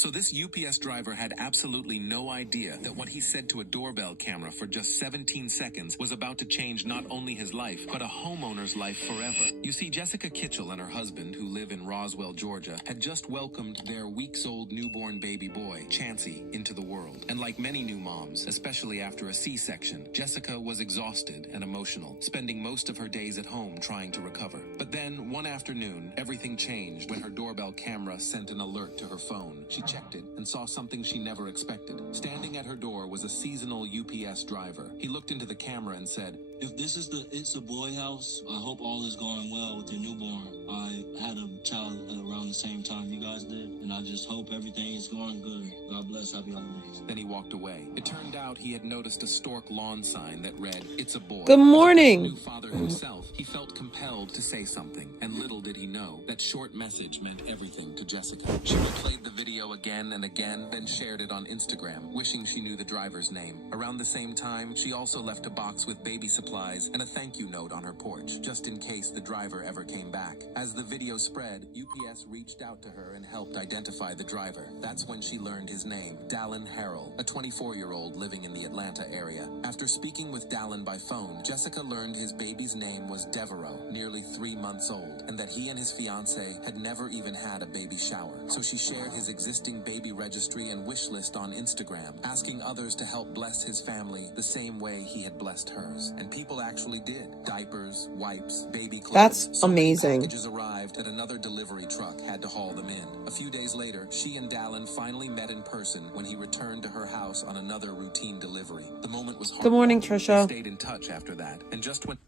So this UPS driver had absolutely no idea that what he said to a doorbell camera for just 17 seconds was about to change not only his life, but a homeowner's life forever. You see, Jessica Kitchell and her husband, who live in Roswell, Georgia, had just welcomed their weeks-old newborn baby boy, Chansey, into the world. And like many new moms, especially after a C-section, Jessica was exhausted and emotional, spending most of her days at home trying to recover. But then, one afternoon, everything changed when her doorbell camera sent an alert to her phone. She checked it and saw something she never expected. Standing at her door was a seasonal UPS driver. He looked into the camera and said, "If this is the It's a Boy house, I hope all is going well with your newborn. I had a child around the same time you guys did, and I just hope everything is going good. God bless, happy holidays." Then he walked away. It turned out he had noticed a stork lawn sign that read, "It's a boy." Good morning. As a new father himself, he felt compelled to say something, and little did he know that short message meant everything to Jessica. She replayed the video again and again, then shared it on Instagram, wishing she knew the driver's name. Around the same time, she also left a box with baby supplies and a thank you note on her porch, just in case the driver ever came back. As the video spread, UPS reached out to her and helped identify the driver. That's when she learned his name, Dallin Harrell, a 24-year-old living in the Atlanta area. After speaking with Dallin by phone, Jessica learned his baby's name was Devereaux, nearly 3 months old, and that he and his fiancée had never even had a baby shower. So she shared his existing baby registry and wish list on Instagram, asking others to help bless his family the same way he had blessed hers. And people actually did. Diapers, wipes, baby clothes. That's amazing. Packages arrived and another delivery truck had to haul them in. A few days later, she and Dallin finally met in person when he returned to her house on another routine delivery. The moment was hard. Good morning, Trisha. They stayed in touch after that, and just when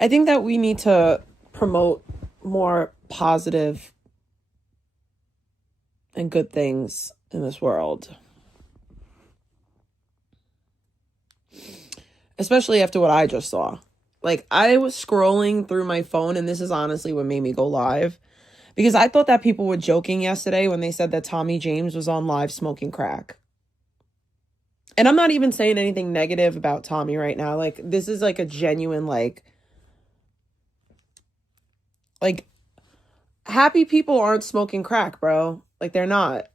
I think that we need to promote more positive and good things in this world. Especially after what I just saw. Like, I was scrolling through my phone, and this is honestly what made me go live. Because I thought that people were joking yesterday when they said that Tommy James was on live smoking crack. And I'm not even saying anything negative about Tommy right now. Like, this is like a genuine, like, happy people aren't smoking crack, bro. Like, they're not.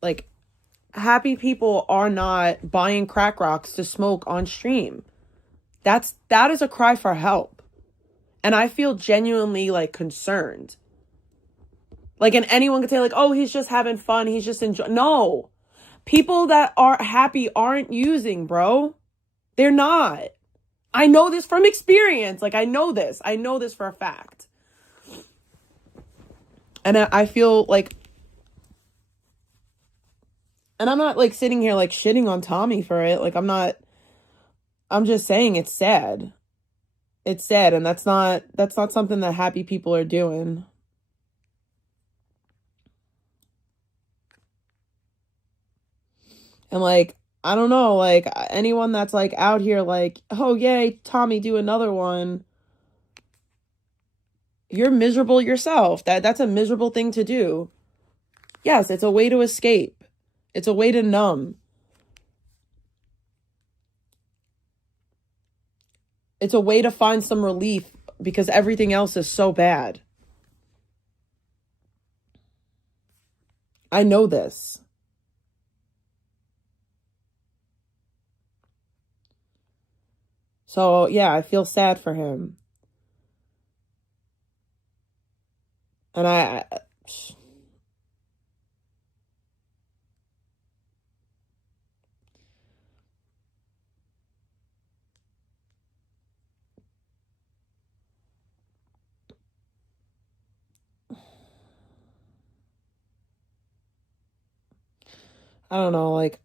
Like, happy people are not buying crack rocks to smoke on stream. That is a cry for help. And I feel genuinely, like, concerned. Like, and anyone could say, like, oh, he's just having fun. He's just enjoying. No. People that are happy aren't using, bro. They're not. I know this from experience. Like, I know this. I know this for a fact. And I feel like, and I'm not, like, sitting here, like, shitting on Tommy for it. Like, I'm just saying it's sad. It's sad, and that's not something that happy people are doing. And, like, I don't know, like, anyone that's, like, out here, like, oh, yay, Tommy, do another one. You're miserable yourself. That's a miserable thing to do. Yes, it's a way to escape. It's a way to numb. It's a way to find some relief because everything else is so bad. I know this. So, yeah, I feel sad for him. And I don't know, like,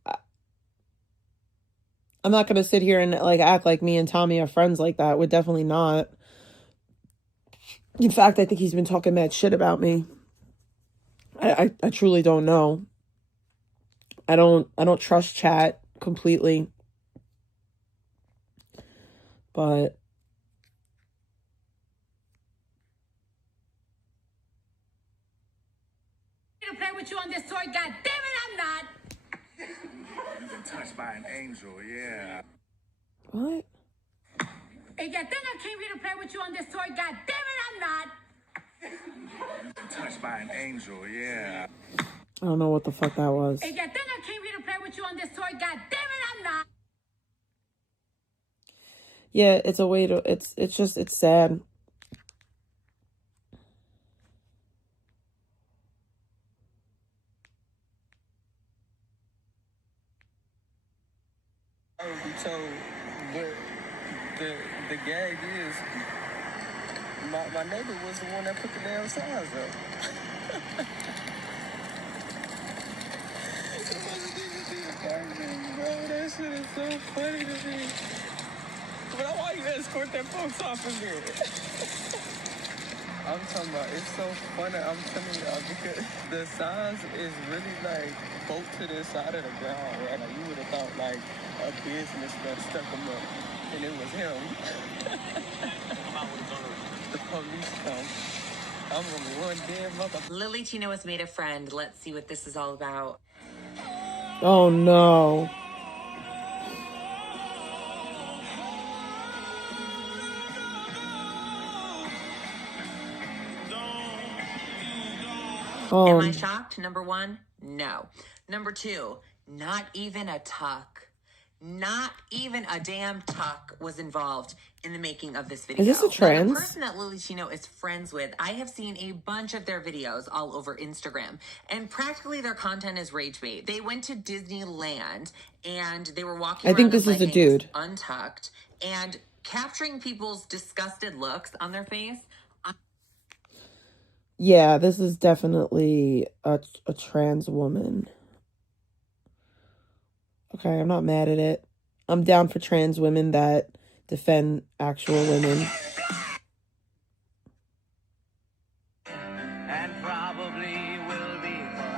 I'm not going to sit here and, like, act like me and Tommy are friends like that. We're definitely not. In fact, I think he's been talking mad shit about me. I truly don't know. I don't trust chat completely. But to play with you on this toy, god damn it, I'm not. You've been touched by an angel, yeah. what? If you think I came here to play with you on this toy, god damn it, I'm not. You've been touched by an angel, yeah. I don't know what the fuck that was. If you think I came here to play with you on this toy, god damn it, I'm not. Yeah, it's a way to, it's just, it's sad. I would be told, but the gag is, my neighbor was the one that put the damn signs up. It wasn't even garbage, bro. That shit is so funny to me. But why you escort that folks off of here? I'm talking about, it's so funny, I'm telling y'all, because the signs is really like both to the side of the ground, right? Like you would have thought like a business that stuck them up, and it was him. The police come. I'm gonna be one damn mother. Lily Tino has made a friend. Let's see what this is all about. Oh no. Am I shocked? Number one, no. Number two, not even a tuck. Not even a damn tuck was involved in the making of this video. Is this a trans? Now, the person that Lily Chino is friends with, I have seen a bunch of their videos all over Instagram, and practically their content is rage bait. They went to Disneyland and they were walking around I think this is a dude. untucked and capturing people's disgusted looks on their face. Yeah, this is definitely a trans woman. Okay, I'm not mad at it. I'm down for trans women that defend actual women. And probably will be for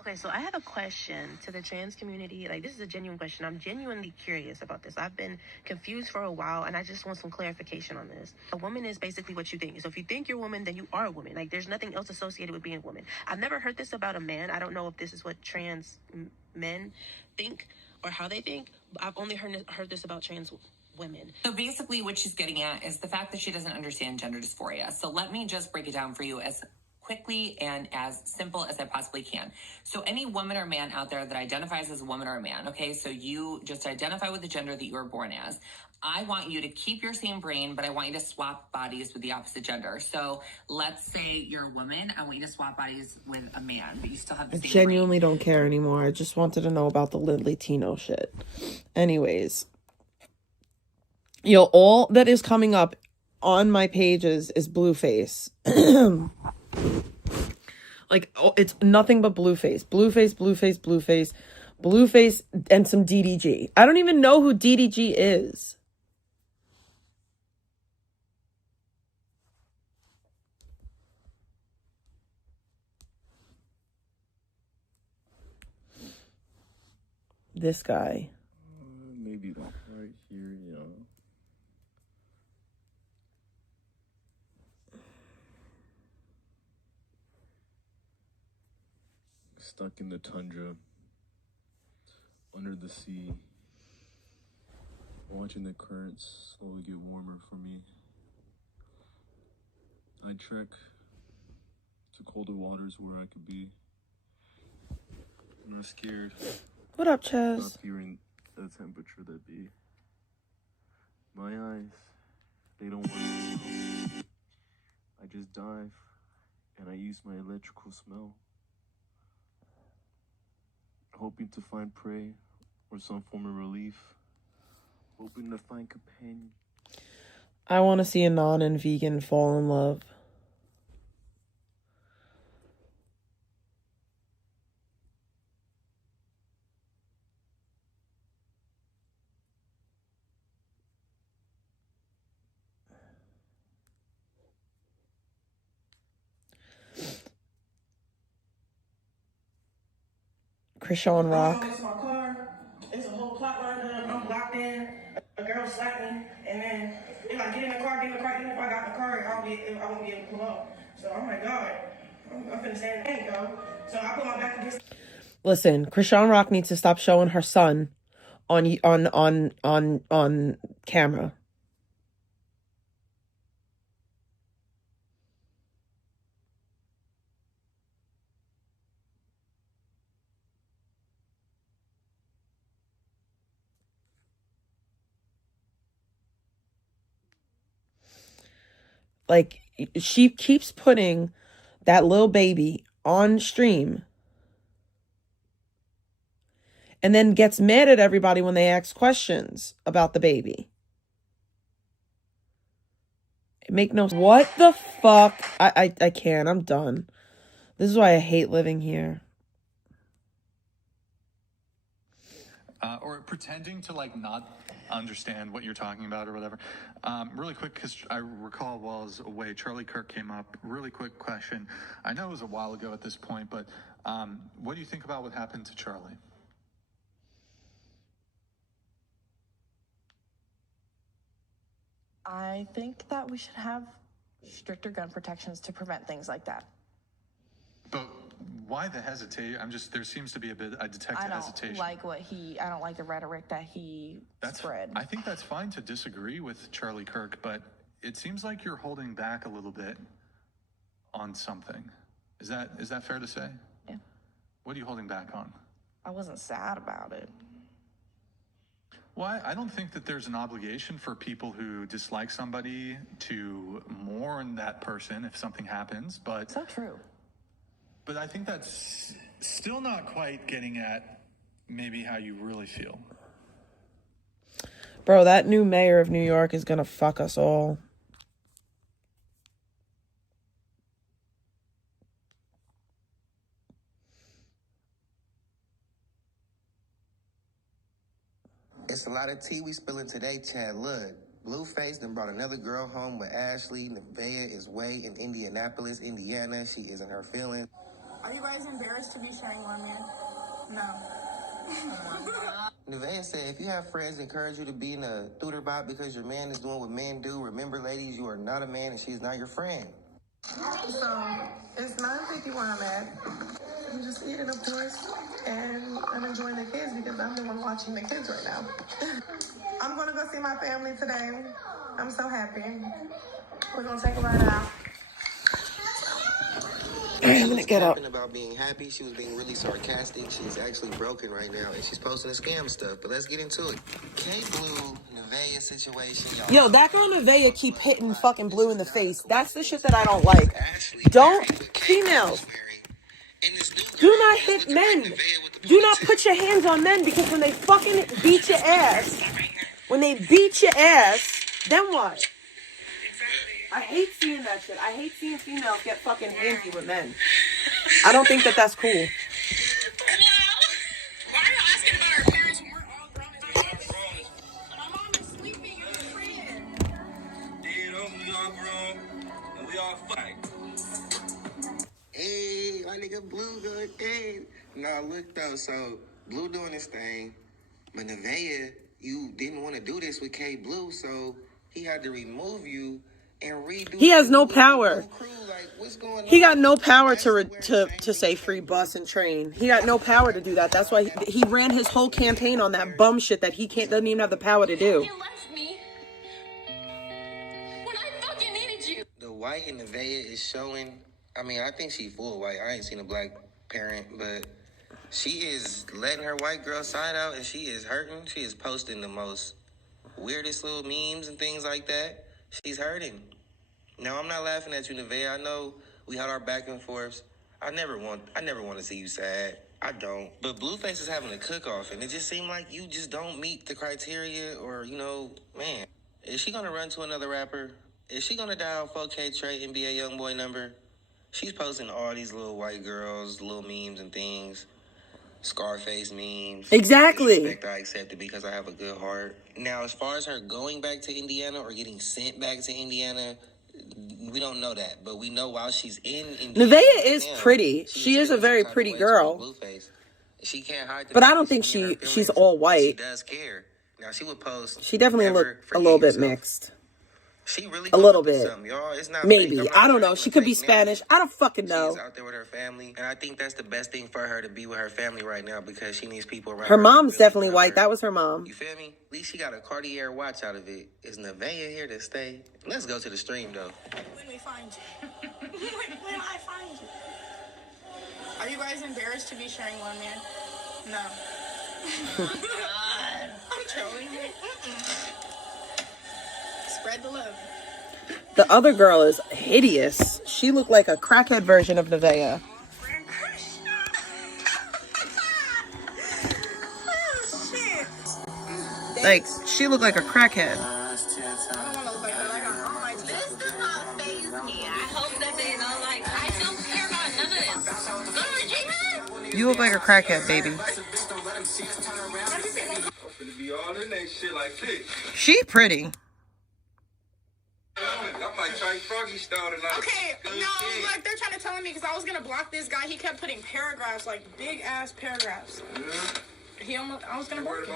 Okay, so I have a question to the trans community. Like, this is a genuine question. I'm genuinely curious about this. I've been confused for a while, and I just want some clarification on this. A woman is basically what you think. So if you think you're a woman, then you are a woman. Like, there's nothing else associated with being a woman. I've never heard this about a man. I don't know if this is what trans men think or how they think. I've only heard this about trans women. So basically what she's getting at is the fact that she doesn't understand gender dysphoria. So let me just break it down for you as quickly and as simple as I possibly can. So any woman or man out there that identifies as a woman or a man, okay, so you just identify with the gender that you were born as. I want you to keep your same brain, but I want you to swap bodies with the opposite gender. So let's say you're a woman. I want you to swap bodies with a man, but you still have the same Genuinely brain. don't care anymore. I just wanted to know about the Lily Tino shit. Anyways. Yo, all that is coming up on my pages is Blueface. Like, oh, it's nothing but Blueface. Blueface, Blueface, Blueface, Blueface, and some DDG. I don't even know who DDG is. This guy. Maybe like right here, yeah. Stuck in the tundra, under the sea, watching the currents slowly get warmer for me. I trek to colder waters where I could be. I'm not scared. What up, Not Chaz? fearing the temperature that be. My eyes, they don't want to know. I just dive and I use my electrical smell, hoping to find prey or some form of relief, hoping to find companion. I want to see a non and vegan fall in love. Krishan Rock. It's my car. It's a whole plot lined up. I'm locked in. A girl slapped me, and then if I get in the car, even if I got in the car, I won't be able to pull up. So I'm like, God, I'm finna stand in pain, though. So I put my back against. Listen, Krishan Rock needs to stop showing her son on camera. Like, she keeps putting that little baby on stream and then gets mad at everybody when they ask questions about the baby. It make no... What the fuck? I can't. I'm done. This is why I hate living here. Or pretending to like not understand what you're talking about or whatever. Really quick, because I recall while I was away, Charlie Kirk came up. Really quick question. I know it was a while ago at this point, but what do you think about what happened to Charlie? I think that we should have stricter gun protections to prevent things like that. But why the hesitation? There seems to be I detect hesitation. I don't like the rhetoric that he spread. I think that's fine to disagree with Charlie Kirk, but it seems like you're holding back a little bit on something. Is that fair to say? Yeah. What are you holding back on? I wasn't sad about it. Well, I don't think that there's an obligation for people who dislike somebody to mourn that person if something happens, but... So true. But I think that's still not quite getting at maybe how you really feel. Bro, that new mayor of New York is gonna fuck us all. It's a lot of tea we spilling today, Chad. Look, Blueface then brought another girl home with Ashley. Nevaeh is way in Indianapolis, Indiana. She is in her feelings. Are you guys embarrassed to be sharing more men? No. Nevaeh said, if you have friends that encourage you to be in a tutor bot because your man is doing what men do, remember, ladies, you are not a man and she's not your friend. So, it's 9:51 I'm at. I'm just eating, of course, and I'm enjoying the kids because I'm the one watching the kids right now. I'm going to go see my family today. I'm so happy. We're going to take a ride out. I'm gonna get up. About being happy, she was being really sarcastic. She's actually broken right now, and she's posting the scam stuff. But let's get into it. K Blue, Nevaeh situation. Yo, that girl Nevaeh keep hitting fucking Blue in the face. That's the shit that I don't like. Don't, females, do not hit men. Do not put your hands on men, because when they fucking beat your ass, then what? I hate seeing that shit. I hate seeing females get fucking handsy with men. I don't think that that's cool. Why are you asking about our parents when we're all grown? My mom is sleeping. You're a friend. We all grown and we all fight. Hey, my nigga Blue going dead. Nah, look though, so Blue doing this thing, but Nevaeh, you didn't want to do this with K Blue, so he had to remove you and redo. He has no power. Like, what's going on? He got no power to say free bus and train. He got no power to do that. That's why he ran his whole campaign on that bum shit that doesn't even have the power to do. You left me when I fucking needed you. The white in Nevaeh is showing. I mean, I think she full white. I ain't seen a black parent, but she is letting her white girl side out, and she is hurting. She is posting the most weirdest little memes and things like that. She's hurting. Now, I'm not laughing at you, Nevaeh. I know we had our back and forths. I never want to see you sad. I don't. But Blueface is having a cook-off, and it just seemed like you just don't meet the criteria, or, man. Is she going to run to another rapper? Is she going to dial 4K Trey NBA Youngboy number? She's posting all these little white girls, little memes and things. Scarface memes. Exactly. I accept it because I have a good heart. Now, as far as her going back to Indiana or getting sent back to Indiana, we don't know that. But we know while she's in Indiana, Nevaeh is pretty. She is a very pretty girl. She can't hide the but I don't think she's all white. She does care. Now, she would post. She definitely looked a little bit mixed. She really A little going through bit. something, y'all. It's not Maybe. fake. I don't know. She could be Spanish. I don't fucking know. She's out there with her family, and I think that's the best thing for her to be with her family right now because she needs people around Her her. mom's Really definitely love white. her. That was her mom. You feel me? At least she got a Cartier watch out of it. Is Nevaeh here to stay? Let's go to the stream, though. When we find you. when I find you. Are you guys embarrassed to be sharing one man? No. I'm trolling you. Spread the love. The other girl is hideous. She looked like a crackhead version of Nevaeh. Like, she looked like a crackhead. You look like a crackhead, baby. She pretty. Okay, no, look, they're trying to tell me because I was gonna block this guy. He kept putting paragraphs, like big ass paragraphs. I was gonna block him.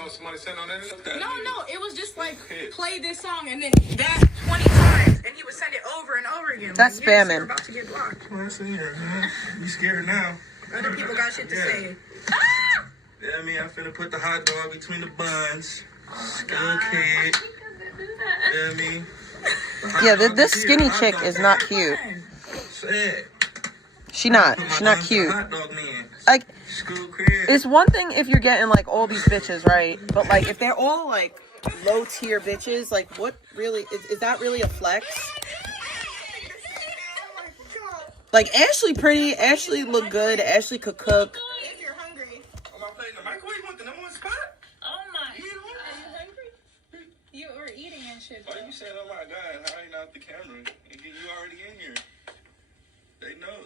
No, it was just like play this song and then that 20 times, and he would send it over and over again. That's like, yes, spamming. you're about to get blocked. Well, that's in here, man. You scared now. Other people got shit to say. Yeah, I mean, I'm finna put the hot dog between the buns. Skull kid. Yeah, I mean. Yeah, this skinny chick is not cute. She not cute. Like, it's one thing if you're getting like all these bitches, right? But like if they're all like low tier bitches, like what really is that really a flex? Like Ashley pretty, Ashley look good, Ashley could cook. If you're hungry. You were eating and shit. Why you saying, oh my God, how are you not the camera? You already in here. They know,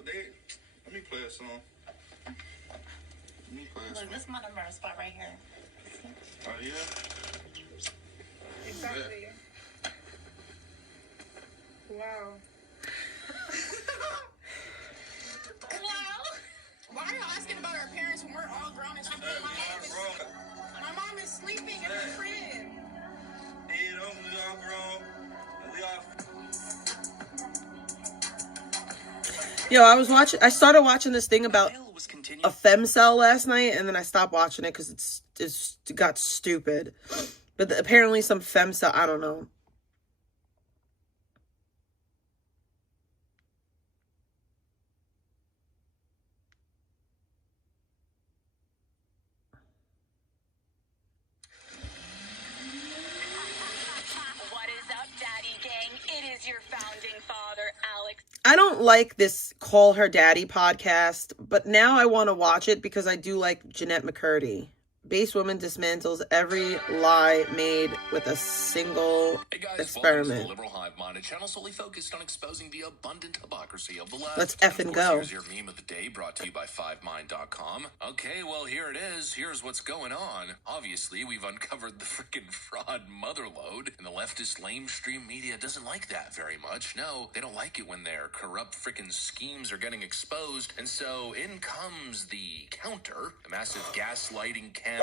let me play a song. Look, this is my number spot right here. Oh, yeah? Exactly. Wow. Why are you asking about our parents when we're all grown and sleeping? My mom is sleeping in her crib. We all grown. We all... Yo, I started watching this thing about a femcel last night, and then I stopped watching it because it got stupid. But apparently some femcel, I don't know. What is up, Daddy Gang? It is your founding father, Alex. I don't like this Call Her Daddy podcast, but now I want to watch it because I do like Jeanette McCurdy. Base woman dismantles every lie made with a single experiment. Welcome to the Liberal Hive Mind, a channel solely focused on exposing the abundant hypocrisy of the left. Let's effing go. Here's your meme of the day, brought to you by 5mind.com. Okay, well, here it is. Here's what's going on. Obviously, we've uncovered the freaking fraud motherlode, and the leftist lamestream media doesn't like that very much. No, they don't like it when their corrupt freaking schemes are getting exposed, and so in comes the counter, a massive gaslighting campaign.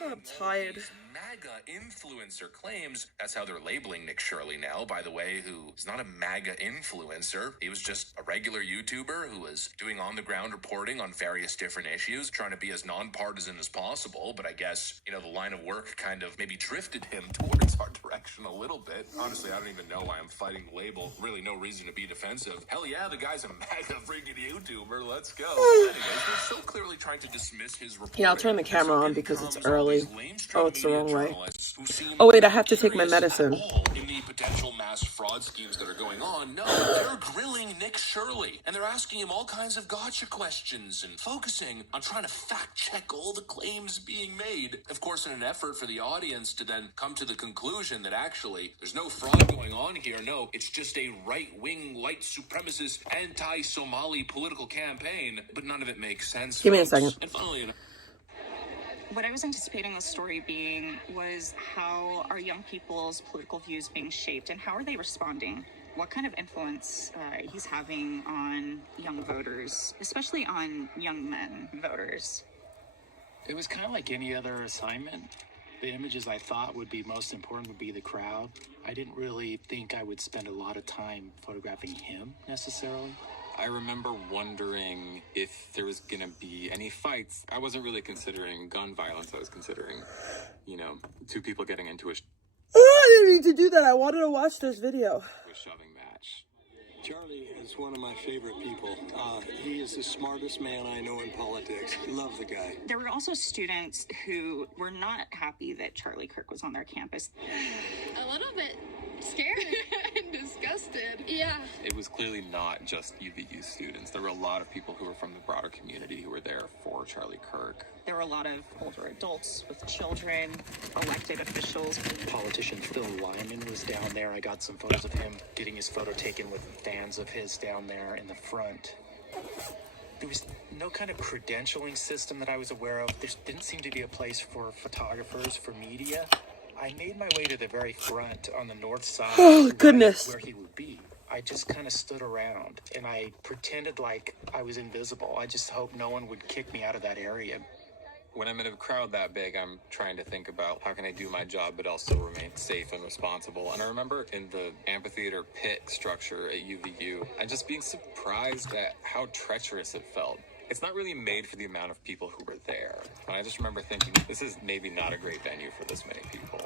I'm tired. MAGA influencer claims. That's how they're labeling Nick Shirley now, by the way, who is not a MAGA influencer. He was just a regular YouTuber who was doing on-the-ground reporting on various different issues, trying to be as nonpartisan as possible, but I guess, the line of work kind of maybe drifted him towards our direction a little bit. Honestly, I don't even know why I'm fighting the label. Really no reason to be defensive. Hell yeah, the guy's a MAGA freaking YouTuber. Let's go. Anyways, we're so clearly trying to dismiss his reporting. Yeah, I'll turn the camera on because it's early. Oh, it's the wrong way. Oh, wait, I have to take my medicine. In the potential mass fraud schemes that are going on, no, they're grilling Nick Shirley, and they're asking him all kinds of gotcha questions and focusing on trying to fact-check all the claims being made. Of course, in an effort for the audience to then come to the conclusion that actually there's no fraud going on here. No, it's just a right-wing, white supremacist, anti-Somali political campaign, but none of it makes sense. Give me a second. And funnily enough, What I was anticipating the story being was how are young people's political views being shaped and how are they responding? What kind of influence he's having on young voters, especially on young men voters? It was kind of like any other assignment. The images I thought would be most important would be the crowd. I didn't really think I would spend a lot of time photographing him necessarily. I remember wondering if there was going to be any fights. I wasn't really considering gun violence. I was considering, two people getting into a I didn't need to do that. I wanted to watch this video. shoving match. Charlie is one of my favorite people. He is the smartest man I know in politics. Love the guy. There were also students who were not happy that Charlie Kirk was on their campus. A little bit scared and disgusted. Yeah. It was clearly not just UVU students. There were a lot of people who were from the broader community who were there for Charlie Kirk. There were a lot of older adults with children, elected officials. Politician Phil Lyman was down there. I got some photos of him getting his photo taken with fans of his down there in the front. There was no kind of credentialing system that I was aware of. There didn't seem to be a place for photographers, for media. I made my way to the very front on the north side. Oh, goodness. Where he would be. I just kind of stood around and I pretended like I was invisible. I just hoped no one would kick me out of that area. When I'm in a crowd that big, I'm trying to think about how can I do my job but also remain safe and responsible. And I remember in the amphitheater pit structure at UVU, and just being surprised at how treacherous it felt. It's not really made for the amount of people who were there. And I just remember thinking, this is maybe not a great venue for this many people.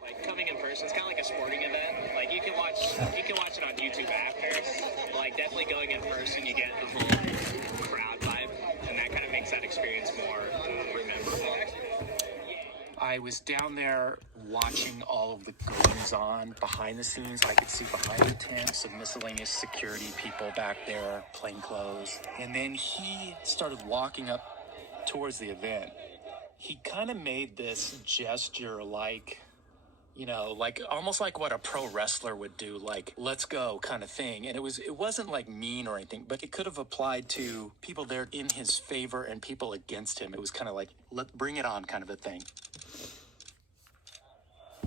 Like coming in person, it's kind of like a sporting event. Like you can watch it on YouTube after. Like definitely going in person, you get the whole crowd vibe, and that kind of makes that experience more memorable. I was down there watching all of the goings on behind the scenes. I could see behind the tent some miscellaneous security people back there, plain clothes. And then he started walking up towards the event. He kind of made this gesture like, like almost like what a pro wrestler would do, like let's go kind of thing. And it wasn't like mean or anything, but it could have applied to people there in his favor and people against him. It was kind of like, let's bring it on kind of a thing.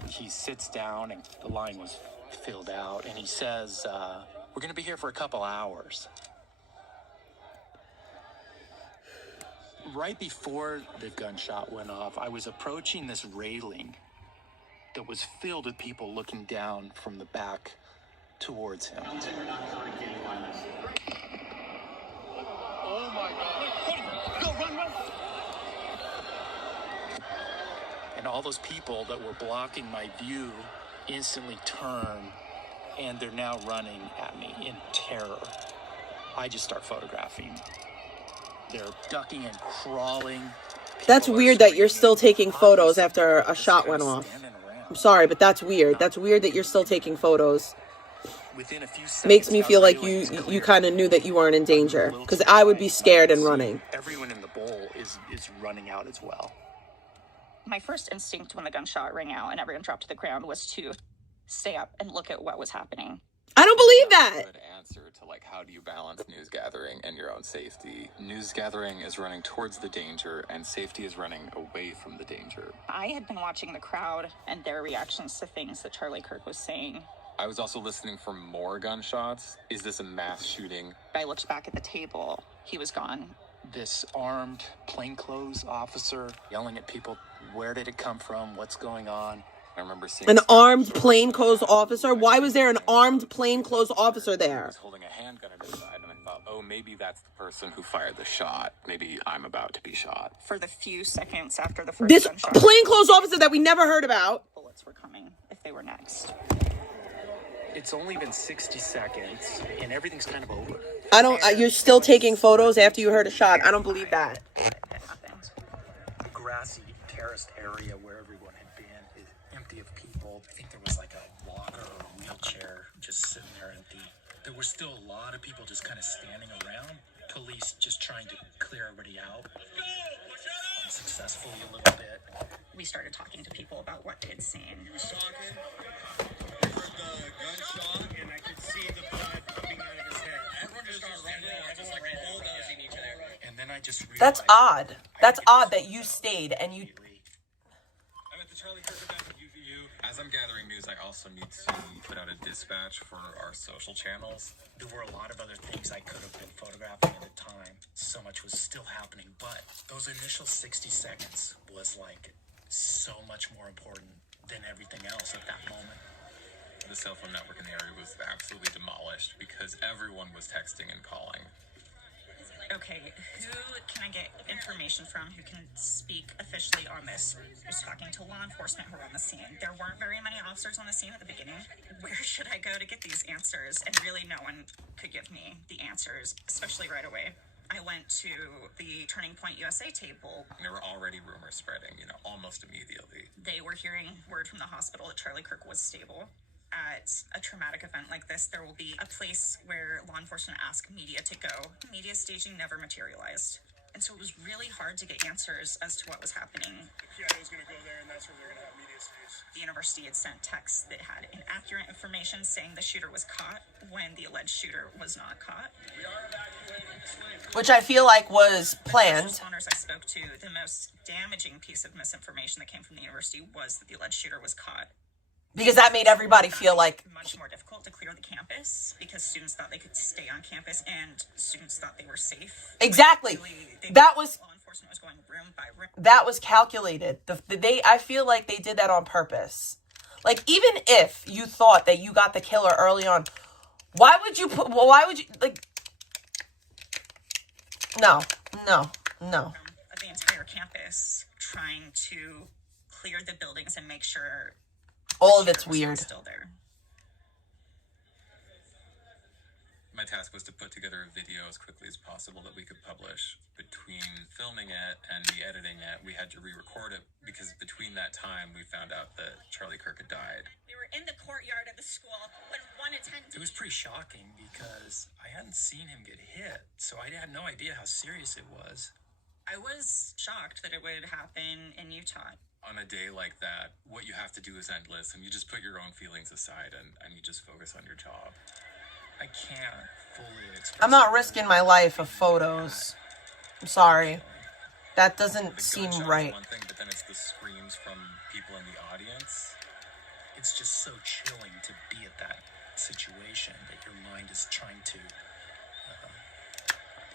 He sits down and the line was filled out and he says, we're going to be here for a couple hours. Right before the gunshot went off, I was approaching this railing that was filled with people looking down from the back towards him. Oh my God. Go, run. And all those people that were blocking my view instantly turn and they're now running at me in terror. I just start photographing. They're ducking and crawling. That's weird that you're still taking photos after a shot went off. I'm sorry, but that's weird. That's weird that you're still taking photos. Within a few seconds, makes me feel like you kind of knew that you weren't in danger, because I would be scared and running. Everyone in the bowl is running out as well. My first instinct when the gunshot rang out and everyone dropped to the ground was to stay up and look at what was happening. I don't believe that. Good answer to how do you balance news gathering and your own safety? News gathering is running towards the danger and safety is running away from the danger. I had been watching the crowd and their reactions to things that Charlie Kirk was saying. I was also listening for more gunshots. Is this a mass shooting? I looked back at the table. He was gone. This armed plainclothes officer yelling at people, where did it come from? What's going on? I remember seeing an armed plainclothes officer. Why was there an armed plainclothes officer there? He was holding a handgun at his side, and I thought, oh, maybe that's the person who fired the shot. Maybe I'm about to be shot. For the few seconds after the first this gunshot, plainclothes officer that we never heard about. Bullets were coming if they were next. It's only been 60 seconds, and everything's kind of over. I don't. You're still taking photos after you heard a shot. I don't believe that. The grassy, terraced area where everyone had been is empty of people. I think there was like a walker or a wheelchair just sitting there empty. There were still a lot of people just kind of standing around. Police just trying to clear everybody out. Unsuccessfully a little bit. We started talking to people about what they had seen. Gunshot, and I could see the blood coming out of his head. Everyone just started running, just like bulldozing each other. And then I just realized, That's odd. That's odd that you stayed and you. I'm at the Charlie Kirk event at UVU. As I'm gathering news, I also need to put out a dispatch for our social channels. There were a lot of other things I could have been photographing at the time. So much was still happening, but those initial 60 seconds was like so much more important than everything else at that moment. The cell phone network in the area was absolutely demolished because everyone was texting and calling. Okay, who can I get information from who can speak officially on this? Who's talking to law enforcement who are on the scene? There weren't very many officers on the scene at the beginning. Where should I go to get these answers? And really, no one could give me the answers, especially right away. I went to the Turning Point USA table. There were already rumors spreading, almost immediately. They were hearing word from the hospital that Charlie Kirk was stable. At a traumatic event like this, there will be a place where law enforcement ask media to go. Media staging never materialized. And so it was really hard to get answers as to what was happening. The PI was going to go there, and that's where they're going to have media stage. The university had sent texts that had inaccurate information saying the shooter was caught when the alleged shooter was not caught. We are evacuating the slave. Which I feel like was planned. The responders I spoke to, the most damaging piece of misinformation that came from the university was that the alleged shooter was caught. Because that made everybody feel like... Much more difficult to clear the campus because students thought they could stay on campus and students thought they were safe. Exactly. That was... Law enforcement was going room by room. That was calculated. I feel like they did that on purpose. Like, even if you thought that you got the killer early on, why would you, like... No. Of the entire campus trying to clear the buildings and make sure... All of it's weird. Still there. My task was to put together a video as quickly as possible that we could publish. Between filming it and me editing it, we had to re-record it because between that time, we found out that Charlie Kirk had died. We were in the courtyard of the school when one attendant... It was pretty shocking because I hadn't seen him get hit, so I had no idea how serious it was. I was shocked that it would happen in Utah. On a day like that, what you have to do is endless, and you just put your own feelings aside and you just focus on your job. I can't fully express. I'm not risking my life of photos. I'm sorry. That doesn't seem right. One thing, but then it's the screams from people in the audience. It's just so chilling to be at that situation that your mind is trying to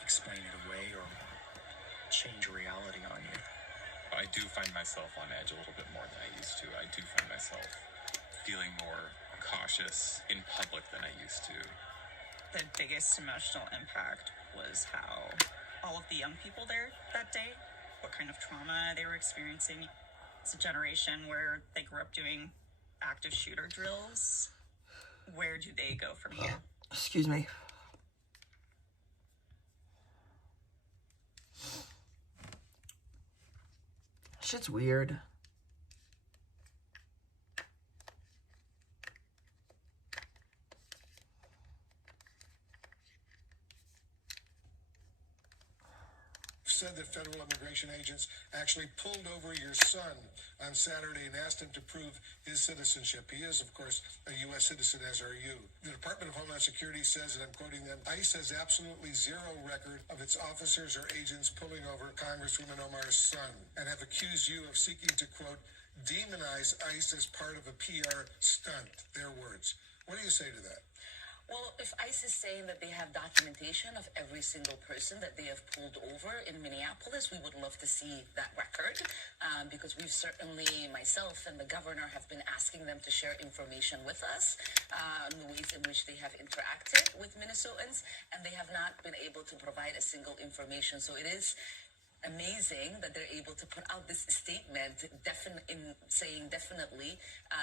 explain it away or change reality on you. I do find myself on edge a little bit more than I used to. I do find myself feeling more cautious in public than I used to. The biggest emotional impact was how all of the young people there that day, what kind of trauma they were experiencing. It's a generation where they grew up doing active shooter drills. Where do they go from here? Excuse me. Shit's weird. Said that federal immigration agents actually pulled over your son on Saturday and asked him to prove his citizenship. He is, of course, a U.S. citizen, as are you. The Department of Homeland Security says, and I'm quoting them, ICE has absolutely zero record of its officers or agents pulling over Congresswoman Omar's son and have accused you of seeking to, quote, demonize ICE as part of a PR stunt. Their words. What do you say to that? Well, if ICE is saying that they have documentation of every single person that they have pulled over in Minneapolis, we would love to see that record because we've certainly, myself and the governor, have been asking them to share information with us on the ways in which they have interacted with Minnesotans, and they have not been able to provide a single information. So it is amazing that they're able to put out this statement saying definitely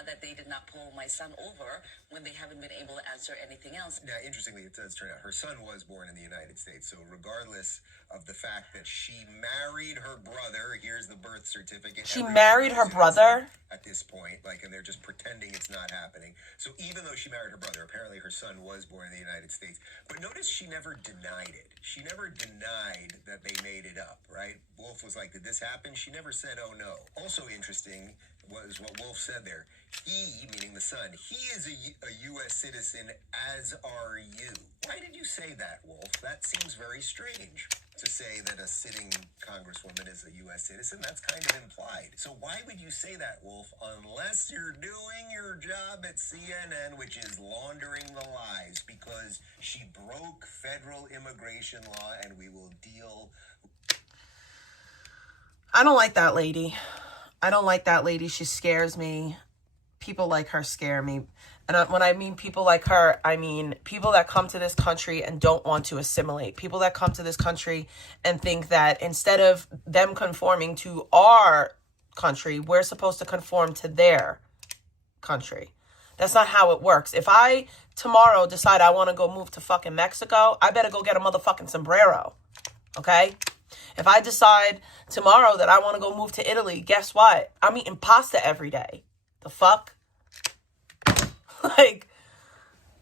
that they did not pull my son over when they haven't been able to answer anything else. Now, interestingly, it does turn out her son was born in the United States. So regardless of the fact that she married her brother, here's the birth certificate. She married her brother? At this point, and they're just pretending it's not happening. So even though she married her brother, apparently her son was born in the United States. But notice she never denied it. She never denied that they made it up, right? Wolf was like, did this happen? She never said, oh no. Also interesting was what Wolf said there. He, meaning the son, he is a U.S. citizen, as are you. Why did you say that, Wolf? That seems very strange. to say that a sitting congresswoman is a U.S. citizen. That's kind of implied. So why would you say that, Wolf, unless you're doing your job at CNN, which is laundering the lies, because she broke federal immigration law, and we will deal. I don't like that lady. I don't like that lady. She scares me. People like her scare me. And when I mean people like her, I mean people that come to this country and don't want to assimilate. People that come to this country and think that instead of them conforming to our country, we're supposed to conform to their country. That's not how it works. If I tomorrow decide I want to go move to fucking Mexico, I better go get a motherfucking sombrero. Okay? If I decide tomorrow that I want to go move to Italy, guess what? I'm eating pasta every day. The fuck? Like,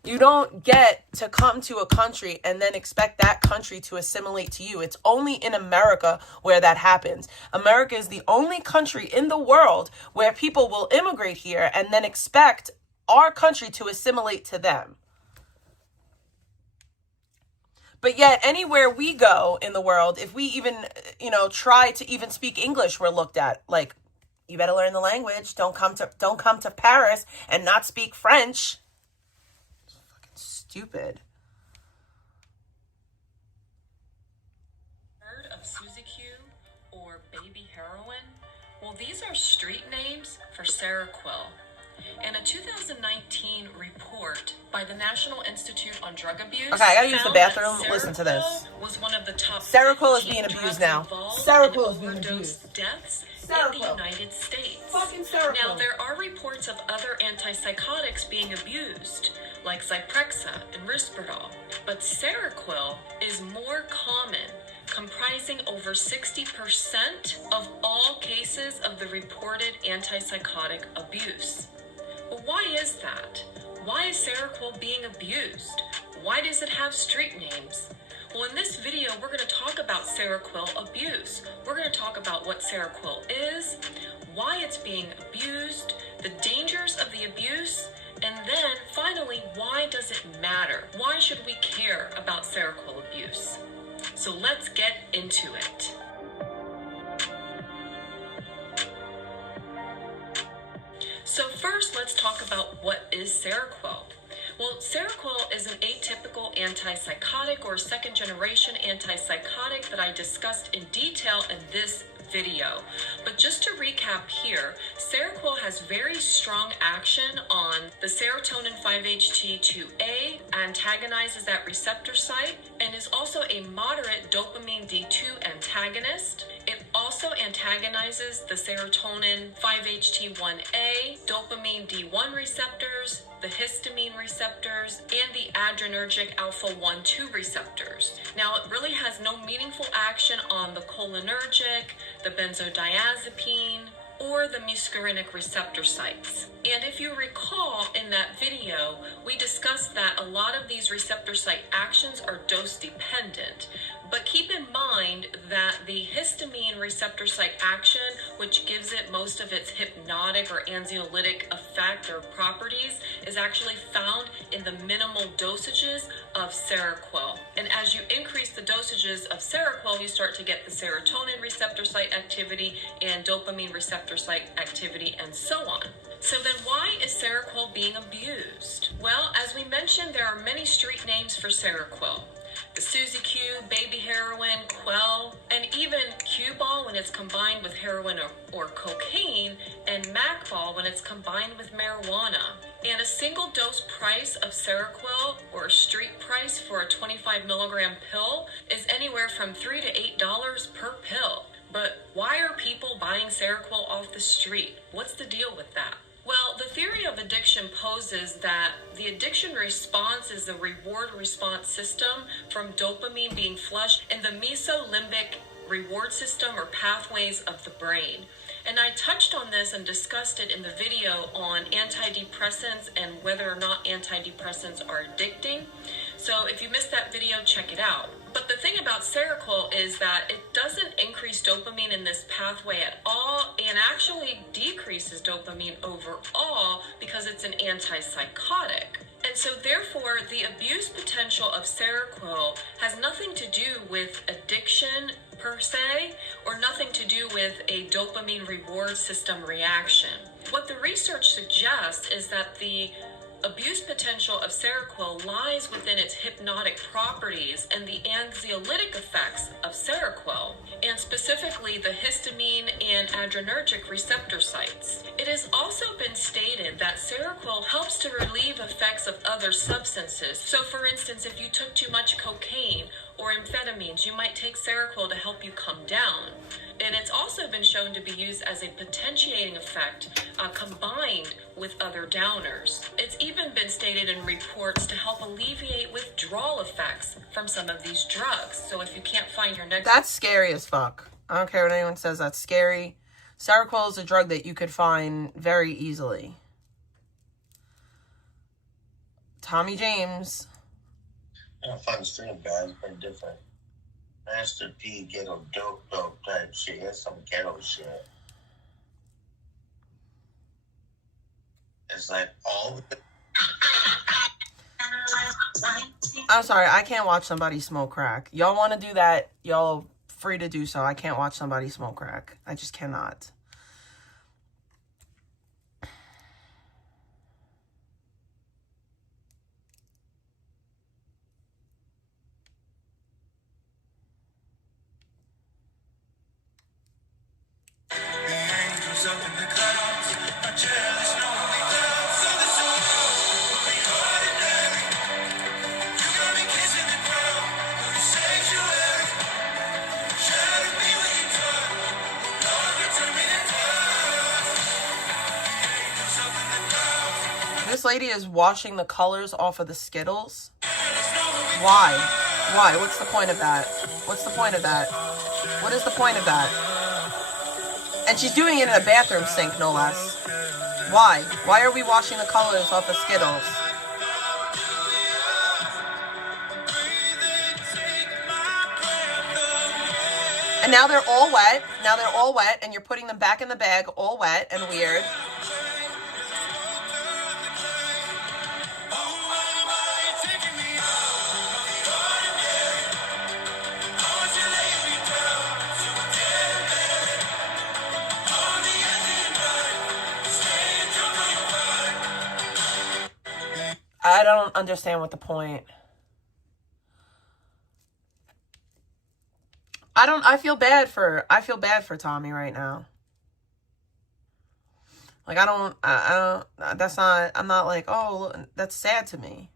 you don't get to come to a country and then expect that country to assimilate to you. It's only in America where that happens. America is the only country in the world where people will immigrate here and then expect our country to assimilate to them. But yet, anywhere we go in the world, if we even, try to even speak English, we're looked at like, you better learn the language. Don't come to Paris and not speak French. It's fucking stupid. Heard of Suzy Q or Baby Heroin? Well, these are street names for Seroquel. In a 2019 report by the National Institute on Drug Abuse, okay, I gotta use the bathroom. Listen to this. Was one of the top Seroquel is being abused now. Seroquel is being abused. Deaths in the United States. Fucking Seroquel. Now, there are reports of other antipsychotics being abused, like Zyprexa and Risperdal. But Seroquel is more common, comprising over 60% of all cases of the reported antipsychotic abuse. But why is that? Why is Seroquel being abused? Why does it have street names? Well, in this video, we're going to talk about Seroquel abuse. We're going to talk about what Seroquel is, why it's being abused, the dangers of the abuse, and then finally, why does it matter? Why should we care about Seroquel abuse? So let's get into it. So first, let's talk about what is Seroquel. Well, Seroquel is an atypical antipsychotic or second-generation antipsychotic that I discussed in detail in this video. But just to recap here, Seroquel has very strong action on the serotonin 5-HT2A, antagonizes that receptor site, and is also a moderate dopamine D2 antagonist. It also antagonizes the serotonin 5-HT1A, dopamine D1 receptors, the histamine receptors, and the adrenergic alpha-1-2 receptors. Now, it really has no meaningful action on the cholinergic, the benzodiazepine, or the muscarinic receptor sites. And if you recall in that video, we discussed that a lot of these receptor site actions are dose dependent. But keep in mind that the histamine receptor site action, which gives it most of its hypnotic or anxiolytic effect or properties, is actually found in the minimal dosages of Seroquel. And as you increase the dosages of Seroquel, you start to get the serotonin receptor site activity and dopamine receptor site activity and so on. So then why is Seroquel being abused? Well, as we mentioned, there are many street names for Seroquel. The Suzy Q, Baby Heroin, Quell, and even Q-Ball when it's combined with heroin or cocaine, and Mac-Ball when it's combined with marijuana. And a single dose price of Seroquel, or street price for a 25 milligram pill, is anywhere from $3 to $8 per pill. But why are people buying Seroquel off the street? What's the deal with that? Well, the theory of addiction poses that the addiction response is the reward-response system from dopamine being flushed in the mesolimbic reward system or pathways of the brain. And I touched on this and discussed it in the video on antidepressants and whether or not antidepressants are addicting. So if you missed that video, check it out. But the thing about Seroquel is that it doesn't increase dopamine in this pathway at all and actually decreases dopamine overall because it's an antipsychotic. And And so therefore, the abuse potential of Seroquel has nothing to do with addiction per se, or nothing to do with a dopamine reward system reaction. What the research suggests is that the abuse potential of Seroquel lies within its hypnotic properties and the anxiolytic effects of Seroquel, and specifically the histamine and adrenergic receptor sites. It has also been stated that Seroquel helps to relieve effects of other substances. So for instance, if you took too much cocaine or amphetamines, you might take Seroquel to help you come down. And it's also been shown to be used as a potentiating effect combined with other downers. It's even been stated in reports to help alleviate withdrawal effects from some of these drugs. So if you can't find your next... That's scary as fuck. I don't care what anyone says, that's scary. Seroquel is a drug that you could find very easily. Tommy James. I find stream guys very different. Master P ghetto dope type shit. That's some ghetto shit. It's like all the... I'm sorry, I can't watch somebody smoke crack. Y'all want to do that, y'all free to do so. I can't watch somebody smoke crack. I just cannot. This lady is washing the colors off of the Skittles. Why? Why? What's the point of that? What's the point of that? What is the point of that? And she's doing it in a bathroom sink, no less. Why? Why are we washing the colors off of Skittles? And now they're all wet. Now they're all wet, and you're putting them back in the bag, all wet and weird. I don't understand what the point. I feel bad for Tommy right now. Like, I'm not like, oh, that's sad to me.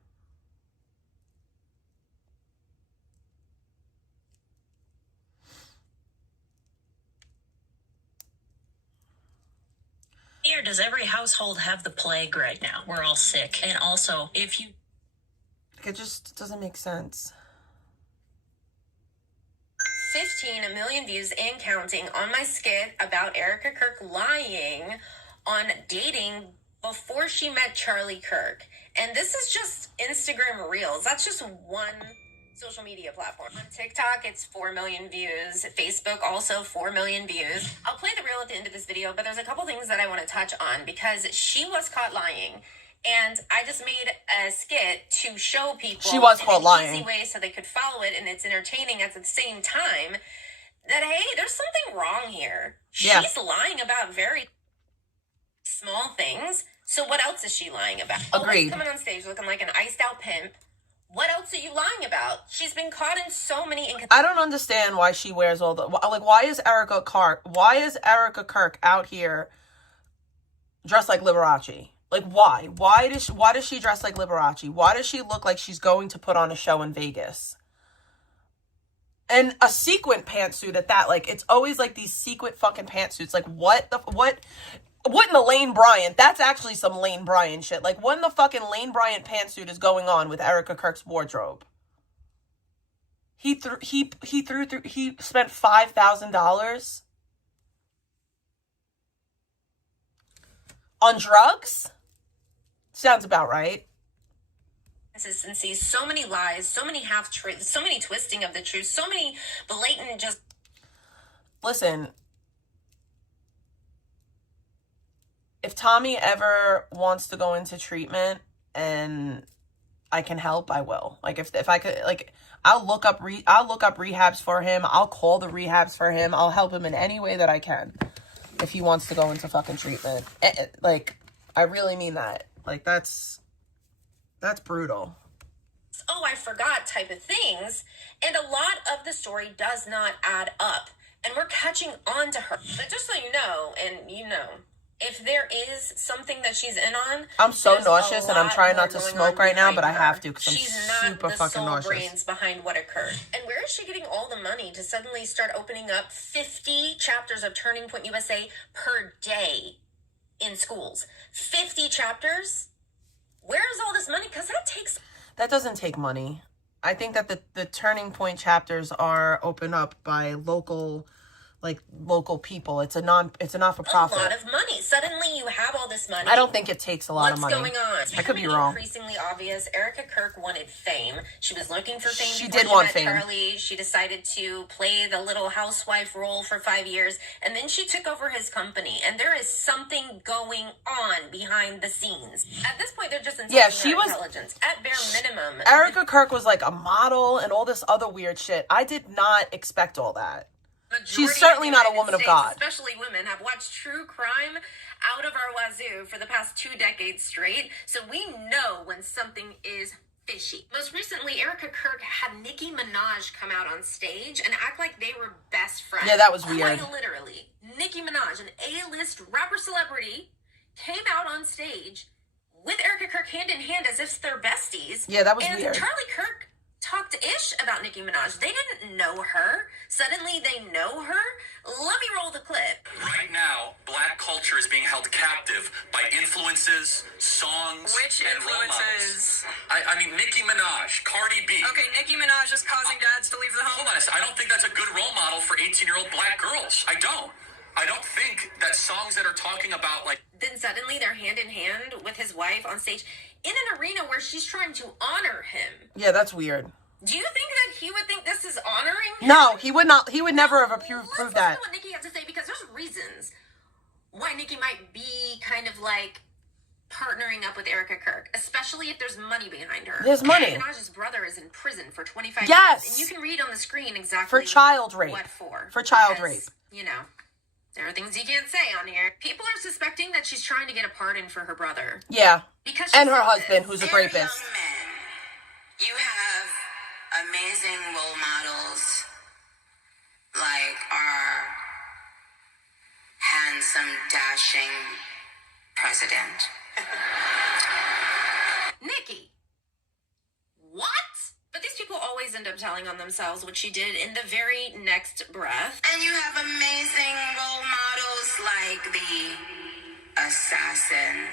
Here, does every household have the plague right now? We're all sick. And also, if you... It just doesn't make sense. 15 million views and counting on my skit about Erica Kirk lying on dating before she met Charlie Kirk. And this is just Instagram Reels. That's just one social media platform. On TikTok, it's 4 million views. Facebook, also 4 million views. I'll play the reel at the end of this video, but there's a couple things that I want to touch on because she was caught lying. And I just made a skit to show people she was caught in an lying. easy way so they could follow it, and it's entertaining at the same time. That, hey, there's something wrong here. Yeah. She's lying about very small things. So what else is she lying about? Agreed. Coming on stage looking like an iced out pimp. What else are you lying about? She's been caught in so many... I don't understand why she wears all the... Like, why is Erica Kirk out here dressed like Liberace? Like, why? Why does she dress like Liberace? Why does she look like she's going to put on a show in Vegas? And a sequin pantsuit at that. Like, it's always like these sequin fucking pantsuits. Like, what in the Lane Bryant? That's actually some Lane Bryant shit. Like, what in the fucking Lane Bryant pantsuit is going on with Erica Kirk's wardrobe? He spent $5,000 on drugs? Sounds about right. Consistency, so many lies, so many half-truths, so many twisting of the truth, so many blatant just... Listen, if Tommy ever wants to go into treatment and I can help, I will. Like, if I could, like, I'll look up rehabs for him. I'll call the rehabs for him. I'll help him in any way that I can if he wants to go into fucking treatment. Like, I really mean that. Like, that's brutal. Oh, I forgot type of things. And a lot of the story does not add up. And we're catching on to her. But just so you know, and you know, if there is something that she's in on, I'm so nauseous and I'm trying not to smoke right now, but I have to because I'm super fucking nauseous. She's not the sole brains behind what occurred. And where is she getting all the money to suddenly start opening up 50 chapters of Turning Point USA per day in schools? 50 chapters? Where is all this money? Because that doesn't take money. I think that the Turning Point chapters are opened up by local people. It's a not-for-profit. A lot of money. Suddenly you have all this money. I don't think it takes a lot of money. What's going on? I could be wrong. Increasingly obvious. Erica Kirk wanted fame. She was looking for fame. She did want fame. Charlie. She decided to play the little housewife role for 5 years, and then she took over his company. And there is something going on behind the scenes. At this point, they're just insulting her intelligence. At bare minimum, Erica Kirk was like a model and all this other weird shit. I did not expect all that. She's certainly not a woman of God. Especially women have watched true crime out of our wazoo for the past 2 decades straight, so we know when something is fishy. Most recently, Erica Kirk had Nicki Minaj come out on stage and act like they were best friends. Yeah, that was weird. Quite literally. Nicki Minaj, an A-list rapper celebrity, came out on stage with Erica Kirk hand in hand as if they're besties. Yeah, that was weird. And Charlie Kirk talked ish about Nicki Minaj. They didn't know her. Suddenly they know her. Let me roll the clip. Right now, black culture is being held captive by influences, songs, and role models. I mean, Nicki Minaj, Cardi B. Okay, Nicki Minaj is causing dads to leave the home. Hold on a second. I don't think that's a good role model for 18-year-old black girls. I don't think that songs that are talking about, like... Then suddenly they're hand in hand with his wife on stage in an arena where she's trying to honor him. Yeah, that's weird. Do you think that he would think this is honoring him? No, he would not. He would never have approved that. Listen to what Nicki has to say, because there's reasons why Nicki might be kind of like partnering up with Erica Kirk, especially if there's money behind her. There's money. Minaj's brother is in prison for 25 yes. years. And you can read on the screen exactly for child rape. What for. For child rape. You know, there are things you can't say on here. People are suspecting that she's trying to get a pardon for her brother. Yeah. Because and her husband, who's a rapist. Young men, you have amazing role models like our handsome, dashing president. Nikki. What? But these people always end up telling on themselves what she did in the very next breath. And you have amazing role models like the assassin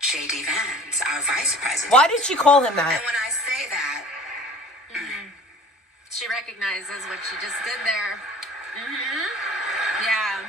J.D. Vance, our vice president. Why did she call him that? And when I say that, she recognizes what she just did there. Yeah.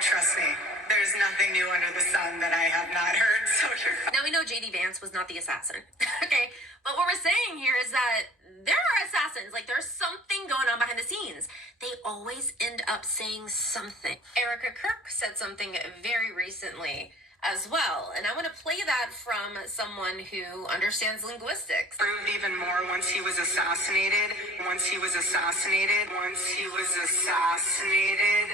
Trust me, there's nothing new under the sun that I have not heard, so you're fine. Now we know J.D. Vance was not the assassin. Okay, but what we're saying here is that there are assassins. Like, there's something going on behind the scenes. They always end up saying something. Erica Kirk said something very recently as well, and I want to play that from someone who understands linguistics. Proved even more once he was assassinated. Once he was assassinated. Once he was assassinated.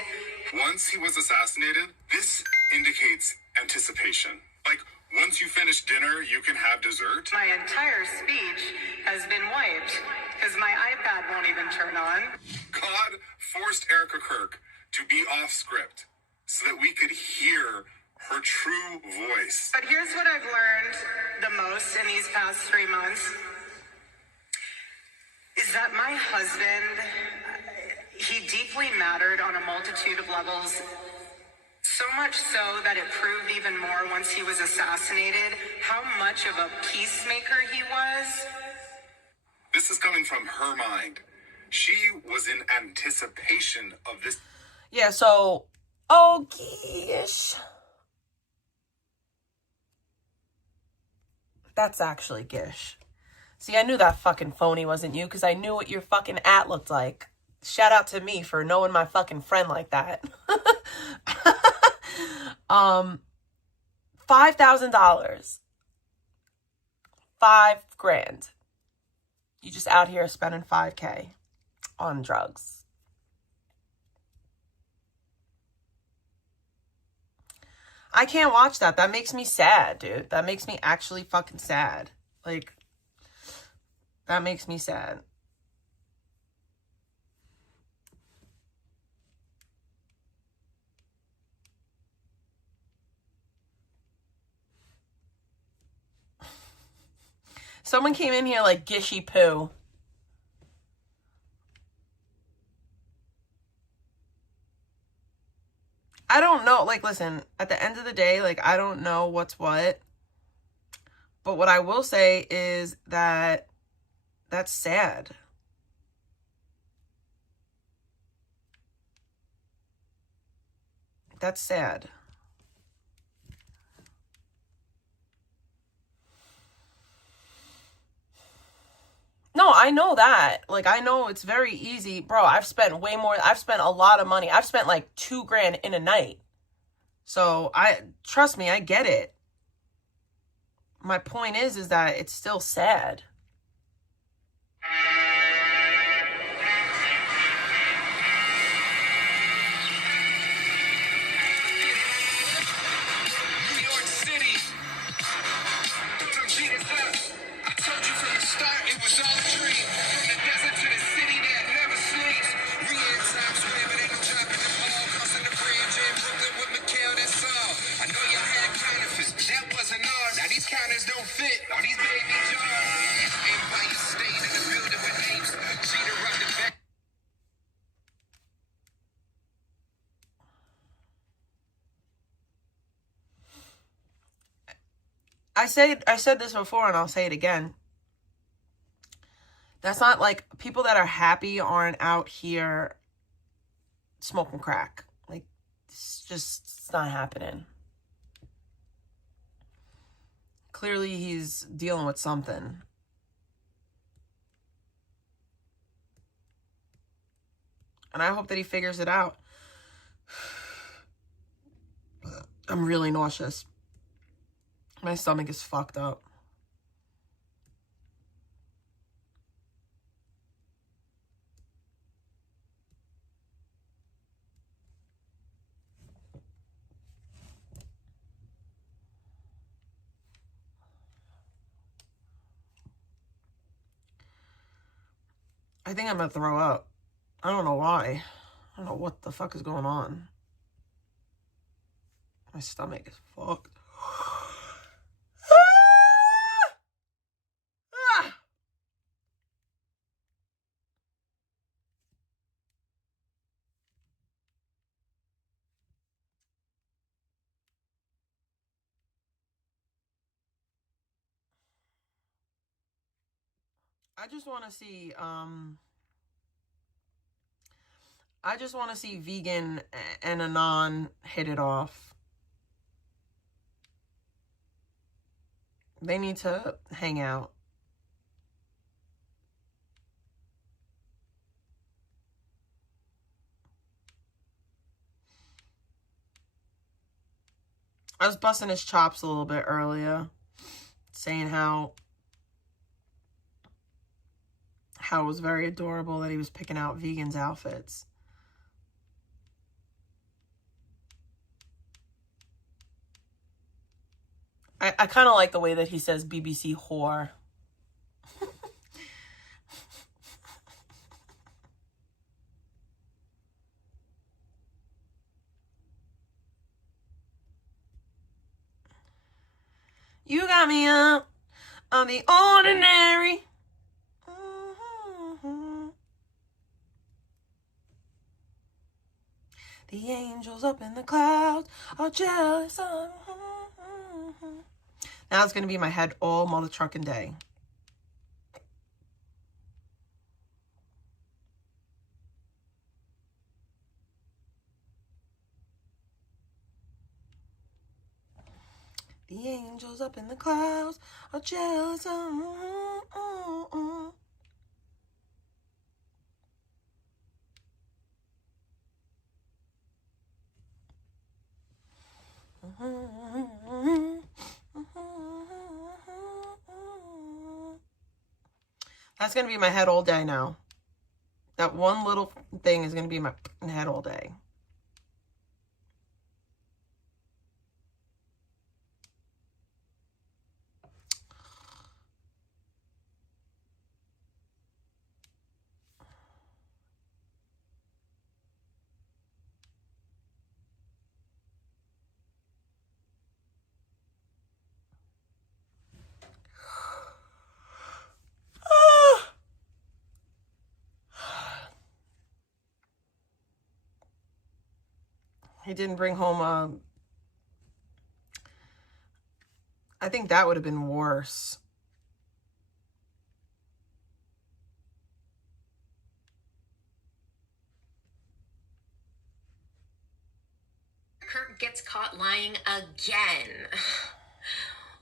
Once he was assassinated, this indicates anticipation. Like, once you finish dinner, you can have dessert. My entire speech has been wiped because my iPad won't even turn on. God forced Erica Kirk to be off script so that we could hear her true voice. But here's what I've learned the most in these past 3 months is that my husband, he deeply mattered on a multitude of levels. So much so that it proved even more once he was assassinated how much of a peacemaker he was. This is coming from her mind. She was in anticipation of this. Yeah, so, oh, geesh. That's actually Gish. See, I knew that fucking phony wasn't you because I knew what your fucking at looked like. Shout out to me for knowing my fucking friend like that. $5,000. 5 grand. You just out here spending $5K on drugs. I can't watch that. That makes me sad, dude. That makes me actually fucking sad. Like, that makes me sad. Someone came in here like Gishy Poo. I don't know. Like, listen, at the end of the day, like, I don't know what's what. But what I will say is that that's sad. That's sad. No, I know that. Like, I know it's very easy. Bro, I've spent way more. I've spent a lot of money. I've spent like 2 grand in a night. So, trust me, I get it. My point is that it's still sad. I said this before and I'll say it again. That's not like people that are happy aren't out here smoking crack. Like, it's not happening. Clearly he's dealing with something. And I hope that he figures it out. I'm really nauseous. My stomach is fucked up. I think I'm gonna throw up. I don't know why. I don't know what the fuck is going on. My stomach is fucked. I just want to see Vegan and Anon hit it off. They need to hang out. I was busting his chops a little bit earlier, saying how it was very adorable that he was picking out vegans' outfits. I kind of like the way that he says BBC whore. You got me up on the ordinary. The angels up in the clouds are jealous of. Now it's going to be in my head all mother trucking day. The angels up in the clouds are jealous of. That's going to be my head all day now. That one little thing is going to be my head all day. He didn't bring home I think that would have been worse. Kirk gets caught lying again.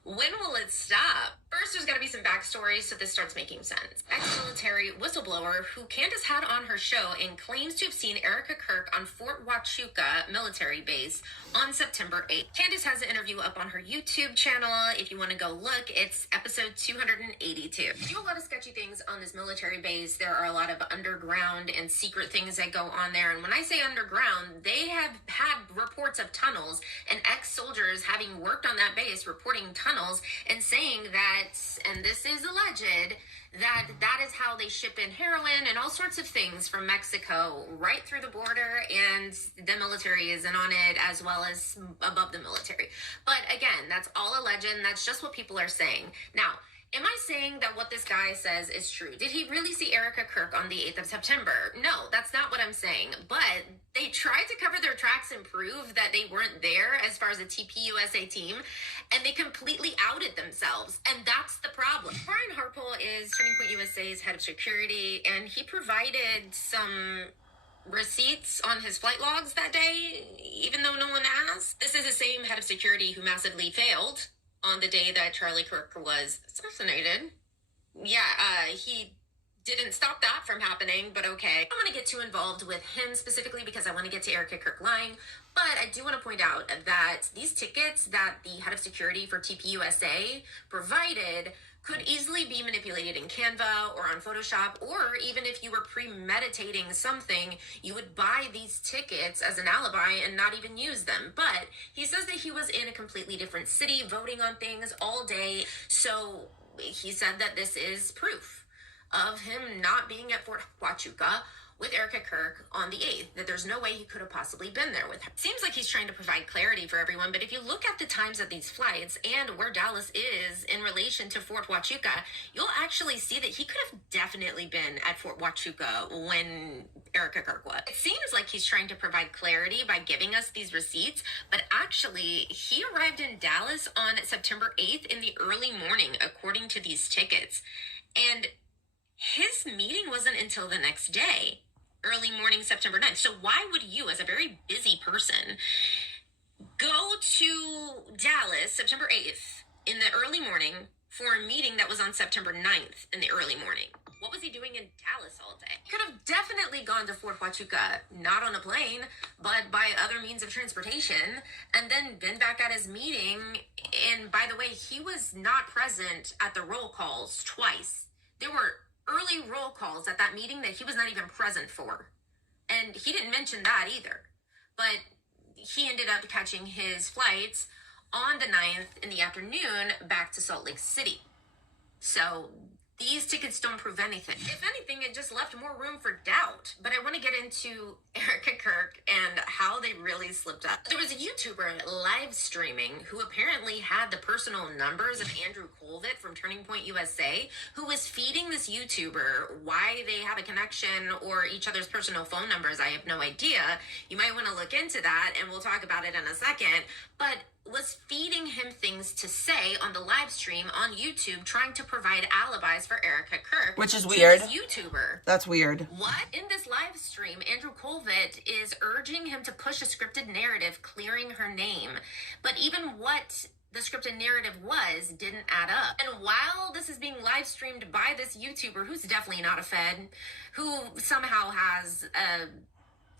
When will it stop? First, there's got to be some backstory so this starts making sense. Ex-military whistleblower who Candace had on her show and claims to have seen Erica Kirk on Fort Huachuca military base on September 8th. Candace has an interview up on her YouTube channel. If you want to go look, it's episode 282. They do a lot of sketchy things on this military base. There are a lot of underground and secret things that go on there. And when I say underground, they have had reports of tunnels and ex-soldiers having worked on that base reporting tunnels and saying that, and this is alleged, that is how they ship in heroin and all sorts of things from Mexico right through the border, and the military is in on it as well as above the military. But again, that's all alleged, and that's just what people are saying. Now, am I saying that what this guy says is true? Did he really see Erica Kirk on the 8th of September? No, that's not what I'm saying. But they tried to cover their tracks and prove that they weren't there as far as the TPUSA team, and they completely outed themselves. And that's the problem. Brian Harpole is Turning Point USA's head of security, and he provided some receipts on his flight logs that day, even though no one asked. This is the same head of security who massively failed on the day that Charlie Kirk was assassinated. Yeah, he didn't stop that from happening, but okay. I don't want to get too involved with him specifically because I want to get to Erica Kirk lying, but I do want to point out that these tickets that the head of security for TPUSA provided could easily be manipulated in Canva or on Photoshop, or even if you were premeditating something, you would buy these tickets as an alibi and not even use them. But he says that he was in a completely different city voting on things all day, so he said that this is proof of him not being at Fort Huachuca with Erica Kirk on the 8th, that there's no way he could have possibly been there with her. Seems like he's trying to provide clarity for everyone, but if you look at the times of these flights and where Dallas is in relation to Fort Huachuca, you'll actually see that he could have definitely been at Fort Huachuca when Erica Kirk was. It seems like he's trying to provide clarity by giving us these receipts, but actually he arrived in Dallas on September 8th in the early morning, according to these tickets. And his meeting wasn't until the next day, early morning, September 9th. So why would you, as a very busy person, go to Dallas September 8th in the early morning for a meeting that was on September 9th in the early morning? What was he doing in Dallas all day? He could have definitely gone to Fort Huachuca, not on a plane, but by other means of transportation, and then been back at his meeting. And by the way, he was not present at the roll calls twice. There were early roll calls at that meeting that he was not even present for. And he didn't mention that either. But he ended up catching his flights on the 9th in the afternoon back to Salt Lake City. So these tickets don't prove anything. If anything, it just left more room for doubt. But I want to get into Erica Kirk and how they really slipped up. There was a YouTuber live streaming who apparently had the personal numbers of Andrew Colvett from Turning Point USA, who was feeding this YouTuber why they have a connection or each other's personal phone numbers. I have no idea. You might want to look into that, and we'll talk about it in a second. But was feeding him things to say on the live stream on YouTube, trying to provide alibis for Erica Kirk. Which is weird. This YouTuber. That's weird. What? In this live stream, Andrew Colvett is urging him to push a scripted narrative clearing her name. But even what the scripted narrative was didn't add up. And while this is being live streamed by this YouTuber, who's definitely not a Fed, who somehow has a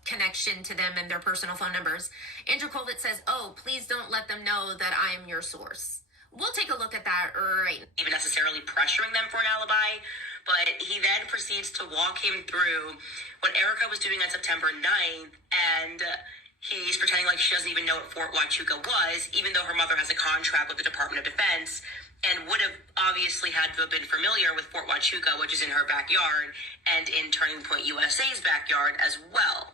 connection to them and their personal phone numbers, Andrew Colvett says, "Oh, please don't let them know that I am your source." We'll take a look at that right now. Even necessarily pressuring them for an alibi, But he then proceeds to walk him through what Erica was doing on September 9th, and he's pretending like she doesn't even know what Fort Huachuca was, even though her mother has a contract with the Department of Defense and would have obviously had to have been familiar with Fort Huachuca, which is in her backyard, and in Turning Point USA's backyard as well.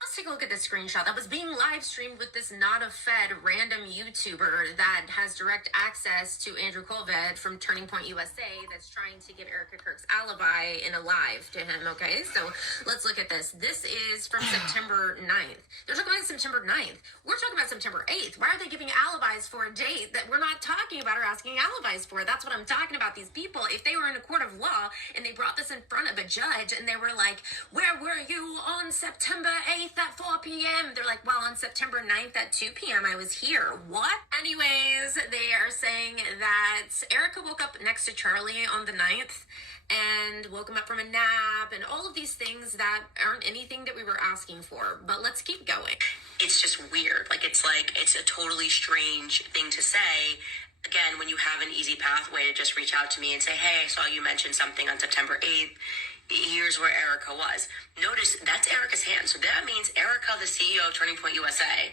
Let's take a look at this screenshot that was being live streamed with this not a Fed random YouTuber that has direct access to Andrew Colvett from Turning Point USA that's trying to get Erica Kirk's alibi in a live to him, okay? So let's look at this. This is from September 9th. They're talking about September 9th. We're talking about September 8th. Why are they giving alibis for a date that we're not talking about or asking alibis for? That's what I'm talking about. These people, if they were in a court of law and they brought this in front of a judge and they were like, where were you on September 8th? At 4 p.m. They're like, well, on September 9th at 2 p.m. I was here. What? Anyways, they are saying that Erica woke up next to Charlie on the 9th and woke him up from a nap and all of these things that aren't anything that we were asking for. But let's keep going. It's just weird. It's a totally strange thing to say. Again, when you have an easy pathway to just reach out to me and say, hey, I saw you mention something on September 8th. Here's where Erica was. Notice that's Erica's hand. So that means Erica, the CEO of Turning Point USA,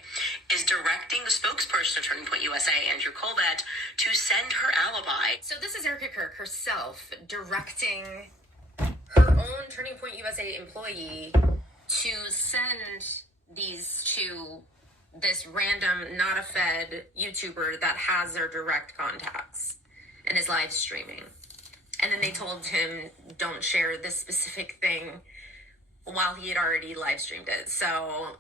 is directing the spokesperson of Turning Point USA, Andrew Colvett, to send her alibi. So this is Erica Kirk herself directing her own Turning Point USA employee to send these to this random, not a Fed YouTuber that has their direct contacts and is live streaming. And then they told him, don't share this specific thing while he had already live streamed it. So,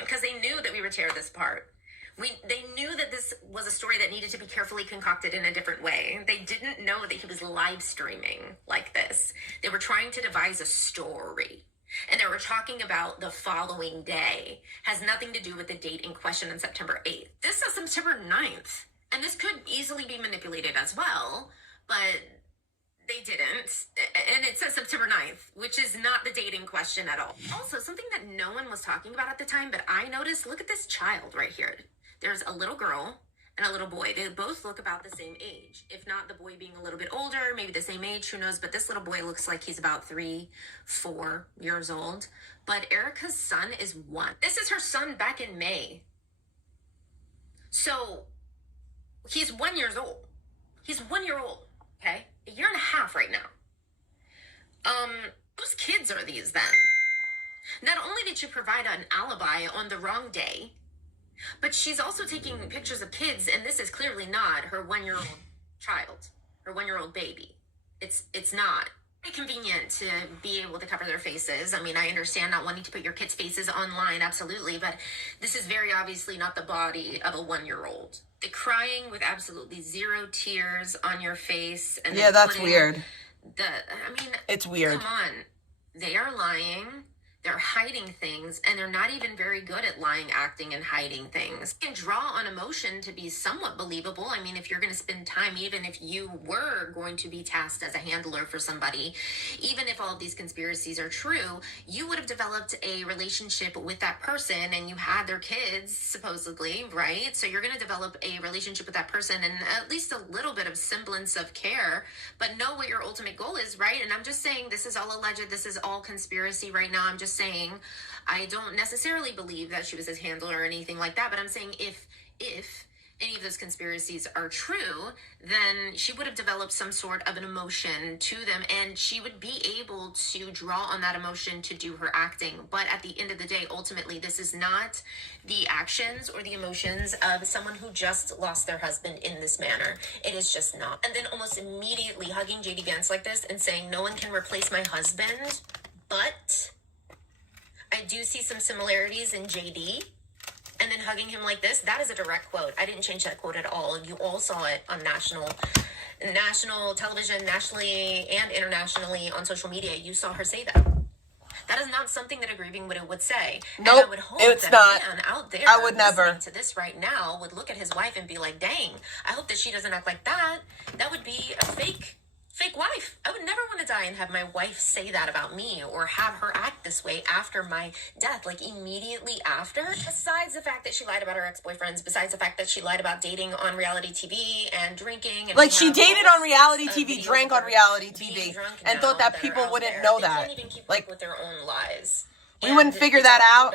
because they knew that we would tear this apart. They knew that this was a story that needed to be carefully concocted in a different way. They didn't know that he was live streaming like this. They were trying to devise a story. And they were talking about the following day. Has nothing to do with the date in question on September 8th. This is September 9th. And this could easily be manipulated as well. But they didn't. And it says September 9th, which is not the date in question at all. Also, something that no one was talking about at the time, but I noticed, look at this child right here. There's a little girl and a little boy. They both look about the same age. If not the boy being a little bit older, maybe the same age, who knows. But this little boy looks like he's about 3-4 years old. But Erica's son is 1. This is her son back in May. So he's 1 year old. He's 1 year old. Okay, 1.5 years right now. Whose kids are these then? Not only did she provide an alibi on the wrong day, but she's also taking pictures of kids, and this is clearly not her 1-year-old child, her 1-year-old baby. It's not convenient to be able to cover their faces. I mean, I understand not wanting to put your kids' faces online, absolutely, but this is very obviously not the body of a 1-year-old. The crying with absolutely 0 tears on your face, and yeah, that's weird. It's weird. Come on, they are lying. They're hiding things, and they're not even very good at lying, acting, and hiding things. You can draw on emotion to be somewhat believable. I mean, if you're going to spend time, even if you were going to be tasked as a handler for somebody, even if all of these conspiracies are true, you would have developed a relationship with that person, and you had their kids, supposedly, right? So you're going to develop a relationship with that person and at least a little bit of semblance of care, but know what your ultimate goal is, right? And I'm just saying this is all alleged. This is all conspiracy right now. I'm just saying I don't necessarily believe that she was his handler or anything like that, but I'm saying if any of those conspiracies are true, then she would have developed some sort of an emotion to them, and she would be able to draw on that emotion to do her acting. But at the end of the day, ultimately, this is not the actions or the emotions of someone who just lost their husband in this manner. It is just not. And then almost immediately hugging JD Vance like this and saying, no one can replace my husband, but I do see some similarities in JD, and then hugging him like this. That is a direct quote. I didn't change that quote at all. You all saw it on national television, nationally and internationally on social media. You saw her say that. That is not something that a grieving widow would say. Nope, and I would hope it's that not. a man out there I would never. listening to this right now would look at his wife and be like, dang, I hope that she doesn't act like that. That would be a fake fake wife. I would never want to die and have my wife say that about me or have her act this way after my death, like immediately after. Besides the fact that she lied about her ex-boyfriends, besides the fact that she lied about dating on reality TV and drinking. And like, she dated on reality TV, drank on reality TV, and thought that people wouldn't know that. Can't even keep like, up with their own lies. We wouldn't figure that out.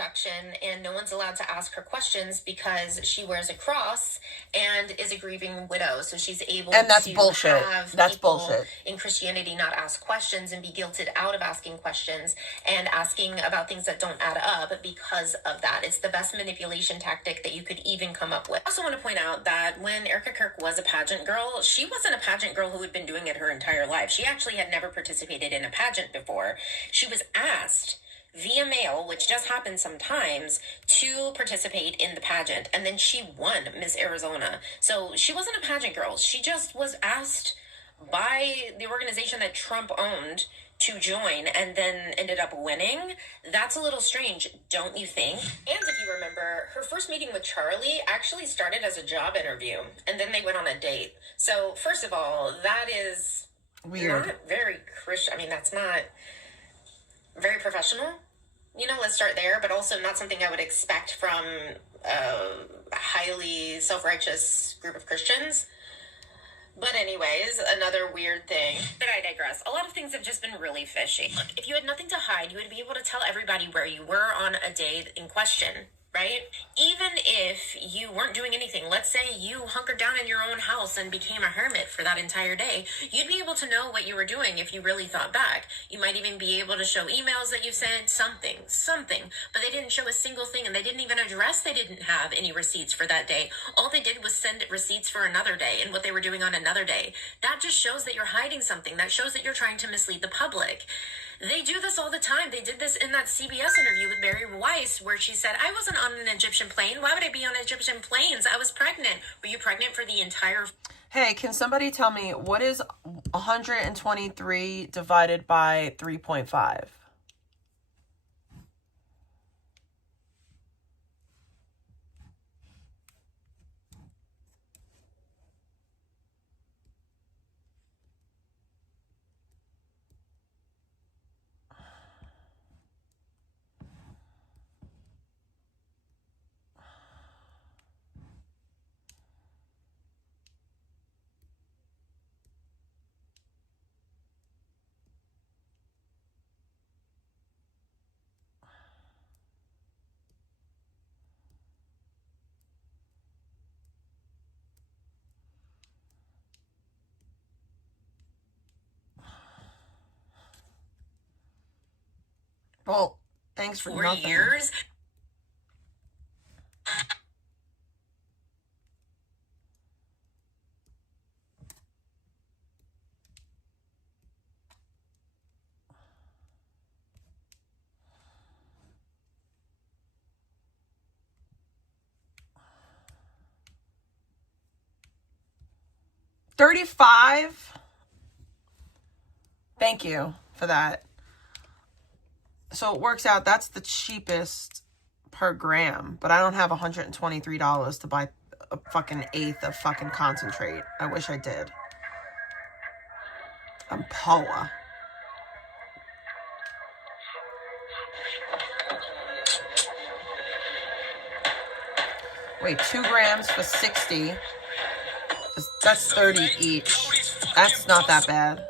And no one's allowed to ask her questions because she wears a cross and is a grieving widow. So she's able and that's to bullshit. have That's people bullshit. in Christianity not ask questions and be guilted out of asking questions and asking about things that don't add up because of that. It's the best manipulation tactic that you could even come up with. I also want to point out that when Erica Kirk was a pageant girl, she wasn't a pageant girl who had been doing it her entire life. She actually had never participated in a pageant before. She was asked via mail, which does happen sometimes, to participate in the pageant. And then she won Miss Arizona. So she wasn't a pageant girl. She just was asked by the organization that Trump owned to join and then ended up winning. That's a little strange, don't you think? And if you remember, her first meeting with Charlie actually started as a job interview. And then they went on a date. So first of all, that is weird. Not very Christian. I mean, that's not very professional, you know, let's start there, but also not something I would expect from a highly self-righteous group of Christians. But anyways, another weird thing. But I digress. A lot of things have just been really fishy. Look, if you had nothing to hide, you would be able to tell everybody where you were on a day in question, right? Even if you weren't doing anything, let's say you hunkered down in your own house and became a hermit for that entire day, you'd be able to know what you were doing if you really thought back. You might even be able to show emails that you sent, something, but they didn't show a single thing, and they didn't even address they didn't have any receipts for that day. All they did was send receipts for another day and what they were doing on another day. That just shows that you're hiding something. That shows that you're trying to mislead the public. They do this all the time. They did this in that CBS interview with Mary Weiss, where she said, I wasn't on an Egyptian plane. Why would I be on Egyptian planes? I was pregnant. Were you pregnant for the entire... Hey, can somebody tell me, what is 123 divided by 3.5? Well, thanks for 4 nothing. years. $35. Thank you for that. So it works out, that's the cheapest per gram, but I don't have $123 to buy a fucking eighth of fucking concentrate. I wish I did. I'm Paula. Wait, 2 grams for 60. That's 30 each. That's not that bad.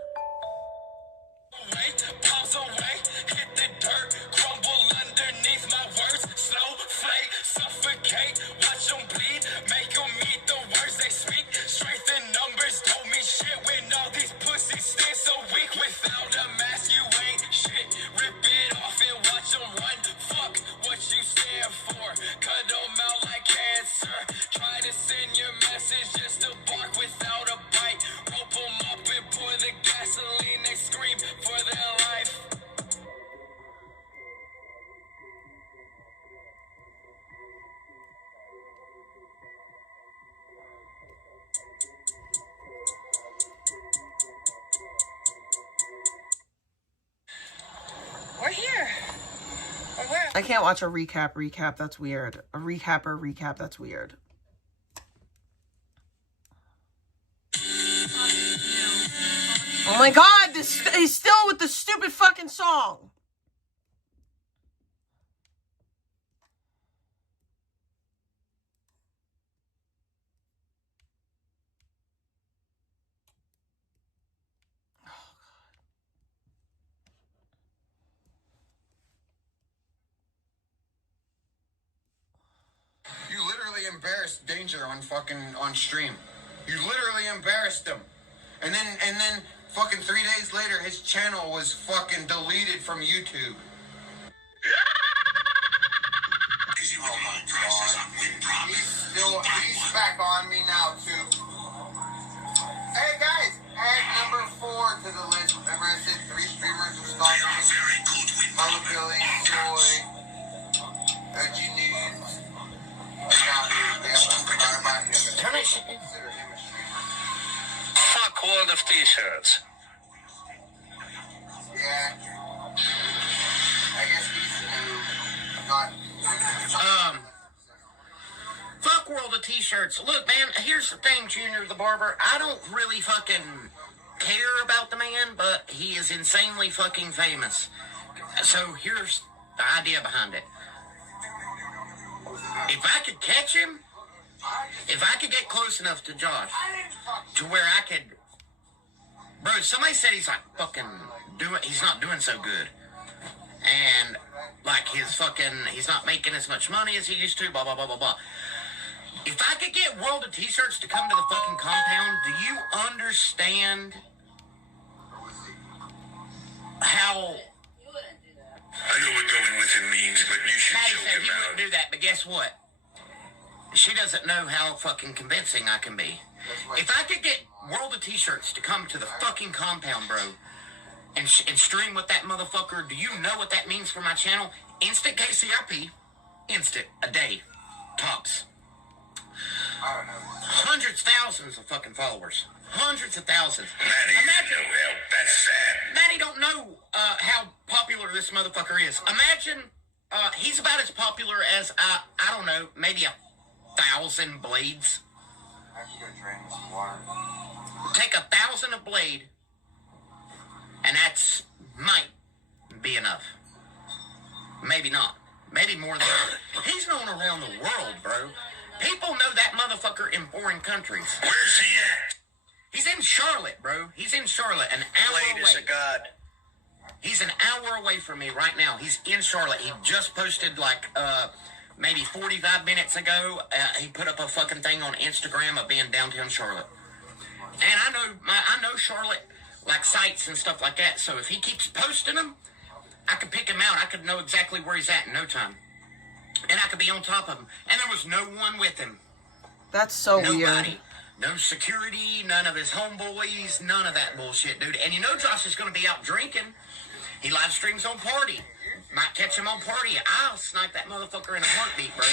I can't watch a recap. That's weird. A recap. That's weird. Oh my God, he's still with the stupid fucking song. You literally embarrassed Danger on stream. You literally embarrassed him. And then fucking 3 days later his channel was fucking deleted from YouTube. He's back on me now too. Hey guys, add number 4 to the list. Remember I said 3 streamers who stalked me? Mother Billy, Joy, Genius. Fuck World of T-shirts. Yeah. I guess he's new. Not. Fuck World of T-shirts. Look, man, here's the thing, Junior the Barber. I don't really fucking care about the man, but he is insanely fucking famous. So here's the idea behind it. If I could catch him, if I could get close enough to Josh to where I could... Bro, somebody said he's like fucking he's not doing so good. And like he's not making as much money as he used to, blah, blah, blah, blah, blah. If I could get World of T-shirts to come to the fucking compound, do you understand how... I know what going with him means, but you should Maddie choke said him he out. wouldn't do that, but guess what? She doesn't know how fucking convincing I can be. If I could get World of T-shirts to come to the fucking compound, bro, and stream with that motherfucker, do you know what that means for my channel? Instant KCRP. Instant. A day. Tops. Hundreds, thousands of fucking followers. Hundreds of thousands. Maddie, you know help. That's sad. Maddie don't know how popular this motherfucker is. Imagine he's about as popular as, I don't know, maybe 1,000 blades. I can go drain some water. Take 1,000 a blade, and that's might be enough. Maybe not. Maybe more than that. He's known around the world, bro. People know that motherfucker in foreign countries. Where's he at? He's in Charlotte, bro. He's in Charlotte, an hour Blade is away. a god. He's an hour away from me right now. He's in Charlotte. He just posted like maybe 45 minutes ago. He put up a fucking thing on Instagram of being downtown Charlotte. And I know Charlotte like sites and stuff like that. So if he keeps posting them, I could pick him out. I could know exactly where he's at in no time. And I could be on top of him. And there was no one with him. That's so Nobody. weird. No security, none of his homeboys, none of that bullshit, dude. And you know Josh is going to be out drinking. He live streams on Party. Might catch him on Party. I'll snipe that motherfucker in a heartbeat, bro.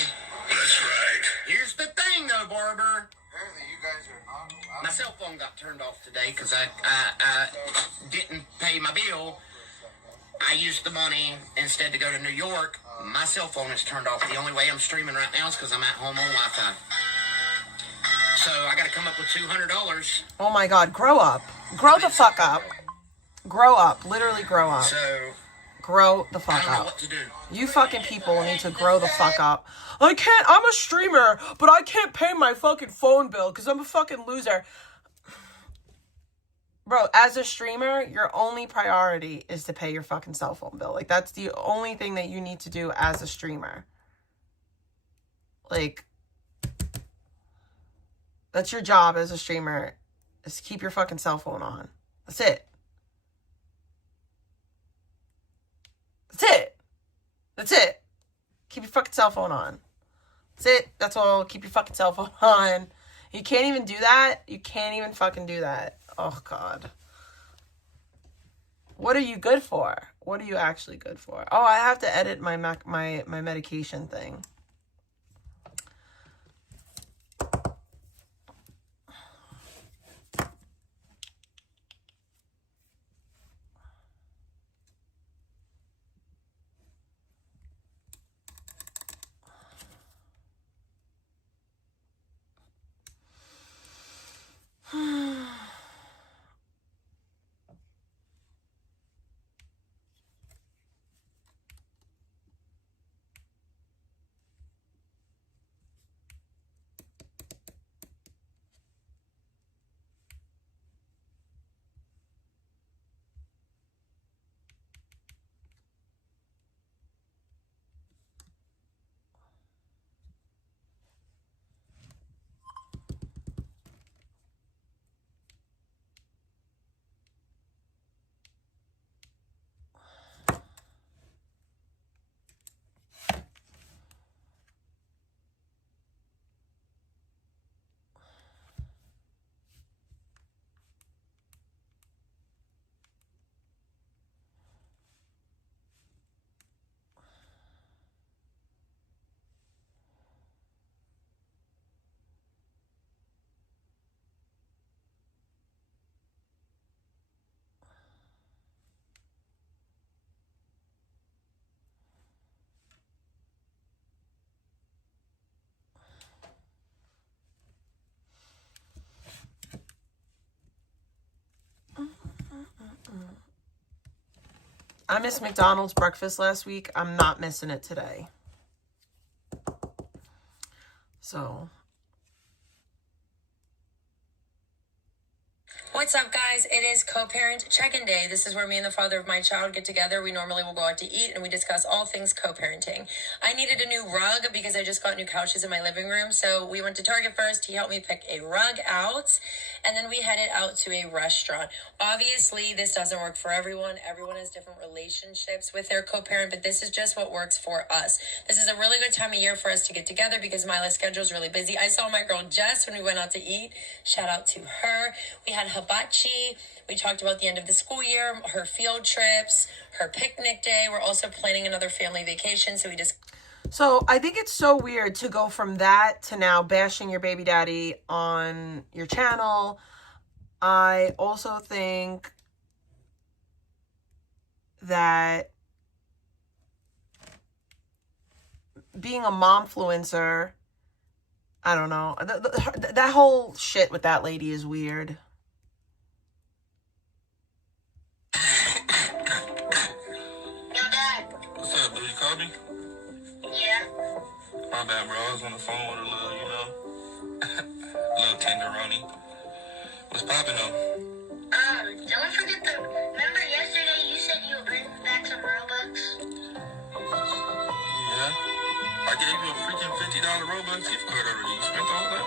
That's right. Here's the thing, though, Barber. Apparently you guys are not allowed. My cell phone got turned off today because I didn't pay my bill. I used the money instead to go to New York. My cell phone is turned off. The only way I'm streaming right now is because I'm at home on Wi-Fi. So I got to come up with $200. Oh my God, grow up. Grow the fuck up. Grow up. Literally grow up. So Grow the I fuck don't know up. what to do. You fucking people need to grow the fuck up. I'm a streamer, but I can't pay my fucking phone bill because I'm a fucking loser. Bro, as a streamer, your only priority is to pay your fucking cell phone bill. Like, that's the only thing that you need to do as a streamer. Like, that's your job as a streamer, is to keep your fucking cell phone on. That's it. That's it. That's it. Keep your fucking cell phone on. That's it. That's all. Keep your fucking cell phone on. You can't even do that. You can't even fucking do that. Oh, God. What are you good for? What are you actually good for? Oh, I have to edit my medication thing. I missed McDonald's breakfast last week. I'm not missing it today. So... What's up, guys? It is co-parent check-in day. This is where me and the father of my child get together. We normally will go out to eat and we discuss all things co-parenting. I needed a new rug because I just got new couches in my living room. So we went to Target first. He helped me pick a rug out and then we headed out to a restaurant. Obviously, this doesn't work for everyone. Everyone has different relationships with their co-parent, but this is just what works for us. This is a really good time of year for us to get together because Mila's schedule is really busy. I saw my girl Jess when we went out to eat. Shout out to her. We had hibachi. We talked about the end of the school year, her field trips, her picnic day. We're also planning another family vacation. So I think it's so weird to go from that to now bashing your baby daddy on your channel. I also think that being a momfluencer, I don't know, that whole shit with that lady is weird. What's up, dude? You called me? Yeah. My bad, bro. I was on the phone with a little, you know, little tenderoni. What's poppin' though? Don't forget remember yesterday you said you would bring back some Robux? Yeah. I gave you a freaking $50 Robux gift card already. You spent all of that?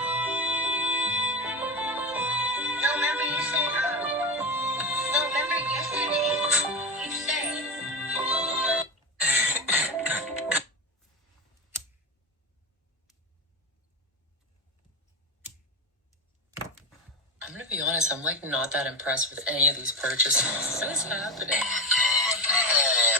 No, remember you said, no, remember yesterday you said. I'm gonna be honest, I'm like not that impressed with any of these purchases. What is happening?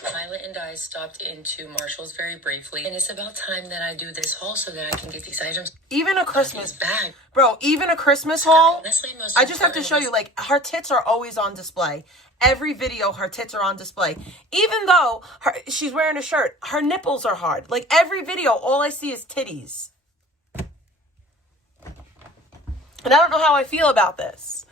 Mila and I stopped into Marshall's very briefly, and it's about time that I do this haul so that I can get these items. Even a Christmas bag. Bro, even a Christmas haul. Honestly, I just have to show you, like, her tits are always on display. Every video, her tits are on display. Even though she's wearing a shirt, her nipples are hard. Like, every video, all I see is titties. And I don't know how I feel about this.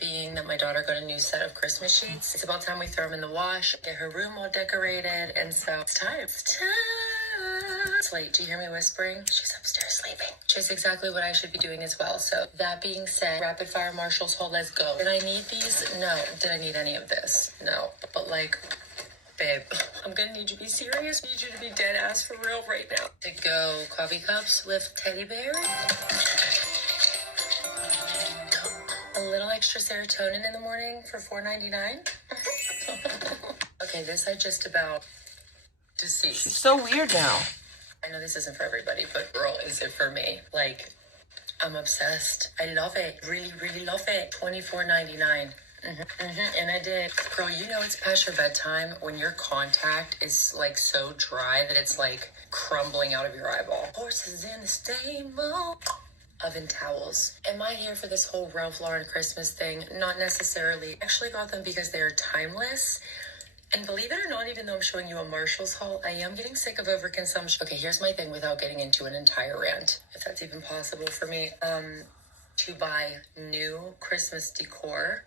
Being that my daughter got a new set of Christmas sheets, it's about time we throw them in the wash, get her room all decorated, and so it's time. It's time. It's late. Do you hear me whispering? She's upstairs sleeping. She's exactly what I should be doing as well. So that being said, rapid fire Marshall's haul, let's go. Did I need these? No. Did I need any of this? No. But like, babe, I'm gonna need you to be serious. I need you to be dead ass for real right now. To go coffee cups with teddy bear. A little extra serotonin in the morning for $4.99. Okay, this I just about deceased. She's so weird now. I know this isn't for everybody, but girl, is it for me? Like, I'm obsessed. I love it. Really, really love it. $24.99. And I did. Girl, you know it's past your bedtime when your contact is like so dry that it's like crumbling out of your eyeball. Horses in the stable. Oven towels. Am I here for this whole Ralph Lauren Christmas thing? Not necessarily. I actually got them because they are timeless. And believe it or not, even though I'm showing you a Marshall's haul, I am getting sick of overconsumption. Okay, here's my thing without getting into an entire rant, if that's even possible for me. To buy new Christmas decor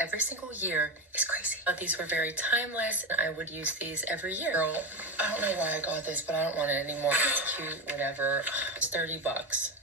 every single year is crazy. But these were very timeless, and I would use these every year. Girl, I don't know why I got this, but I don't want it anymore. It's cute, whatever. It's $30.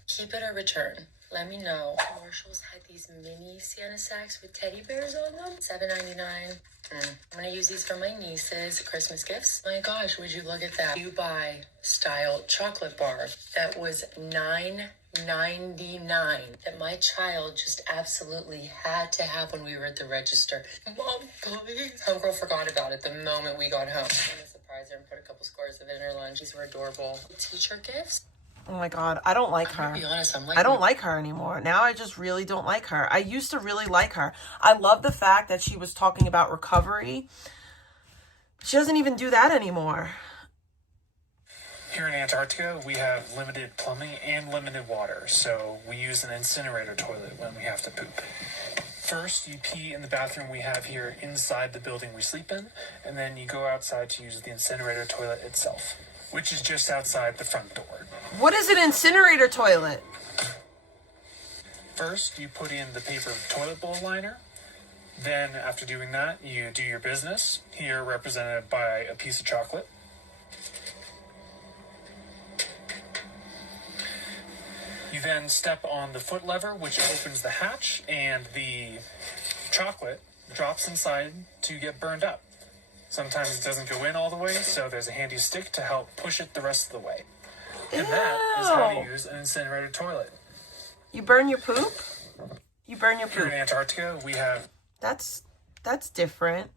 Keep it or return. Let me know. Marshall's had these mini Santa sacks with teddy bears on them. $7.99. I'm gonna use these for my nieces' Christmas gifts. My gosh, would you look at that? Dubai style chocolate bar that was $9.99 that my child just absolutely had to have when we were at the register. Mom, please. Homegirl forgot about it the moment we got home. I'm gonna surprise her and put a couple scores of it in her lunch. These were adorable. Teacher gifts. Oh my God, I don't like her. To be honest, I don't like her anymore. Now I just really don't like her. I used to really like her. I love the fact that she was talking about recovery. She doesn't even do that anymore. Here in Antarctica, we have limited plumbing and limited water, so we use an incinerator toilet when we have to poop. First, you pee in the bathroom we have here inside the building we sleep in, and then you go outside to use the incinerator toilet itself, which is just outside the front door. What is an incinerator toilet? First, you put in the paper toilet bowl liner, Then, after doing that, you do your business, here represented by a piece of chocolate. You then step on the foot lever, which opens the hatch, and the chocolate drops inside to get burned up. Sometimes it doesn't go in all the way, so there's a handy stick to help push it the rest of the way. And that is how to use an incinerator toilet. You burn your poop? You burn your Here poop. in Antarctica, we have... That's different.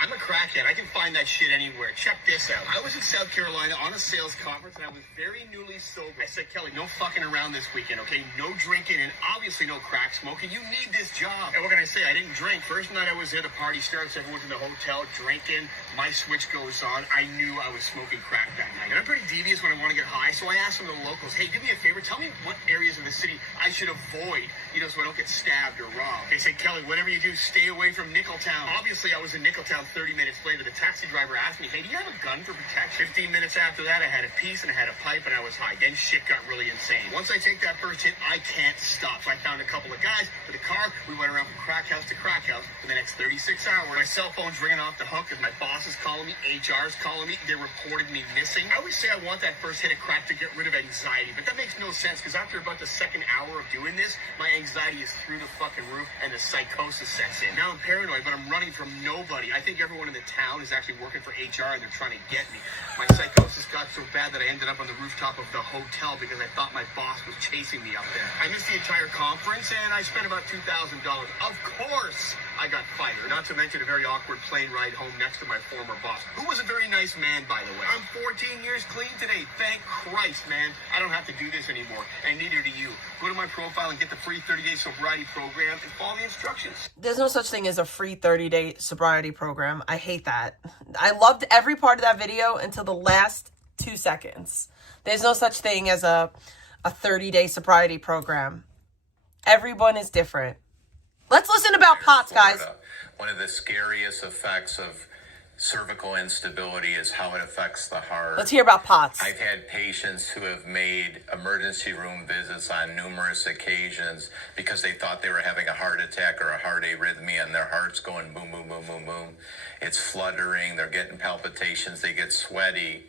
I'm a crackhead. I can find that shit anywhere. Check this out. I was in South Carolina on a sales conference, and I was very newly sober. I said, Kelly, no fucking around this weekend, okay? No drinking, and obviously no crack smoking. You need this job. And what can I say? I didn't drink. First night I was there, the party starts. Everyone's in the hotel drinking. My switch goes on. I knew I was smoking crack that night. And I'm pretty devious when I want to get high, so I asked some of the locals, hey, do me a favor. Tell me what areas of the city I should avoid, so I don't get stabbed or robbed. They said, Kelly, whatever you do, stay away from Nickeltown. Obviously, I was in Nickeltown 30 minutes later. The taxi driver asked me, hey, do you have a gun for protection? 15 minutes after that, I had a piece and I had a pipe and I was high. Then shit got really insane. Once I take that first hit, I can't stop. So I found a couple of guys with a car. We went around from crack house to crack house for the next 36 hours. My cell phone's ringing off the hook because my boss is calling me, HR's calling me. They reported me missing. I always say I want that first hit of crack to get rid of anxiety, but that makes no sense because after about the second hour of doing this, my anxiety is through the fucking roof and the psychosis sets in. Now I'm paranoid, but I'm running from nobody. I think everyone in the town is actually working for HR and they're trying to get me. My psychosis got so bad that I ended up on the rooftop of the hotel because I thought my boss was chasing me up there. I missed the entire conference and I spent about $2,000. Of course I got fired. Not to mention a very awkward plane ride home next to my former boss, who was a very nice man, by the way. I'm 14 years clean today. Thank Christ, man. I don't have to do this anymore, and neither do you. Go to my profile and get the free 30-day sobriety program and follow the instructions. There's no such thing as a free 30-day sobriety program. I hate that. I loved every part of that video until the last 2 seconds. There's no such thing as a 30-day sobriety program. Everyone is different. Let's listen about POTS, guys. One of the scariest effects of cervical instability is how it affects the heart. Let's hear about POTS. I've had patients who have made emergency room visits on numerous occasions because they thought they were having a heart attack or a heart arrhythmia and their heart's going boom, boom, boom, boom, boom. It's fluttering, they're getting palpitations, they get sweaty.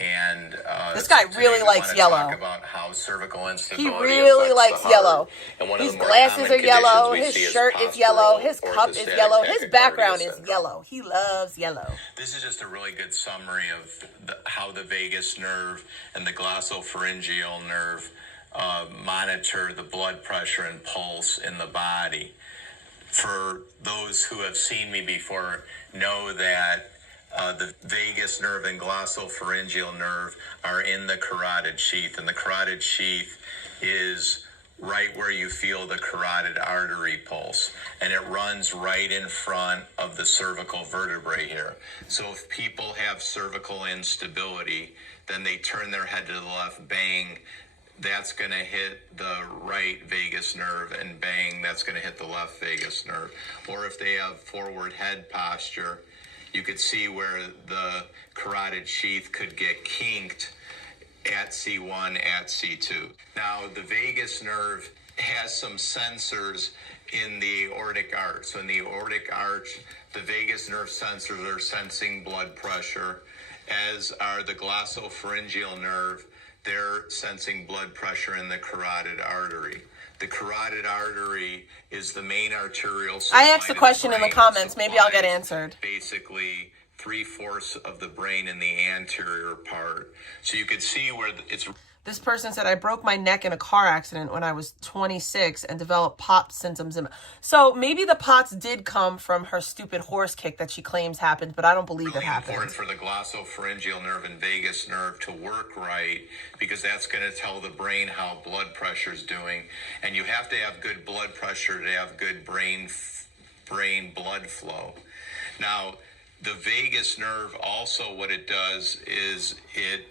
And this guy really likes yellow. Talk about how cervical instability He really likes yellow. And one his of the more glasses are common yellow. conditions we His see shirt is yellow. His cup is orthostatic yellow. His background is tachycardia yellow. He loves yellow. This is just a really good summary of how the vagus nerve and the glossopharyngeal nerve monitor the blood pressure and pulse in the body. For those who have seen me before, know that the vagus nerve and glossopharyngeal nerve are in the carotid sheath, and the carotid sheath is right where you feel the carotid artery pulse, and it runs right in front of the cervical vertebrae here. So if people have cervical instability, then they turn their head to the left, bang, that's going to hit the right vagus nerve, and bang, that's going to hit the left vagus nerve. Or if they have forward head posture, you could see where the carotid sheath could get kinked at C1, at C2. Now, the vagus nerve has some sensors in the aortic arch. So in the aortic arch, the vagus nerve sensors are sensing blood pressure, as are the glossopharyngeal nerve. They're sensing blood pressure in the carotid artery. The carotid artery is the main arterial supply. I asked the question in the comments. Maybe I'll get answered. Basically, 3/4 of the brain in the anterior part. So you could see where it's... This person said, I broke my neck in a car accident when I was 26 and developed POTS symptoms. So maybe the POTS did come from her stupid horse kick that she claims happened, but I don't believe it happened. It's important for the glossopharyngeal nerve and vagus nerve to work right, because that's going to tell the brain how blood pressure is doing. And you have to have good blood pressure to have good brain blood flow. Now, the vagus nerve also, what it does is it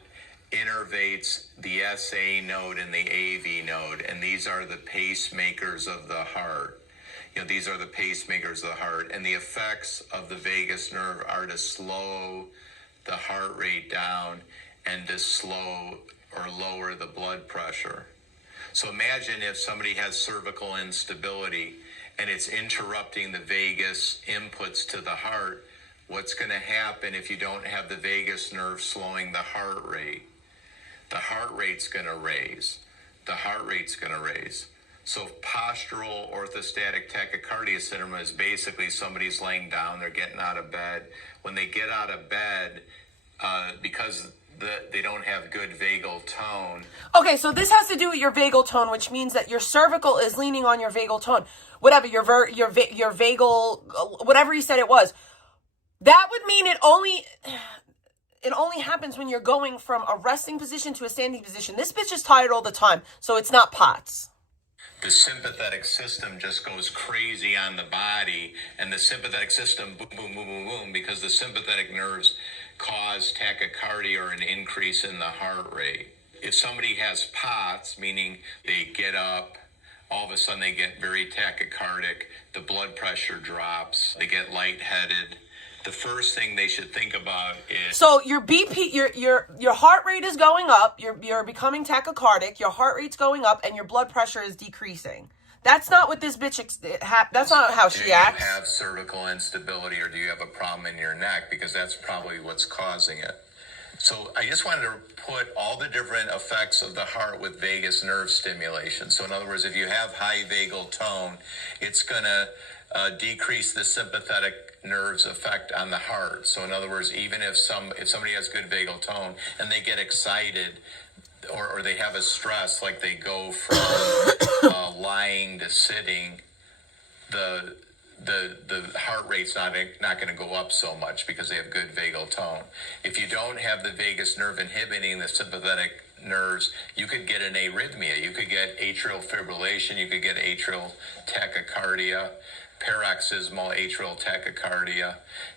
innervates the SA node and the AV node, and these are the pacemakers of the heart. These are the pacemakers of the heart, and the effects of the vagus nerve are to slow the heart rate down and to slow or lower the blood pressure. So imagine if somebody has cervical instability and it's interrupting the vagus inputs to the heart, what's going to happen if you don't have the vagus nerve slowing the heart rate? The heart rate's going to raise. The heart rate's going to raise. So postural orthostatic tachycardia syndrome is basically somebody's laying down, they're getting out of bed. When they get out of bed, because they don't have good vagal tone. Okay, so this has to do with your vagal tone, which means that your cervical is leaning on your vagal tone. Whatever, your vagal, whatever you said it was. That would mean it only happens when you're going from a resting position to a standing position. This bitch is tired all the time, so it's not POTS. The sympathetic system just goes crazy on the body, and the sympathetic system boom, boom, boom, boom, boom, because the sympathetic nerves cause tachycardia or an increase in the heart rate. If somebody has POTS, meaning they get up, all of a sudden they get very tachycardic, the blood pressure drops, they get lightheaded. The first thing they should think about is... So your BP, your heart rate is going up, you're becoming tachycardic, your heart rate's going up, and your blood pressure is decreasing. That's not what this bitch, that's not how she acts. Do you have cervical instability, or do you have a problem in your neck? Because that's probably what's causing it. So I just wanted to put all the different effects of the heart with vagus nerve stimulation. So in other words, if you have high vagal tone, it's going to decrease the sympathetic nerves effect on the heart. So in other words, even if somebody has good vagal tone and they get excited, or they have a stress, like they go from lying to sitting, the heart rate's not going to go up so much because they have good vagal tone. If you don't have the vagus nerve inhibiting the sympathetic nerves, you could get an arrhythmia. You could get atrial fibrillation. You could get atrial tachycardia, paroxysmal atrial tachycardia.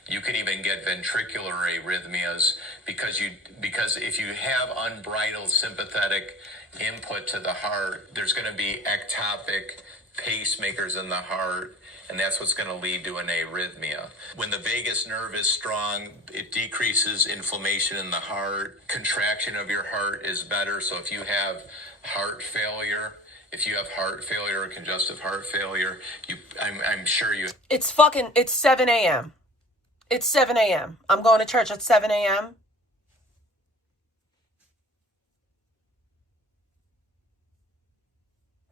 You can even get ventricular arrhythmias because if you have unbridled sympathetic input to the heart, there's going to be ectopic pacemakers in the heart, and that's what's going to lead to an arrhythmia. When the vagus nerve is strong, it decreases inflammation in the heart. Contraction of your heart is better. So if you have heart failure, or congestive heart failure, I'm sure you... It's 7 a.m. It's 7 a.m. I'm going to church at 7 a.m.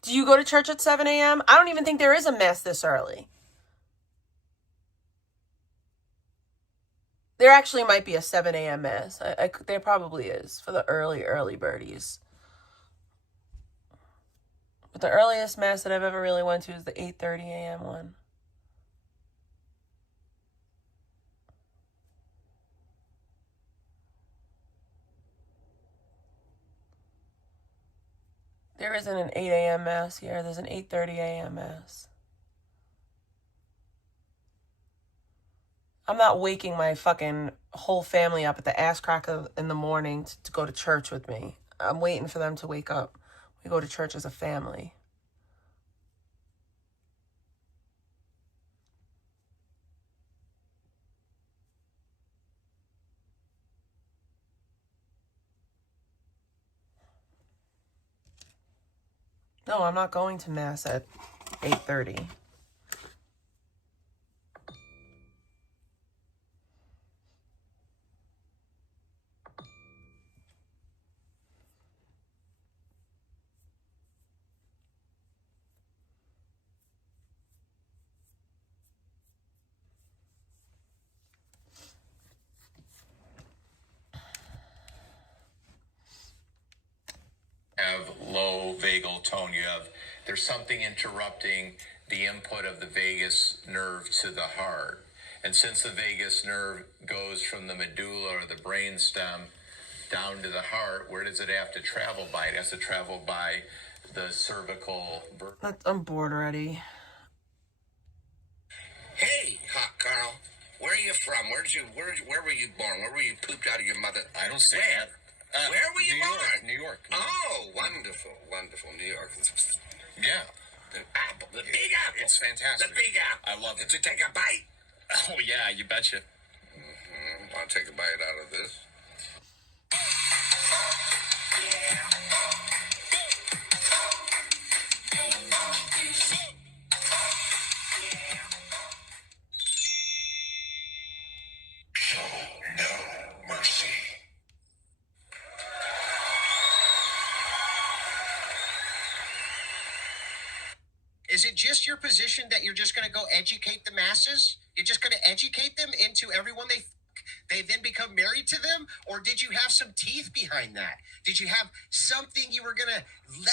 Do you go to church at 7 a.m.? I don't even think there is a mass this early. There actually might be a 7 a.m. mass. There probably is for the early birdies. But the earliest mass that I've ever really went to is the 8:30 a.m. one. There isn't an 8 a.m. mass here. There's an 8:30 a.m. mass. I'm not waking my fucking whole family up at the ass crack in the morning to go to church with me. I'm waiting for them to wake up. We go to church as a family. No, I'm not going to mass at 8:30. Have low vagal tone. There's something interrupting the input of the vagus nerve to the heart. And since the vagus nerve goes from the medulla or the brain stem down to the heart, where does it have to travel by? It has to travel by the cervical. I'm bored already. Hey, Hot Carl, where are you from? Where were you born? Where were you pooped out of your mother? I don't say that. Where were you born? New York. Oh, wonderful, New York. Yeah. The apple, the big apple. It's fantastic. The big apple. I love it. Did you take a bite? Oh, yeah, you betcha. I'll take a bite out of this. Is it just your position that you're just going to go educate the masses? You're just going to educate them into everyone they then become married to them? Or did you have some teeth behind that? Did you have something you were going to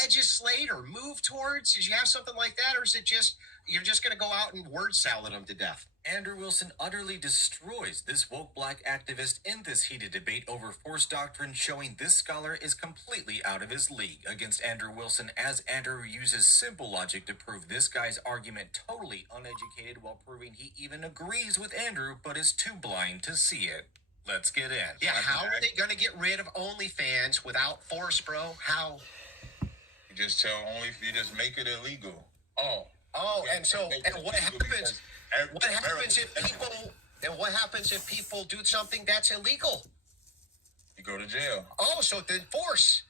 legislate or move towards? Did you have something like that? Or is it just, you're just going to go out and word salad them to death? Andrew Wilson utterly destroys this woke black activist in this heated debate over force doctrine, showing this scholar is completely out of his league against Andrew Wilson, as Andrew uses simple logic to prove this guy's argument totally uneducated, while proving he even agrees with Andrew but is too blind to see it. Let's get in. Yeah, how are they going to get rid of OnlyFans without force, bro? How? You just you just make it illegal. And what happens? What happens if people do something that's illegal? You go to jail. So then force.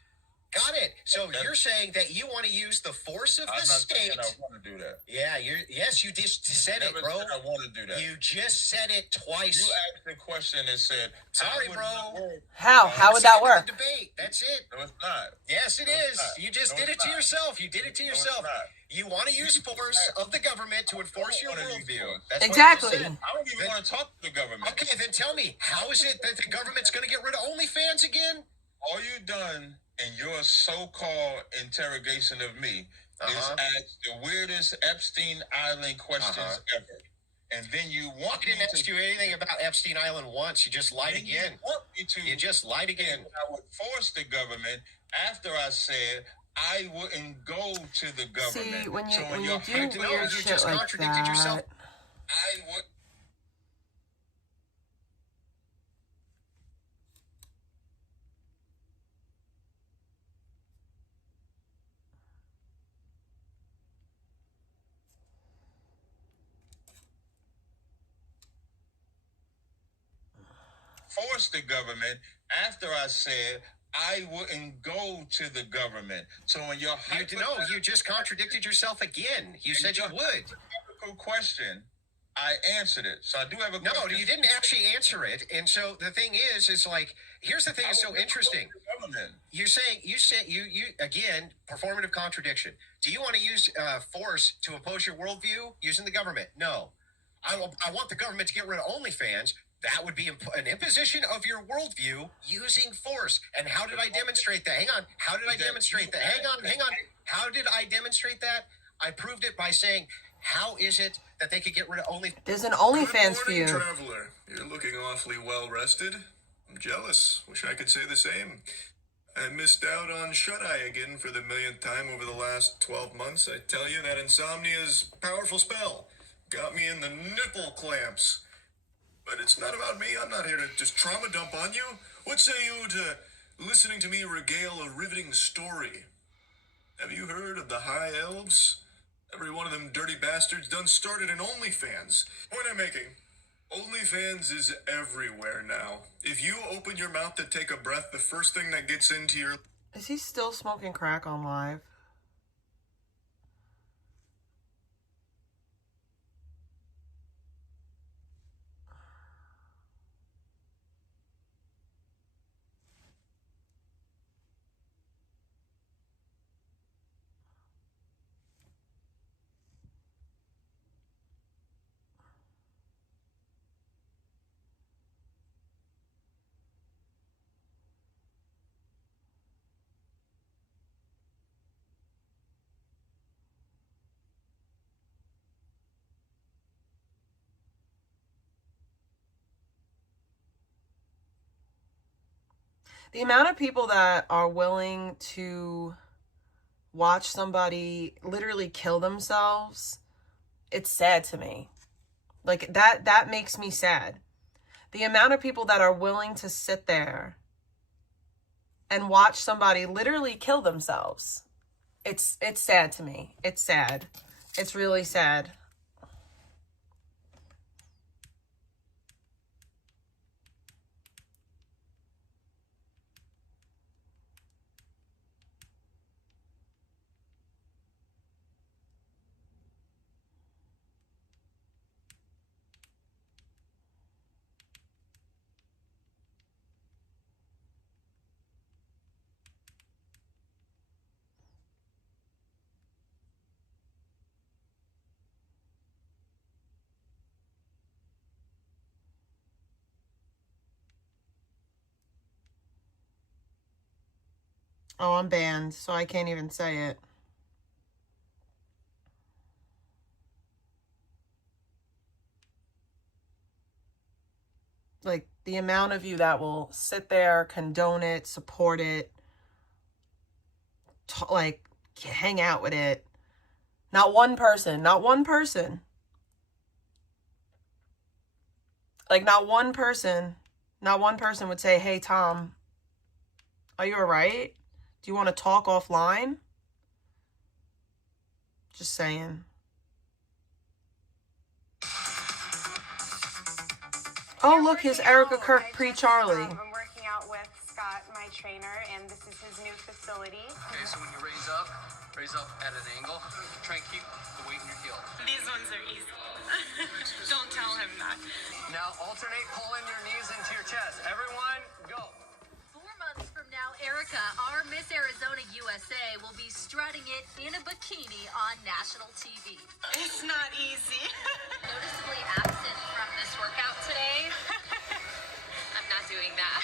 Got it. So you're saying that you want to use the force of the state. I want to do that. Yeah, yes, you just said it, bro. I want to do that. You just said it twice. You asked the question and said, "Sorry, bro." How would that work? Debate. That's it. No, it's not. Yes, it is. You just did it to yourself. You did it to yourself. You want to use force of the government to enforce your worldview. That's exactly. I don't even want to talk to the government. Okay, then tell me, how is it that the government's going to get rid of OnlyFans again? All you've done in your so-called interrogation of me is ask the weirdest Epstein Island questions ever. And then you want I didn't ask you anything about Epstein Island once. You just lied again. You just lied again. I would force the government after I said I wouldn't go to the government. See, when you do no, weird you shit just like contradicted yourself. that, I would. Force the government after I said I wouldn't go to the government. So in your you just contradicted yourself again. You said you would. Hypothetical question, I answered it. So I do have a question. No, you didn't actually answer it. And so the thing is like, here's the thing that's so interesting. You're saying you again, performative contradiction. Do you want to use force to oppose your worldview using the government? No. I want the government to get rid of OnlyFans. That would be an imposition of your worldview using force. And how did I demonstrate that? Hang on. How did I demonstrate that? Hang on. How did I demonstrate that? I proved it by saying, how is it that they could get rid of OnlyFans? there's an OnlyFans for you. Traveler, you're looking awfully well rested. I'm jealous. Wish I could say the same. I missed out on shut-eye again for the millionth time over the last 12 months. I tell you, that insomnia's a powerful spell. Got me in the nipple clamps. But it's not about me. I'm not here to just trauma dump on you. What say you to listening to me regale a riveting story? Have you heard of the High Elves? Every one of them dirty bastards done started an OnlyFans. Point I'm making, OnlyFans is everywhere now. If you open your mouth to take a breath, the first thing that gets into your... Is he still smoking crack on live? The amount of people that are willing to watch somebody literally kill themselves, it's sad to me. Like, that makes me sad. The amount of people that are willing to sit there and watch somebody literally kill themselves, it's sad to me. It's sad. It's really sad. Oh, I'm banned, so I can't even say it. Like, the amount of you that will sit there, condone it, support it, like, hang out with it. Not one person. Not one person. Like, not one person would say, hey, Tom, are you all right? Do you want to talk offline? Just saying. Oh, look, here's Erica Kirk pre-Charlie. I'm working out with Scott, my trainer, and this is his new facility. Okay, so when you raise up at an angle, try and keep the weight in your heel. These ones are easy. Don't tell him that. Now alternate pulling your knees into your chest. Everyone, go. 4 months from now, Erica, our Miss Arizona USA, will be strutting it in a bikini on national TV. It's not easy. Noticeably absent from this workout today. I'm not doing that.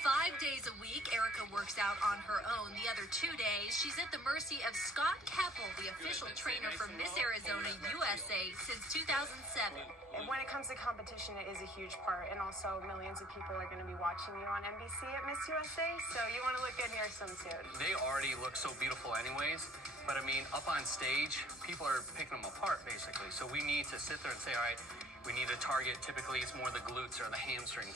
5 days a week, Erica works out on her own. The other 2 days, she's at the mercy of Scott Keppel, the official trainer for Miss Arizona USA since 2007. When it comes to competition, it is a huge part, and also millions of people are going to be watching you on NBC at Miss USA, so you want to look good in your swimsuit. They already look so beautiful anyways, but I mean, up on stage, people are picking them apart basically. So we need to sit there and say, all right, we need to target, typically it's more the glutes or the hamstring.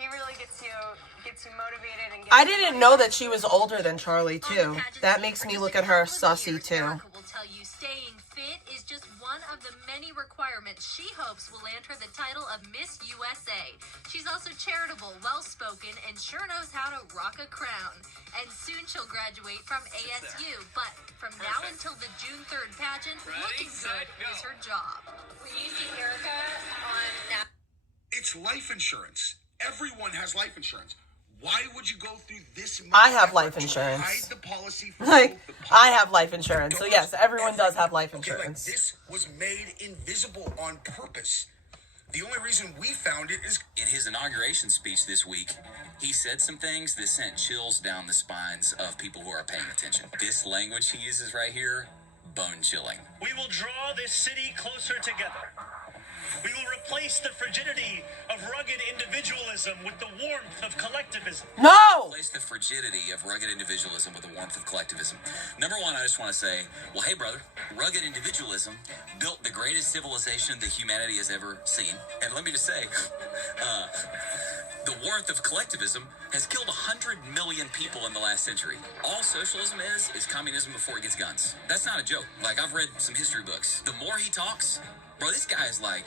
He really gets you motivated and I didn't know that she was older than Charlie, too. That makes me look at her sussy, too. Erica will tell you staying fit is just one of the many requirements she hopes will land her the title of Miss USA. She's also charitable, well-spoken, and sure knows how to rock a crown. And soon she'll graduate from ASU. But from now until the June 3rd pageant, looking good is her job. When you see Erica on... It's life insurance. Everyone has life insurance. Why would you go through this much I have effort life to insurance. hide the policy from Like, both the I have life insurance. So yes, everyone does have life Okay, like, insurance. this was made invisible on purpose. The only reason we found it is... In his inauguration speech this week, he said some things that sent chills down the spines of people who are paying attention. This language he uses right here, bone chilling. We will draw this city closer together. We will replace the frigidity of rugged individualism with the warmth of collectivism. No! Replace the frigidity of rugged individualism with the warmth of collectivism. Number one, I just want to say, well, hey, brother, rugged individualism built the greatest civilization that humanity has ever seen. And let me just say, the warmth of collectivism has killed 100 million people in the last century. All socialism is communism before it gets guns. That's not a joke. Like, I've read some history books. The more he talks, bro, this guy is like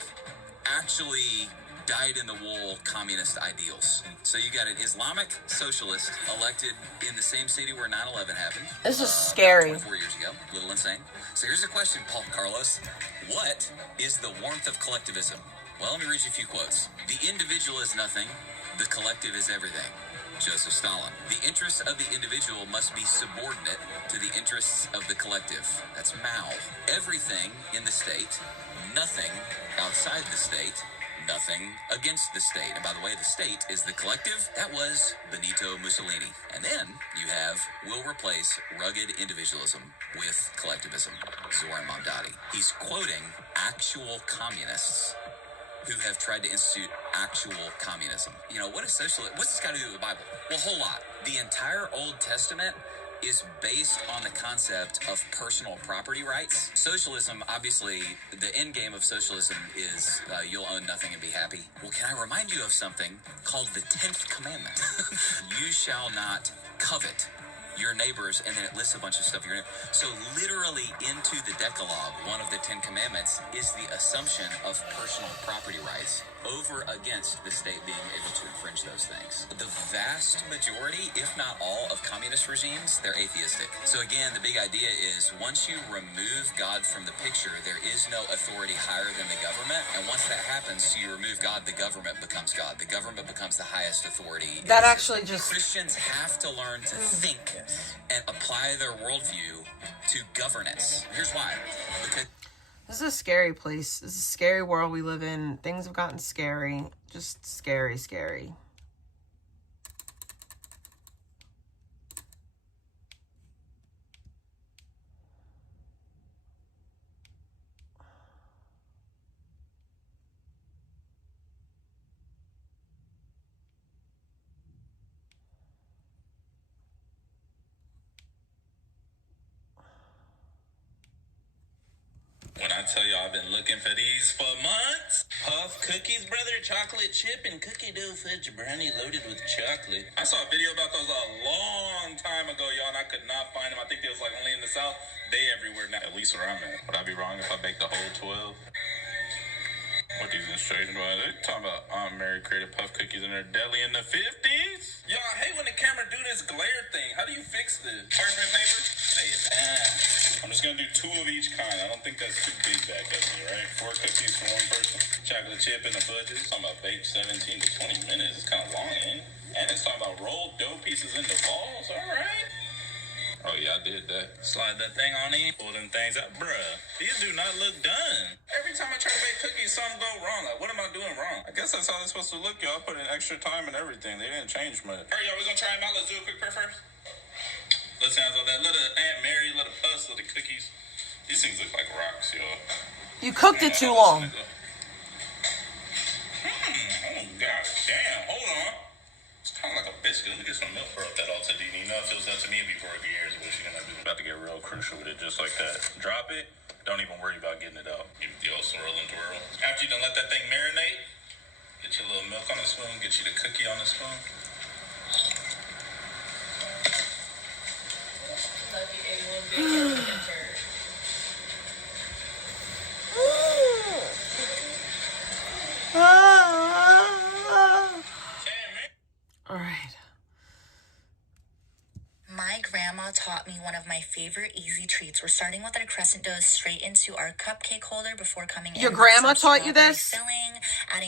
actually dyed-in-the-wool communist ideals. So you got an Islamic socialist elected in the same city where 9/11 happened. This is scary. 24 years ago. A little insane. So here's a question, Paul Carlos. What is the warmth of collectivism? Well, let me read you a few quotes. The individual is nothing. The collective is everything. Joseph Stalin. The interests of the individual must be subordinate to the interests of the collective. That's Mao. Everything in the state, nothing outside the state, nothing against the state. And by the way, the state is the collective. That was Benito Mussolini. And then you have, we'll replace rugged individualism with collectivism. Zoran Mamdani. He's quoting actual communists who have tried to institute actual communism. You know, what is socialism? What's this got to do with the Bible? Well, a whole lot. The entire Old Testament is based on the concept of personal property rights. Socialism, obviously, the end game of socialism is you'll own nothing and be happy. Well, can I remind you of something called the 10th commandment? You shall not covet your neighbors, and then it lists a bunch of stuff you're gonna. So literally into the Decalogue, one of the 10 commandments is the assumption of personal property rights over against the state being able to infringe those things. The vast majority, if not all, of communist regimes, they're atheistic. So again, the big idea is once you remove God from the picture, there is no authority higher than the government. And once that happens, so you remove God, the government becomes God. The government becomes the highest authority. That actually just... Christians have to learn to think and apply their worldview to governance. Here's why. Because this is a scary place. This is a scary world we live in. Things have gotten scary. Just scary, scary. When I tell y'all I've been looking for these for months. Puff cookies, brother, chocolate chip and cookie dough fudge brownie loaded with chocolate. I saw a video about those a long time ago, y'all, and I could not find them. I think they was like only in the South. They everywhere now, at least where I'm at. Would I be wrong if I baked the whole 12? What these instructions were? They talking about Aunt Mary created puff cookies in her deli in the 50s? Y'all, I hate when the camera do this glare thing. How do you fix this? Parchment paper? Lay it down. I'm just gonna do 2 of each kind. I don't think that's too big back at me, right? 4 cookies for 1 person. Chocolate chip and the fudges. Talking about bake 17 to 20 minutes. It's kind of long, ain't it? And it's talking about rolled dough pieces into balls. All right. Oh, yeah, I did that. Slide that thing on in, pull them things out. Bruh, these do not look done. Every time I try to make cookies, something go wrong. Like, what am I doing wrong? I guess that's how they're supposed to look, y'all. I put in extra time and everything. They didn't change much. All right, y'all, we're going to try them out. Let's do a quick prayer first. Let's handle that. Little Aunt Mary, little Puss, little cookies. These things look like rocks, y'all. You cooked it too long. Oh, God damn. Hold on. It's kind of like a biscuit. Let me get some milk for up that all to Dini. You know, if it was up to me, it'd be for a years. What she gonna do? About to get real crucial with it, just like that. Drop it. Don't even worry about getting it out. Give it the old swirl and twirl. After you done let that thing marinate, get your little milk on the spoon. Get you the cookie on the spoon. All right. My grandma taught me one of my favorite easy treats. We're starting with our crescent dough straight into our cupcake holder before coming in. Your grandma taught you this?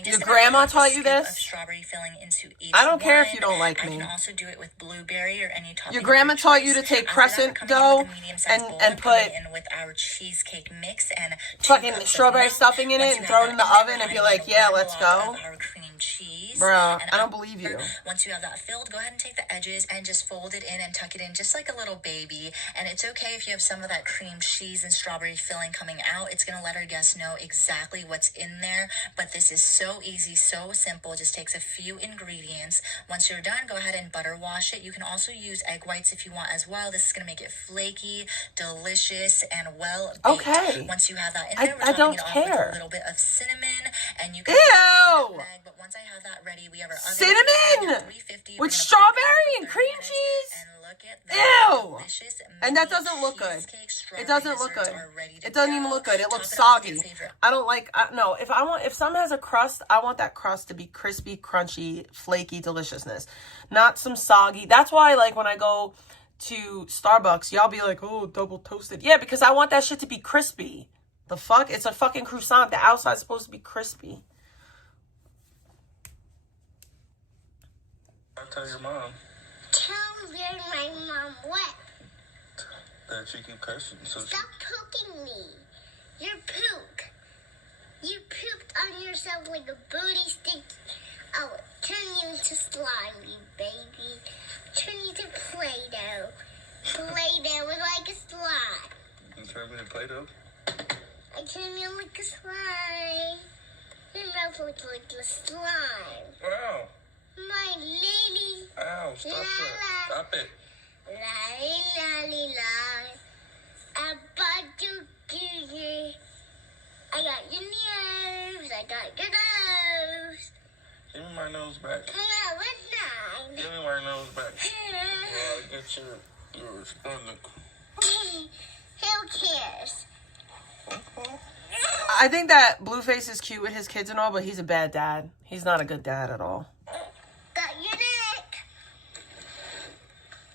Your grandma taught you this? Strawberry filling into each I don't care if one. you don't like I me. can also do it with blueberry or any topping. Your grandma taught you to take crescent dough and put in with our cheesecake mix and fucking strawberry stuffing in it and throw it in the oven and be like, yeah, let's go. Our cream cheese. Bro, I don't believe you. Once you have that filled, go ahead and take the edges and just fold it in and tuck it in just like a little baby. And it's okay if you have some of that cream cheese and strawberry filling coming out. It's going to let our guests know exactly what's in there. But this is so easy, so simple. It just takes a few ingredients. Once you're done, go ahead and butter wash it. You can also use egg whites if you want as well. This is going to make it flaky, delicious, and well baked. Okay. Once you have that in there, we're I don't topping it off care. with a little bit of cinnamon. And you can Ew! but once I have that ready, we have our oven Cinnamon with strawberry and cream cheese. Ew! And that doesn't look good. It doesn't look good. It doesn't even look good. It looks soggy. I don't like. No, if something has a crust, I want that crust to be crispy, crunchy, flaky deliciousness, not some soggy. That's why, like, when I go to Starbucks, y'all be like, oh, double toasted. Yeah, because I want that shit to be crispy. The fuck? It's a fucking croissant. The outside's supposed to be crispy. I'll tell your mom. Tell my mom what? That you keep cursing. So Stop poking me. You're poop. You pooped on yourself like a booty stick. I'll turn you into slime, you baby. Turn you to Play-Doh. Play-Doh is like a slime. You turn me to Play-Doh? I turn you like a slime. Your mouth looks like a slime. Wow. My lady. Ow, stop it. Stop it. I got your nose. I got your nose. Give me my nose back. No, it's not. Give me my nose back. Well, I get your stomach. Who cares? I think that Blueface is cute with his kids and all, but he's a bad dad. He's not a good dad at all. Got your neck.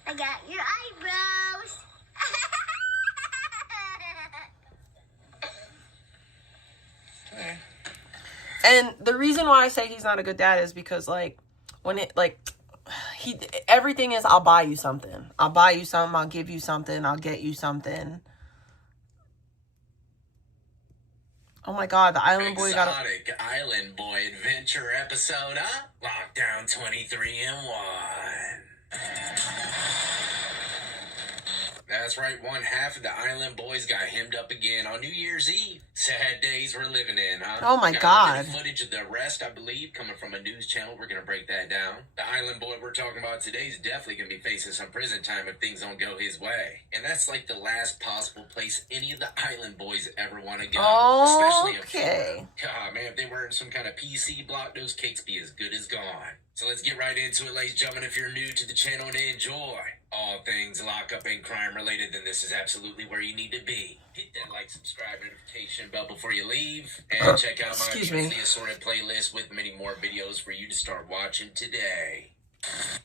I got your eyebrows. And the reason why I say he's not a good dad is because, like, when it, like, everything is, I'll buy you something. I'll buy you something. I'll give you something. I'll get you something. Oh my God, the Island Boy got Exotic Island Boy Adventure episode up. Lockdown 23 in 1. That's That's right, one half of the Island Boys got hemmed up again on New Year's Eve. Sad days we're living in, huh? Oh my Got a God. bit of footage of the arrest, I believe, coming from a news channel. We're going to break that down. The Island Boy we're talking about today is definitely going to be facing some prison time if things don't go his way. And that's like the last possible place any of the Island Boys ever want to go. Especially in Florida. God, man, if they were in some kind of PC block, those cakes be as good as gone. So let's get right into it, ladies and gentlemen. If you're new to the channel and enjoy all things lockup and crime related, then this is absolutely where you need to be. Hit that like, subscribe, notification bell before you leave, and check out my beautifully assorted playlist with many more videos for you to start watching today.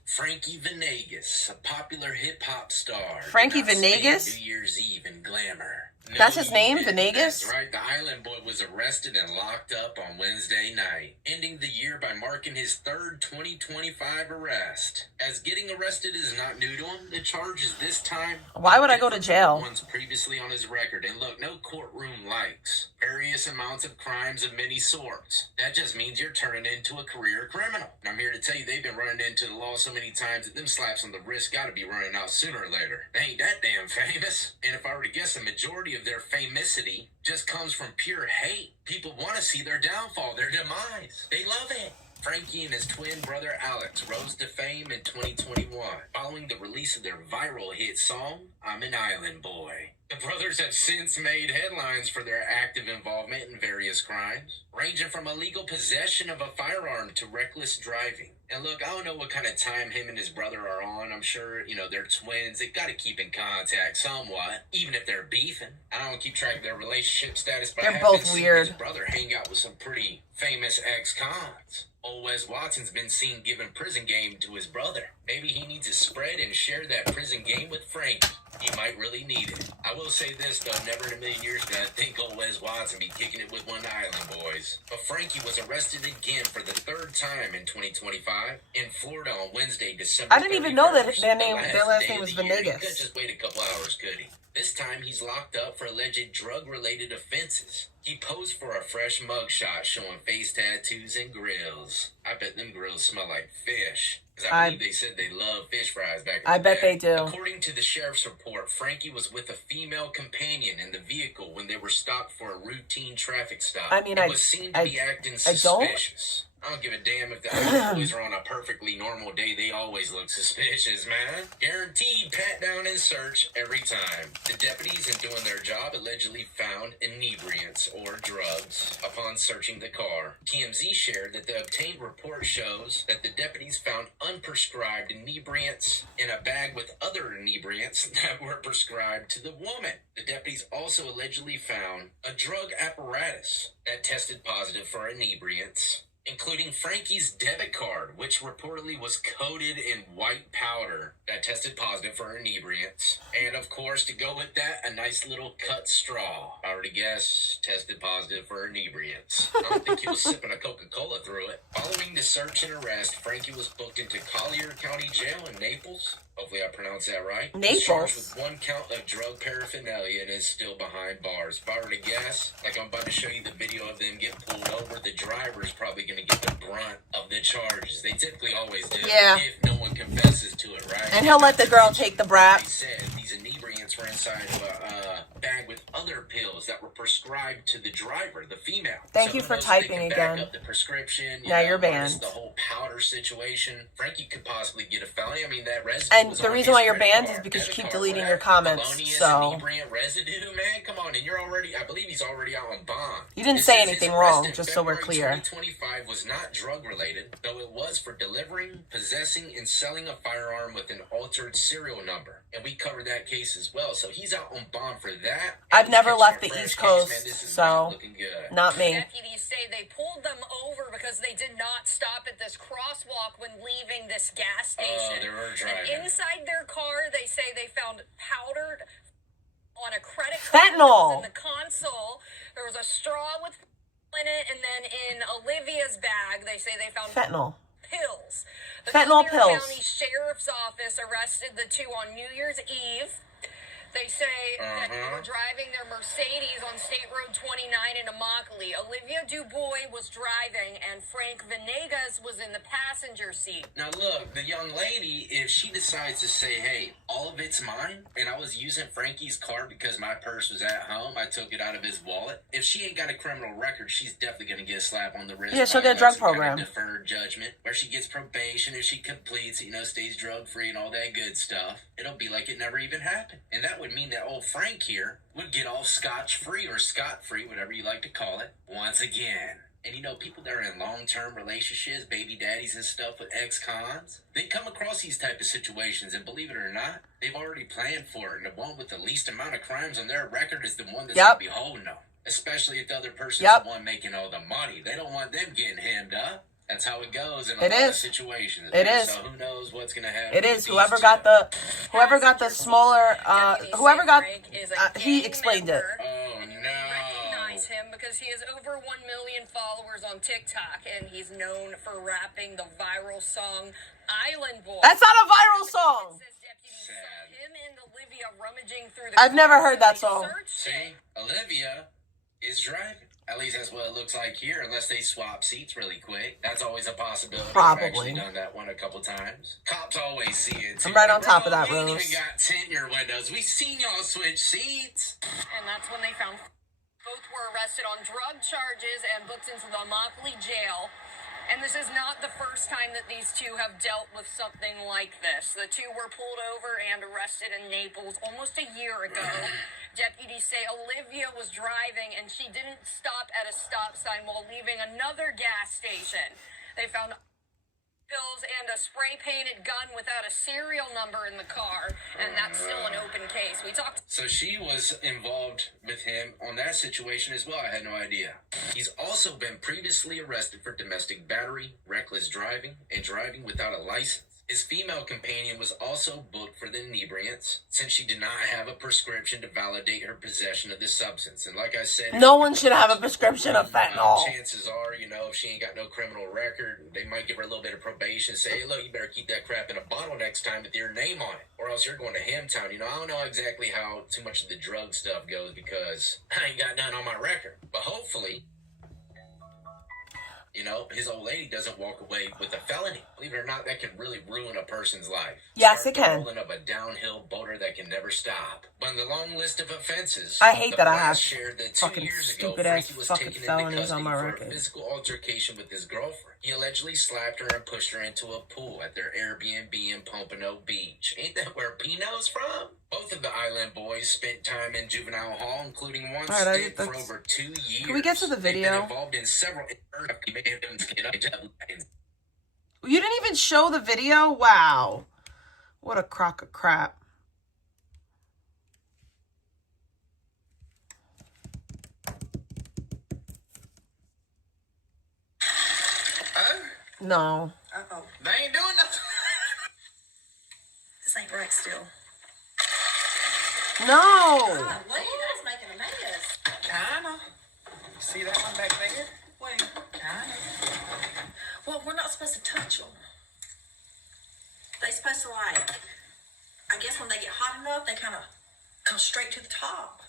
Frankie Venegas, a popular hip-hop star. Frankie Venegas? New Year's Eve in glamour. That's his name, Venegas? That's right. The Island Boy was arrested and locked up on Wednesday night, ending the year by marking his third 2025 arrest. As getting arrested is not new to him, the charges this time... Why would I go to jail? ...ones previously on his record. And look, no courtroom likes various amounts of crimes of many sorts. That just means you're turning into a career criminal. And I'm here to tell you, they've been running into the law so many times that them slaps on the wrist gotta be running out sooner or later. They ain't that damn famous. And if I were to guess, a majority of their famosity just comes from pure hate. People want to see their downfall, their demise. They love it. Frankie and his twin brother Alex rose to fame in 2021 following the release of their viral hit song, I'm an Island Boy. The brothers have since made headlines for their active involvement in various crimes, ranging from illegal possession of a firearm to reckless driving. And look, I don't know what kind of time him and his brother are on. I'm sure, they're twins. They've got to keep in contact somewhat, even if they're beefing. I don't keep track of their relationship status, but they're I both have seen weird. his brother hang out with some pretty famous ex-cons. Old Wes Watson's been seen giving prison game to his brother. Maybe he needs to spread and share that prison game with Frankie. He might really need it. I will say this, though, never in a million years did I think old Wes Watson be kicking it with one Island Boys. But Frankie was arrested again for the third time in 2025 in Florida on Wednesday, December 31st. I didn't even know that their last name was He could Venegas. just wait a couple hours, could he? This time he's locked up for alleged drug-related offenses. He posed for a fresh mugshot showing face tattoos and grills. I bet them grills smell like fish. Because I believe they said they love fish fries back in the I bet day. they do. According to the sheriff's report, Frankie was with a female companion in the vehicle when they were stopped for a routine traffic stop. I mean, and was seen to be acting suspicious. I don't give a damn if the Island Boys are on a perfectly normal day. They always look suspicious, man. Guaranteed pat down and search every time. The deputies, in doing their job, allegedly found inebriants or drugs upon searching the car. TMZ shared that the obtained report shows that the deputies found unprescribed inebriants in a bag with other inebriants that were prescribed to the woman. The deputies also allegedly found a drug apparatus that tested positive for inebriants, including Frankie's debit card, which reportedly was coated in white powder that tested positive for inebriants. And of course, to go with that, a nice little cut straw. I already guessed, tested positive for inebriants. I don't think he was sipping a Coca-Cola through it. Following the search and arrest, Frankie was booked into Collier County Jail in Naples. Hopefully I pronounced that right. Naples. He's charged with 1 count of drug paraphernalia and is still behind bars. If I were to guess, like I'm about to show you the video of them getting pulled over, the driver is probably going to get the brunt of the charges. They typically always do. Yeah. If no one confesses to it, right? And he'll let the girl take the brat. They said these inebriants were inside of a bag with other pills that were prescribed to the driver, the female. Thank So you who for knows if they typing can again. back up the prescription. Now you're minus banned. The whole powder situation. Frankie could possibly get a felony. I mean, that residue. And was the on reason his why you're credit banned card, is because you debit keep card, deleting whatever. your comments. Felonious So inebriant residue, man. Come on, and you're already. I believe he's already out on bond. you didn't It say says anything his arrest wrong, in just so we're February clear. 2025 was not drug related, though it was for delivering, possessing, and selling a firearm with an altered serial number. And we covered that case as well. So he's out on bond for that. I've never Catching left a the fresh East case, Coast, man, this is so not looking good. not me. Deputies say they pulled them over because they did not stop at this crosswalk when leaving this gas station. they were And driving. inside their car, they say they found powdered on a credit card. Fentanyl. In the console, there was a straw with in it, and then in Olivia's bag, they say they found Fentanyl. pills. The Fentanyl Collier pills. County Sheriff's Office arrested the two on New Year's Eve. They say that they were driving their Mercedes on State Road 29 in Immokalee. Olivia Dubois was driving, and Frank Venegas was in the passenger seat. Now look, the young lady, if she decides to say, hey, all of it's mine, and I was using Frankie's car because my purse was at home, I took it out of his wallet. If she ain't got a criminal record, she's definitely going to get a slap on the wrist. Yeah, she'll get a drug program. Kind of deferred judgment, where she gets probation if she completes, stays drug-free and all that good stuff. It'll be like it never even happened. And that would mean that old Frank here would get off scotch-free or scot-free, whatever you like to call it, once again. And people that are in long-term relationships, baby daddies and stuff with ex-cons, they come across these type of situations, and believe it or not, they've already planned for it. And the one with the least amount of crimes on their record is the one that's going to be holding them. Especially if the other person's the one making all the money. They don't want them getting hemmed up. That's how it goes in a lot of situations. It is. So who knows what's going to happen? It is. Whoever got the smaller, whoever got, he explained it. Oh, no. Recognize him because he has over 1 million followers on TikTok, and he's known for rapping the viral song Island Boy. That's not a viral song. Him and Olivia rummaging through the I've never heard that song. See, Olivia is driving. At least that's what it looks like here, unless they swap seats really quick. That's always a possibility. Probably. I've actually done that one a couple times. Cops always see it, too. I'm right on top of that, You ain't Rose. even got tint in your windows. We seen y'all switch seats. And that's when they found both were arrested on drug charges and booked into the Immokalee jail. And this is not the first time that these two have dealt with something like this. The two were pulled over and arrested in Naples almost a year ago. Deputies say Olivia was driving and she didn't stop at a stop sign while leaving another gas station. They found pills and a spray-painted gun without a serial number in the car, and that's still an open case. We talked. So she was involved with him on that situation as well. I had no idea. He's also been previously arrested for domestic battery, reckless driving, and driving without a license. His female companion was also booked for the inebriants since she did not have a prescription to validate her possession of the substance. And like I said, No one should have a prescription of fentanyl. Chances are, if she ain't got no criminal record, they might give her a little bit of probation, say, hey, look, you better keep that crap in a bottle next time with your name on it, or else you're going to Hamtown. I don't know exactly how too much of the drug stuff goes because I ain't got nothing on my record. But hopefully, his old lady doesn't walk away with a felony. Believe it or not, that can really ruin a person's life. Yes, it can. Rolling of a downhill boater that can never stop. But in the long list of offenses, I hate that I have shared that fucking 2 years ago, stupid ass Frankie was fucking taken into felonies custody on my for a record. physical altercation with his girlfriend. He allegedly slapped her and pushed her into a pool at their Airbnb in Pompano Beach. Ain't that where Pino's from? Both of the Island boys spent time in juvenile hall, including one stint for over 2 years. Can we get to the video? They've been involved in several. You didn't even show the video? Wow. What a crock of crap. No. Uh-oh. They ain't doing nothing. This ain't right still. No. Wait, that's making a mess. Kinda. See that one back there? Wait. Kinda. Well, we're not supposed to touch them. They're supposed to, I guess when they get hot enough, they kind of come straight to the top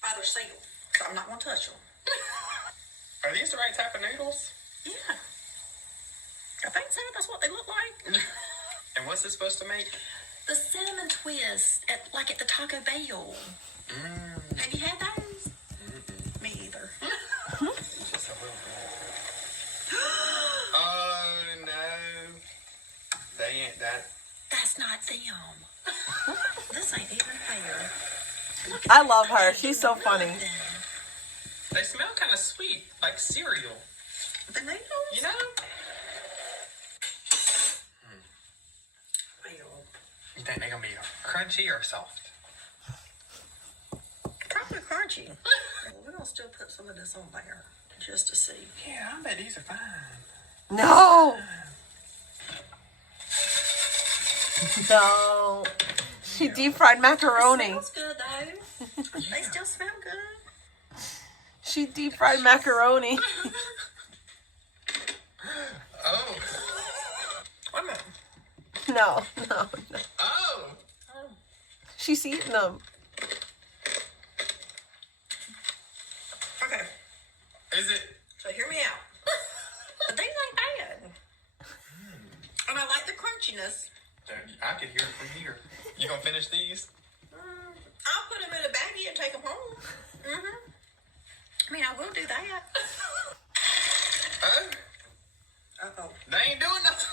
by their seal. So I'm not going to touch them. Are these the right type of noodles? Yeah. I think so. That's what they look like. And what's this supposed to make? The cinnamon twist, at the Taco Bell. Have you had those? Me either. Just a little bit. Oh, no. They ain't that. That's not them. This ain't even fair. I love her. She's so funny. They smell kind of sweet, like cereal. The noodles? You know? You think they're going to be crunchy or soft? Probably crunchy. We're going to still put some of this on there just to see. Yeah, I bet these are fine. No. No. She deep fried macaroni. It smells good though. They still smell good. She deep fried macaroni. Oh. Wait a minute. No. Oh. She she's eating them. Okay. Is it? So hear me out. The things ain't bad. And I like the crunchiness. I could hear it from here. You gonna finish these? I'll put them in a baggie and take them home. I mean, I will do that. Uh-oh. They ain't doing nothing.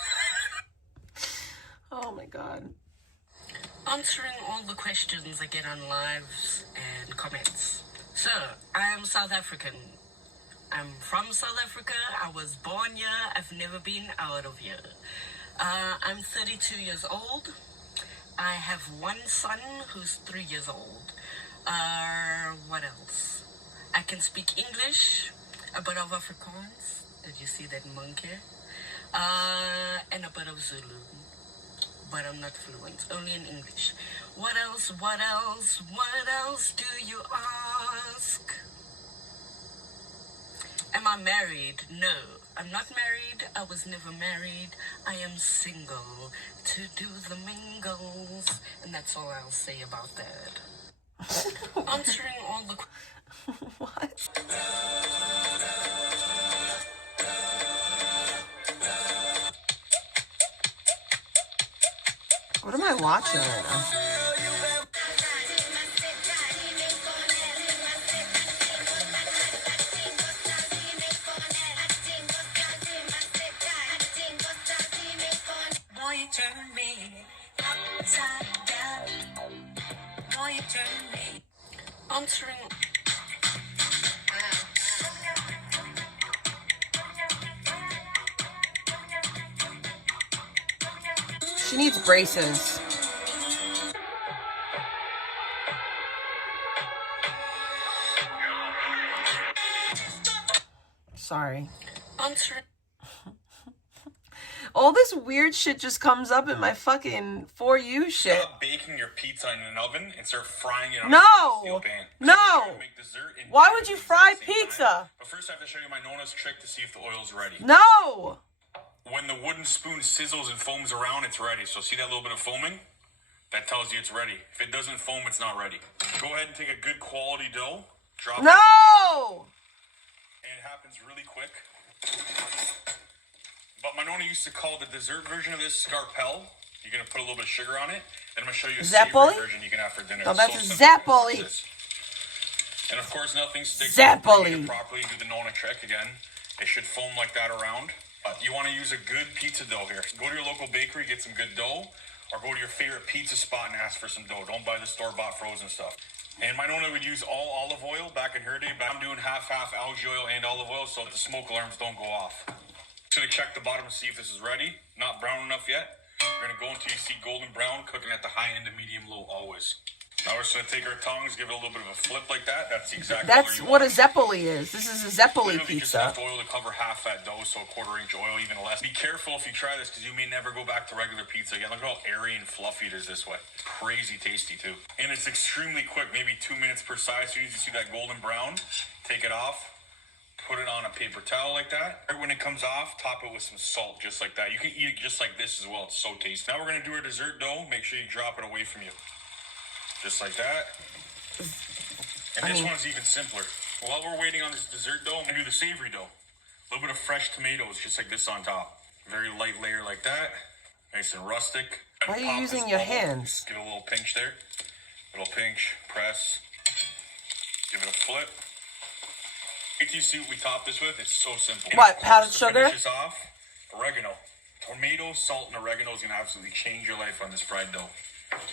Oh my God. Answering all the questions I get on lives and comments. So, I am South African. I'm from South Africa. I was born here. I've never been out of here. I'm 32 years old. I have one son who's 3 years old. What else? I can speak English, a bit of Afrikaans. Did you see that monkey? And a bit of Zulu. But I'm not fluent, only in English. What else? What else? What else do you ask? Am I married? No, I'm not married. I was never married. I am single to do the mingles. And that's all I'll say about that. Answering all the... What? What am I watching right now? Boy, you turn me upside down. Boy, you turn me. Answering. She needs braces. Sorry. Answering. All this weird shit just comes up in my fucking For You shit. Stop baking your pizza in an oven and start frying it on No! a steel pan. No! Make dessert and Why would you fry pizza? But first I have to show you my Nona's trick to see if the oil's ready. No! When the wooden spoon sizzles and foams around, it's ready. So see that little bit of foaming? That tells you it's ready. If it doesn't foam, it's not ready. Go ahead and take a good quality dough. Drop it. No! And it happens really quick. But my Nona used to call the dessert version of this scarpel. You're going to put a little bit of sugar on it. Then I'm going to show you a Zeppoli? savory version you can have for dinner. No, It's that's so a simple. Zeppoli. And of course, nothing sticks. Zeppoli. You properly do the Nona trick again. It should foam like that around. You want to use a good pizza dough here. Go to your local bakery, get some good dough, or go to your favorite pizza spot and ask for some dough. Don't buy the store-bought frozen stuff. And my Nona would use all olive oil back in her day, but I'm doing half algae oil and olive oil so that the smoke alarms don't go off. Just gonna check the bottom to see if this is ready. Not brown enough yet. We're gonna go until you see golden brown, cooking at the high end to medium low always. Now we're just gonna take our tongues, give it a little bit of a flip like that. That's the exact color you what want. a Zeppoli is. This is a Zeppoli Literally just pizza. enough oil to cover half that dough, so a 1/4 inch oil, even less. Be careful if you try this, because you may never go back to regular pizza again. Look how airy and fluffy it is this way. Crazy tasty too. And it's extremely quick, maybe 2 minutes per side. As soon as you see that golden brown, take it off, put it on a paper towel like that. Right when it comes off, top it with some salt, just like that. You can eat it just like this as well. It's so tasty. Now we're gonna do our dessert dough. Make sure you drop it away from you. Just like that. And this one's even simpler. While we're waiting on this dessert dough, I'm gonna do the savory dough. A little bit of fresh tomatoes, just like this on top. Very light layer like that. Nice and rustic. Why are you Pop using this your bubble. hands? Give it a little pinch there. Little pinch, press. Give it a flip. Wait till you see what we top this with. It's so simple. And What, of powdered course, to sugar? finish this off, oregano. Tomato, salt, and oregano is gonna absolutely change your life on this fried dough.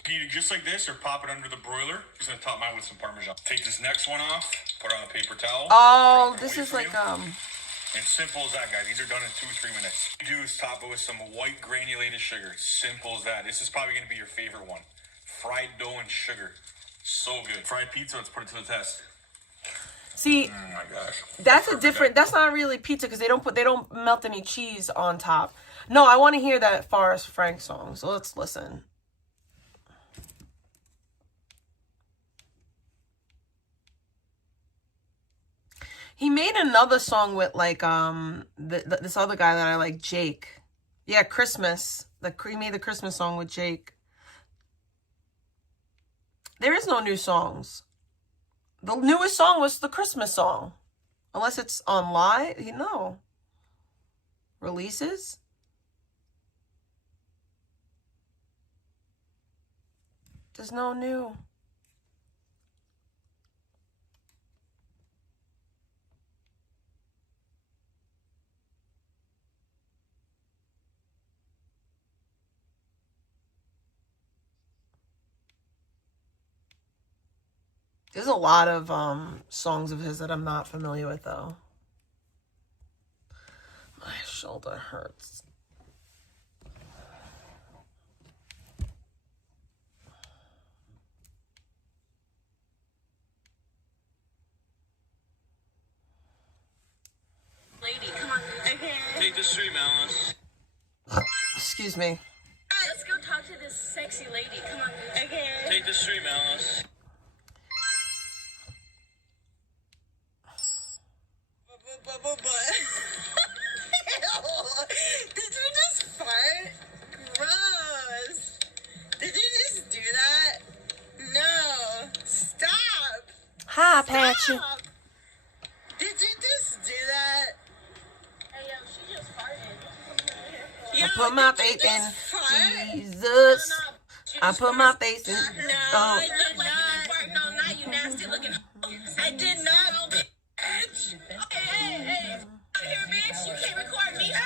You eat it just like this or pop it under the broiler. I'm just gonna top mine with some Parmesan. Take this next one off, put it on a paper towel. Oh, drop it this away is from like, you. And simple as that, guys. These are done in 2 or 3 minutes. What you do is top it with some white granulated sugar. Simple as that. This is probably gonna be your favorite one. Fried dough and sugar. So good. Fried pizza, let's put it to the test. See, oh my gosh. That's a different, that's not really pizza because they don't melt any cheese on top. No, I want to hear that Forrest Frank song, so let's listen. He made another song with like this other guy that I like, Jake. Yeah, Christmas. He made the Christmas song with Jake. There is no new songs. The newest song was the Christmas song. Unless it's on live, you know. Releases. There's no new. There's a lot of songs of his that I'm not familiar with, though. My shoulder hurts. Lady, come on. Okay. Take the stream, Alice. Excuse me. Let's go talk to this sexy lady. Come on. Okay. Take the stream, Alice. Did you just fart? Gross. Did you just do that? No. Stop. Hi, Patchy. Did you just do that? Hey, yo, she just farted. I put my faith in Jesus. I put my faith in. No, it looked like you did fart. No, not you nasty looking. I did not, bitch. Hey. Here, bitch. You can't record me. Ow.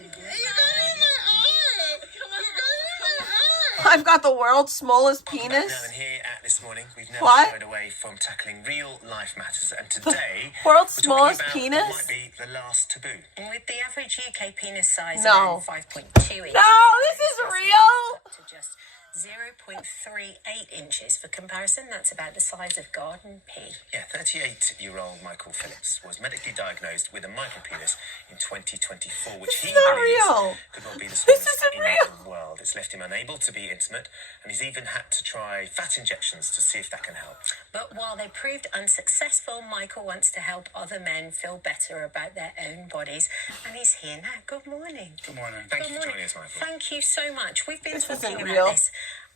You got it in my eye. Come on. You got it in my eye. I've got the world's smallest penis. Now and here at This Morning, we've never What? shied away from tackling real life matters, and today World's we're talking smallest about penis? what might be the last taboo. With the average UK penis size No. around 5.2 inches. No, this is real. To just 0.38 inches. For comparison, that's about the size of garden pea. Yeah, 38-year-old Michael Phillips was medically diagnosed with a micropenis in 2024, which he not believes real. could not be the This smallest isn't in real. the world. It's left him unable to be intimate, and he's even had to try fat injections to see if that can help. But while they proved unsuccessful, Michael wants to help other men feel better about their own bodies. And he's here now. Good morning. Good morning. Thank you for joining us, Michael. Thank you so much. We've been This talking isn't about real. this.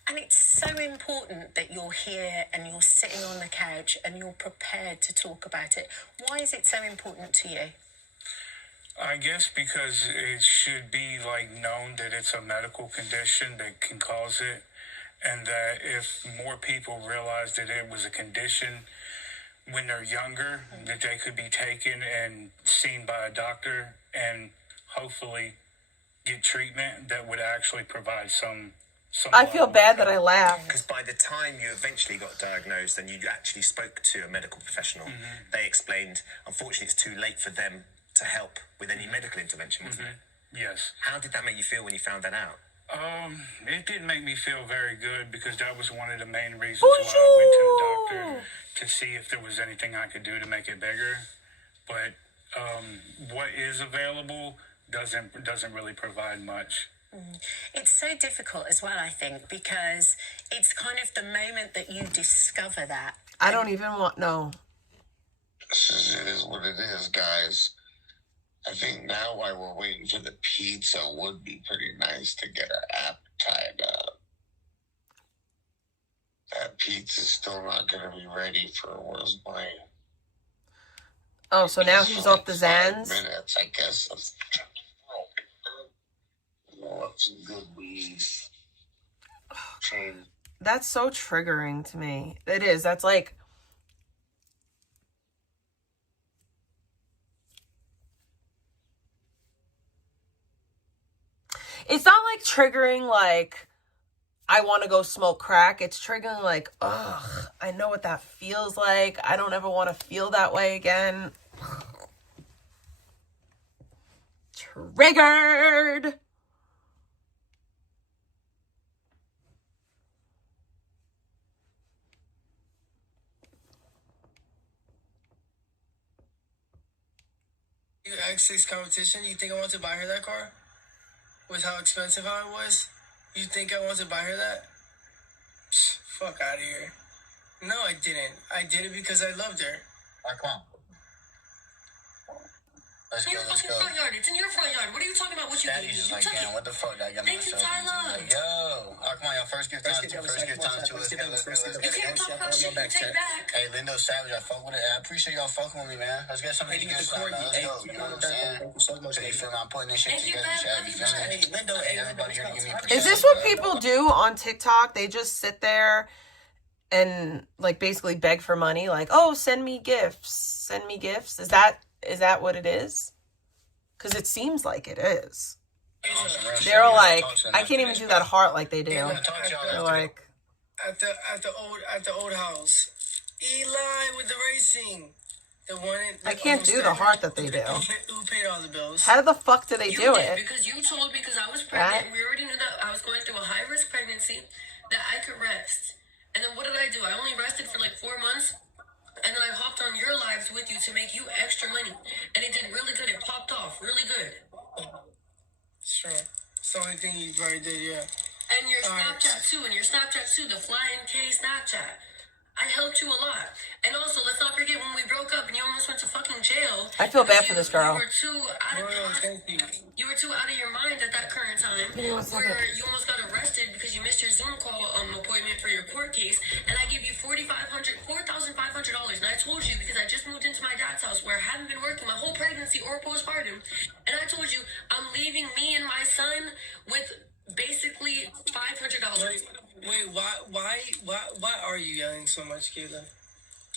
And it's so important that you're here and you're sitting on the couch and you're prepared to talk about it. Why is it so important to you? I guess because it should be known that it's a medical condition that can cause it, and that if more people realize that it was a condition when they're younger, that they could be taken and seen by a doctor and hopefully get treatment that would actually provide some I feel bad that I laughed. Because by the time you eventually got diagnosed and you actually spoke to a medical professional, they explained, unfortunately, it's too late for them to help with any medical intervention, wasn't it? Yes. How did that make you feel when you found that out? It didn't make me feel very good because that was one of the main reasons why I went to the doctor to see if there was anything I could do to make it bigger. But what is available doesn't really provide much. It's so difficult as well, I think, because it's kind of the moment that you discover that. I don't even want, no. It is what it is, guys. I think now while we're waiting for the pizza would be pretty nice to get our appetite up. That pizza's still not going to be ready for, where's my... Oh, so now he's off the Zans? 5 minutes, I guess. Up some good weed. That's so triggering to me. It is. That's like... It's not like triggering like, I want to go smoke crack. It's triggering like, ugh, I know what that feels like. I don't ever want to feel that way again. Triggered. X6 competition, you think I want to buy her that car? With how expensive how it was? You think I want to buy her that? Psh, fuck out of here. No, I didn't. I did it because I loved her. Come on. It's in your fucking front yard. It's in your front yard. What are you talking about? What you did? Daddy's just You like, took damn, it. what the fuck? I got Thank you, myself into. Tyler. Like, yo, come on, yo, first give time to us. You can't talk about shit you take back. Hey, Lindo Savage, I fuck with it. I appreciate y'all fucking with me, man. Let's get something to get started. Let's go. You know what I'm saying? Thank you so much. You feel me? I'm putting this shit together, Chad. You feel me? Hey, Lindo, everybody here to give me appreciation. Is this what people do on TikTok? They just sit there and like basically beg for money, like, oh, send me gifts. Is that what it is? Because it seems like it is. They're like, I can't even do that heart like they do. They're like, at the old house, Eli with the racing, the one. I can't do the heart that they do. Who paid all the bills? How the fuck do they do it? Because you told me, because I was pregnant. We already knew that I was going through a high risk pregnancy, that I could rest. And then what did I do? I only rested for like 4 months. And then I hopped on your lives with you to make you extra money. And it did really good. It popped off really good. Sure. It's the only thing you probably did, yeah. And your Snapchat too, the Flying K Snapchat. I helped you a lot. And also, let's not forget when we broke up and you almost went to fucking jail. I feel bad for this girl. You were too out of your mind at that current time. Where you almost got arrested because you missed your Zoom call appointment for your court case. And I gave you $4,500. And I told you, because I just moved into my dad's house where I haven't been working my whole pregnancy or postpartum. And I told you, I'm leaving me and my son with basically $500. Wait, why are you yelling so much, Kayla?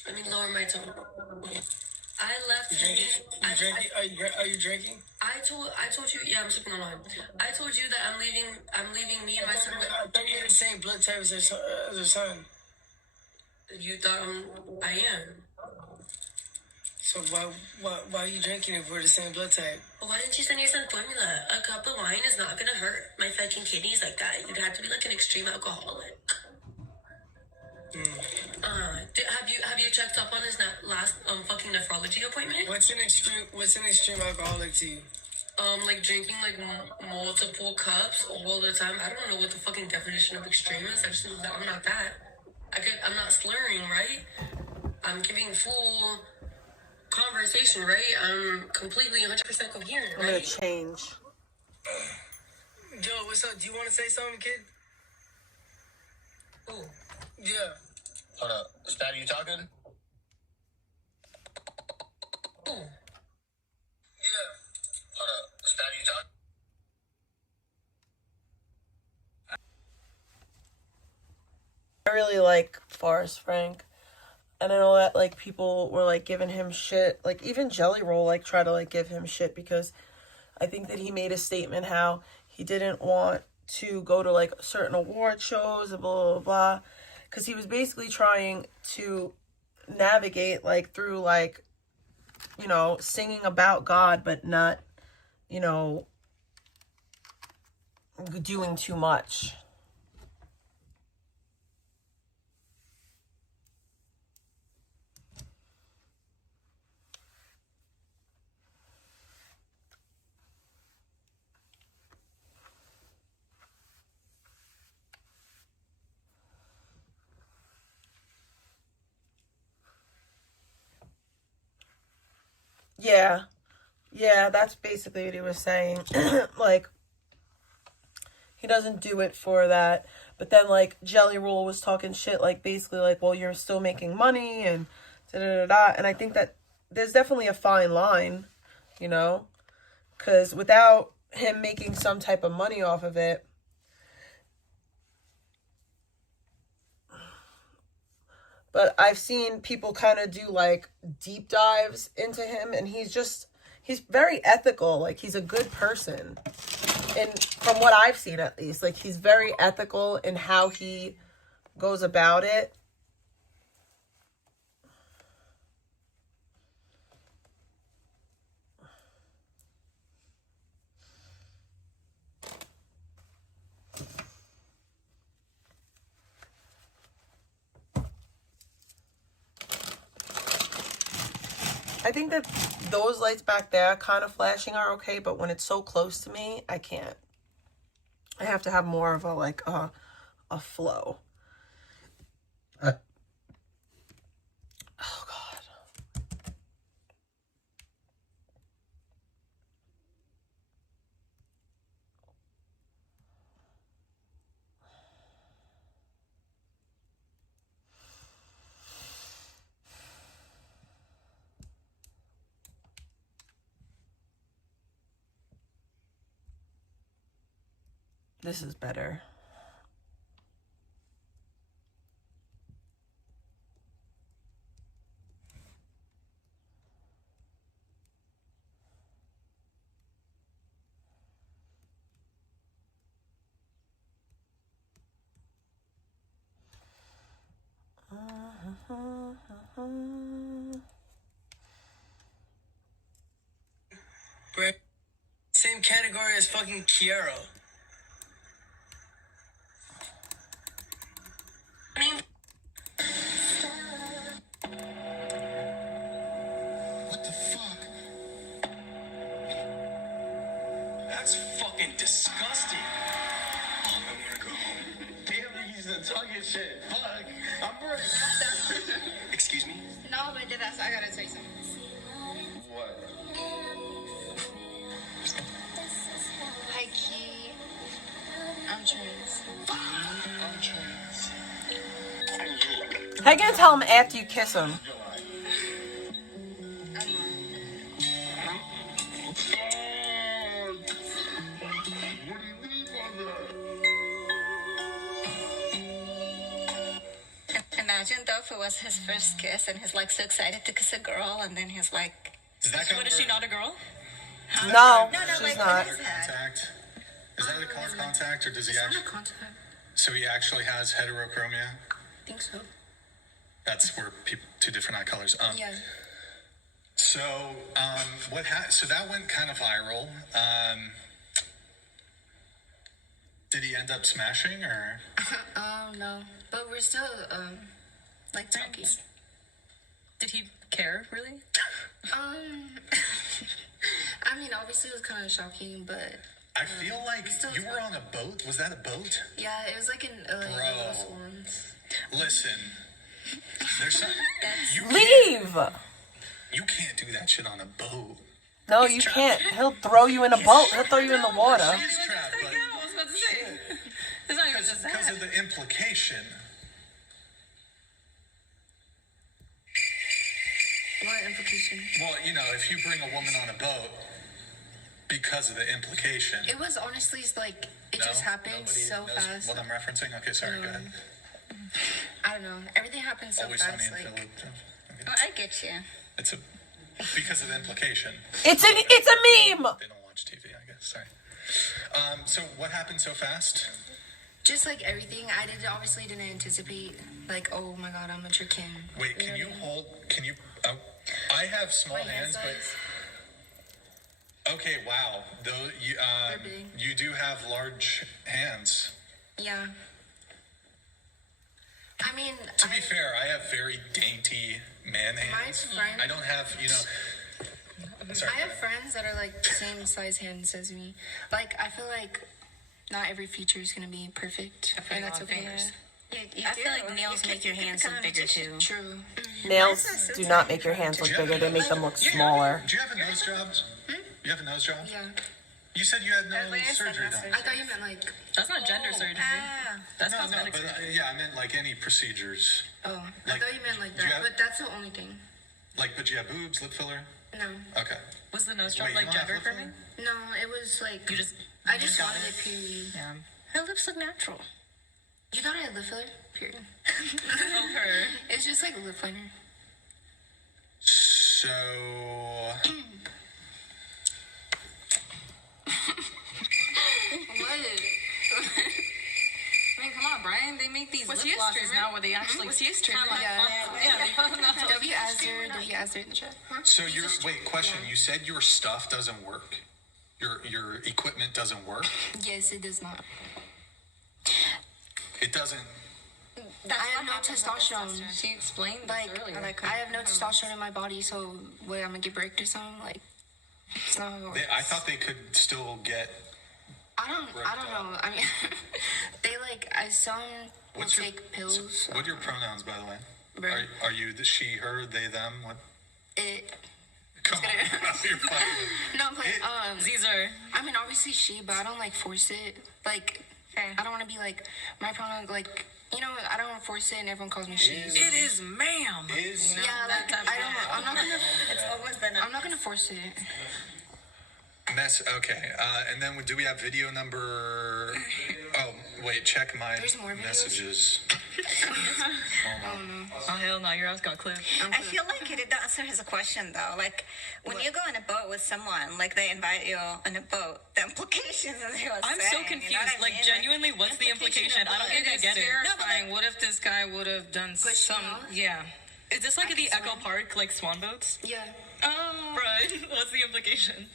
Let me lower my tone. I left. Are you drinking? I told you. Yeah, I'm sipping on wine. I told you that I'm leaving me and my son. I thought you had the same blood type as her son. You thought I am. So why are you drinking if we're the same blood type? Well, why didn't you send your son formula? A cup of wine is not gonna hurt my fucking kidneys like that. You'd have to be like an extreme alcoholic. Have you checked up on his last fucking nephrology appointment? What's an extreme alcoholic to you? Like drinking like multiple cups all the time. I don't know what the fucking definition of extreme is. I just know that I'm not that. I'm not slurring, right? I'm giving full conversation, right? I'm completely 100% coherent, right? I'm gonna change. Yo, what's up? Do you want to say something, kid? Ooh. Yeah. Hold up. Is that you talking? Ooh. Yeah. Hold up. Is that you talking? I really like Forrest Frank. And I know that, like, people were, like, giving him shit. Like, even Jelly Roll, like, tried to, like, give him shit because I think that he made a statement how he didn't want to go to, like, certain award shows and blah, blah, blah. Because he was basically trying to navigate, like, through, like, you know, singing about God, but not, you know, doing too much. Yeah, that's basically what he was saying. Like, he doesn't do it for that. But then, like, Jelly Roll was talking shit, like, basically, like, well, you're still making money, and da-da-da-da. And I think that there's definitely a fine line, you know? Because without him making some type of money off of it, but I've seen people kind of do, like, deep dives into him, and he's very ethical. Like, he's a good person. And from what I've seen, at least, like, he's very ethical in how he goes about it. I think that those lights back there kind of flashing are okay, but when it's so close to me, I can't. I have to have more of a, like, a flow. Oh, God. This is better. Same category as fucking Kiero. What the fuck? That's fucking disgusting. I wanna go home. Damn, he's the talking shit. Fuck. I'm worried. Excuse me? No, but that's, I gotta tell you something. What? Hi, Key. I'm trans. I'm trans. How you gonna tell him after you kiss him? Imagine though if it was his first kiss and he's like so excited to kiss a girl and then he's like, What, is she not a girl? No, No, she's like, not. what is that? Contact? Is that a color contact, or does he It's not actually? a contact. So he actually has heterochromia. I think so. That's where people two different eye colors. Yeah. So so that went kind of viral. Did he end up smashing or? No. But we're still, like, talking. Did he care, really? I mean, obviously it was kind of shocking, but... I feel like you were on a boat. Was that a boat? Yeah, it was like in Bro. once. Listen, there's some. Leave! You can't do that shit on a boat. No, you can't. He'll throw you in a boat. He'll throw you in the water. She's trapped, but I was about to say. It's not even just because that. of the implication. What implication? Well, you know, if you bring a woman on a boat, because of the implication. It was honestly like it just happened so knows fast. what I'm referencing? Okay, sorry, go ahead. I don't know. Everything happened so Always fast. Sunny in Like, Philadelphia. Oh, I get you. It's because of the implication. It's a meme. They don't watch TV, I guess. Sorry. So what happened so fast? just like everything, obviously didn't anticipate like, oh my god, I'm a chicken. Wait, can you hold? Can you? I have small hands, but. Okay, wow. Though you do have large hands. Yeah. I mean, to be fair, I have very dainty man hands. I don't have, Sorry, I have friends that are like the same size hands as me. Like, I feel like not every feature is gonna be perfect, and that's okay. I feel like nails make your hands look bigger too. True. Nails do not make your hands look bigger. They make them look smaller. Do you have a nose job? You have a nose job? Yeah. You said you had no surgery done. I thought you meant like. That's not gender surgery. That's no, cosmetic but surgery. I meant like any procedures. Oh, I thought you meant like that, but that's the only thing. Like, but you have boobs, lip filler? No. Okay. Was the nose job Wait, like you don't have gender lip for me? No, it was like. You just. I just wanted it period. Yeah. Her lips look natural. You thought I had lip filler? Period. Okay. It's just like lip liner. So. What? I mean, come on, Brian. They make these lip glosses now where they actually. Was he a streamer? W Azzer in the chat. So wait, question. You said your stuff doesn't work? Your equipment doesn't work? Yes, it does not. It doesn't. I have no testosterone. She explained like, earlier. I have no testosterone in my body, so what, I'm gonna get bricked or something? Like, it's not how it works. I thought they could still get. I don't know. I mean, they like, some will take pills. What are your pronouns, by the way? Right. Are you the she, her, they, them? What? It. Come on. You're fucking. No, but these are. I mean, obviously she, but I don't like force it. Like, I don't want to be like my pronoun. Like, I don't want to force it, and everyone calls me she. It is, ma'am. Yeah, like I'm not gonna. It's always been. I'm not gonna force it. Okay. And then do we have video number? Oh, wait. Check my messages. Oh no. Oh hell no, your ass got clipped. I feel like you didn't answer his question though. Like when you go on a boat with someone, like they invite you on a boat, the implications as he was I'm saying, so confused. You know what I like mean? genuinely, what's the implication? I don't think I get it. Terrifying. What if this guy would have done some? Yeah. Is this like at the Echo Park, like swan boats? Yeah. Oh. Right. What's the implication?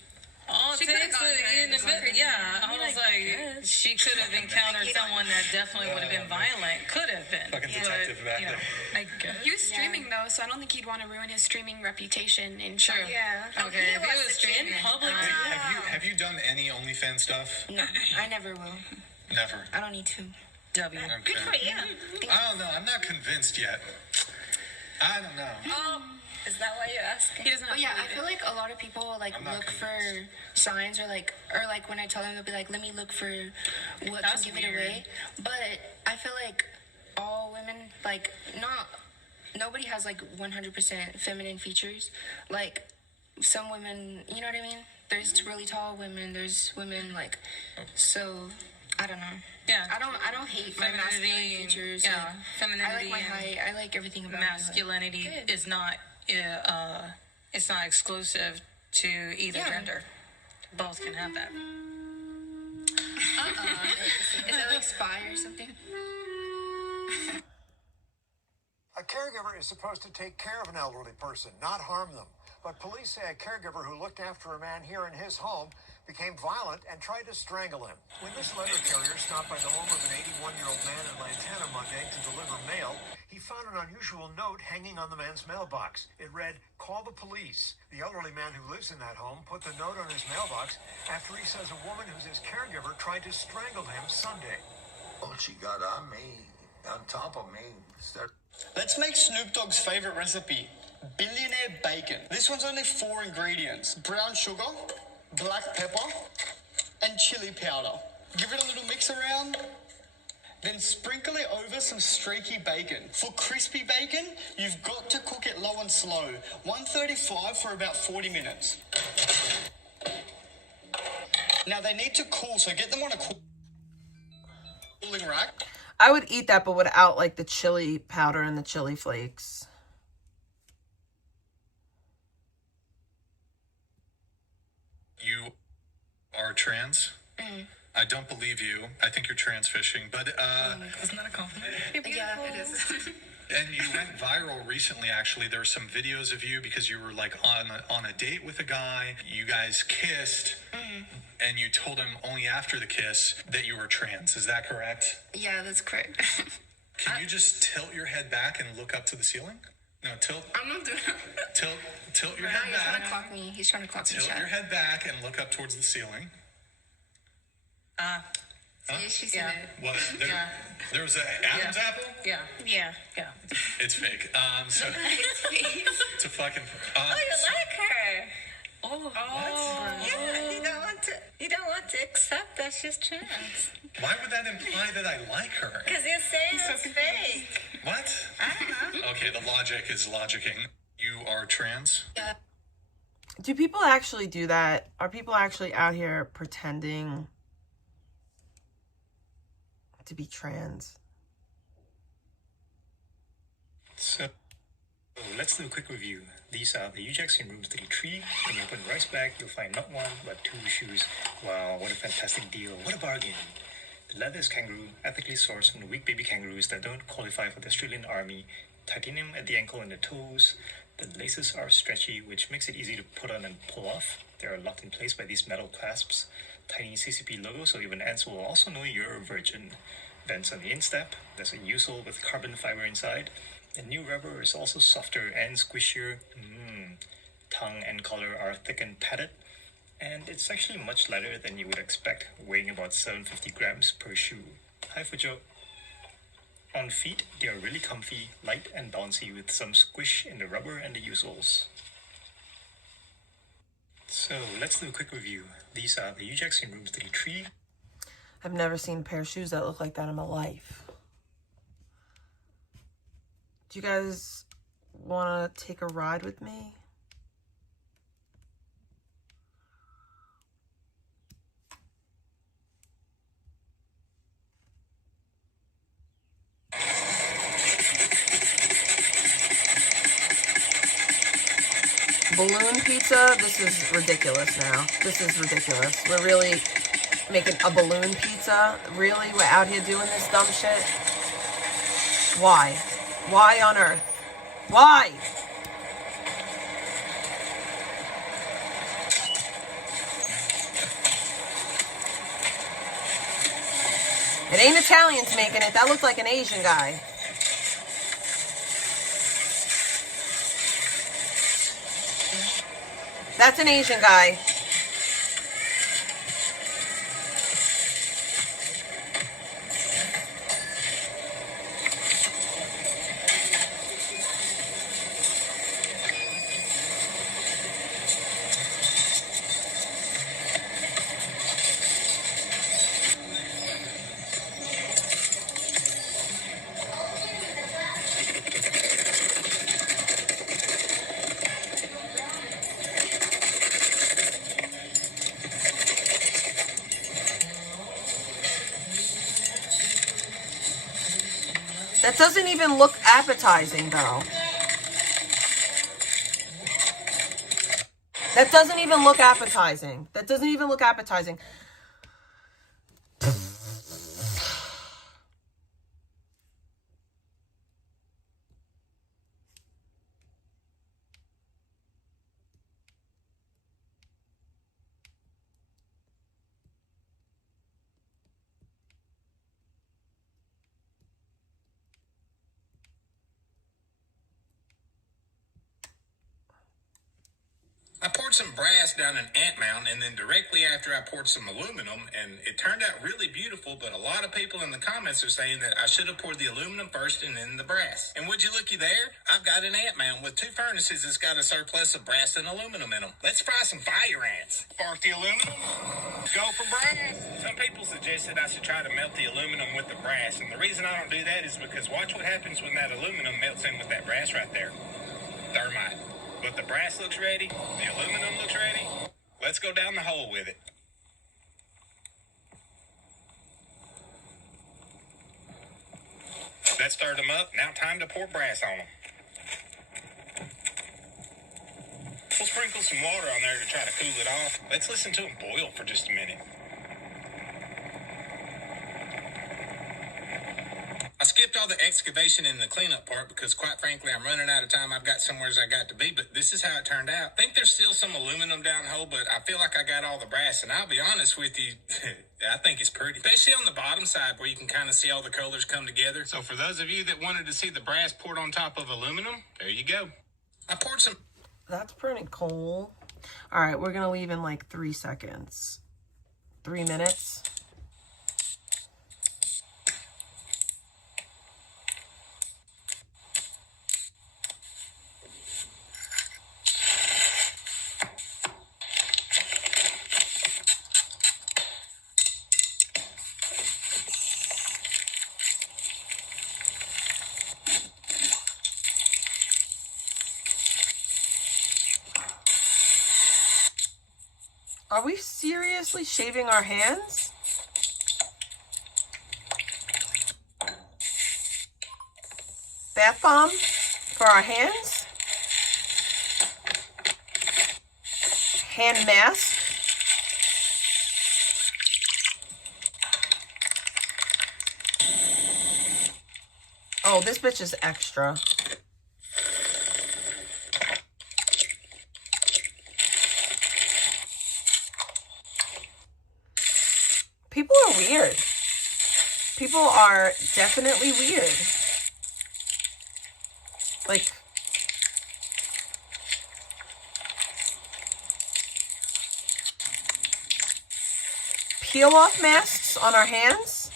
All She takes could've gone in the there. yeah. I I was was like, she could have encountered someone that definitely would have been violent. Could have been. Fucking detective back there. I guess. He was streaming though, so I don't think he'd want to ruin his streaming reputation. In Sure. Yeah. Okay. If it was streaming in public, Have you done any OnlyFans stuff? No, I never will. Never. I don't need to. W. Okay. Good for you. I don't know. I'm not convinced yet. I don't know. Is that why you're asking? He doesn't. But yeah, I feel like a lot of people like look for signs or like when I tell them, they'll be like, "Let me look for what That's can give weird. it away." But I feel like all women, like nobody has like 100% feminine features. Like some women, you know what I mean? There's really tall women. There's women like so. I don't know. Yeah. I don't hate my masculine features. Yeah. Like, Femininity. I like my height. I like everything about masculinity is not. It's not exclusive to either gender. Both can have that. Is that like spy or something? A caregiver is supposed to take care of an elderly person, not harm them. But police say a caregiver who looked after a man here in his home became violent and tried to strangle him. When this letter carrier stopped by the home of an 81-year-old man in Lantana Monday to deliver mail, he found an unusual note hanging on the man's mailbox. It read, "Call the police." The elderly man who lives in that home put the note on his mailbox after he says a woman who's his caregiver tried to strangle him Sunday. All she got on me, on top of me, Let's make Snoop Dogg's favorite recipe, billionaire bacon. This one's only 4 ingredients: brown sugar, black pepper, and chili powder. Give it a little mix around, then sprinkle it over some streaky bacon. For crispy bacon, you've got to cook it low and slow, 135 for about 40 minutes. Now they need to cool, so get them on a cooling rack. I would eat that, but without like the chili powder and the chili flakes. You are trans? I don't believe you. I think you're trans fishing, but Isn't that a compliment? Yeah, it is. and you went viral recently. Actually, there were some videos of you because you were like on a date with a guy. You guys kissed, and you told him only after the kiss that you were trans. Is that correct? Yeah, that's correct. Can you just tilt your head back and look up to the ceiling? No, tilt. I'm not doing that. Tilt your Right head now, he's trying to back. clock me. He's trying to clock me. Tilt your head back and look up towards the ceiling. See, she's in it. What? There was an Adam's apple? Yeah. Yeah. Yeah. It's fake. So to fucking. Oh, you like her? Oh, Yeah, you don't want to accept that she's trans. Why would that imply that I like her? Because you're saying it's fake. What? I don't know. Okay, the logic is logicking. You are trans? Yeah. Do people actually do that? Are people actually out here pretending to be trans? So let's do a quick review. These are the UJackson Rooms 33. When you open the rice bag, you'll find not one, but 2 shoes. Wow, what a fantastic deal. What a bargain. The leather is kangaroo, ethically sourced from the weak baby kangaroos that don't qualify for the Australian Army. Titanium at the ankle and the toes. The laces are stretchy, which makes it easy to put on and pull off. They are locked in place by these metal clasps. Tiny CCP logo, so even ants will also know you're a virgin. Vents on the instep. There's a U-sole with carbon fiber inside. The new rubber is also softer and squishier. Tongue and collar are thick and padded. And it's actually much lighter than you would expect, weighing about 750 grams per shoe. Hi for Joe. On feet, they are really comfy, light and bouncy with some squish in the rubber and the U-soles. So let's do a quick review. These are the UJackson Rooms 33. I've never seen a pair of shoes that look like that in my life. Do you guys want to take a ride with me? balloon pizza. This is ridiculous now. This is ridiculous. We're really making a balloon pizza. Really? We're out here doing this dumb shit? Why? Why on earth? Why? It ain't Italians making it. That looks like an Asian guy. That's an Asian guy. That doesn't even look appetizing, though. That doesn't even look appetizing. That doesn't even look appetizing. I poured some brass down an ant mound, and then directly after I poured some aluminum, and it turned out really beautiful, but a lot of people in the comments are saying that I should have poured the aluminum first and then the brass. And would you looky there? I've got an ant mound with 2 furnaces that's got a surplus of brass and aluminum in them. Let's fry some fire ants. Spark the aluminum, go for brass. Some people suggested I should try to melt the aluminum with the brass, and the reason I don't do that is because watch what happens when that aluminum melts in with that brass right there. Thermite. But the brass looks ready, the aluminum looks ready. Let's go down the hole with it. That stirred them up. Now time to pour brass on them. We'll sprinkle some water on there to try to cool it off. Let's listen to them boil for just a minute. I skipped all the excavation and the cleanup part because, quite frankly, I'm running out of time. I've got somewhere I got to be, but this is how it turned out. I think there's still some aluminum down the hole, but I feel like I got all the brass, and I'll be honest with you, I think it's pretty. Especially on the bottom side where you can kind of see all the colors come together. So for those of you that wanted to see the brass poured on top of aluminum, there you go. I poured some... That's pretty cool. All right, we're going to leave in like 3 seconds. 3 minutes. Are we seriously shaving our hands? Bath bomb for our hands? Hand mask? Oh, this bitch is extra. People are weird. People are definitely weird. Like, peel off masks on our hands?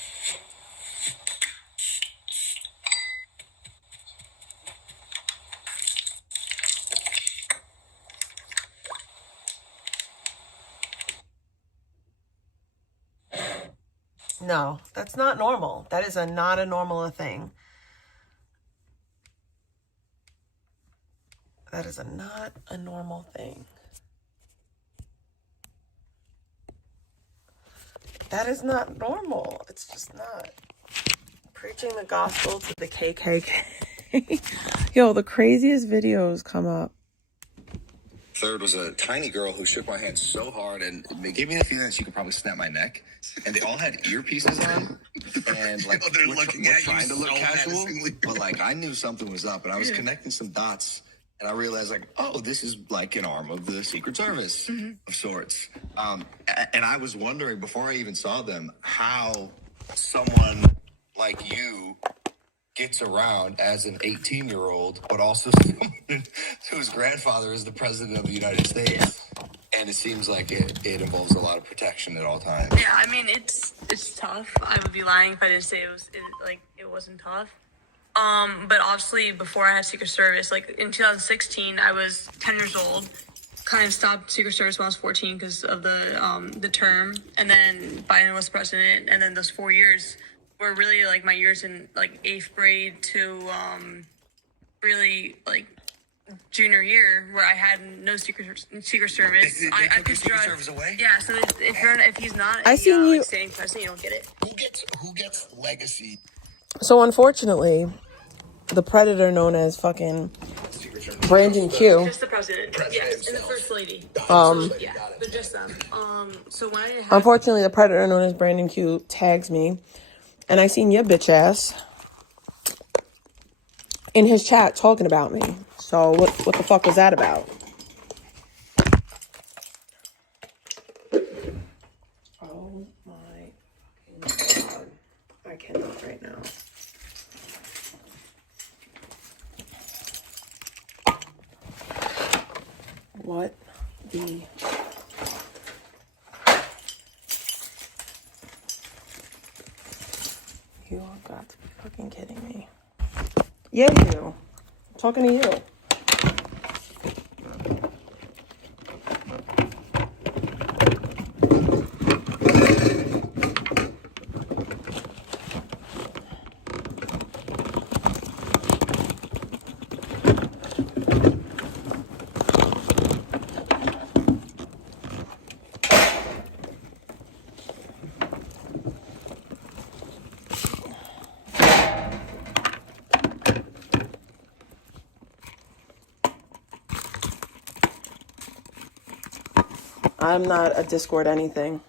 No, that's not normal. That is not a normal thing. That is not a normal thing. That is not normal. It's just not. Preaching the gospel to the KKK. Yo, the craziest videos come up. Third was a tiny girl who shook my hand so hard, and it gave me the feeling that she could probably snap my neck. And they all had earpieces on, and like they're we're trying to look so casual, but like I knew something was up, and I was connecting some dots, and I realized like, oh, this is like an arm of the Secret Service of sorts. And I was wondering before I even saw them how someone like you gets around as an 18-year-old, but also someone whose grandfather is the president of the United States. And it seems like it involves a lot of protection at all times. Yeah, I mean, it's tough. I would be lying if I didn't say it wasn't tough. But obviously before I had Secret Service, like in 2016, I was 10 years old. Kind of stopped Secret Service when I was 14 because of the term. And then Biden was president, and then those 4 years were really like my years in like 8th grade to really like junior year, where I had no Secret Service. I could Secret drive. Service away? Yeah, so if he's not I seen you. like staying president, you don't get it. Who gets legacy? So unfortunately, the predator known as fucking Brandon Q. Just the president. Yes, and the first lady. Yeah, but just them. So when I didn't have Unfortunately, the predator known as Brandon Q tags me, and I seen your bitch ass in his chat talking about me. So what the fuck was that about? Oh my fucking god. I cannot right now. What the... You have got to be fucking kidding me. Yeah, you do. I'm talking to you. I'm not a Discord anything.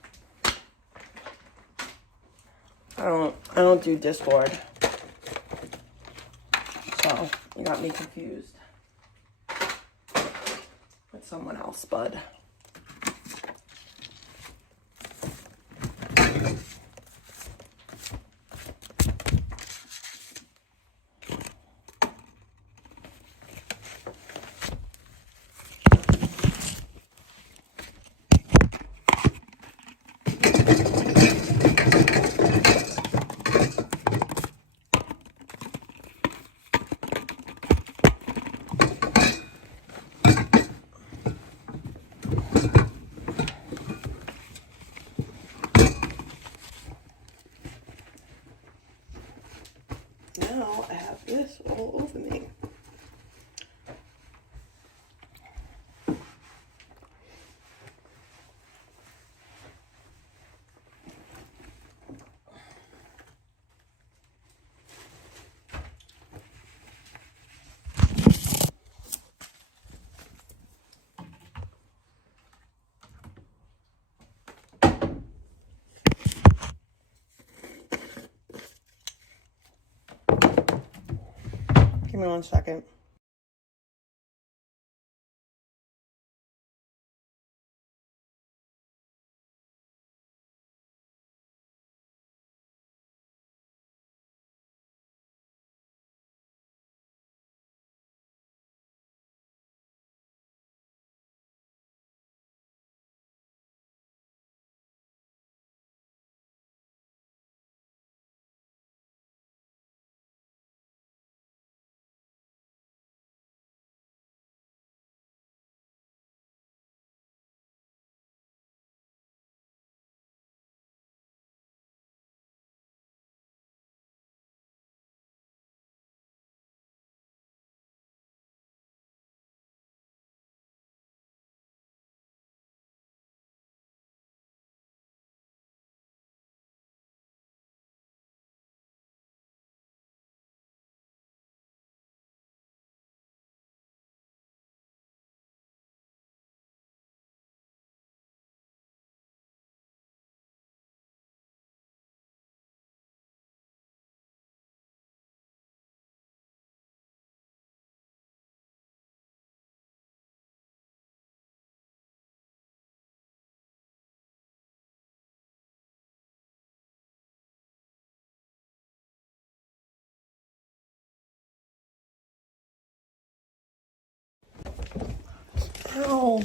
I don't do Discord. So you got me confused with someone else, bud. Now I have this all over me. Give me 1 second. Ow.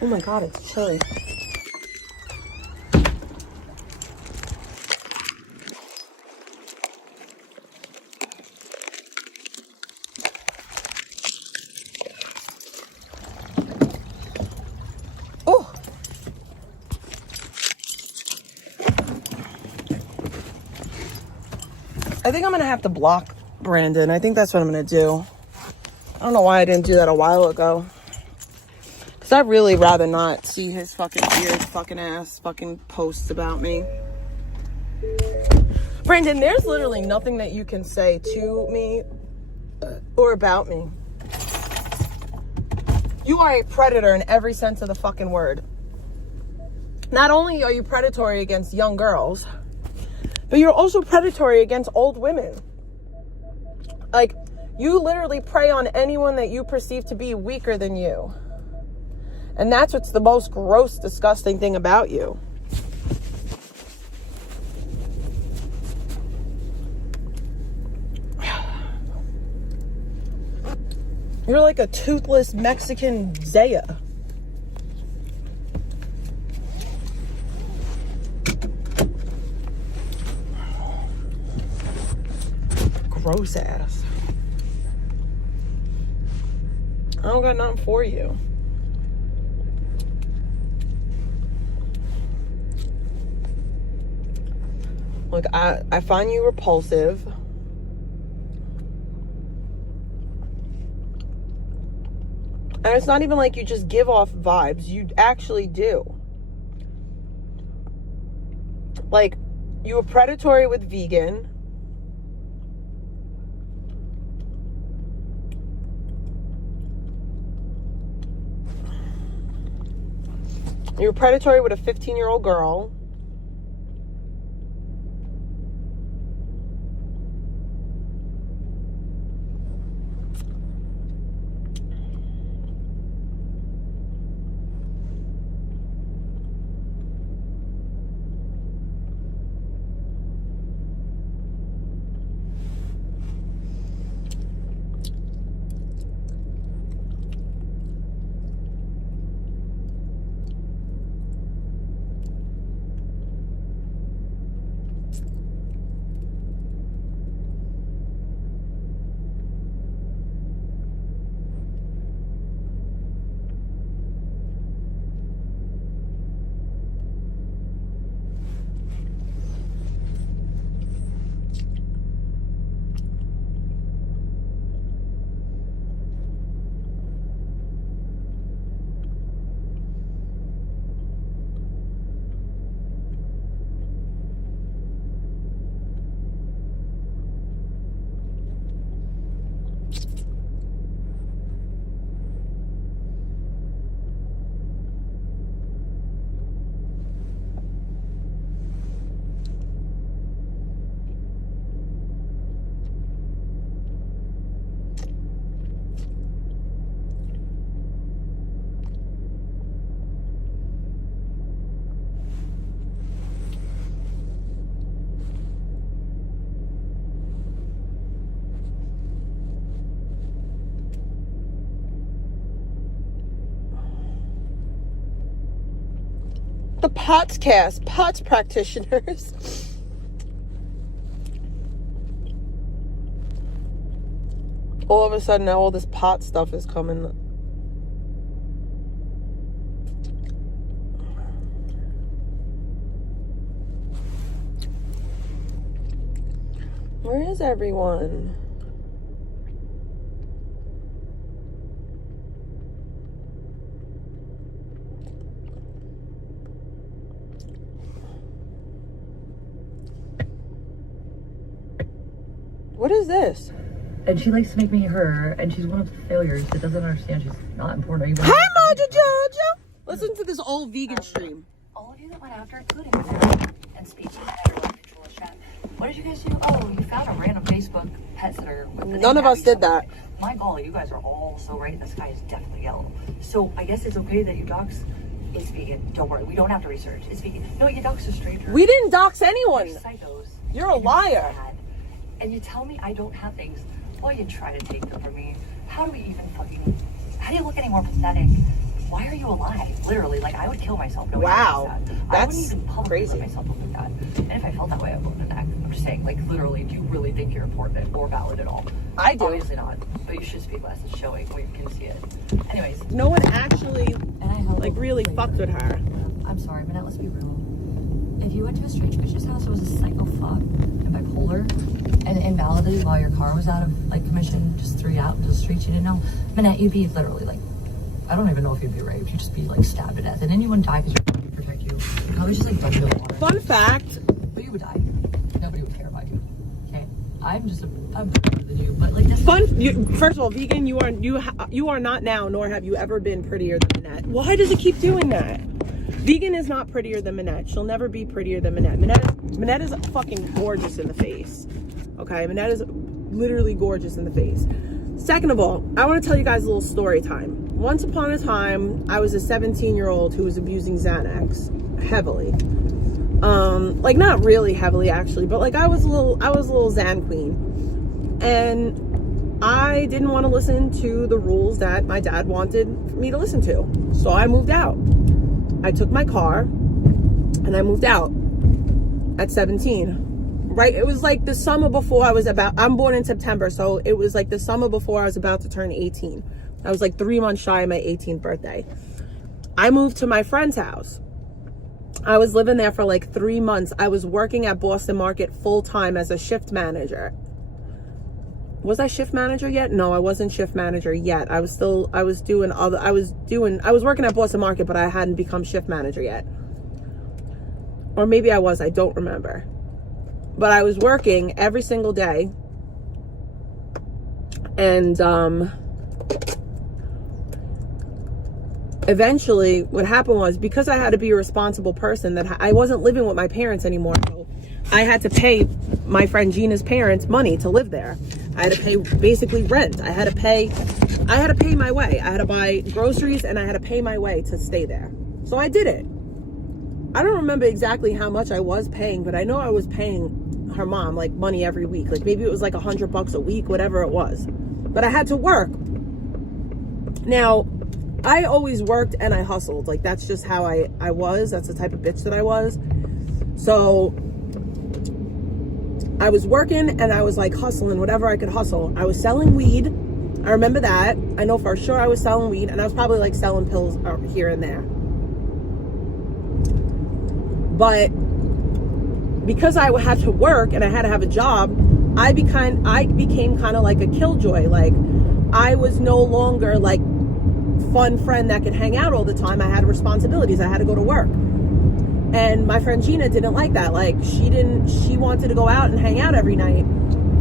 Oh my God, it's chilly. Oh. I think I'm gonna have to block Brandon. I think that's what I'm gonna do. I don't know why I didn't do that a while ago. Because I'd really rather not see his fucking weird fucking ass fucking posts about me. Brandon, there's literally nothing that you can say to me or about me. You are a predator in every sense of the fucking word. Not only are you predatory against young girls, but you're also predatory against old women. Like, you literally prey on anyone that you perceive to be weaker than you. And that's what's the most gross, disgusting thing about you. You're like a toothless Mexican Zaya. Gross ass. I don't got nothing for you. Look, I find you repulsive. And it's not even like you just give off vibes. You actually do. Like, you were predatory with vegan. You were predatory with a 15-year-old girl. The POTS cast, POTS practitioners. All of a sudden now all this pot stuff is coming. Where is everyone? What is this? And she likes to make me her, and she's one of the failures that doesn't understand she's not important. Hi, Mojo Jojo! Listen to this old vegan stream. All of you that went after, including me, and speaking to everyone, control the chat. What did you guys do? Oh, you found a random Facebook pet sitter. With the None of us did that. My golly, you guys are all so right. The sky is definitely yellow. So I guess it's okay that you dox. It's vegan. Don't worry. We don't have to research. It's vegan. No, you dox a stranger. We didn't dox anyone. You're psychos. You're a liar. And you tell me I don't have things. Well, you try to take them from me. How do we even fucking... How do you look any more pathetic? Why are you alive? Literally, like, I would kill myself. No, wow. I wouldn't even publicly let myself look like that. And if I felt that way, I would in that. I'm just saying, like, literally, do you really think you're important or valid at all? I do. Obviously not. But you should speak less. It's showing where you can see it. Anyways. No one actually, like, really fucked with her. I'm sorry, but now let's be real. If you went to a strange bitch's house, it was a psycho fuck and bipolar and invalidated while your car was out of like commission, just threw you out into the streets you didn't know, Manette, you'd be literally like, I don't even know if you'd be raped, you'd just be like stabbed to death, and then you wouldn't die because you're trying to protect you. You'd probably just like dump you in the water. Fun fact. But you would die. Nobody would care about you. Okay? I'm better than you, but like this. First of all, vegan, you are not now, nor have you ever been prettier than Manette. Why does it keep doing that? Vegan is not prettier than Manette. She'll never be prettier than Manette. Manette is fucking gorgeous in the face. Okay, Manette is literally gorgeous in the face. Second of all, I want to tell you guys a little story time. Once upon a time, I was a 17-year-old who was abusing Xanax heavily. Like not really heavily actually, but like I was a little Xan queen. And I didn't want to listen to the rules that my dad wanted me to listen to. So I moved out. I took my car and I moved out at 17. Right? It was like the summer before I'm born in September. So it was like the summer before I was about to turn 18. I was like 3 months shy of my 18th birthday. I moved to my friend's house. I was living there for like 3 months. I was working at Boston Market full time as a shift manager. Was I shift manager yet? No, I wasn't shift manager yet. I was working at Boston Market, but I hadn't become shift manager yet. Or maybe I was, I don't remember. But I was working every single day. And eventually what happened was, because I had to be a responsible person, that I wasn't living with my parents anymore. So I had to pay my friend Gina's parents money to live there. I had to pay basically rent. I had to pay my way. I had to buy groceries and I had to pay my way to stay there. So I did it. I don't remember exactly how much I was paying, but I know I was paying her mom like money every week. Like maybe it was like $100 a week, whatever it was. But I had to work. Now, I always worked and I hustled. Like that's just how I was. That's the type of bitch that I was. So I was working and I was like hustling whatever I could hustle. I was selling weed. I remember that. I know for sure I was selling weed, and I was probably like selling pills here and there. But because I had to work and I had to have a job, I became kind of like a killjoy. Like I was no longer like fun friend that could hang out all the time. I had responsibilities. I had to go to work. And my friend Gina didn't like that. Like she wanted to go out and hang out every night.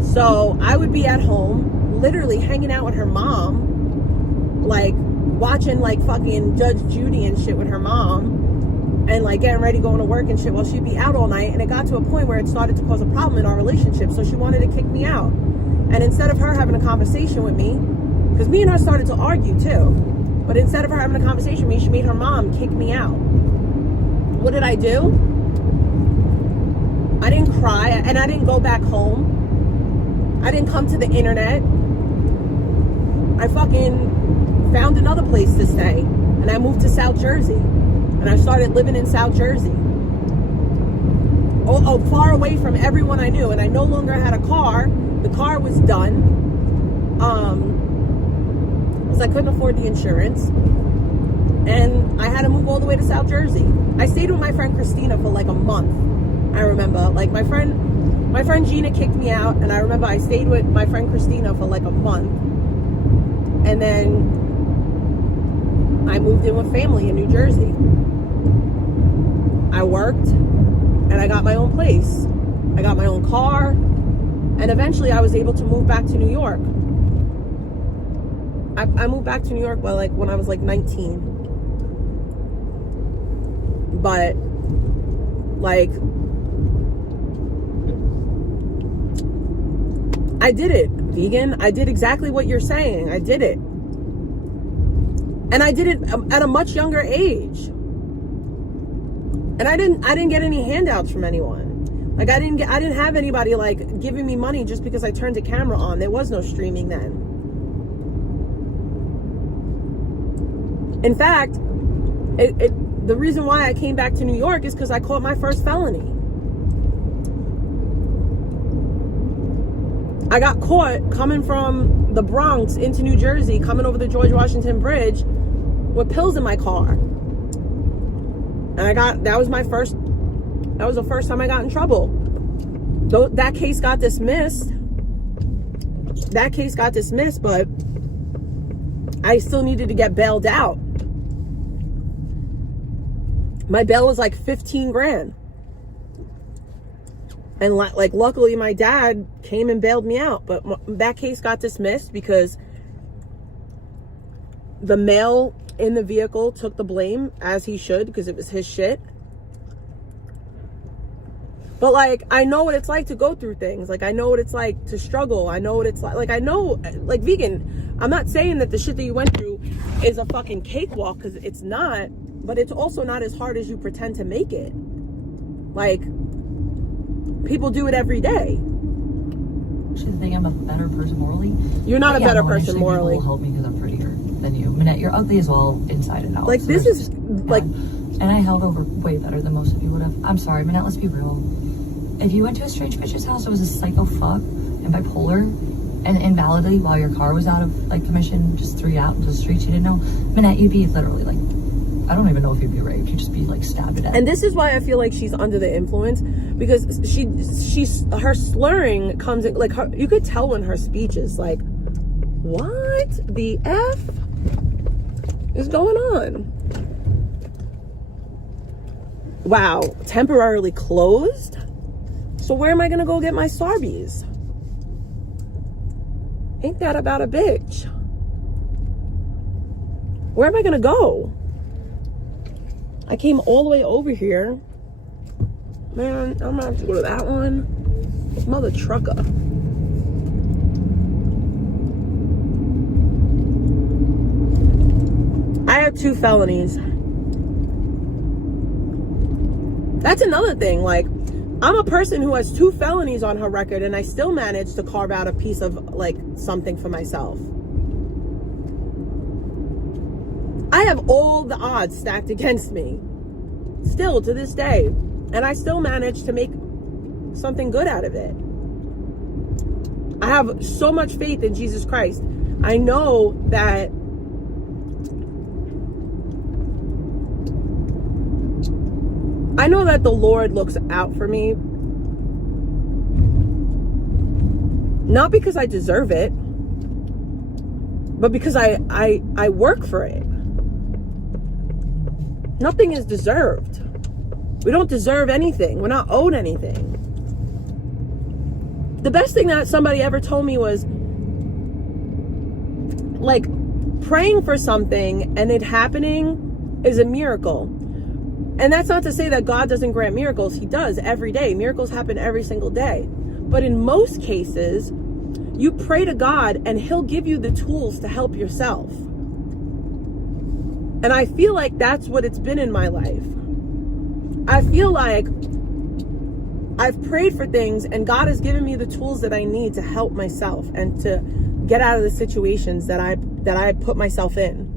So I would be at home, literally hanging out with her mom, like watching like fucking Judge Judy and shit with her mom, and like getting ready going to work and shit while she'd be out all night. And it got to a point where it started to cause a problem in our relationship. So she wanted to kick me out. And instead of her having a conversation with me, because me and her started to argue too, but instead of her having a conversation with me, she made her mom kick me out. What did I do? I didn't cry and I didn't go back home. I didn't come to the internet. I fucking found another place to stay and I moved to South Jersey. and I started living in South Jersey. Far away from everyone I knew, and I no longer had a car. The car was done. Because I couldn't afford the insurance. And I had to move all the way to South Jersey. I stayed with my friend Christina for like a month. I remember, like my friend Gina kicked me out, and I remember I stayed with my friend Christina for like a month. And then I moved in with family in New Jersey. I worked, and I got my own place. I got my own car, and eventually I was able to move back to New York. I moved back to New York when I was like 19. But like, I did it, vegan. I did exactly what you're saying. I did it. And I did it at a much younger age. And I didn't get any handouts from anyone. Like I didn't have anybody like giving me money just because I turned the camera on. There was no streaming then. In fact, the reason why I came back to New York is because I caught my first felony. I got caught coming from the Bronx into New Jersey, coming over the George Washington Bridge with pills in my car. And that was the first time I got in trouble. That case got dismissed. But I still needed to get bailed out. My bail was like 15 grand. And like, luckily my dad came and bailed me out. But that case got dismissed because the male in the vehicle took the blame, as he should, because it was his shit. But like, I know what it's like to go through things. Like, I know what it's like to struggle. I know what it's like. Like, I know, like, vegan, I'm not saying that the shit that you went through is a fucking cakewalk, because it's not. But it's also not as hard as you pretend to make it. Like, people do it every day. She's thinking I'm a better person morally. You're not a better person morally. People help me because I'm prettier than you. Minette, you're ugly as well, inside and out. Like, so this is, like... And I held over way better than most of you would have. I'm sorry, Minette, let's be real. If you went to a strange bitch's house that was a psycho fuck and bipolar and invalidly while your car was out of, like, commission, just threw you out into the streets you didn't know, Minette, you'd be literally, like... I don't even know if you'd be raped. You'd just be like stabbed to death. And this is why I feel like she's under the influence, because her slurring comes in, like, you could tell when her speech is like, what the F is going on? Wow, temporarily closed? So where am I gonna go get my Starbies? Ain't that about a bitch? Where am I gonna go? I came all the way over here. Man, I'm gonna have to go to that one. Mother trucker. I have 2 felonies. That's another thing. Like, I'm a person who has 2 felonies on her record, and I still managed to carve out a piece of, like, something for myself. I have all the odds stacked against me, still to this day, and I still managed to make something good out of it. I have so much faith in Jesus Christ. I know that the Lord looks out for me, not because I deserve it, but because I work for it. Nothing is deserved. We don't deserve anything. We're not owed anything. The best thing that somebody ever told me was, like, praying for something and it happening is a miracle. And that's not to say that God doesn't grant miracles. He does every day. Miracles happen every single day. But in most cases, you pray to God and He'll give you the tools to help yourself. And I feel like that's what it's been in my life. I feel like I've prayed for things and God has given me the tools that I need to help myself and to get out of the situations that I put myself in.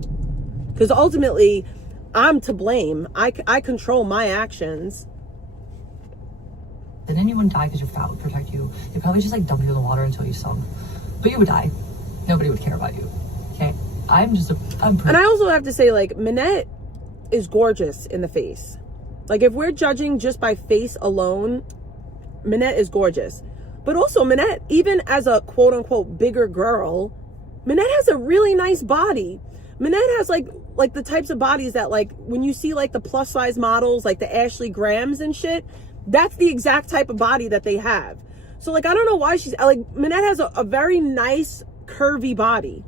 Because ultimately, I'm to blame. I control my actions. Did anyone die because your fat would protect you? They probably just like dump you in the water until you sunk. But you would die. Nobody would care about you. Okay? I'm And I also have to say, like, Minette is gorgeous in the face. Like, if we're judging just by face alone, Minette is gorgeous. But also Minette, even as a quote unquote bigger girl, Minette has a really nice body. Minette has like the types of bodies that, like, when you see like the plus size models, like the Ashley Grahams and shit, that's the exact type of body that they have. So like, I don't know why she's like, Minette has a very nice curvy body.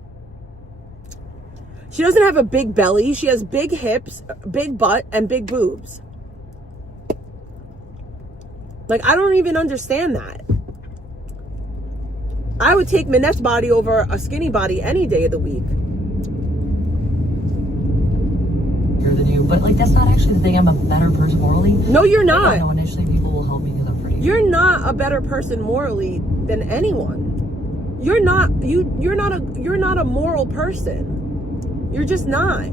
She doesn't have a big belly. She has big hips, big butt, and big boobs. Like, I don't even understand that. I would take Minette's body over a skinny body any day of the week. Than you, but like, that's not actually the thing. I'm a better person morally. No, you're not. I know initially people will help me because I'm pretty. You're not a better person morally than anyone. You're not a moral person. You're just not.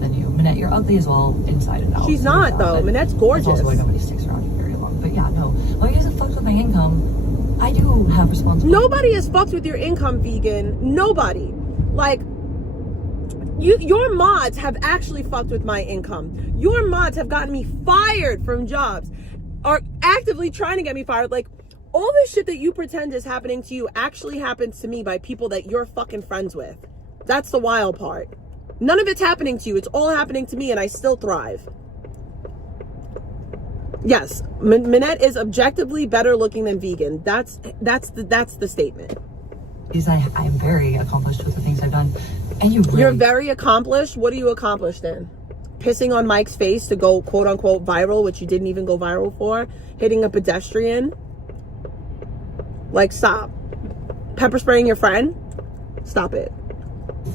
Than you, Minette. You're ugly as well, inside and out. She's not though. Minette's gorgeous. That's also why nobody sticks around you very long. But yeah, no. Well, you guys have fucked with my income. I do have responsibility. Nobody has fucked with your income, vegan. Nobody. Like, your mods have actually fucked with my income. Your mods have gotten me fired from jobs, are actively trying to get me fired. Like, all this shit that you pretend is happening to you actually happens to me by people that you're fucking friends with. That's the wild part. None of it's happening to you. It's all happening to me, and I still thrive. Yes, Minette is objectively better looking than vegan. That's the statement. Because I'm very accomplished with the things I've done. And You're very accomplished? What are you accomplished in? Pissing on Mike's face to go quote unquote viral, which you didn't even go viral for? Hitting a pedestrian? Like, stop. Pepper spraying your friend? Stop it.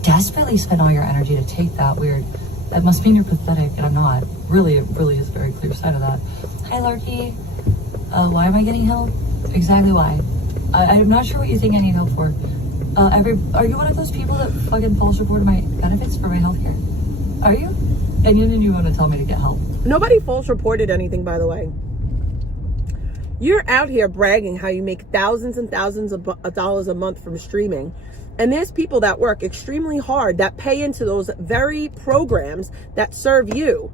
Desperately spend all your energy to take that weird. That must mean you're pathetic, and I'm not. Really, it really is a very clear side of that. Hi, Larky. Why am I getting help? Exactly why. I'm not sure what you think I need help for. Are you one of those people that fucking false reported my benefits for my healthcare? Are you? And you didn't even want to tell me to get help. Nobody false reported anything, by the way. You're out here bragging how you make thousands and thousands of dollars a month from streaming. And there's people that work extremely hard that pay into those very programs that serve you.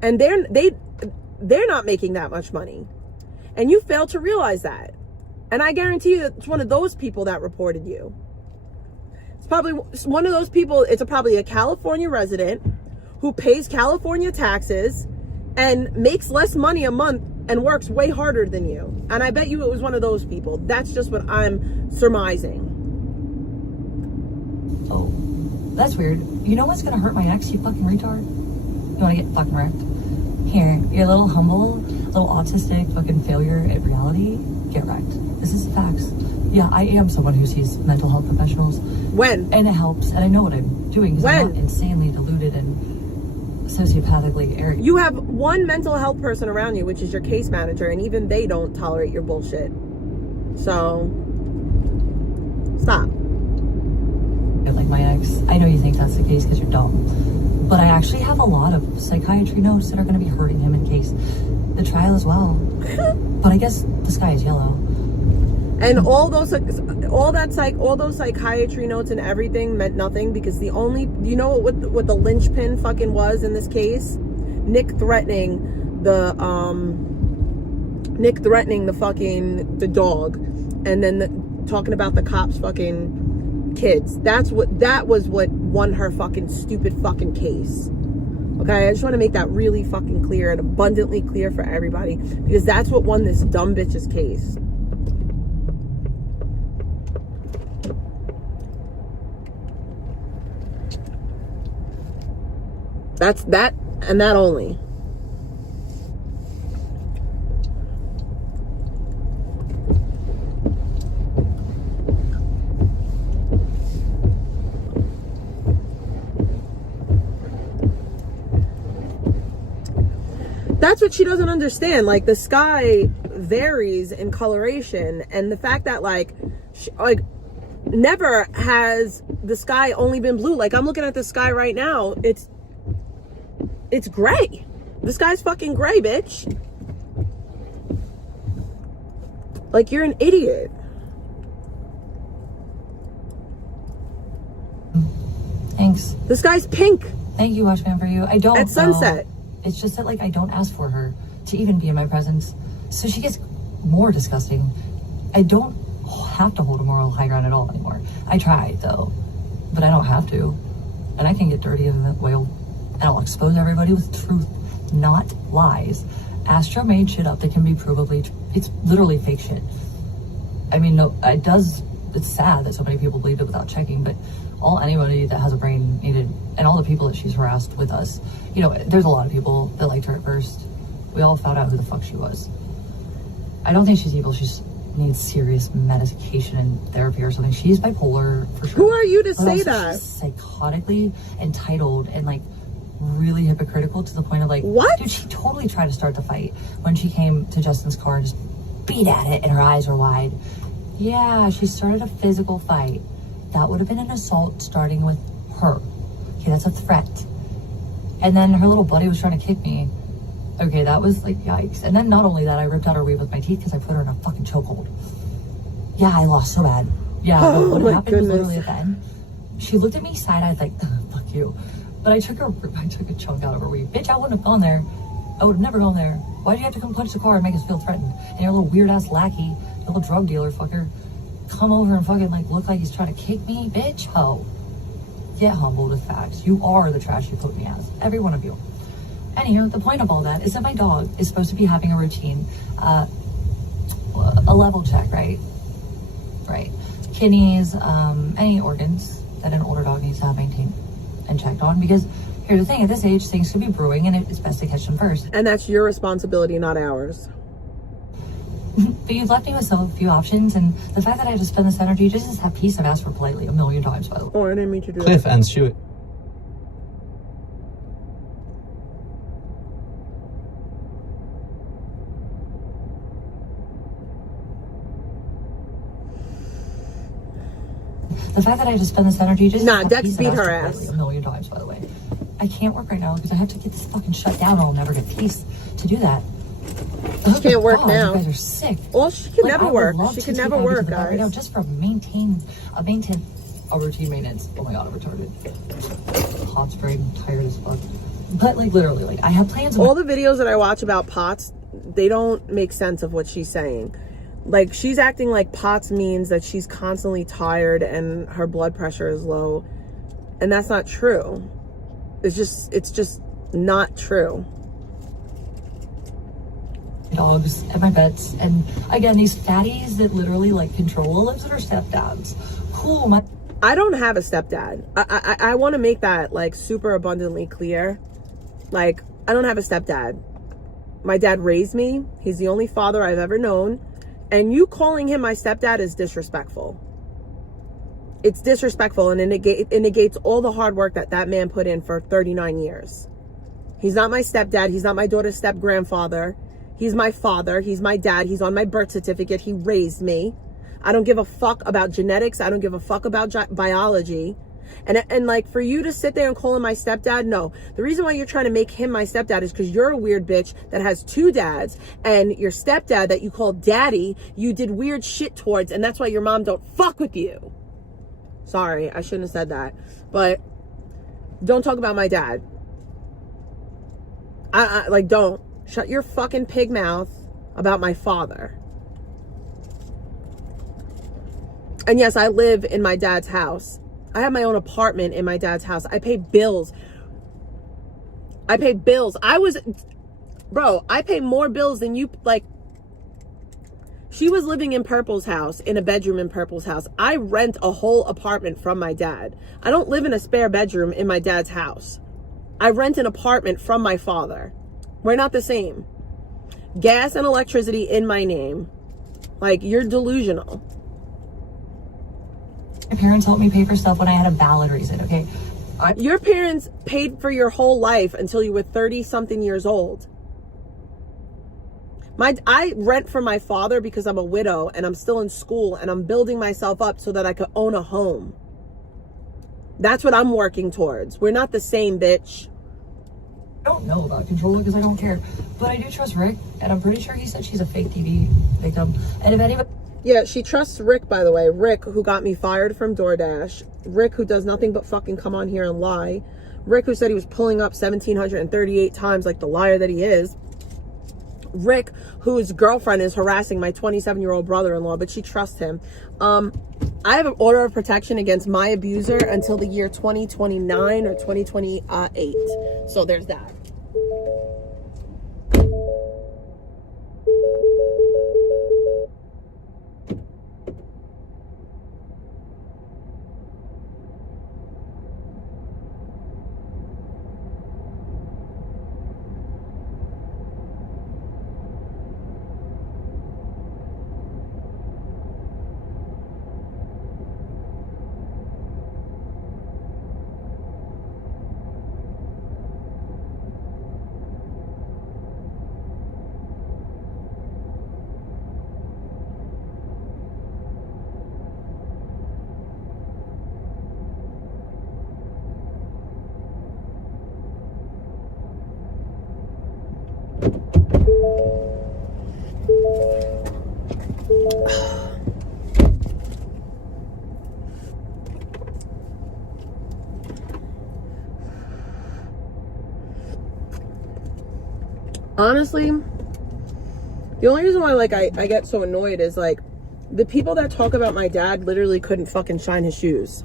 And they're not making that much money. And you fail to realize that. And I guarantee you it's one of those people that reported you. It's probably one of those people. It's probably a California resident who pays California taxes and makes less money a month and works way harder than you. And I bet you it was one of those people. That's just what I'm surmising. Oh, that's weird. You know what's gonna hurt my ex, you fucking retard? You wanna get fucking wrecked? Here, you're a little humble, little autistic fucking failure at reality. Get wrecked. This is facts. Yeah, I am someone who sees mental health professionals. When? And it helps, and I know what I'm doing because I'm not insanely deluded and sociopathically arrogant. You have one mental health person around you, which is your case manager, and even they don't tolerate your bullshit. So, stop. Like my ex, I know you think that's the case because you're dumb, but I actually have a lot of psychiatry notes that are going to be hurting him in case the trial as well. But I guess the sky is yellow. And all those psychiatry notes and everything meant nothing because you know what the linchpin fucking was in this case? Nick threatening the dog, and then talking about the cops fucking kids. That was what won her fucking stupid fucking case. Okay, I just want to make that really fucking clear and abundantly clear for everybody because that's what won this dumb bitch's case. That's that and that only. That's what she doesn't understand. Like, the sky varies in coloration, and the fact that like never has the sky only been blue. Like, I'm looking at the sky right now. It's gray. The sky's fucking gray, bitch. Like, you're an idiot. Thanks. The sky's pink. Thank you, Watchman, for you. I don't. At sunset. It's just that, like, I don't ask for her to even be in my presence. So she gets more disgusting. I don't have to hold a moral high ground at all anymore. I try, though. But I don't have to. And I can get dirty in that whale. And I'll expose everybody with truth, not lies. Astro made shit up that can be provably... It's literally fake shit. I mean, no, it's sad that so many people believed it without checking, but anybody that has a brain needed, and all the people that she's harassed with us, you know, there's a lot of people that liked her at first. We all found out who the fuck she was. I don't think she's evil. She just needs serious medication and therapy or something. She's bipolar for sure. Who are you to But say also that? She's psychotically entitled and like really hypocritical to the point of like, what? Dude, she totally tried to start the fight when she came to Justin's car and just beat at it and her eyes were wide. Yeah, she started a physical fight. That would have been an assault starting with her. Okay, that's a threat. And then her little buddy was trying to kick me. Okay, that was like, yikes. And then not only that, I ripped out her weave with my teeth because I put her in a fucking chokehold. Yeah, I lost so bad. Yeah, what happened was literally at the end. She looked at me side-eyed like, fuck you. But I took a chunk out of her weave. Bitch, I wouldn't have gone there. I would have never gone there. Why'd you have to come punch the car and make us feel threatened? And your little weird-ass lackey, your little drug dealer fucker, come over and fucking like look like he's trying to kick me? Bitch, ho. Get humbled with facts. You are the trash you put me as. Every one of you. Anywho, the point of all that is that my dog is supposed to be having a routine, a level check, right? Right. Kidneys, any organs that an older dog needs to have maintained and checked on, because here's the thing, at this age things could be brewing and it's best to catch them first. And that's your responsibility, not ours. But you've left me with so few options, and the fact that I had to spend this energy just to have peace, I've asked for politely 1,000,000 times, by the way. Oh, I didn't mean to do Cliff that. and Stuart. The fact that I had to spend this energy just Nah, to have Dex peace, beat I've asked her for ass. politely 1,000,000 times, by the way. I can't work right now because I have to get this fucking shut down or I'll never get peace to do that. She can't work now. You guys are sick. Well, she can never I would work. love She to can take never on work, because of that right now, guys. just for maintain a routine maintenance. Oh my god, I'm retarded. Hot spray, I'm tired as fuck. But like literally, like I have plans. All the videos that I watch about POTS, they don't make sense of what she's saying. Like, she's acting like POTS means that she's constantly tired and her blood pressure is low. And that's not true. It's just not true. Dogs and my pets, and again, these fatties that literally like control lives with her stepdads. Cool, I don't have a stepdad. I want to make that like super abundantly clear. Like, I don't have a stepdad. My dad raised me. He's the only father I've ever known. And you calling him my stepdad is disrespectful. It's disrespectful, and it negates all the hard work that man put in for 39 years. He's not my stepdad. He's not my daughter's step-grandfather. He's my father. He's my dad. He's on my birth certificate. He raised me. I don't give a fuck about genetics. I don't give a fuck about biology. And like, for you to sit there and call him my stepdad, no. The reason why you're trying to make him my stepdad is because you're a weird bitch that has two dads, and your stepdad that you call daddy, you did weird shit towards, and that's why your mom don't fuck with you. Sorry, I shouldn't have said that. But don't talk about my dad. I like, don't. Shut your fucking pig mouth about my father. And yes, I live in my dad's house. I have my own apartment in my dad's house. I pay bills. I pay more bills than you, like, she was living in Purple's house, in a bedroom in Purple's house. I rent a whole apartment from my dad. I don't live in a spare bedroom in my dad's house. I rent an apartment from my father. We're not the same. Gas and electricity in my name. Like, you're delusional. My parents helped me pay for stuff when I had a valid reason, okay? Your parents paid for your whole life until you were 30-something years old. I rent from my father because I'm a widow and I'm still in school and I'm building myself up so that I could own a home. That's what I'm working towards. We're not the same, bitch. I don't know about Controlla because I don't care. But I do trust Rick, and I'm pretty sure he said she's a fake TV victim. And if anybody... Yeah, she trusts Rick, by the way. Rick, who got me fired from DoorDash. Rick, who does nothing but fucking come on here and lie. Rick, who said he was pulling up 1,738 times like the liar that he is. Rick, whose girlfriend is harassing my 27-year-old brother-in-law, but she trusts him. I have an order of protection against my abuser until the year 2029 or 2028. So there's that. Honestly, the only reason why like I get so annoyed is like the people that talk about my dad literally couldn't fucking shine his shoes.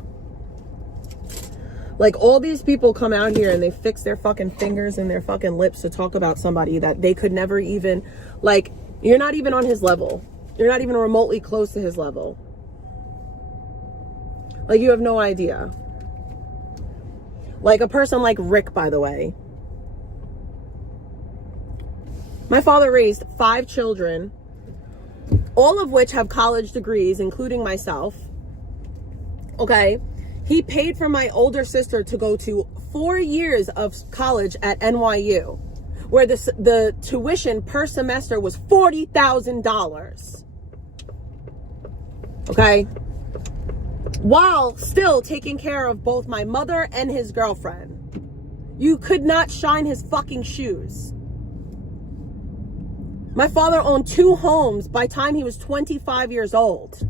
Like all these people come out here and they fix their fucking fingers and their fucking lips to talk about somebody that they could never even, like, you're not even on his level. You're not even remotely close to his level. Like, you have no idea. Like a person like Rick, by the way. My father raised 5 children, all of which have college degrees, including myself. Okay? He paid for my older sister to go to 4 years of college at NYU, where the tuition per semester was $40,000. Okay? While still taking care of both my mother and his girlfriend. You could not shine his fucking shoes. My father owned 2 homes by the time he was 25 years old.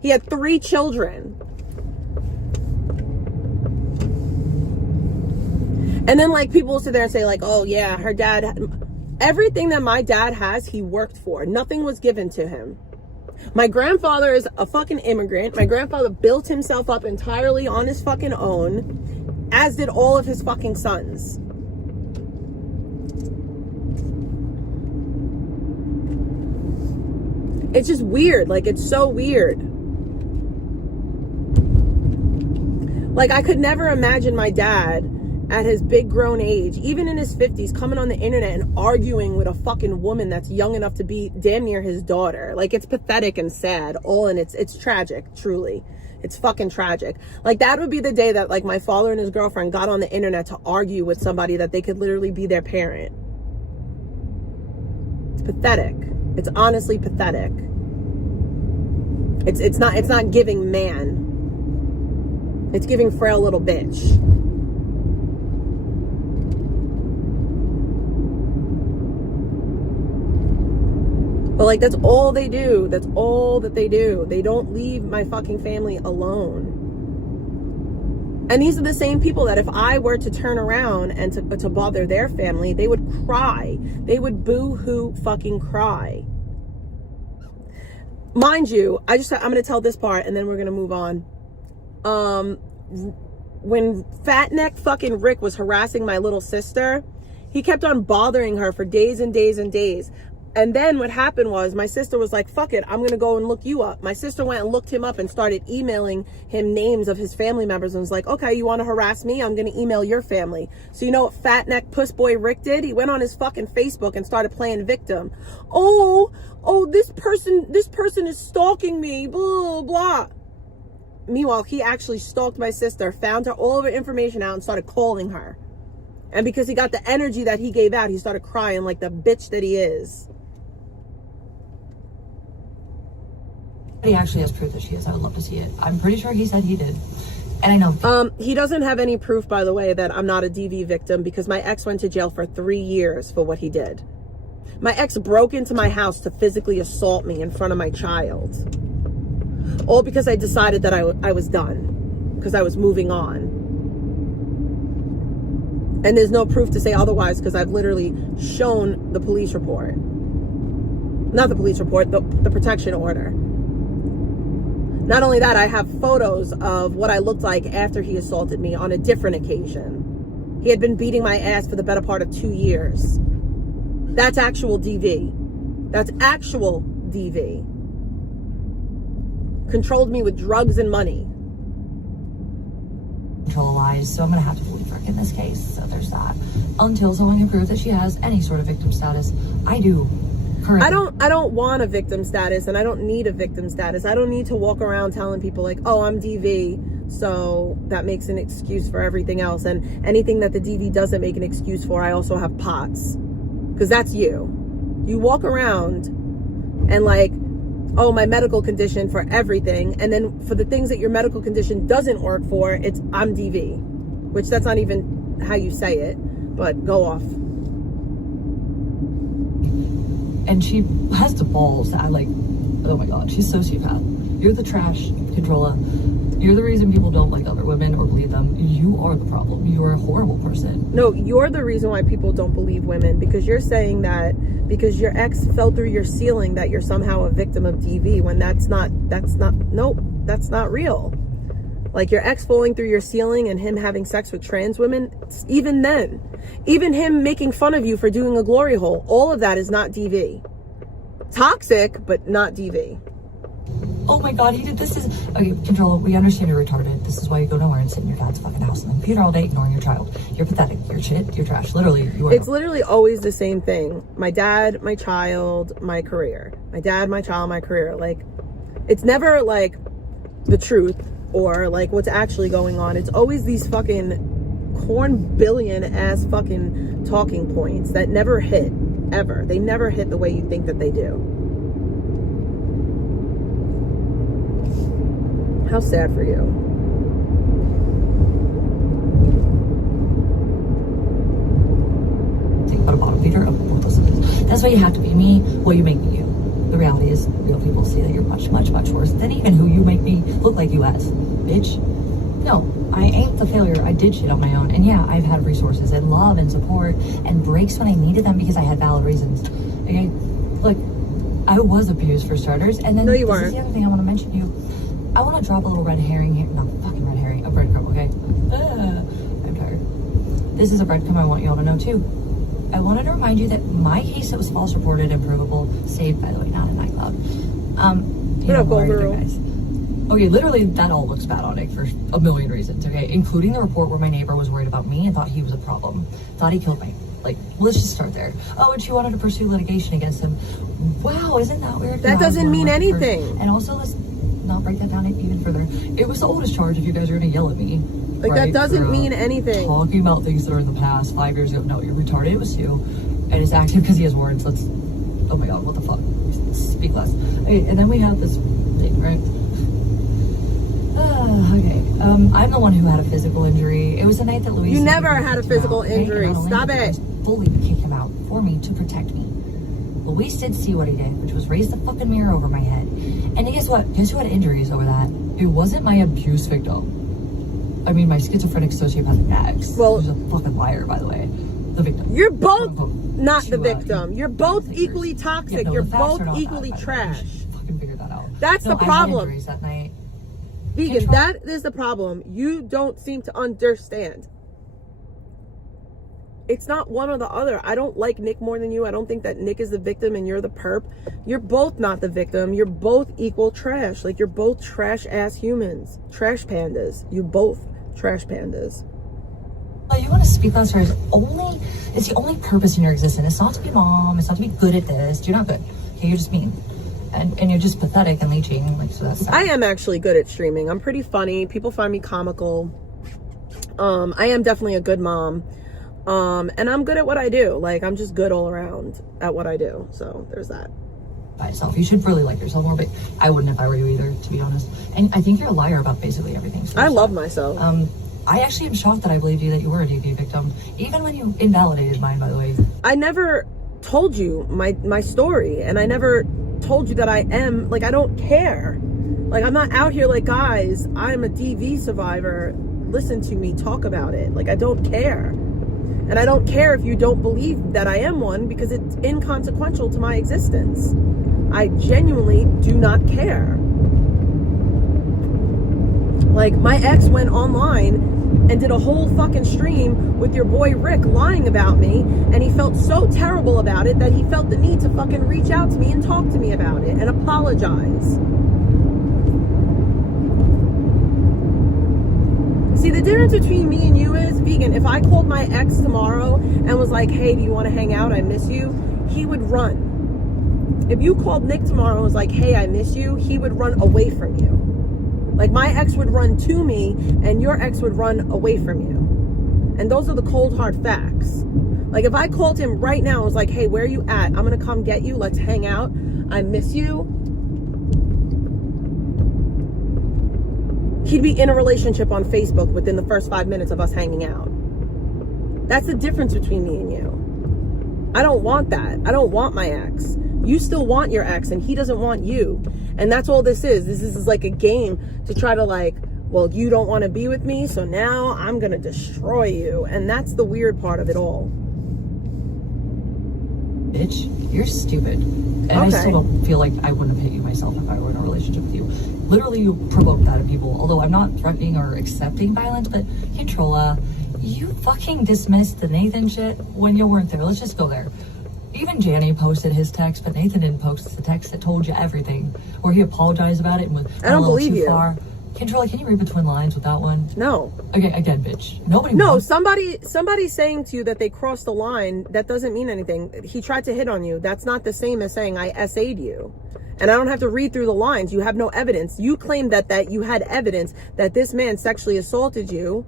He had 3 children. And then like people will sit there and say like, oh yeah, her dad, everything that my dad has, he worked for. Nothing was given to him. My grandfather is a fucking immigrant. My grandfather built himself up entirely on his fucking own, as did all of his fucking sons. It's just weird. Like, it's so weird. Like, I could never imagine my dad at his big grown age, even in his 50s, coming on the internet and arguing with a fucking woman that's young enough to be damn near his daughter. Like, it's pathetic and sad. All in it's tragic, truly. It's fucking tragic. Like, that would be the day that, like, my father and his girlfriend got on the internet to argue with somebody that they could literally be their parent. It's pathetic. It's honestly pathetic. It's not giving man. It's giving frail little bitch. But like, that's all they do. That's all that they do. They don't leave my fucking family alone. And these are the same people that if I were to turn around and to bother their family, they would cry. They would boo-hoo fucking cry. Mind you, I'm going to tell this part and then we're going to move on. When fat neck fucking Rick was harassing my little sister, he kept on bothering her for days and days and days. And then what happened was my sister was like, fuck it, I'm going to go and look you up. My sister went and looked him up and started emailing him names of his family members and was like, okay, you want to harass me? I'm going to email your family. So you know what fat neck puss boy Rick did? He went on his fucking Facebook and started playing victim. Oh, this person is stalking me, blah, blah. Meanwhile, he actually stalked my sister, found her all of her information out and started calling her. And because he got the energy that he gave out, he started crying like the bitch that he is. He actually has proof that she is. I would love to see it. I'm pretty sure he said he did. And I know. He doesn't have any proof, by the way, that I'm not a DV victim because my ex went to jail for 3 years for what he did. My ex broke into my house to physically assault me in front of my child. All because I decided that I was done. Because I was moving on. And there's no proof to say otherwise because I've literally shown the police report. Not the police report, the protection order. Not only that, I have photos of what I looked like after he assaulted me on a different occasion. He had been beating my ass for the better part of 2 years. That's actual DV. That's actual DV. Controlled me with drugs and money. Control lies, so I'm gonna have to believe her in this case. So there's that. Until someone can prove that she has any sort of victim status. I do. Currently. I don't want a victim status, and I don't need a victim status. I don't need to walk around telling people like, oh, I'm DV, so that makes an excuse for everything else. And anything that the DV doesn't make an excuse for, I also have POTS. Because that's you. You walk around and like, oh, my medical condition for everything. And then for the things that your medical condition doesn't work for, it's I'm DV. Which that's not even how you say it, but go off. And she has the balls to act like, oh my God, she's sociopath. You're the trash, Controlla. You're the reason people don't like other women or believe them. You are the problem. You're a horrible person. No, you're the reason why people don't believe women, because you're saying that because your ex fell through your ceiling that you're somehow a victim of DV, when that's not real. Like your ex falling through your ceiling and him having sex with trans women, even then, even him making fun of you for doing a glory hole, all of that is not DV. Toxic, but not DV. Oh my God, he did this. Okay, Controlla, we understand you're retarded. This is why you go nowhere and sit in your dad's fucking house on the computer all day ignoring your child. You're pathetic. You're shit. You're trash. Literally, you are. It's literally always the same thing. My dad, my child, my career. My dad, my child, my career. Like, it's never like the truth or like what's actually going on. It's always these fucking corn billion ass fucking talking points that never hit, ever. They never hit the way you think that they do. How sad for you. Think about a bottom feeder of worthlessness. That's why you have to be me. Well, you make me you. The reality is, real people see that you're much, much, much worse than even who you make me look like you as. Bitch. No, I ain't the failure. I did shit on my own. And yeah, I've had resources and love and support and breaks when I needed them because I had valid reasons. Okay? Look, I was abused for starters. And then no, you this weren't. is the other thing I want to mention to you. I want to drop a little red herring here. Not fucking red herring. A breadcrumb, okay? I'm tired. This is a breadcrumb I want you all to know, too. I wanted to remind you that my case that was false reported and provable, saved, by the way, not a nightclub. What up, Gold Girl? Okay, literally, that all looks bad on it for a million reasons, okay? Including the report where my neighbor was worried about me and thought he was a problem. Thought he killed me. Like, let's just start there. Oh, and she wanted to pursue litigation against him. Wow, isn't that weird? That doesn't mean anything. And also, let's not break that down even further. It was the oldest charge if you guys are going to yell at me. Like, right? That doesn't mean anything. Talking about things that are in the past, 5 years ago. No, you're retarded. It was Sue. And it's active because he has warrants. Let's, oh my God, what the fuck? Speak less. Okay, and then we have this thing, right? Okay. I'm the one who had a physical injury. It was the night that Louise... You never had a physical injury. Stop it. Fully kick him out for me to protect me. Luis did see what he did, which was raise the fucking mirror over my head. And guess what? Guess who had injuries over that? It wasn't my abuse victim. I mean, my schizophrenic sociopathic ex. Well, who's a fucking liar, by the way. The victim. You're both not the victim. You're both equally toxic. You're both equally trash. Fucking figure that out. That's the problem. I had injuries that night. Vegan, that is the problem. You don't seem to understand. It's not one or the other. I don't like Nick more than you. I don't think that Nick is the victim and you're the perp. You're both not the victim. You're both equal trash. Like, you're both trash ass humans. Trash pandas. You both trash pandas. You want to speak on stars only, it's the only purpose in your existence. It's not to be mom. It's not to be good at this. You're not good. Okay, you're just mean. And you're just pathetic and leeching. Like, so that's sad. I am actually good at streaming. I'm pretty funny. People find me comical. I am definitely a good mom. And I'm good at what I do. Like, I'm just good all around at what I do. So there's that. by itself. You should really like yourself more, but I wouldn't if I were you either, to be honest. And I think you're a liar about basically everything. So I love myself. I actually am shocked that I believed you that you were a DV victim, even when you invalidated mine, by the way. I never told you my story, and I never told you that I am, like, I don't care. Like, I'm not out here like, guys, I'm a DV survivor. Listen to me talk about it. Like, I don't care. And I don't care if you don't believe that I am one, because it's inconsequential to my existence. I genuinely do not care. Like, my ex went online and did a whole fucking stream with your boy Rick lying about me, and he felt so terrible about it that he felt the need to fucking reach out to me and talk to me about it and apologize. See, the difference between me and you is, Vegan, if I called my ex tomorrow and was like, hey, do you want to hang out? I miss you. He would run. If you called Nick tomorrow and was like, hey, I miss you, he would run away from you. Like, my ex would run to me and your ex would run away from you. And those are the cold, hard facts. Like, if I called him right now and was like, hey, where are you at? I'm going to come get you. Let's hang out. I miss you. He'd be in a relationship on Facebook within the first 5 minutes of us hanging out. That's the difference between me and you. I don't want that. I don't want my ex. You still want your ex, and he doesn't want you. And that's all this is. This is like a game to try to, like, well, you don't want to be with me, so now I'm going to destroy you. And that's the weird part of it all. Bitch, you're stupid. And I still don't feel like I wouldn't have hit you myself if I were in a relationship with you. Literally, you provoke that in people. Although I'm not threatening or accepting violence, but Controlla, you fucking dismissed the Nathan shit when you weren't there. Let's just go there. Even Janny posted his text, but Nathan didn't post the text that told you everything, where he apologized about it and was I don't believe you. far. Controlla, can you read between lines with that one? No. Okay, again, bitch. Nobody. No, somebody's saying to you that they crossed the line. That doesn't mean anything. He tried to hit on you. That's not the same as saying I SA'd you. And I don't have to read through the lines. You have no evidence. You claim that you had evidence that this man sexually assaulted you,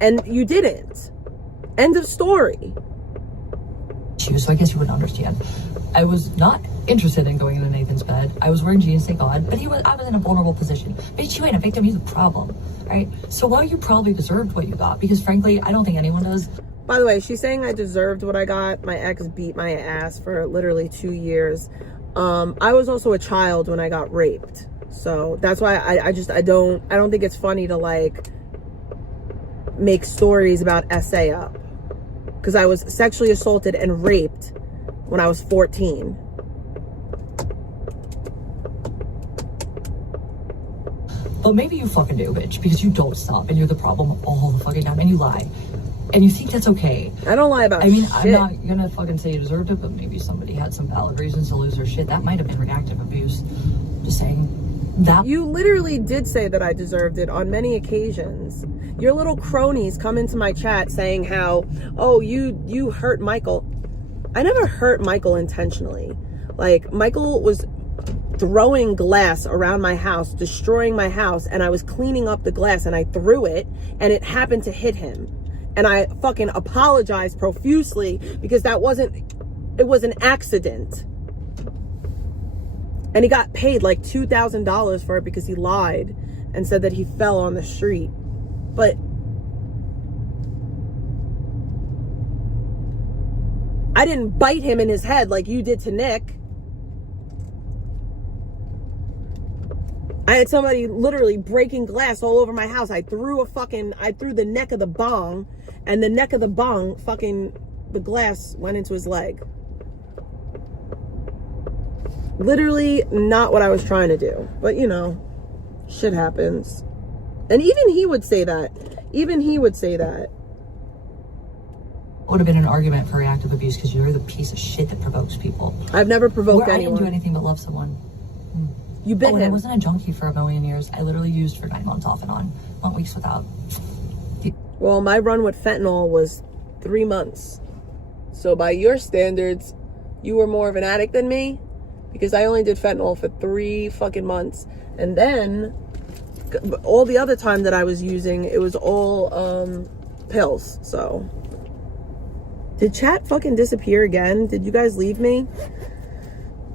and you didn't. End of story. So I guess you wouldn't understand. I was not interested in going into Nathan's bed. I was wearing jeans, thank God, but I was in a vulnerable position. Bitch, you ain't a victim, you're the problem, right? So while you probably deserved what you got, because frankly, I don't think anyone does. By the way, she's saying I deserved what I got. My ex beat my ass for literally 2 years. I was also a child when I got raped. So that's why I don't think it's funny to, like, make stories about SA up. Because I was sexually assaulted and raped when I was 14. But maybe you fucking do, bitch, because you don't stop and you're the problem all the fucking time and you lie. And you think that's okay. I don't lie about shit. I mean, I'm not gonna fucking say you deserved it, but maybe somebody had some valid reasons to lose their shit. That might have been reactive abuse. Just saying. That you literally did say that I deserved it on many occasions. Your little cronies come into my chat saying how, oh, you hurt Michael. I never hurt Michael intentionally. Like, Michael was throwing glass around my house, destroying my house, and I was cleaning up the glass and I threw it and it happened to hit him. And I fucking apologized profusely because it was an accident. And he got paid like $2,000 for it because he lied and said that he fell on the street. But I didn't bite him in his head like you did to Nick. I had somebody literally breaking glass all over my house. I threw the neck of the bong, and the neck of the bong, the glass went into his leg. Literally not what I was trying to do. But, you know, shit happens. And even he would say that. Would have been an argument for reactive abuse because you're the piece of shit that provokes people. I've never provoked anyone. I didn't do anything but love someone. You bit him. I wasn't a junkie for a million years. I literally used for 9 months off and on. Went weeks without. Well, my run with fentanyl was 3 months. So by your standards, you were more of an addict than me because I only did fentanyl for 3 fucking months. And then all the other time that I was using, it was all pills. So did chat fucking disappear again? Did you guys leave me?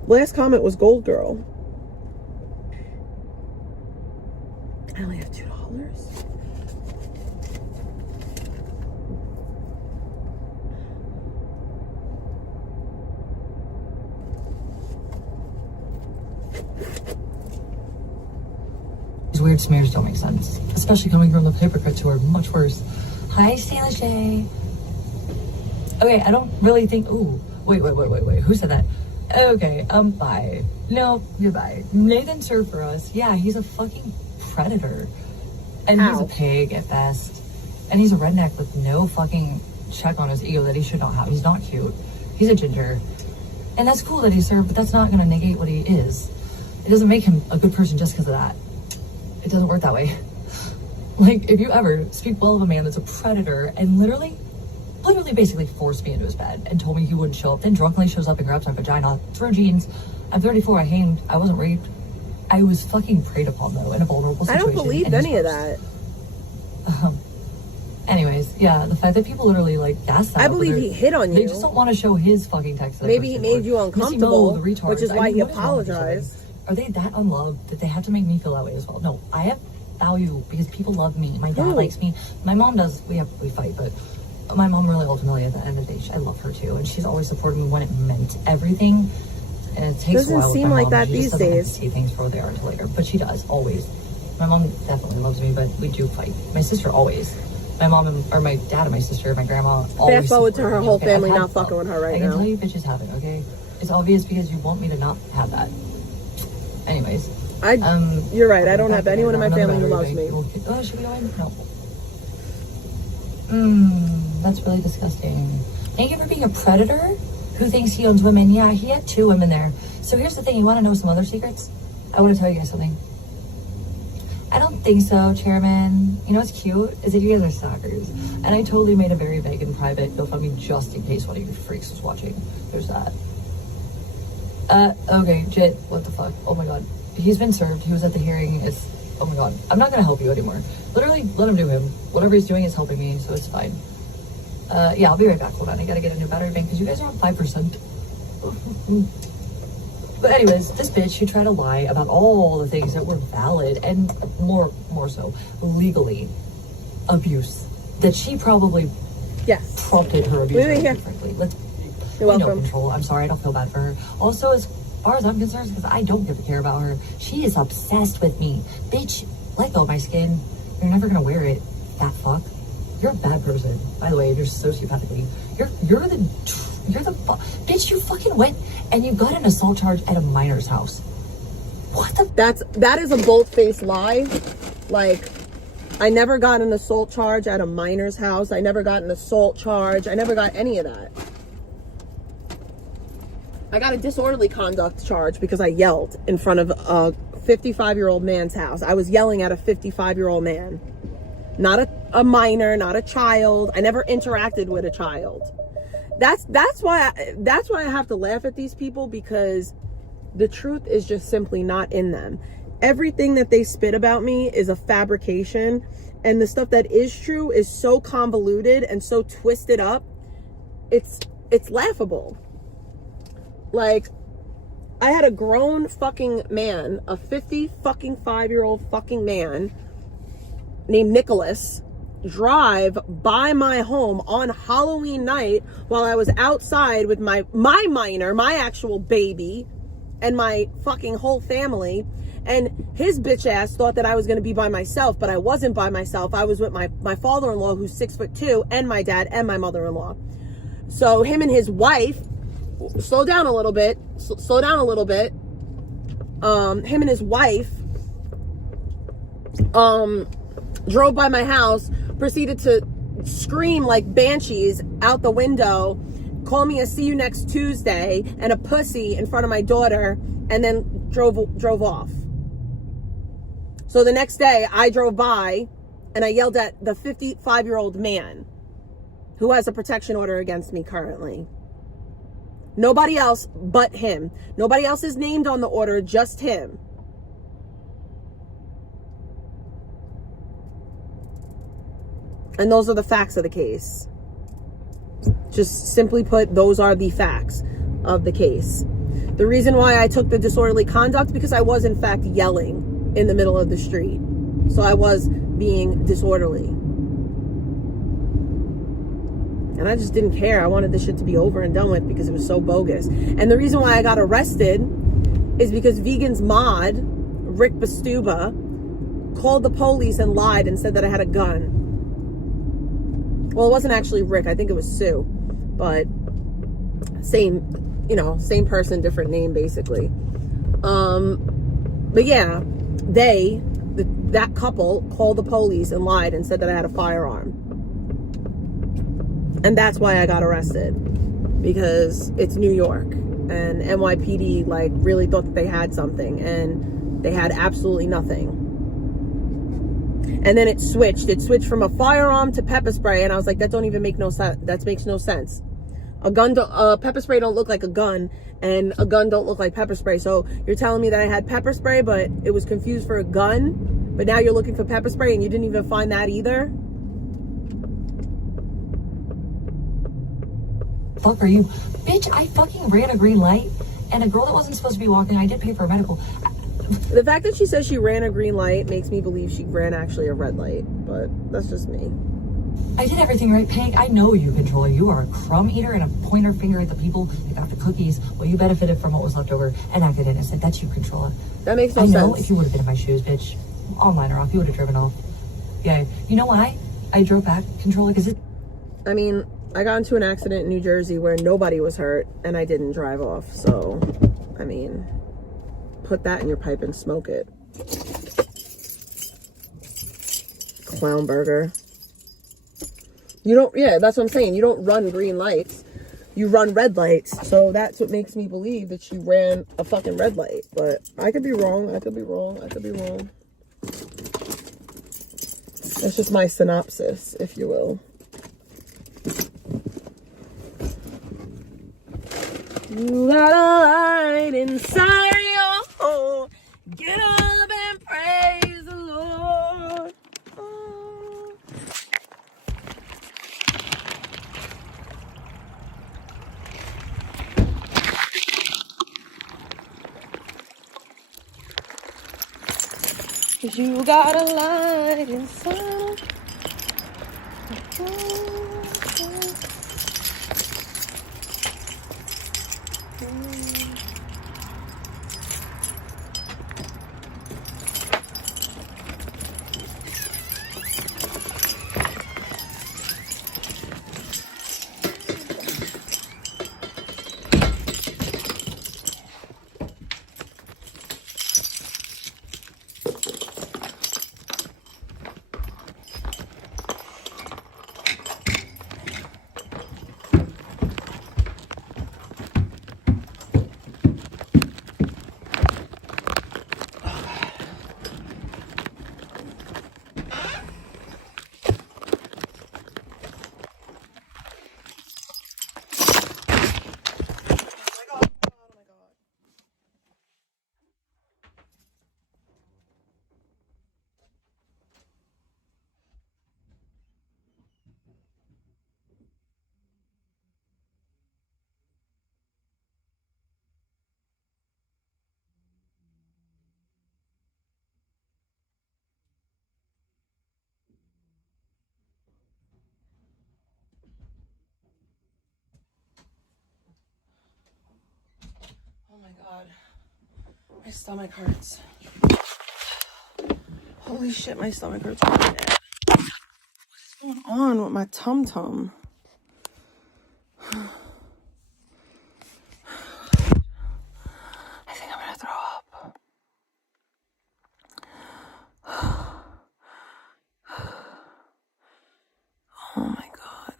Last comment was Gold Girl. I only have $2. These weird smears don't make sense, especially coming from the hypocrites who are much worse. Hi, Stanley J. Okay, I don't really think. Ooh, wait. Who said that? Okay, bye. No, goodbye. Nathan served for us. Yeah, he's a fucking predator. And he's a pig at best. And he's a redneck with no fucking check on his ego that he should not have. He's not cute. He's a ginger. And that's cool that he served, but that's not gonna negate what he is. It doesn't make him a good person just because of that. It doesn't work that way. Like, if you ever speak well of a man that's a predator and literally basically forced me into his bed and told me he wouldn't show up, then drunkenly shows up and grabs my vagina through jeans. I'm 34, I hanged, I wasn't raped. I was fucking preyed upon though in a vulnerable situation. I don't believe any of that. Anyways, yeah, the fact that people literally like gas that. I believe he hit on you. They just don't want to show his fucking text. Maybe he made you uncomfortable, the retard, which is why he apologized. Are they that unloved that they have to make me feel that way as well? No, I have value because people love me. My dad likes me. My mom does. We fight, but my mom really ultimately at the end of the day, I love her too, and she's always supported me when it meant everything. And it takes a while. Doesn't seem like that these days. See things for what they are until later, but she does always. My mom definitely loves me, but we do fight. My sister always. My mom or my dad and my sister, my grandma always. Fast forward to her whole family not fucking with her right now. I can tell you bitches have it, okay? It's obvious because you want me to not have that. Anyways. You're right. I don't have anyone in my family who loves me. Oh, should we go in? No. That's really disgusting. Thank you for being a predator who thinks he owns women. Yeah, he had 2 women there. So here's the thing. You want to know some other secrets? I want to tell you guys something. I don't think so, Chairman. You know what's cute? Is that you guys are stalkers. And I totally made a very vague and private GoFundMe just in case one of you freaks was watching. There's that. Okay, Jit, what the fuck? Oh my god. He's been served. He was at the hearing. Oh my god. I'm not gonna help you anymore. Literally, let him do him. Whatever he's doing is helping me, so it's fine. Yeah, I'll be right back. Hold on. I gotta get a new battery bank because you guys are on 5%. But anyways, this bitch who tried to lie about all the things that were valid and more so legally abuse that she probably prompted her abuse. Frankly, You're welcome. Control. I'm sorry, I don't feel bad for her. Also, as far as I'm concerned, because I don't give a care about her, she is obsessed with me. Bitch, let go of my skin. You're never gonna wear it. That fuck. You're a bad person. By the way, you're sociopathically. You're the bitch. You fucking went and you got an assault charge at a minor's house. What the? That is a bold-faced lie. Like, I never got an assault charge at a minor's house. I never got an assault charge. I never got any of that. I got a disorderly conduct charge because I yelled in front of a 55-year-old man's house. I was yelling at a 55-year-old man, not a minor, not a child. I never interacted with a child. That's why I have to laugh at these people, because the truth is just simply not in them. Everything that they spit about me is a fabrication, and the stuff that is true is so convoluted and so twisted up. It's laughable. Like, I had a grown fucking man, a 55-year-old fucking man named Nicholas, drive by my home on Halloween night while I was outside with my minor, my actual baby, and my fucking whole family. And his bitch ass thought that I was going to be by myself, but I wasn't by myself. I was with my father-in-law, who's 6'2", and my dad and my mother-in-law. So him and his wife, slow down a little bit. Him and his wife drove by my house, proceeded to scream like banshees out the window, call me a see you next Tuesday and a pussy in front of my daughter, and then drove off. So the next day I drove by and I yelled at the 55-year-old man who has a protection order against me currently. Nobody else but him. Nobody else is named on the order, just him. And those are the facts of the case. Just simply put, those are the facts of the case. The reason why I took the disorderly conduct, because I was in fact yelling in the middle of the street. So I was being disorderly. And I just didn't care. I wanted this shit to be over and done with because it was so bogus. And the reason why I got arrested is because Vegan's mod, Rick Bastuba, called the police and lied and said that I had a gun. Well, it wasn't actually Rick. I think it was Sue. But same, you know, same person, different name, basically. But yeah, that couple called the police and lied and said that I had a firearm. And that's why I got arrested, because it's New York and NYPD like really thought that they had something, and they had absolutely nothing. And then it switched from a firearm to pepper spray, and I was like, that don't even make no sense. That makes no sense. Pepper spray don't look like a gun, and a gun don't look like pepper spray. So you're telling me that I had pepper spray, but it was confused for a gun, but now you're looking for pepper spray and you didn't even find that either? Fuck are you? Bitch, I fucking ran a green light, and a girl that wasn't supposed to be walking, I did pay for a medical. The fact that she says she ran a green light makes me believe she ran actually a red light, but that's just me. I did everything right, Peg. I know you, controller. You are a crumb eater and a pointer finger at the people that got the cookies. Well, you benefited from what was left over and acted innocent. That's you, controller. That makes no sense. I know sense. if you would have been in my shoes, bitch, all mine are off. You would have driven off. Yeah. You know why I drove back, controller? Because I mean, I got into an accident in New Jersey where nobody was hurt and I didn't drive off. So, I mean, put that in your pipe and smoke it. Clown burger. You don't, yeah, that's what I'm saying. You don't run green lights. You run red lights. So that's what makes me believe that you ran a fucking red light. But I could be wrong. I could be wrong. I could be wrong. That's just my synopsis, if you will. You got a light inside your heart. Get up and praise the Lord. Oh. Cause you got a light inside. Oh my god. My stomach hurts. Holy shit, my stomach hurts right now. What's going on with my tum-tum? I think I'm gonna throw up. Oh my god.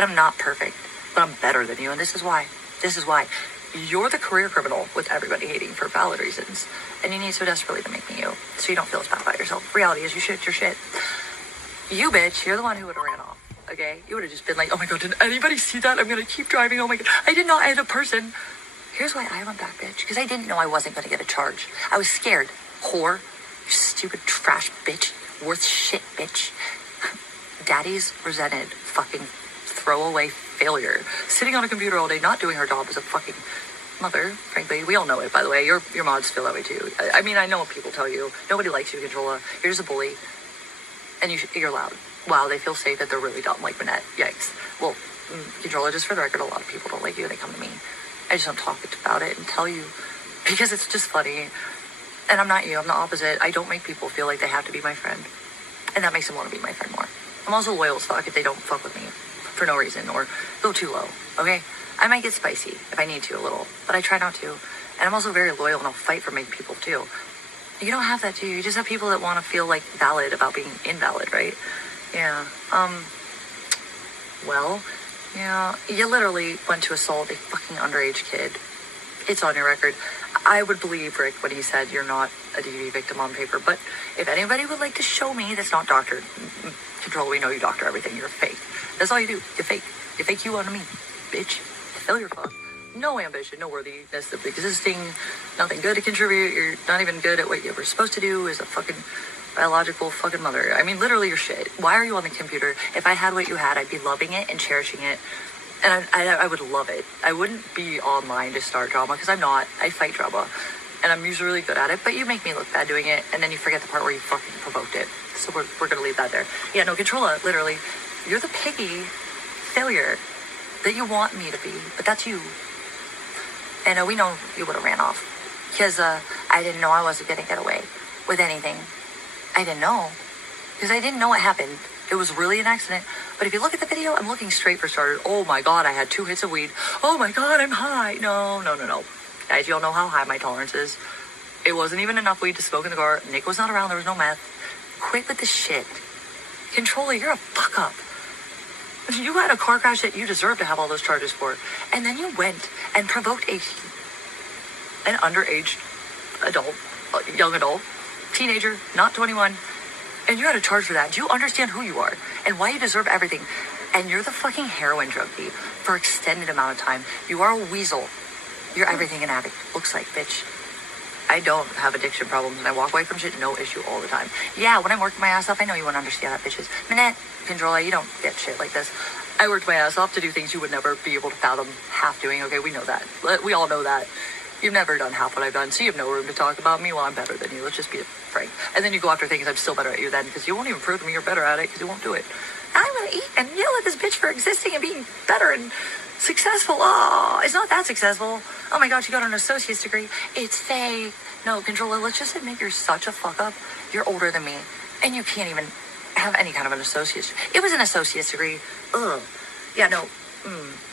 And I'm not perfect, but I'm better than you. And this is why. You're the career criminal with everybody hating for valid reasons. And you need so desperately to make me you, so you don't feel as bad about yourself. Reality is you shit your shit. You bitch, you're the one who would have ran off, okay? You would have just been like, oh my God, did anybody see that? I'm going to keep driving. Oh my God. I did not hit a person. Here's why I went back, bitch. Because I didn't know I wasn't going to get a charge. I was scared. Whore. You stupid trash bitch. Worth shit, bitch. Daddy's resented fucking throwaway failure. Sitting on a computer all day, not doing her job as a fucking mother, frankly. We all know it, by the way. Your mods feel that way too. I mean, I know what people tell you. Nobody likes you, Controlla. You're just a bully. And you're loud. Wow, they feel safe that they're really dumb, like Manette. Yikes. Well, Controlla, just for the record, a lot of people don't like you. They come to me. I just don't talk about it and tell you because it's just funny. And I'm not you. I'm the opposite. I don't make people feel like they have to be my friend. And that makes them want to be my friend more. I'm also loyal as fuck if they don't fuck with me for no reason or go too low, okay? I might get spicy if I need to a little, but I try not to. And I'm also very loyal and I'll fight for my people too. You don't have that, do you? You just have people that want to feel like valid about being invalid, right? Yeah. Well, yeah, you literally went to assault a fucking underage kid. It's on your record. I would believe Rick when he said you're not a DV victim on paper, but if anybody would like to show me that's not doctored, Control, we know you doctor everything. You're fake. That's all you do. You fake. You fake you onto me, bitch. Failure fuck. No ambition, no worthiness of existing, nothing good to contribute. You're not even good at what you were supposed to do as a fucking biological fucking mother. I mean, literally, you're shit. Why are you on the computer? If I had what you had, I'd be loving it and cherishing it. And I would love it. I wouldn't be online to start drama because I'm not. I fight drama. And I'm usually really good at it. But you make me look bad doing it. And then you forget the part where you fucking provoked it. So we're going to leave that there. Yeah, no, Controlla, literally, you're the piggy failure that you want me to be. But that's you. And we know you would have ran off. Because I didn't know I wasn't going to get away with anything. I didn't know. Because I didn't know what happened. It was really an accident. But if you look at the video, I'm looking straight for starters. Oh my God, I had 2 hits of weed. Oh my God, I'm high. No. Guys, you all know how high my tolerance is. It wasn't even enough weed to smoke in the car. Nick was not around. There was no meth. Quit with the shit. Controlla, you're a fuck up. You had a car crash that you deserve to have all those charges for. And then you went and provoked an underage adult, young adult, teenager, not 21. And you had a charge for that. Do you understand who you are and why you deserve everything? And you're the fucking heroin junkie for extended amount of time. You are a weasel. You're everything an addict looks like, bitch. I don't have addiction problems and I walk away from shit, no issue all the time. Yeah, when I'm working my ass off, I know you wouldn't understand that, bitches. Manette, Controlla, you don't get shit like this. I worked my ass off to do things you would never be able to fathom half doing, okay? We know that. We all know that. You've never done half what I've done, so you have no room to talk about me. Well, I'm better than you. Let's just be frank. And then you go after things I'm still better at you then, because you won't even prove to me you're better at it, because you won't do it. I'm going to eat and yell at this bitch for existing and being better and successful. Oh, it's not that successful. Oh my God, she got an associate's degree. It's fake. No, Controlla, let's just admit you're such a fuck up. You're older than me, and you can't even have any kind of an associate's. It was an associate's degree. Ugh. Yeah, no.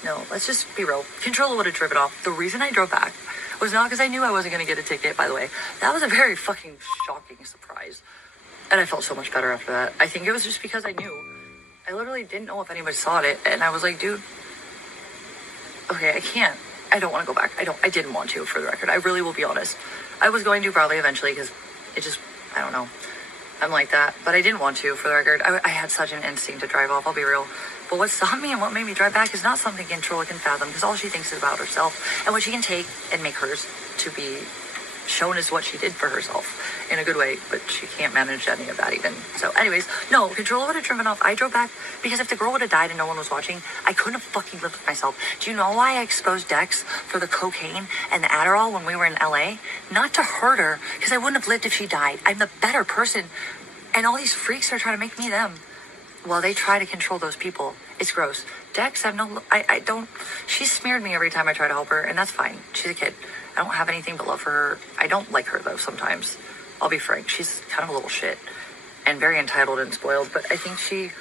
No, let's just be real. Controlla would have driven off. The reason I drove back was not because I knew I wasn't going to get a ticket, by the way. That was a very fucking shocking surprise. And I felt so much better after that. I think it was just because I knew. I literally didn't know if anybody saw it. And I was like, dude, okay, I can't. I don't want to go back. I didn't want to, for the record. I really will be honest. I was going to probably eventually because it just, I don't know. I'm like that. But I didn't want to, for the record. I had such an instinct to drive off, I'll be real. But what stopped me and what made me drive back is not something Controlla can fathom, because all she thinks is about herself and what she can take and make hers to be shown as what she did for herself in a good way, but she can't manage any of that even. So anyways, no, Controlla would have driven off. I drove back because if the girl would have died and no one was watching, I couldn't have fucking lived with myself. Do you know why I exposed Dex for the cocaine and the Adderall when we were in LA? Not to hurt her, because I wouldn't have lived if she died. I'm the better person, and all these freaks are trying to make me them. Well, they try to control those people. It's gross. Dex, I don't, she smeared me every time I try to help her, and that's fine. She's a kid. I don't have anything but love for her. I don't like her, though, sometimes. I'll be frank. She's kind of a little shit and very entitled and spoiled, but I think she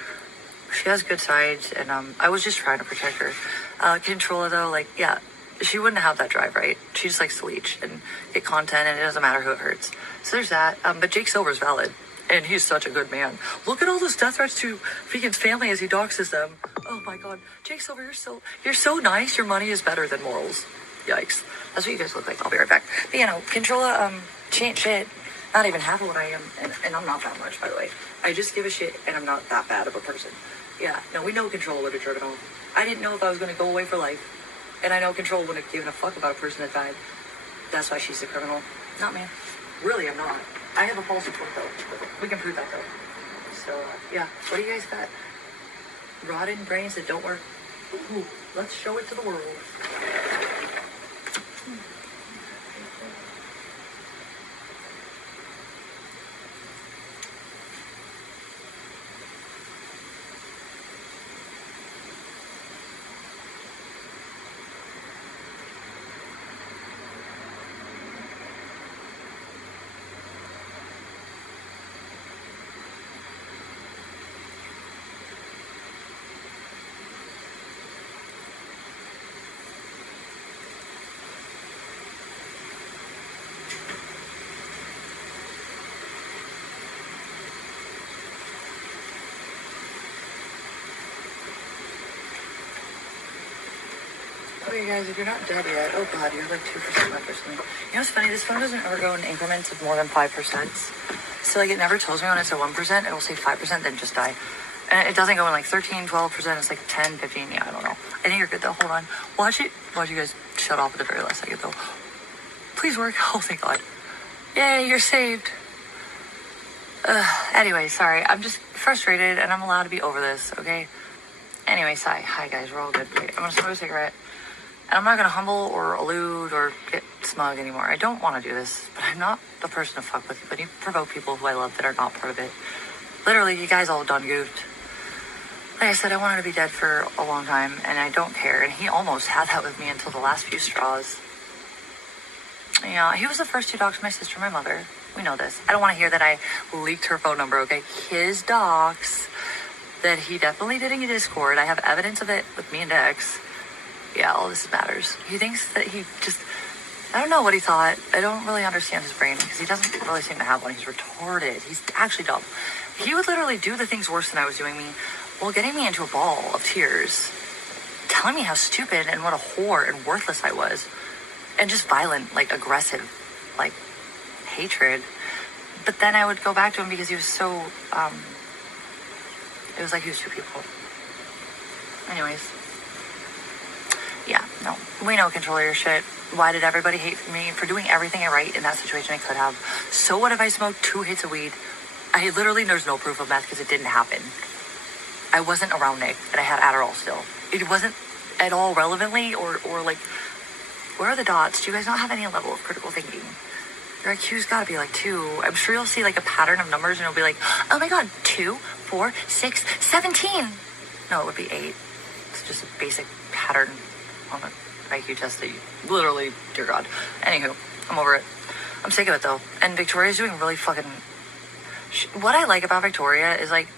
has good sides, and I was just trying to protect her. Controlla, though, like, yeah, she wouldn't have that drive, right? She just likes to leech and get content, and it doesn't matter who it hurts. So there's that. But Jake Silver's valid. And he's such a good man. Look at all those death threats to Vegan's family as he doxes them. Oh my god. Jake Silver, you're so nice. Your money is better than morals. Yikes. That's what you guys look like. I'll be right back. But Controlla, she ain't shit. Not even half of what I am. And I'm not that much, by the way. I just give a shit and I'm not that bad of a person. Yeah, no, we know Controlla would have driven off. I didn't know if I was going to go away for life. And I know Controlla wouldn't have given a fuck about a person that died. That's why she's the criminal. Not me. Really, I'm not. I have a false report, though. We can prove that, though. So, yeah. What do you guys got? Rotten brains that don't work. Ooh, let's show it to the world. Okay, guys, if you're not dead yet, oh god, you're like 2% left or something. You know what's funny? This phone doesn't ever go in increments of more than 5%. So, like, it never tells me when it's at 1%. It will say 5%, then just die. And it doesn't go in, like, 13, 12%. It's, like, 10, 15. Yeah, I don't know. I think you're good, though. Hold on. Watch it. Watch you guys shut off at the very last second, though. Please work. Oh, thank god. Yay, you're saved. Anyway, sorry. I'm just frustrated, and I'm allowed to be over this, okay? Anyway, hi, guys. We're all good. Wait, I'm going to smoke a cigarette. And I'm not going to humble or elude or get smug anymore. I don't want to do this, but I'm not the person to fuck with you. But you provoke people who I love that are not part of it. Literally, you guys all done goofed. Like I said, I wanted to be dead for a long time, and I don't care. And he almost had that with me until the last few straws. Yeah, he was the first to dox my sister and my mother. We know this. I don't want to hear that I leaked her phone number, okay? His dox that he definitely did in Discord. I have evidence of it with me and Dex. Yeah, all this matters. He thinks that he just... I don't know what he thought. I don't really understand his brain because he doesn't really seem to have one. He's retarded. He's actually dumb. He would literally do the things worse than I was doing me while getting me into a ball of tears, telling me how stupid and what a whore and worthless I was, and just violent, like aggressive, like hatred. But then I would go back to him because he was so... it was like he was two people. Anyways. Yeah, no. We know control your shit. Why did everybody hate me for doing everything I right in that situation I could have? So what if I smoked 2 hits of weed? There's no proof of that because it didn't happen. I wasn't around Nick, and I had Adderall still. It wasn't at all relevantly or like, where are the dots? Do you guys not have any level of critical thinking? Your IQ's gotta be like 2. I'm sure you'll see like a pattern of numbers and it'll be like, oh my god, 2, 4, 6, 17. No, it would be 8. It's just a basic pattern on the IQ test that you literally, dear god. Anywho, I'm over it. I'm sick of it though. And Victoria's doing really fucking... What I like about Victoria is like,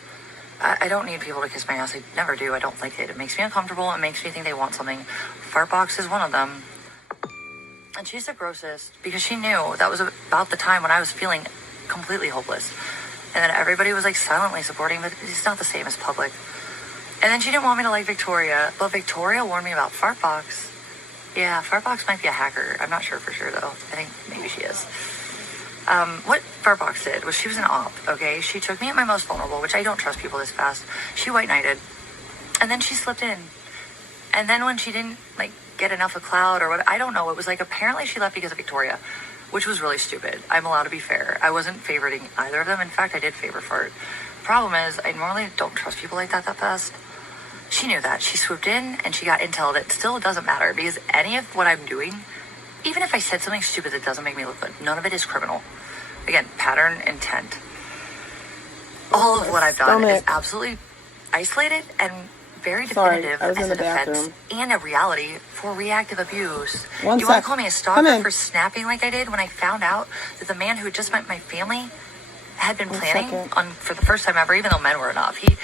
I don't need people to kiss my ass. I never do. I don't like it. It makes me uncomfortable. It makes me think they want something. Fartbox is one of them. And she's the grossest because she knew that was about the time when I was feeling completely hopeless. And then everybody was like silently supporting, but it's not the same as public. And then she didn't want me to like Victoria, but Victoria warned me about Fartbox. Yeah, Fartbox might be a hacker. I'm not sure for sure, though. I think maybe she is. What Fartbox did was she was an op, okay? She took me at my most vulnerable, which I don't trust people this fast. She white knighted. And then she slipped in. And then when she didn't, like, get enough of clout or what, I don't know. It was like apparently she left because of Victoria, which was really stupid. I'm allowed to be fair. I wasn't favoriting either of them. In fact, I did favor Fart. Problem is, I normally don't trust people like that fast. She knew that. She swooped in and she got intel that still doesn't matter because any of what I'm doing, even if I said something stupid that doesn't make me look good, none of it is criminal. Again, pattern, intent. All of what I've done is absolutely isolated and very definitive as an offense and a reality for reactive abuse. You want to call me a stalker for snapping like I did when I found out that the man who had just met my family had been planning on, for the first time ever, even though men were enough. He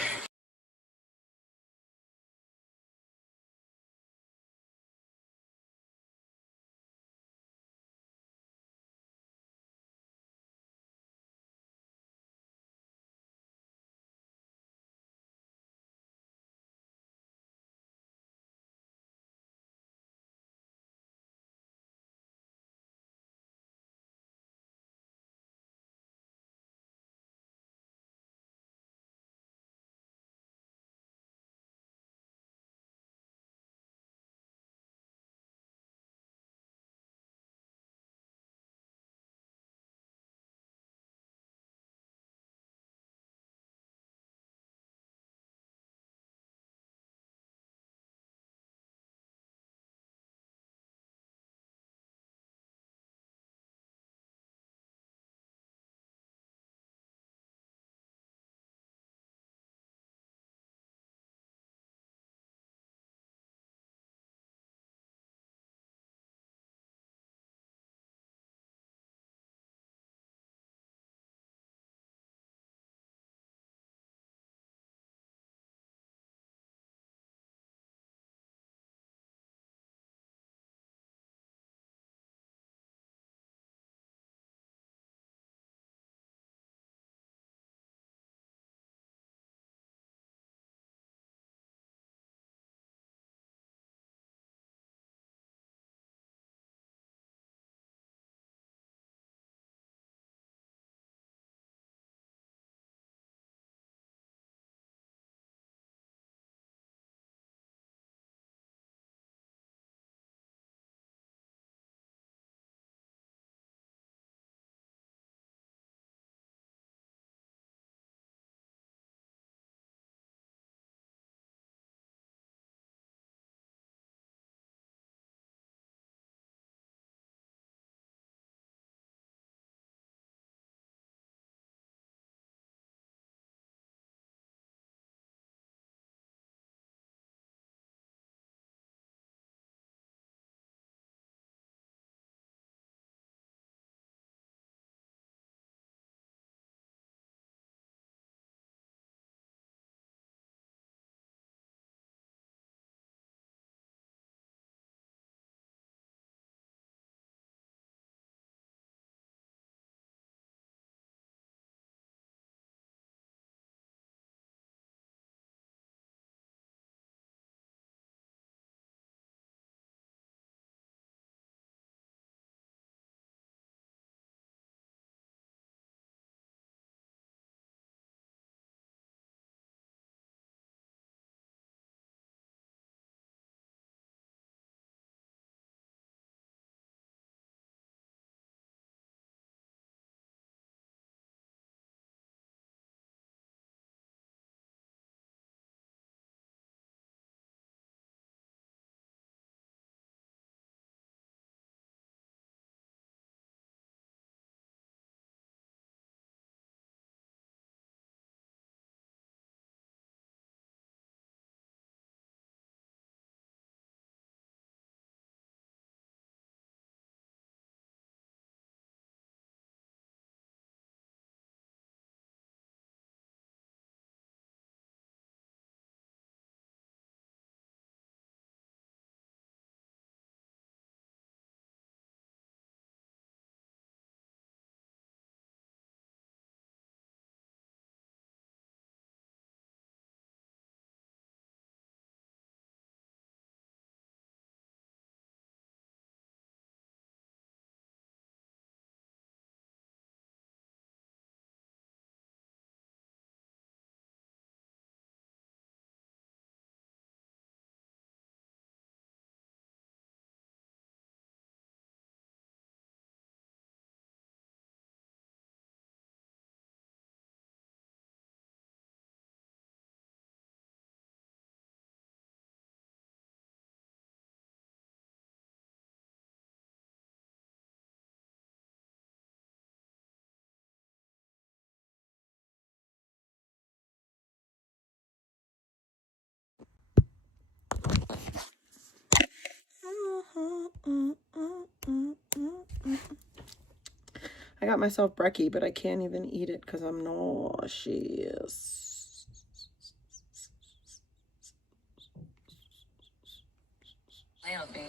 I got myself brekkie, but I can't even eat it because I'm nauseous.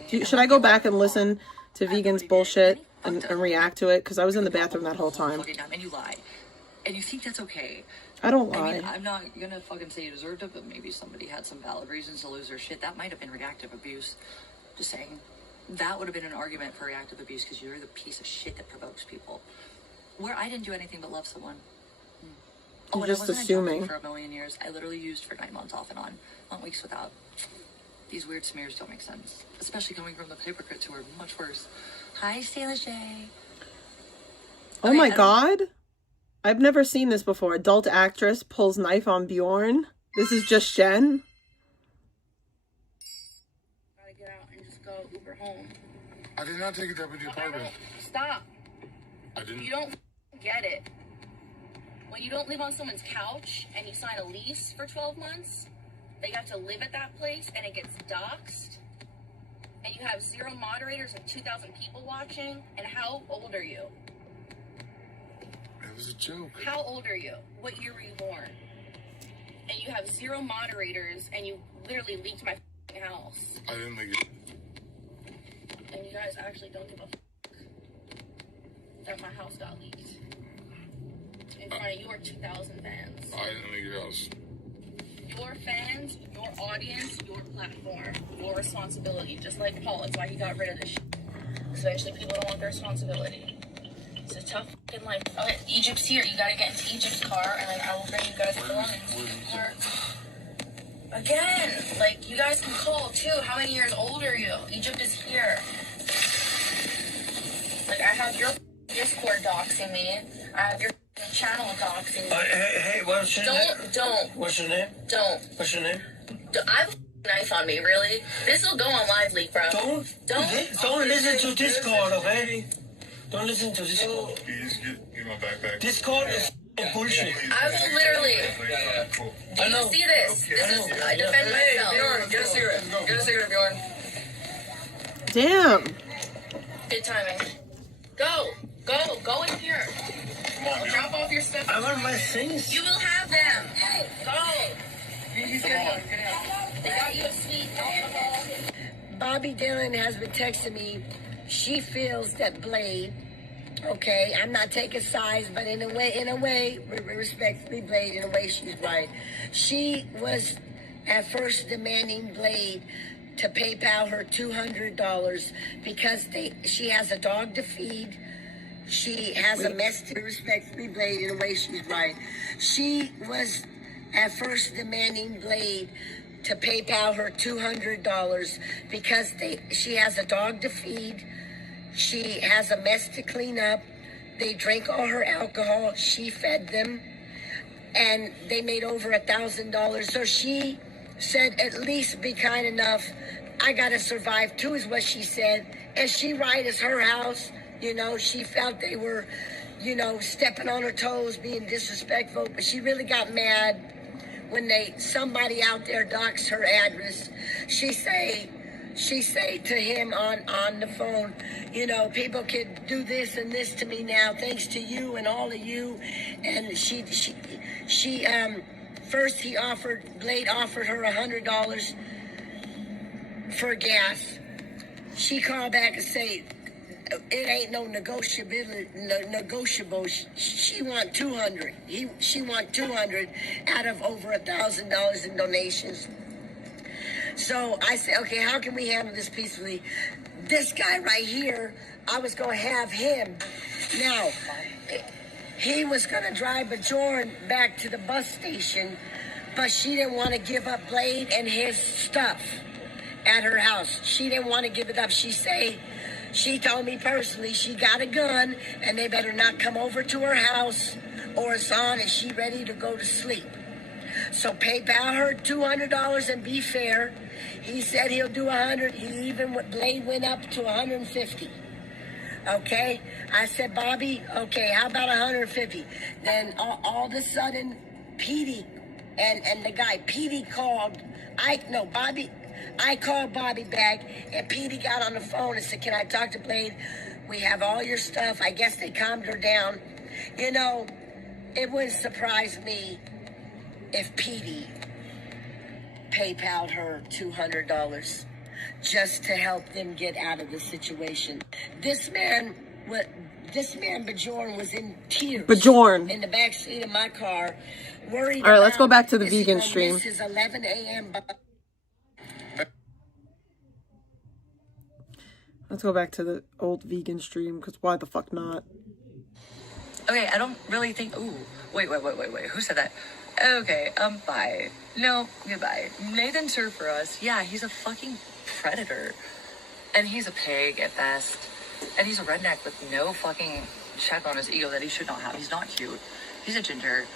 Should I go back and listen to Vegans bullshit and react to it? Because I was in the bathroom that whole time. And you lied. And you think that's okay. I don't lie. I mean, I'm not gonna fucking say you deserved it, but maybe somebody had some valid reasons to lose their shit. That might have been reactive abuse. Just saying. That would have been an argument for reactive abuse because you're the piece of shit that provokes people. Where I didn't do anything but love someone. I'm and just I wasn't assuming. for a million years. I literally used for 9 months off and on weeks without. These weird smears don't make sense, especially coming from the hypocrites who are much worse. Hi, Sailor J. Oh my god. I've never seen this before. Adult actress pulls knife on Bjorn. This is just Jen. Gotta get out and just go Uber home. I did not take it up with your apartment. Stop. I didn't. You don't get it. When you don't live on someone's couch and you sign a lease for 12 months, they have to live at that place and it gets doxxed, and you have 0 moderators and 2,000 people watching, and how old are you? It was a joke. How old are you? What year were you born? And you have 0 moderators and you literally leaked my house. I didn't leak it. And you guys actually don't give a that my house got leaked. In front of your 2,000 fans. I didn't leak your house. Your fans, your audience, your platform, your responsibility. Just like Paul, that's why he got rid of this shit. Because eventually people don't want their responsibility. It's a tough fucking life. Okay, Egypt's here. You gotta get into Egypt's car, and then I will bring you guys along. Again, like, you guys can call, too. How many years old are you? Egypt is here. Like, I have your Discord doxing me. I have your channel doxing me. Hey, what's your name? Don't. What's your name? Don't. What's your name? I have a knife on me, really. This will go on live leak, bro. Don't listen to Discord, okay? Don't listen to Discord. You just get my backpack. Discord is bullshit. I will literally. Cool. Do you see this? This is, I defend myself. Bjorn, get a cigarette. Get a cigarette, Bjorn. Damn. Good timing. Go in here. I'll drop off your stuff. I want my things. You will have them. Go. They got you a sweet alcohol. Bobby Dillon has been texting me. She feels that Blade, okay, I'm not taking sides, but in a way, respectfully, Blade, in a way, she's right. She was at first demanding Blade to PayPal her $200 because she has a dog to feed. She has a mess to respectfully, Blade, in a way, she's right. She was at first demanding Blade to PayPal her $200 because she has a dog to feed. She has a mess to clean up. They drank all her alcohol. She fed them. And they made over $1,000. So she said, at least be kind enough. I got to survive too, is what she said. And she right, it's her house. You know, she felt they were, stepping on her toes, being disrespectful. But she really got mad when somebody out there doxed her address. She say to him on the phone, people could do this and this to me now, thanks to you and all of you. And first Blade offered her $100 for gas. She called back and said, it ain't no negotiable. She want 200. She want 200 out of over $1,000 in donations. So I said, okay, how can we handle this peacefully? This guy right here, I was going to have him. Now, he was going to drive Bjorn back to the bus station, but she didn't want to give up Blade and his stuff at her house. She didn't want to give it up. She told me personally she got a gun and they better not come over to her house or it's on and she ready to go to sleep. So PayPal her $200 and be fair. He said he'll do 100. Blade went up to 150. Okay? I said, Bobby, okay, how about 150? Then all of a sudden, Petey and the guy, Petey called, Bobby, I called Bobby back, and Petey got on the phone and said, can I talk to Blade? We have all your stuff. I guess they calmed her down. You know, it would surprise me if Petey PayPal'd her $200 just to help them get out of the situation. This man, Bjorn, was in tears. Bjorn. In the back seat of my car, worried. All right, let's go back to the is he vegan gonna stream. miss his 11 a.m. Let's go back to the old vegan stream, because why the fuck not? Okay, I don't really think. Ooh, wait. Who said that? Okay, bye. No, goodbye. Nathan served for us. Yeah, he's a fucking predator. And he's a pig at best. And he's a redneck with no fucking check on his ego that he should not have. He's not cute. He's a ginger.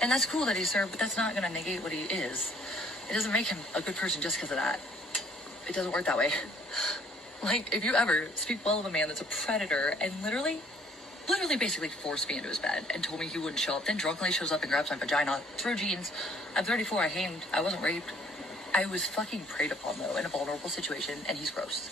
And that's cool that he served, but that's not gonna negate what he is. It doesn't make him a good person just because of that. It doesn't work that way. Like, if you ever speak well of a man that's a predator and literally basically forced me into his bed and told me he wouldn't show up, then drunkenly shows up and grabs my vagina through jeans. I'm 34, I hamed, I wasn't raped. I was fucking preyed upon, though, in a vulnerable situation, and he's gross.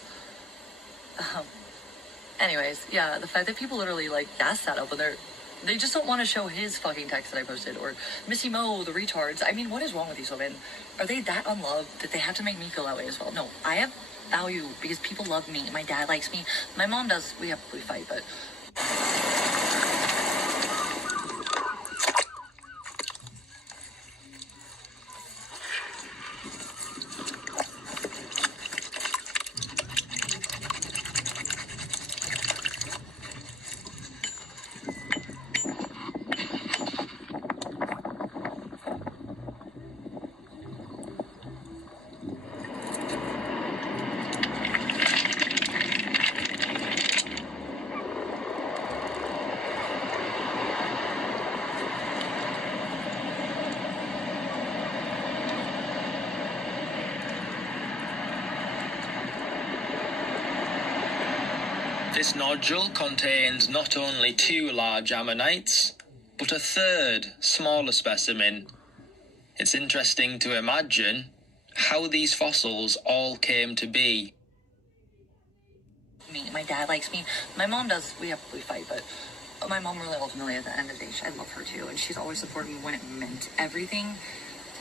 Anyways, yeah, the fact that people literally, like, gas that up when they just don't want to show his fucking text that I posted, or Missy Mo, the retards. I mean, what is wrong with these women? Are they that unloved that they have to make me feel that way as well? No, I have value because people love me. My dad likes me. My mom does. We fight, but... This nodule contains not only 2 large ammonites, but a third, smaller specimen. It's interesting to imagine how these fossils all came to be. My dad likes me. My mom does. We fight, but my mom really ultimately at the end of the day, I love her too, and she's always supported me when it meant everything.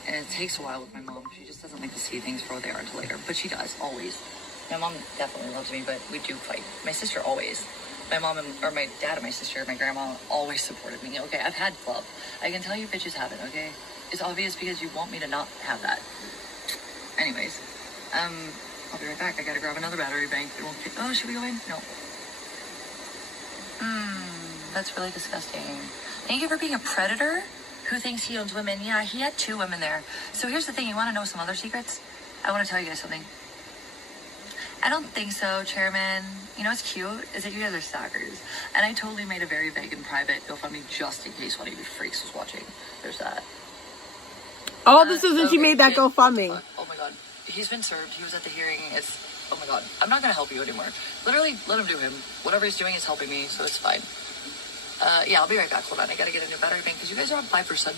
And it takes a while with my mom. She just doesn't like to see things for what they are until later, but she does, always. My mom definitely loves me, but we do fight. My sister always. My mom or my dad and my sister, my grandma always supported me. Okay, I've had club. I can tell you bitches haven't, okay? It's obvious because you want me to not have that. Anyways, I'll be right back. I gotta grab another battery bank. It won't fit. Oh, should we go in? No. That's really disgusting. Thank you for being a predator who thinks he owns women. Yeah, he had 2 women there. So here's the thing. You want to know some other secrets? I want to tell you guys something. I don't think so, Chairman. You know what's cute is that you guys are stalkers. And I totally made a very vague and private GoFundMe just in case one of you freaks was watching. There's that. Oh, this isn't she made that GoFundMe. Oh my god. He's been served. He was at the hearing. Oh my god. I'm not going to help you anymore. Literally, let him do him. Whatever he's doing is helping me, so it's fine. Yeah, I'll be right back. Hold on. I got to get a new battery bank because you guys are on 5%.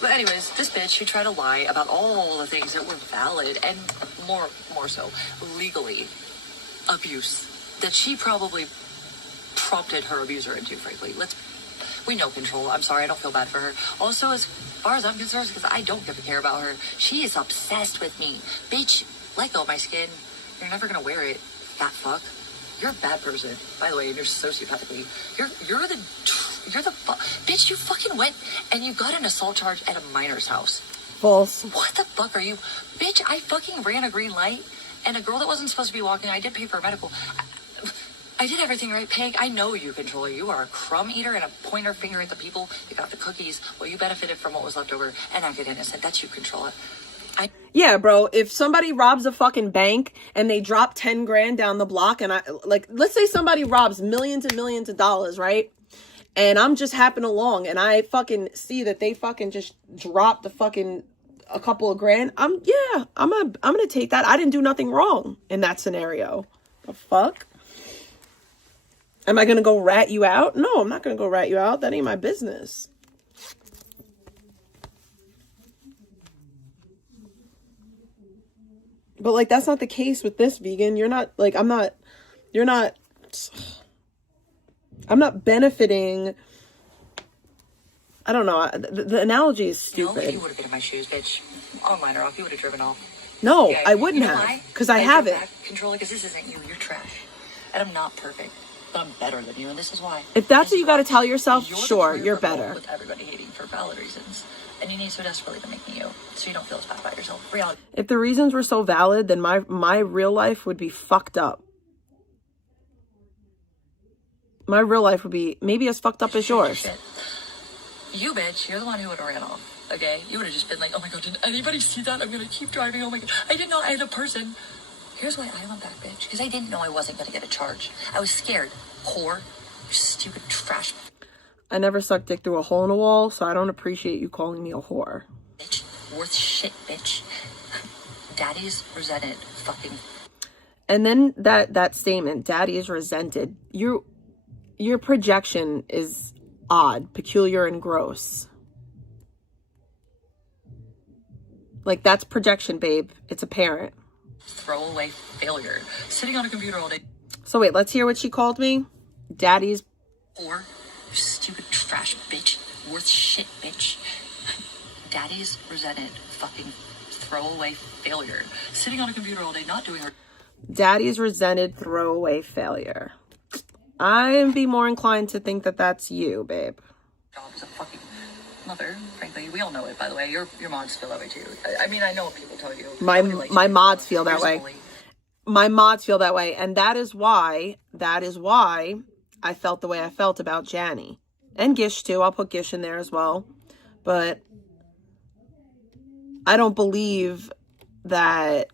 But anyways, this bitch, she tried to lie about all the things that were valid and more so legally abuse that she probably prompted her abuser into, frankly. We know Control. I'm sorry, I don't feel bad for her. Also, as far as I'm concerned, because I don't give a care about her, she is obsessed with me. Bitch, let go of my skin. You're never gonna wear it, fat fuck. You're a bad person, by the way, and you're sociopathically. Bitch, you fucking went and you got an assault charge at a minor's house. False. What the fuck are you? Bitch, I fucking ran a green light, and a girl that wasn't supposed to be walking, I did pay for a medical. I did everything right, Peg. I know you, Controller. You are a crumb eater and a pointer finger at the people that got the cookies. Well, you benefited from what was left over, and I get innocent. That's you, Controller. Yeah, bro, if somebody robs a fucking bank and they drop 10 grand down the block, and let's say somebody robs millions and millions of dollars, right? And I'm just hopping along and I fucking see that they fucking just dropped a couple of grand. I'm gonna take that. I didn't do nothing wrong in that scenario. The fuck? Am I gonna go rat you out? No, I'm not gonna go rat you out. That ain't my business. But like, that's not the case with this vegan. You're not like, I'm not benefiting. I don't know. The analogy is You know, stupid. if you would have been in my shoes, bitch, online or off, you would have driven off. No, Okay. I wouldn't You know have. why? Because I have drove it. back, controller, because this isn't you. You're trash. And I'm not perfect. But I'm better than you, and this is why. If that's what you got to tell yourself, You're sure, the you're rebel better. with everybody hating for valid reasons. And you need so desperately to make me you, so you don't feel as bad about yourself. Reality. If the reasons were so valid, then my real life would be fucked up. My real life would be maybe as fucked up as yours. Shit. You, bitch, you're the one who would have ran off. Okay? You would have just been like, oh my god, did anybody see that? I'm gonna keep driving. Oh my god. I didn't know I had a person. Here's why I went back, bitch. Because I didn't know I wasn't gonna get a charge. I was scared. Whore. You stupid trash. I never sucked dick through a hole in a wall, so I don't appreciate you calling me a whore. Bitch. Worth shit, bitch. Daddy's resented. Fucking. And then that statement, daddy is resented. Your projection is odd, peculiar, and gross. Like, that's projection, babe. It's apparent. Throwaway failure. Sitting on a computer all day. So wait, let's hear what she called me. Daddy's. Or, you stupid trash bitch. Worth shit, bitch. Daddy's resented. Fucking throwaway failure. Sitting on a computer all day, not doing her. Daddy's resented throwaway failure. I'd be more inclined to think that that's you, babe. Job as a fucking mother, frankly. We all know it, by the way. Your mods feel that way too. I mean, I know what people tell you. My mods feel that Here's a way. bully. My mods feel that way, and that is why I felt the way I felt about Janny. And Gish too. I'll put Gish in there as well. But I don't believe that.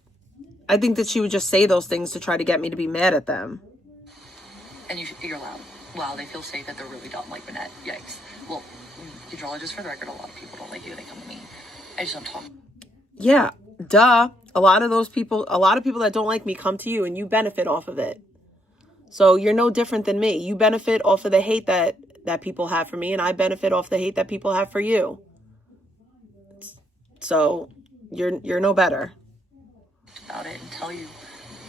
I think that she would just say those things to try to get me to be mad at them. And you're loud. Wow, they feel safe that they're really dumb, like Manette. Yikes. Well, Controller, just for the record, a lot of people don't like you. They come to me. I just don't talk. Yeah, duh. A lot of people that don't like me come to you, and you benefit off of it. So you're no different than me. You benefit off of the hate that people have for me, and I benefit off the hate that people have for you. So you're no better. About it and tell you,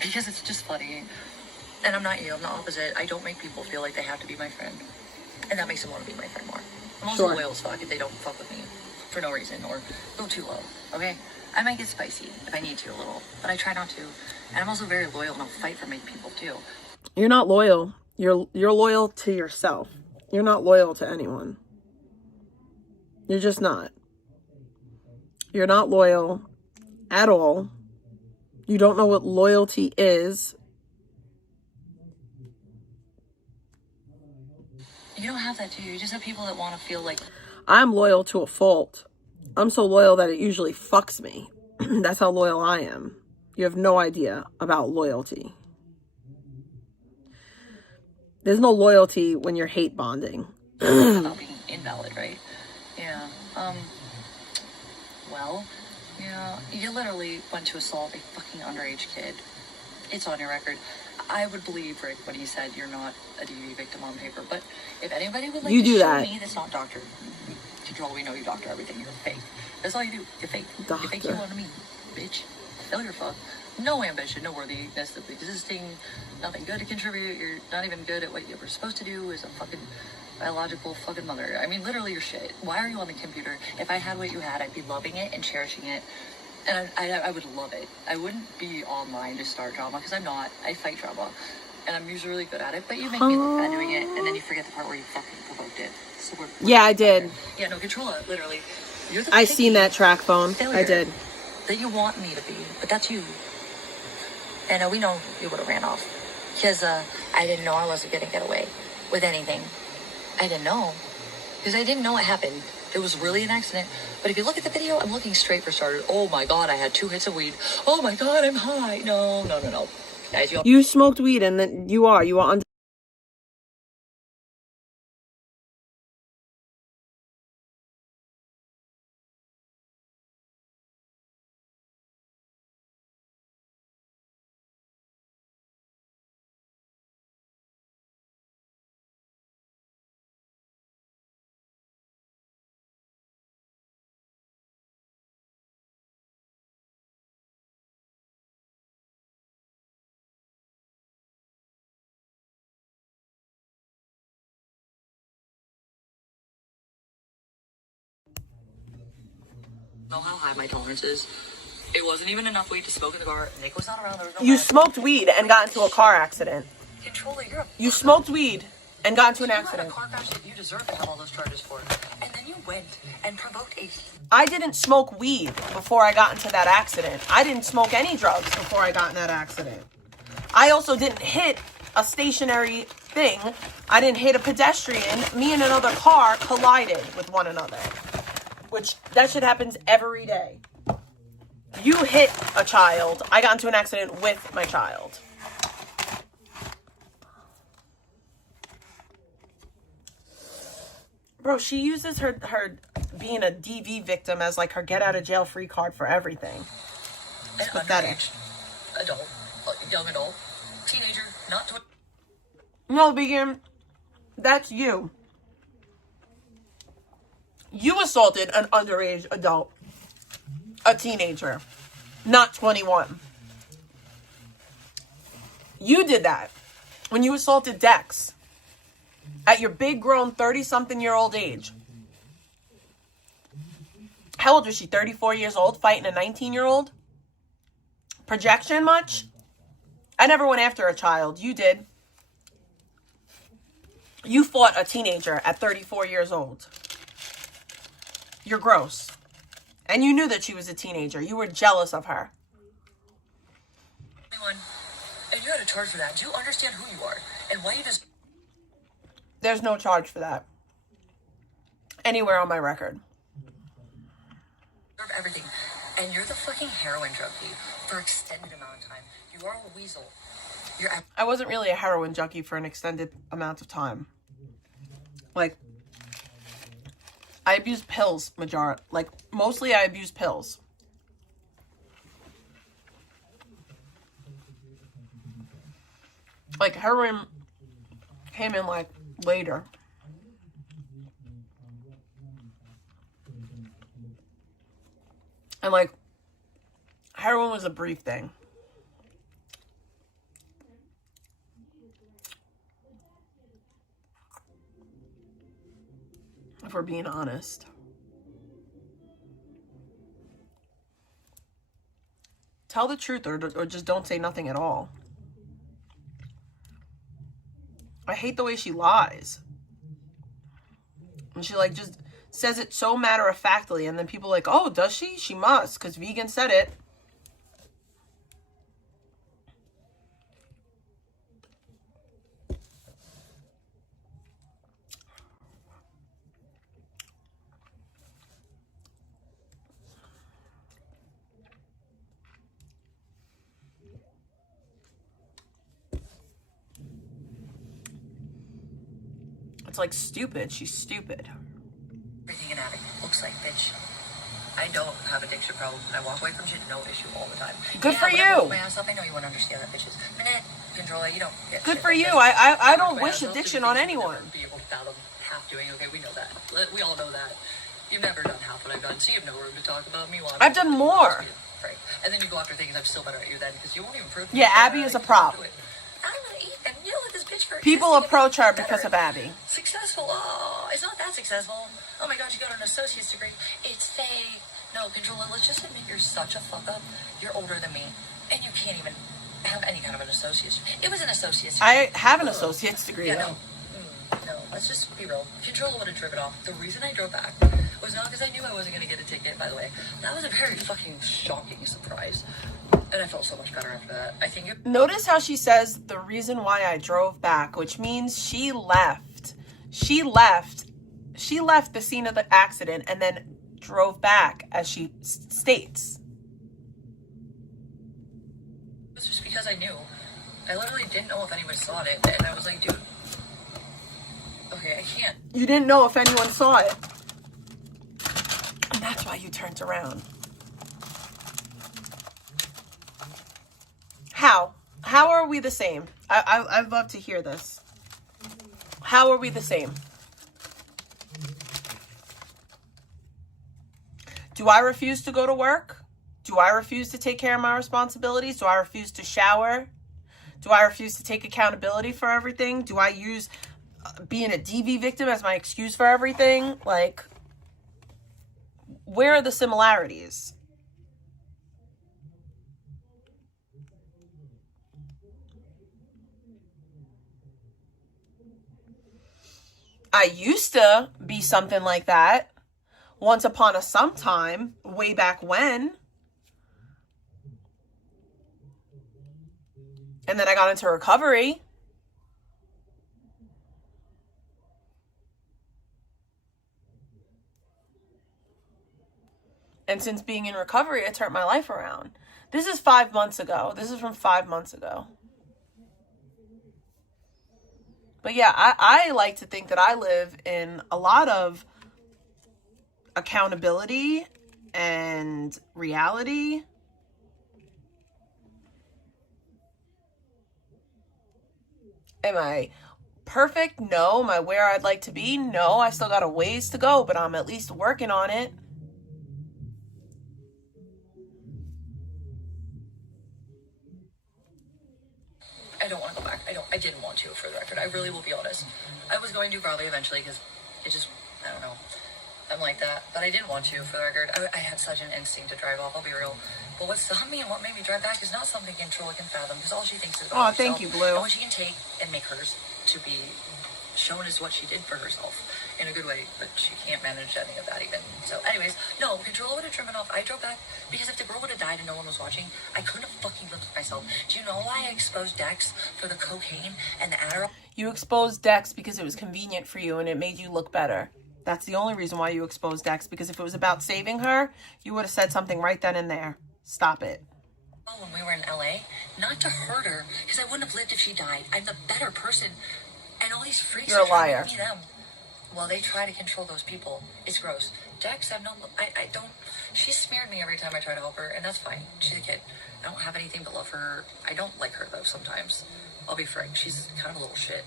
because it's just funny. And I'm not you. I'm the opposite. I don't make people feel like they have to be my friend, and that makes them want to be my friend more. I'm also loyal as fuck if they don't fuck with me for no reason or go too low. Okay, I might get spicy if I need to a little, but I try not to. And I'm also very loyal and I'll fight for my people too. You're not loyal. You're loyal to yourself. You're not loyal to anyone. You're just not. You're not loyal at all. You don't know what loyalty is. You don't have that, do you? You just have people that want to feel like... I'm loyal to a fault. I'm so loyal that it usually fucks me. That's how loyal I am. You have no idea about loyalty. There's no loyalty when you're hate bonding. about being invalid, right? Yeah. Well, yeah, you literally went to assault a fucking underage kid. It's on your record. I would believe Rick when he said you're not a DV victim on paper, but if anybody would like You to do show that. me that's not doctor control, we know you doctor everything. You're fake. That's all you do. You're fake. You're fake. You want to me, bitch. Failure fuck. No ambition, no worthiness of existing. Nothing good to contribute. You're not even good at what you were supposed to do as a fucking biological fucking mother. I mean, literally, you're shit. Why are you on the computer? If I had what you had, I'd be loving it and cherishing it. And I would love it. I wouldn't be online to start drama, because I'm not. I fight drama. And I'm usually really good at it. But you make me look bad doing it, and then you forget the part where you fucking provoked it. So we're Yeah, I did. Yeah, no, control it, literally. You're the I seen that track phone. failure I did. that you want me to be, but that's you. And we know you would have ran off. Because I didn't know I wasn't going to get away with anything. I didn't know. Because I didn't know it happened. It was really an accident. But if you look at the video, I'm looking straight for starters. Oh my God, I had 2 hits of weed. Oh my God, I'm high. No. Guys, You smoked weed, and then you are on know how high my tolerance is. It wasn't even enough weed to smoke in the car. Nick was not around. There was no You bad. smoked weed and got into a car accident. Controller, you're a You smoked weed and got into an You had a accident. car crash that you deserve to have all those charges for. And then you went and provoked a... I didn't smoke weed before I got into that accident. I didn't smoke any drugs before I got in that accident. I also didn't hit a stationary thing. I didn't hit a pedestrian. Me and another car collided with one another. Which, that shit happens every day. You hit a child. I got into an accident with my child. Bro, she uses her being a DV victim as like her get out of jail free card for everything. It's pathetic. Adult, young adult, teenager, not... No, Begin. That's you. You assaulted an underage adult. A teenager. Not 21. You did that. When you assaulted Dex. At your big grown 30-something-year-old age. How old was she? 34 years old? Fighting a 19-year-old? Projection much? I never went after a child. You did. You fought a teenager at 34 years old. You're gross. And you knew that she was a teenager. You were jealous of her. And you had a charge for that. Do you understand who you are? And why you just... There's no charge for that. Anywhere on my record. Deserve everything. And you're the fucking heroin junkie for extended amount of time. You are a weasel. I wasn't really a heroin junkie for an extended amount of time. Like, I abused pills, mostly I abused pills. Like, heroin came in, like, later. And, like, heroin was a brief thing. If we're being honest. Tell the truth or just don't say nothing at all. I hate the way she lies. And she like just says it so matter-of-factly and then people are like, oh, does she? She must, because Vegan said it. It's like stupid. She's stupid. Everything an addict looks like, bitch. I don't have addiction problem. I walk away from shit, no issue all the time. Good for when I you. work my ass up, I know you wouldn't understand that, bitches. Minette, controller, you don't get Good shit for like you. this. I don't work my wish ass up to addiction do on things you'll anyone. never be able to fathom half doing. Okay, we know that. We all know that. You've never done half what I've done, so you have no room to talk about me. I've done more. Right. And then you go after things I'm still better at you then, because you won't even prove Yeah, Abby is a prop. I'm gonna eat and yell at this bitch for People existing. approach her because of Abby. Successful. Oh, it's not that successful. Oh my god, you got an associate's degree. It's fake. No, controller, let's just admit you're such a fuck up. You're older than me. And you can't even have any kind of an associate's. It was an associate's degree. I have an associate's degree, Yeah, though. no, let's just be real. Controller would have driven off. The reason I drove back was not because I knew I wasn't going to get a ticket, by the way. That was a very fucking shocking surprise. And I felt so much better after that. I think it... Notice how she says the reason why I drove back, which means she left. She left the scene of the accident and then drove back, as she states. It was just because I knew. I literally didn't know if anyone saw it. And I was like, dude, okay, I can't. You didn't know if anyone saw it. And that's why you turned around. How? How are we the same? I'd love to hear this. How are we the same? Do I refuse to go to work? Do I refuse to take care of my responsibilities? Do I refuse to shower? Do I refuse to take accountability for everything? Do I use being a DV victim as my excuse for everything? Like, where are the similarities? I used to be something like that once upon a sometime, way back when. And then I got into recovery. And since being in recovery, I turned my life around. This is 5 months ago. This is from 5 months ago. But yeah, I like to think that I live in a lot of accountability and reality. Am I perfect? No. Am I where I'd like to be? No. I still got a ways to go, but I'm at least working on it. I don't want to go back. I didn't want to, for the record. I really will be honest. I was going to probably eventually because it just, I don't know. I'm like that. But I didn't want to, for the record. I had such an instinct to drive off, I'll be real. But what stopped me and what made me drive back is not something Controlla can fathom, because all she thinks is about herself. Thank you, Blue. And what she can take and make hers to be shown as what she did for herself in a good way, but she can't manage any of that even. So anyways, no, Controlla would have driven off. I drove back because if the girl would have died and no one was watching, I couldn't have fucking lived with myself. Do you know why I exposed Dex for the cocaine and the Adderall? You exposed Dex because it was convenient for you and it made you look better. That's the only reason why you exposed Dex, because if it was about saving her, you would have said something right then and there. Stop it. When we were in LA, not to hurt her, because I wouldn't have lived if she died. I'm the better person. And all these freaks You're are a trying liar. to be them. Well, they try to control those people. It's gross. Dex, I don't, she smeared me every time I try to help her, and that's fine. She's a kid. I don't have anything but love for her. I don't like her, though, sometimes. I'll be frank. She's kind of a little shit.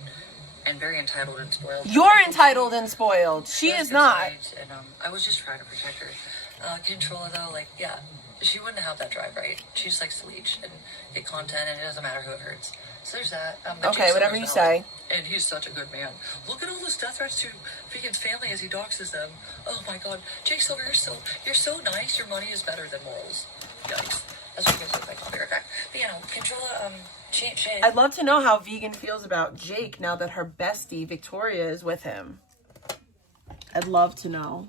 And very entitled and spoiled. You're entitled and spoiled. She is not. And I was just trying to protect her. Controlla, though, like, yeah, she wouldn't have that drive, right? She just likes to leech and get content, and it doesn't matter who it hurts. So there's that. Okay, whatever you say. And he's such a good man. Look at all those death threats to Vegan's family as he doxes them. Oh my God, Jake Silver, you're so nice. Your money is better than morals. Yikes. That's what you guys look like. I'll be right back. But yeah, no, Controlla, I'd love to know how Vegan feels about Jake now that her bestie Victoria is with him. I'd love to know.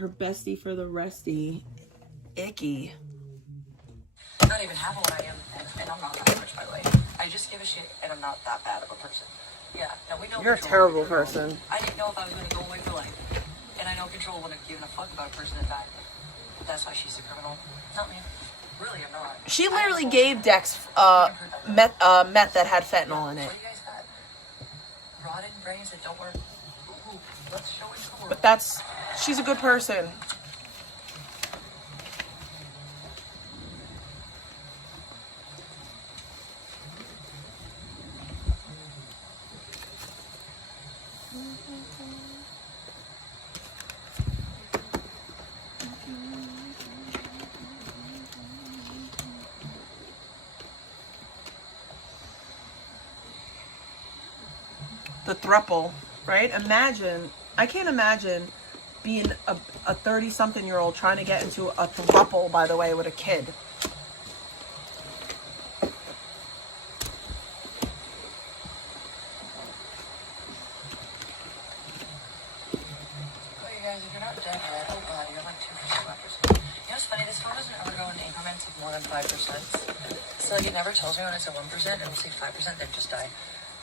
Her bestie for the resty. Icky. Not even half of what I am, and I'm not that much, by the way. I just give a shit, and I'm not that bad of a person. Yeah, no, we know. You're a terrible person. I didn't know if I was going to go away for life, and I know Controlla wouldn't have given a fuck about a person that died. That's why she's a criminal, not me. Really, I'm not. She literally gave Dex meth that had fentanyl in it. What do you guys got? Rotten brains that don't work. Ooh, let's show it to the world. But she's a good person. The thruple, right? I can't imagine being a 30-something-year-old trying to get into a thruple, by the way, with a kid. Oh, you guys, if you're not dead yet, oh God, you're like 2% left. You know what's funny? This phone doesn't ever go in increments of more than 5%. So like, it never tells me when it's at 1%. It'll say 5%, then just die.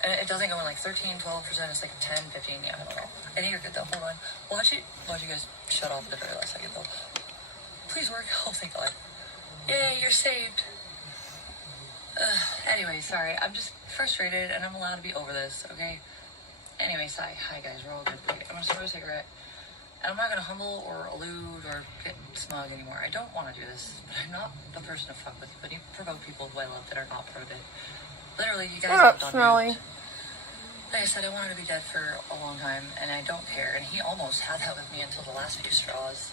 And it doesn't go in like 13, 12%. It's like 10, 15. Yeah, I don't know. I think you're good though. Hold on. Watch you guys shut off at the very last second though. Please work. Oh, thank God. Yay, you're saved. Anyway, sorry. I'm just frustrated and I'm allowed to be over this, okay? Anyways, hi guys. We're all good. I'm gonna smoke a cigarette. And I'm not gonna humble or allude or get smug anymore. I don't want to do this, but I'm not the person to fuck with. But you provoke people who I love that are not part of it. Literally, you guys have done it. Like I said, I wanted to be dead for a long time, and I don't care. And he almost had that with me until the last few straws.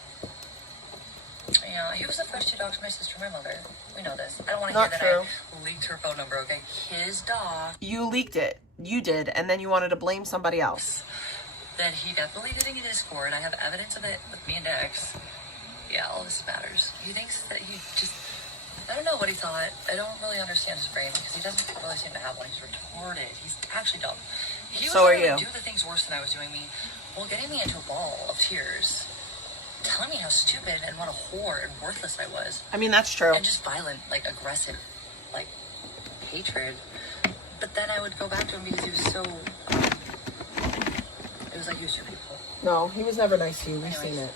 You know, he was the first to dox my sister, my mother. We know this. I don't want to hear that I leaked her phone number, okay? His dog. You leaked it. You did, and then you wanted to blame somebody else. that he definitely didn't get his score, and I have evidence of it with me and Dex. Yeah, all this matters. He thinks that he just, I don't know what he thought. I don't really understand his brain because he doesn't really seem to have one. He's retarded. He's actually dumb. He was So are trying you. to do the things worse than I was doing me, well, getting me into a ball of tears, telling me how stupid and what a whore and worthless I was. I mean, that's true. And just violent, like aggressive, like hatred. But then I would go back to him because he was so, it was like, use your people. No, he was never nice to you. We've seen it.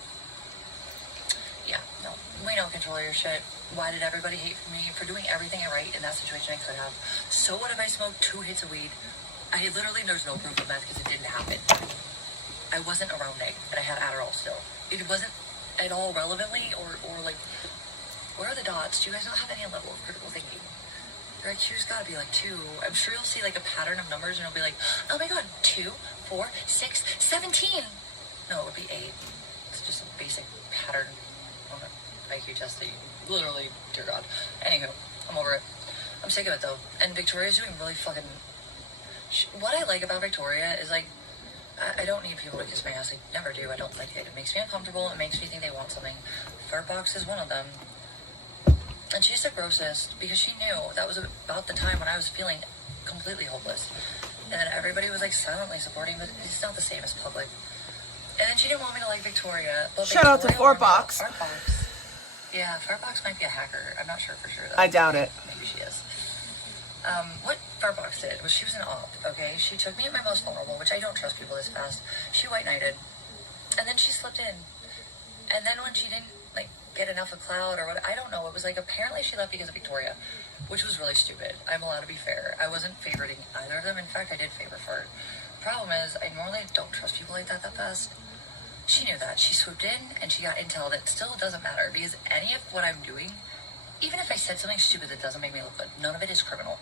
Yeah, no, we don't control your shit. Why did everybody hate me for doing everything I right in that situation I could have? So what if I smoked 2 hits of weed? I literally, there's no proof of that because it didn't happen. I wasn't around Nick, and I had Adderall still. It wasn't at all relevantly, or like, where are the dots? Do you guys not have any level of critical thinking? Your IQ's gotta be like 2. I'm sure you'll see like a pattern of numbers and you'll be like, oh my god, 2, 4, 6, 17. No, it would be 8. It's just a basic pattern on an IQ test that you literally, dear God. Anywho, I'm over it. I'm sick of it though. And Victoria's doing really fucking... What I like about Victoria is like, I don't need people to kiss my ass. I never do. I don't like it. It makes me uncomfortable. It makes me think they want something. Fart box is one of them. And she's the grossest because she knew that was about the time when I was feeling completely hopeless. And then everybody was like silently supporting, but it's not the same as public. And then she didn't want me to like Victoria. But Shout out to Fartbox. Fartbox. Yeah, Fartbox might be a hacker. I'm not sure for sure though. I doubt it. Maybe she is. What Fartbox did was she was an op, okay? She took me at my most vulnerable, which I don't trust people this fast. She white knighted. And then she slipped in. And then when she didn't like get enough of cloud or what, I don't know. It was like apparently she left because of Victoria, which was really stupid. I'm allowed to be fair. I wasn't favoriting either of them. In fact, I did favor Fart. Problem is, I normally don't trust people like that fast. She knew that. She swooped in and she got intel that still doesn't matter because any of what I'm doing, even if I said something stupid that doesn't make me look good, none of it is criminal.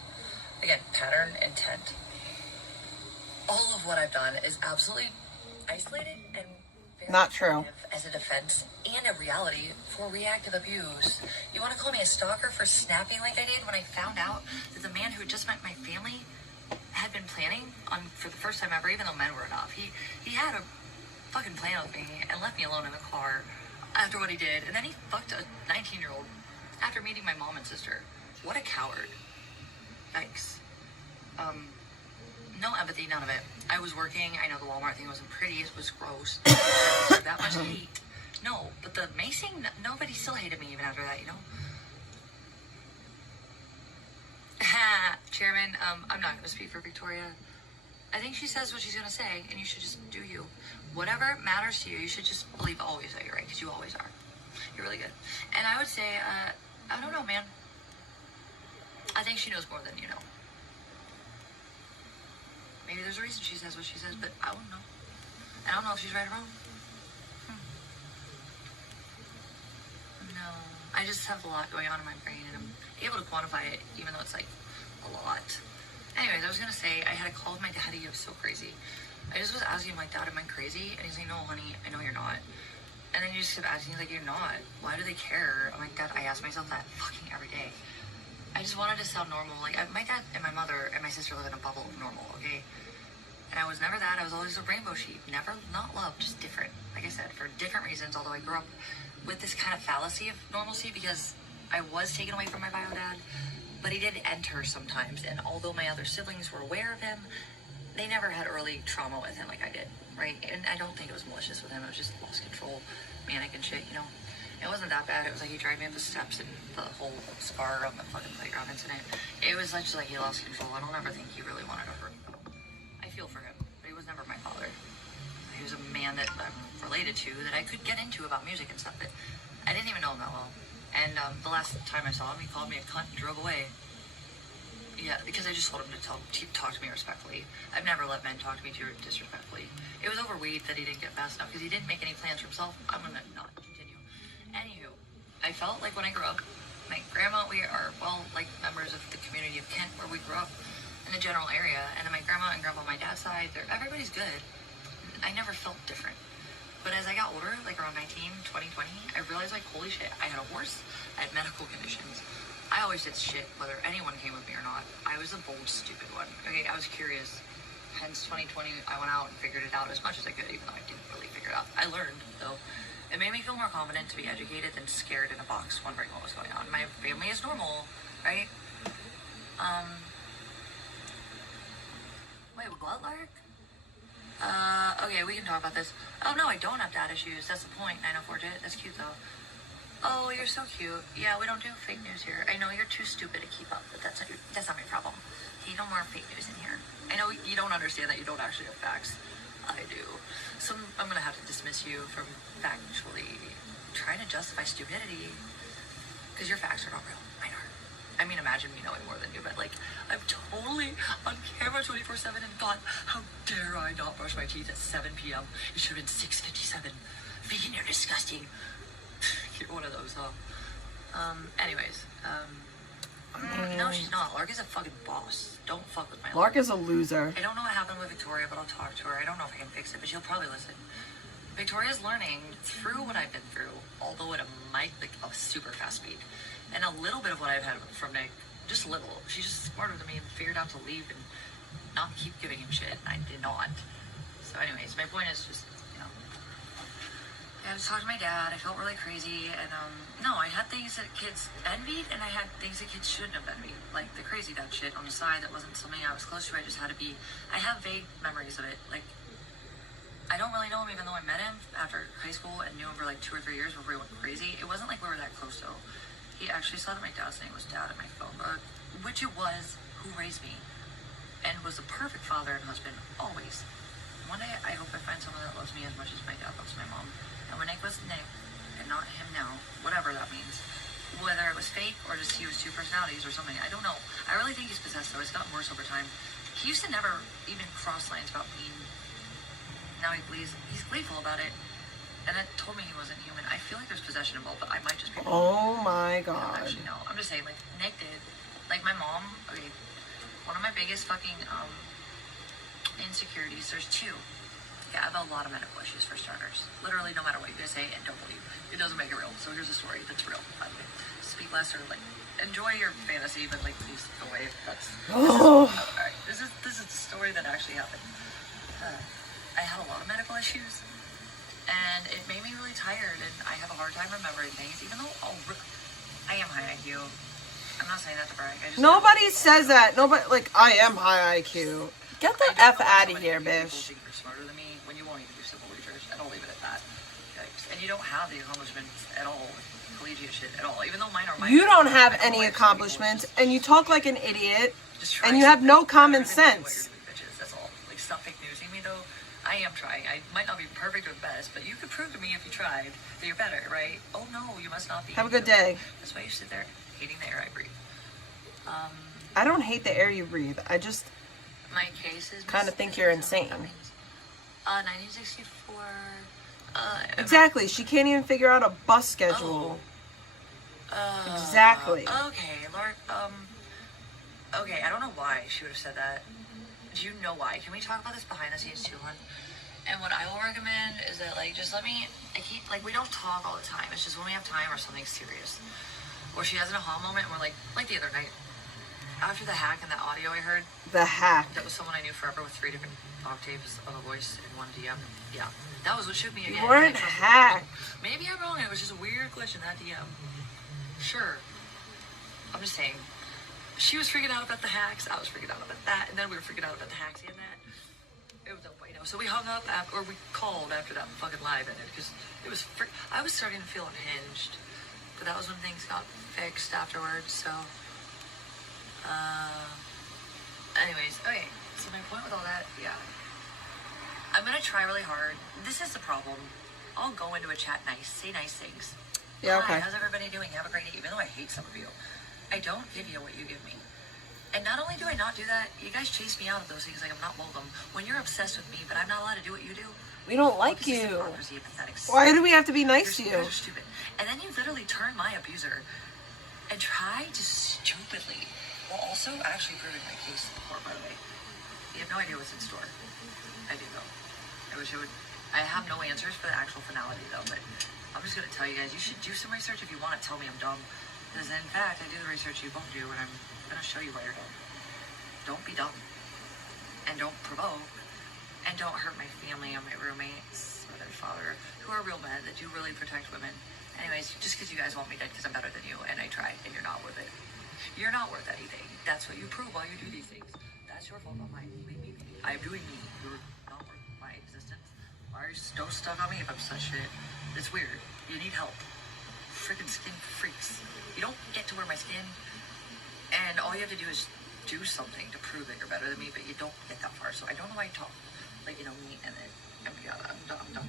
Again, pattern, intent. All of what I've done is absolutely isolated and very not true as a defense and a reality for reactive abuse. You want to call me a stalker for snapping like I did when I found out that the man who just met my family had been planning on, for the first time ever, even though men were enough, he had a fucking plan with me and left me alone in the car after what he did, and then he fucked a 19-year-old after meeting my mom and sister. What a coward. Yikes. No empathy, none of it. I was working. I know the Walmart thing wasn't pretty. It was gross. That much hate. No, but the macing, nobody still hated me even after that, you know? Chairman, I'm not going to speak for Victoria. I think she says what she's going to say, and you should just do you. Whatever matters to you, you should just believe always that you're right, because you always are. You're really good. And I would say, I don't know, man. I think she knows more than you know. Maybe there's a reason she says what she says, but I wouldn't know. I don't know if she's right or wrong. No. I just have a lot going on in my brain, and I'm able to quantify it, even though it's like a lot. Anyways, I was gonna say, I had a call with my daddy. It was so crazy. I just was asking him, like, Dad, am I crazy? And he's like, no, honey, I know you're not. And then he just kept asking, he's like, you're not. Why do they care? I'm like, Dad, I ask myself that fucking every day. I just wanted to sound normal. Like, my dad and my mother and my sister live in a bubble of normal, okay? And I was never that. I was always a rainbow sheep. Never not loved, just different. Like I said, for different reasons, although I grew up with this kind of fallacy of normalcy because I was taken away from my bio dad. But he did enter sometimes. And although my other siblings were aware of him, they never had early trauma with him like I did, right? And I don't think it was malicious with him. It was just lost control, manic and shit, you know? It wasn't that bad. It was like he dragged me up the steps and the whole scar on the fucking playground incident. It was just like he lost control. I don't ever think he really wanted to hurt me. I feel for him, but he was never my father. He was a man that I'm related to that I could get into about music and stuff, but I didn't even know him that well. And the last time I saw him, he called me a cunt and drove away. Yeah, because I just told him to talk to me respectfully. I've never let men talk to me too disrespectfully. It was over weed that he didn't get fast enough because he didn't make any plans for himself. I'm gonna not continue. Anywho, I felt like when I grew up, my grandma, we are, well, like members of the community of Kent where we grew up in the general area. And then my grandma and grandpa on my dad's side, everybody's good. I never felt different. But as I got older, like around 19, 20, I realized like, holy shit, I had a horse, I had medical conditions. I always did shit, whether anyone came with me or not. I was the bold, stupid one. Okay, I was curious. hence 2020, I went out and figured it out as much as I could, even though I didn't really figure it out. I learned, though. It made me feel more confident to be educated than scared in a box, wondering what was going on. My family is normal, right? Wait, what, Lark? Okay, we can talk about this. Oh, no, I don't have dad issues. That's the point. 904 That's cute, though. Oh, you're so cute. Yeah, we don't do fake news here. I know you're too stupid to keep up, but that's not my problem. You no more fake news in here. I know you don't understand that you don't actually have facts. I do. So I'm gonna have to dismiss you from factually trying to justify stupidity. Because your facts are not real. Mine are. I mean, imagine me knowing more than you, but like, I'm totally on camera 24/7 and thought, how dare I not brush my teeth at 7 p.m. It should have been 6:57. Vegan, you're disgusting. You're one of those, huh? Anyways, no, she's not. Lark is a fucking boss. Don't fuck with my Lark is a loser. I don't know what happened with Victoria, but I'll talk to her. I don't know if I can fix it, but she'll probably listen. Victoria's learning through what I've been through, although at a super fast speed. And a little bit of what I've had from Nick, just a little. She's just smarter than me and figured out to leave and not keep giving him shit. And I did not. So anyways, my point is just, I just talked to my dad. I felt really crazy, and no, I had things that kids envied, and I had things that kids shouldn't have envied, like the crazy dad shit on the side that wasn't something I was close to. I just had to be. I have vague memories of it. Like, I don't really know him, even though I met him after high school and knew him for like 2 or 3 years before we went crazy. It wasn't like we were that close though. He actually saw that my dad's name was Dad in my phone book, which it was, who raised me, and was the perfect father and husband always. One day, I hope I find someone that loves me as much as my dad loves my mom. And when Nick was Nick, and not him now, whatever that means, whether it was fake or just he was 2 personalities or something, I don't know. I really think he's possessed though. It's gotten worse over time. He used to never even cross lines about being. Now he's gleeful about it, and it told me he wasn't human. I feel like there's possession involved, but I might just be. Oh my god. Actually, no. I'm just saying, like Nick did, like my mom. Okay, one of my biggest fucking insecurities. There's 2. Yeah, I have a lot of medical issues for starters. Literally, no matter what you guys say, and don't believe, it doesn't make it real. So here's a story that's real, by the way. Speak less or like enjoy your fantasy, but like please go away. Alright. This is a story that actually happened. I had a lot of medical issues, and it made me really tired, and I have a hard time remembering things, even though I am high IQ. I'm not saying that to brag. Nobody says that. Nobody, like, I am high IQ. Get the F out of here, bitch. You're smarter than me when you won't even do simple research, and I'll leave it at that. And you don't have the accomplishments at all, collegiate shit at all, even though mine are mine. You don't have any accomplishments, and you talk like an idiot, and you have no common sense. That's all. Like, stop fake newsing me, though. I am trying. I might not be perfect or the best, but you could prove to me if you tried that you're better, right? Oh no, you must not be. Have a good day. That's why you sit there hating the air I breathe. I don't hate the air you breathe. I just my case is kind of think you're insane. 1964. Exactly. She can't even figure out a bus schedule. Exactly. Okay, Lark. Okay, I don't know why she would have said that. Do you know why? Can we talk about this behind the scenes too, hon? And what I will recommend is that, like, just let me. We don't talk all the time. It's just when we have time or something serious, or she has an aha moment, and we're like the other night. After the hack and that audio I heard. The hack. That was someone I knew forever with 3 different octaves of a voice in one DM. Yeah. That was what shook me again. You weren't hacked. Maybe I'm wrong. It was just a weird glitch in that DM. Sure. I'm just saying. She was freaking out about the hacks. I was freaking out about that. And then we were freaking out about the hacks and that. It was a way no. So we hung up, or we called after that fucking live ended. Because it was I was starting to feel unhinged. But that was when things got fixed afterwards. So. Anyways, okay, so my point with all that, yeah. I'm gonna try really hard. This is the problem. I'll go into a chat say nice things. Yeah, okay. Hi, how's everybody doing? Have a great day, even though I hate some of you. I don't give you what you give me. And not only do I not do that, you guys chase me out of those things like I'm not welcome. When you're obsessed with me, but I'm not allowed to do what you do. We don't like you. Why do we have to be nice to you? You guys are stupid. And then you literally turn my abuser and try to stupidly, while also actually proving my case in court, by the way. You have no idea what's in store. I do, though. I wish I would. I have no answers for the actual finality, though, but I'm just going to tell you guys, you should do some research if you want to tell me I'm dumb. Because, in fact, I do the research you won't do, and I'm going to show you why you're dumb. Don't be dumb. and don't provoke, and don't hurt my family or my roommates or their father, who are real men that do really protect women. Anyways, just because you guys want me dead because I'm better than you, and I try, and you're not worth it. You're not worth anything. That's what you prove while you do these things. That's your fault, not mine. Me. I'm doing me. You're not worth my existence. Why are you so stuck on me if I'm such shit? It's weird. You need help. Freaking skin freaks. You don't get to wear my skin, and all you have to do is do something to prove that you're better than me, but you don't get that far. So I don't know why you talk like you know me, and then I'm done.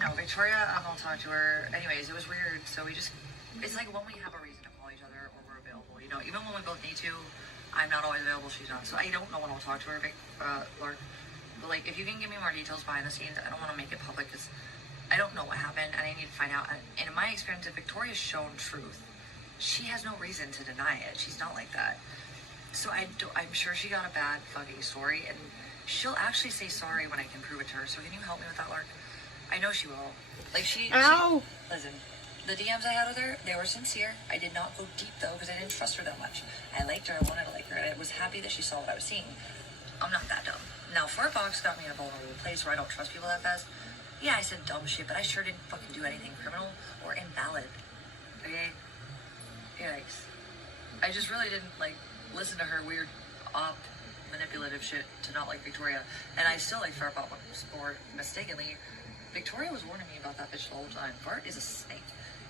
No, Victoria, I won't talk to her. Anyways, it was weird. So it's like when we have a reason to call each other or we're available, you know, even when we both need to, I'm not always available, she's not. So I don't know when I'll talk to her, Lark. But like, if you can give me more details behind the scenes, I don't want to make it public because I don't know what happened and I need to find out. And in my experience, if Victoria's shown truth, she has no reason to deny it. She's not like that. So I'm sure she got a bad fucking story, and she'll actually say sorry when I can prove it to her. So can you help me with that, Lark? I know she will. Like Ow! Listen, the DMs I had with her, they were sincere. I did not go deep though because I didn't trust her that much. I liked her, I wanted to like her, and I was happy that she saw what I was seeing. I'm not that dumb. Now, Fartbox got me in a vulnerable place where I don't trust people that fast. Yeah, I said dumb shit, but I sure didn't fucking do anything criminal or invalid. Okay? Yikes. I just really didn't like listen to her weird manipulative shit to not like Victoria. And I still like Fartbox or mistakenly. Victoria was warning me about that bitch the whole time. Fart is a snake.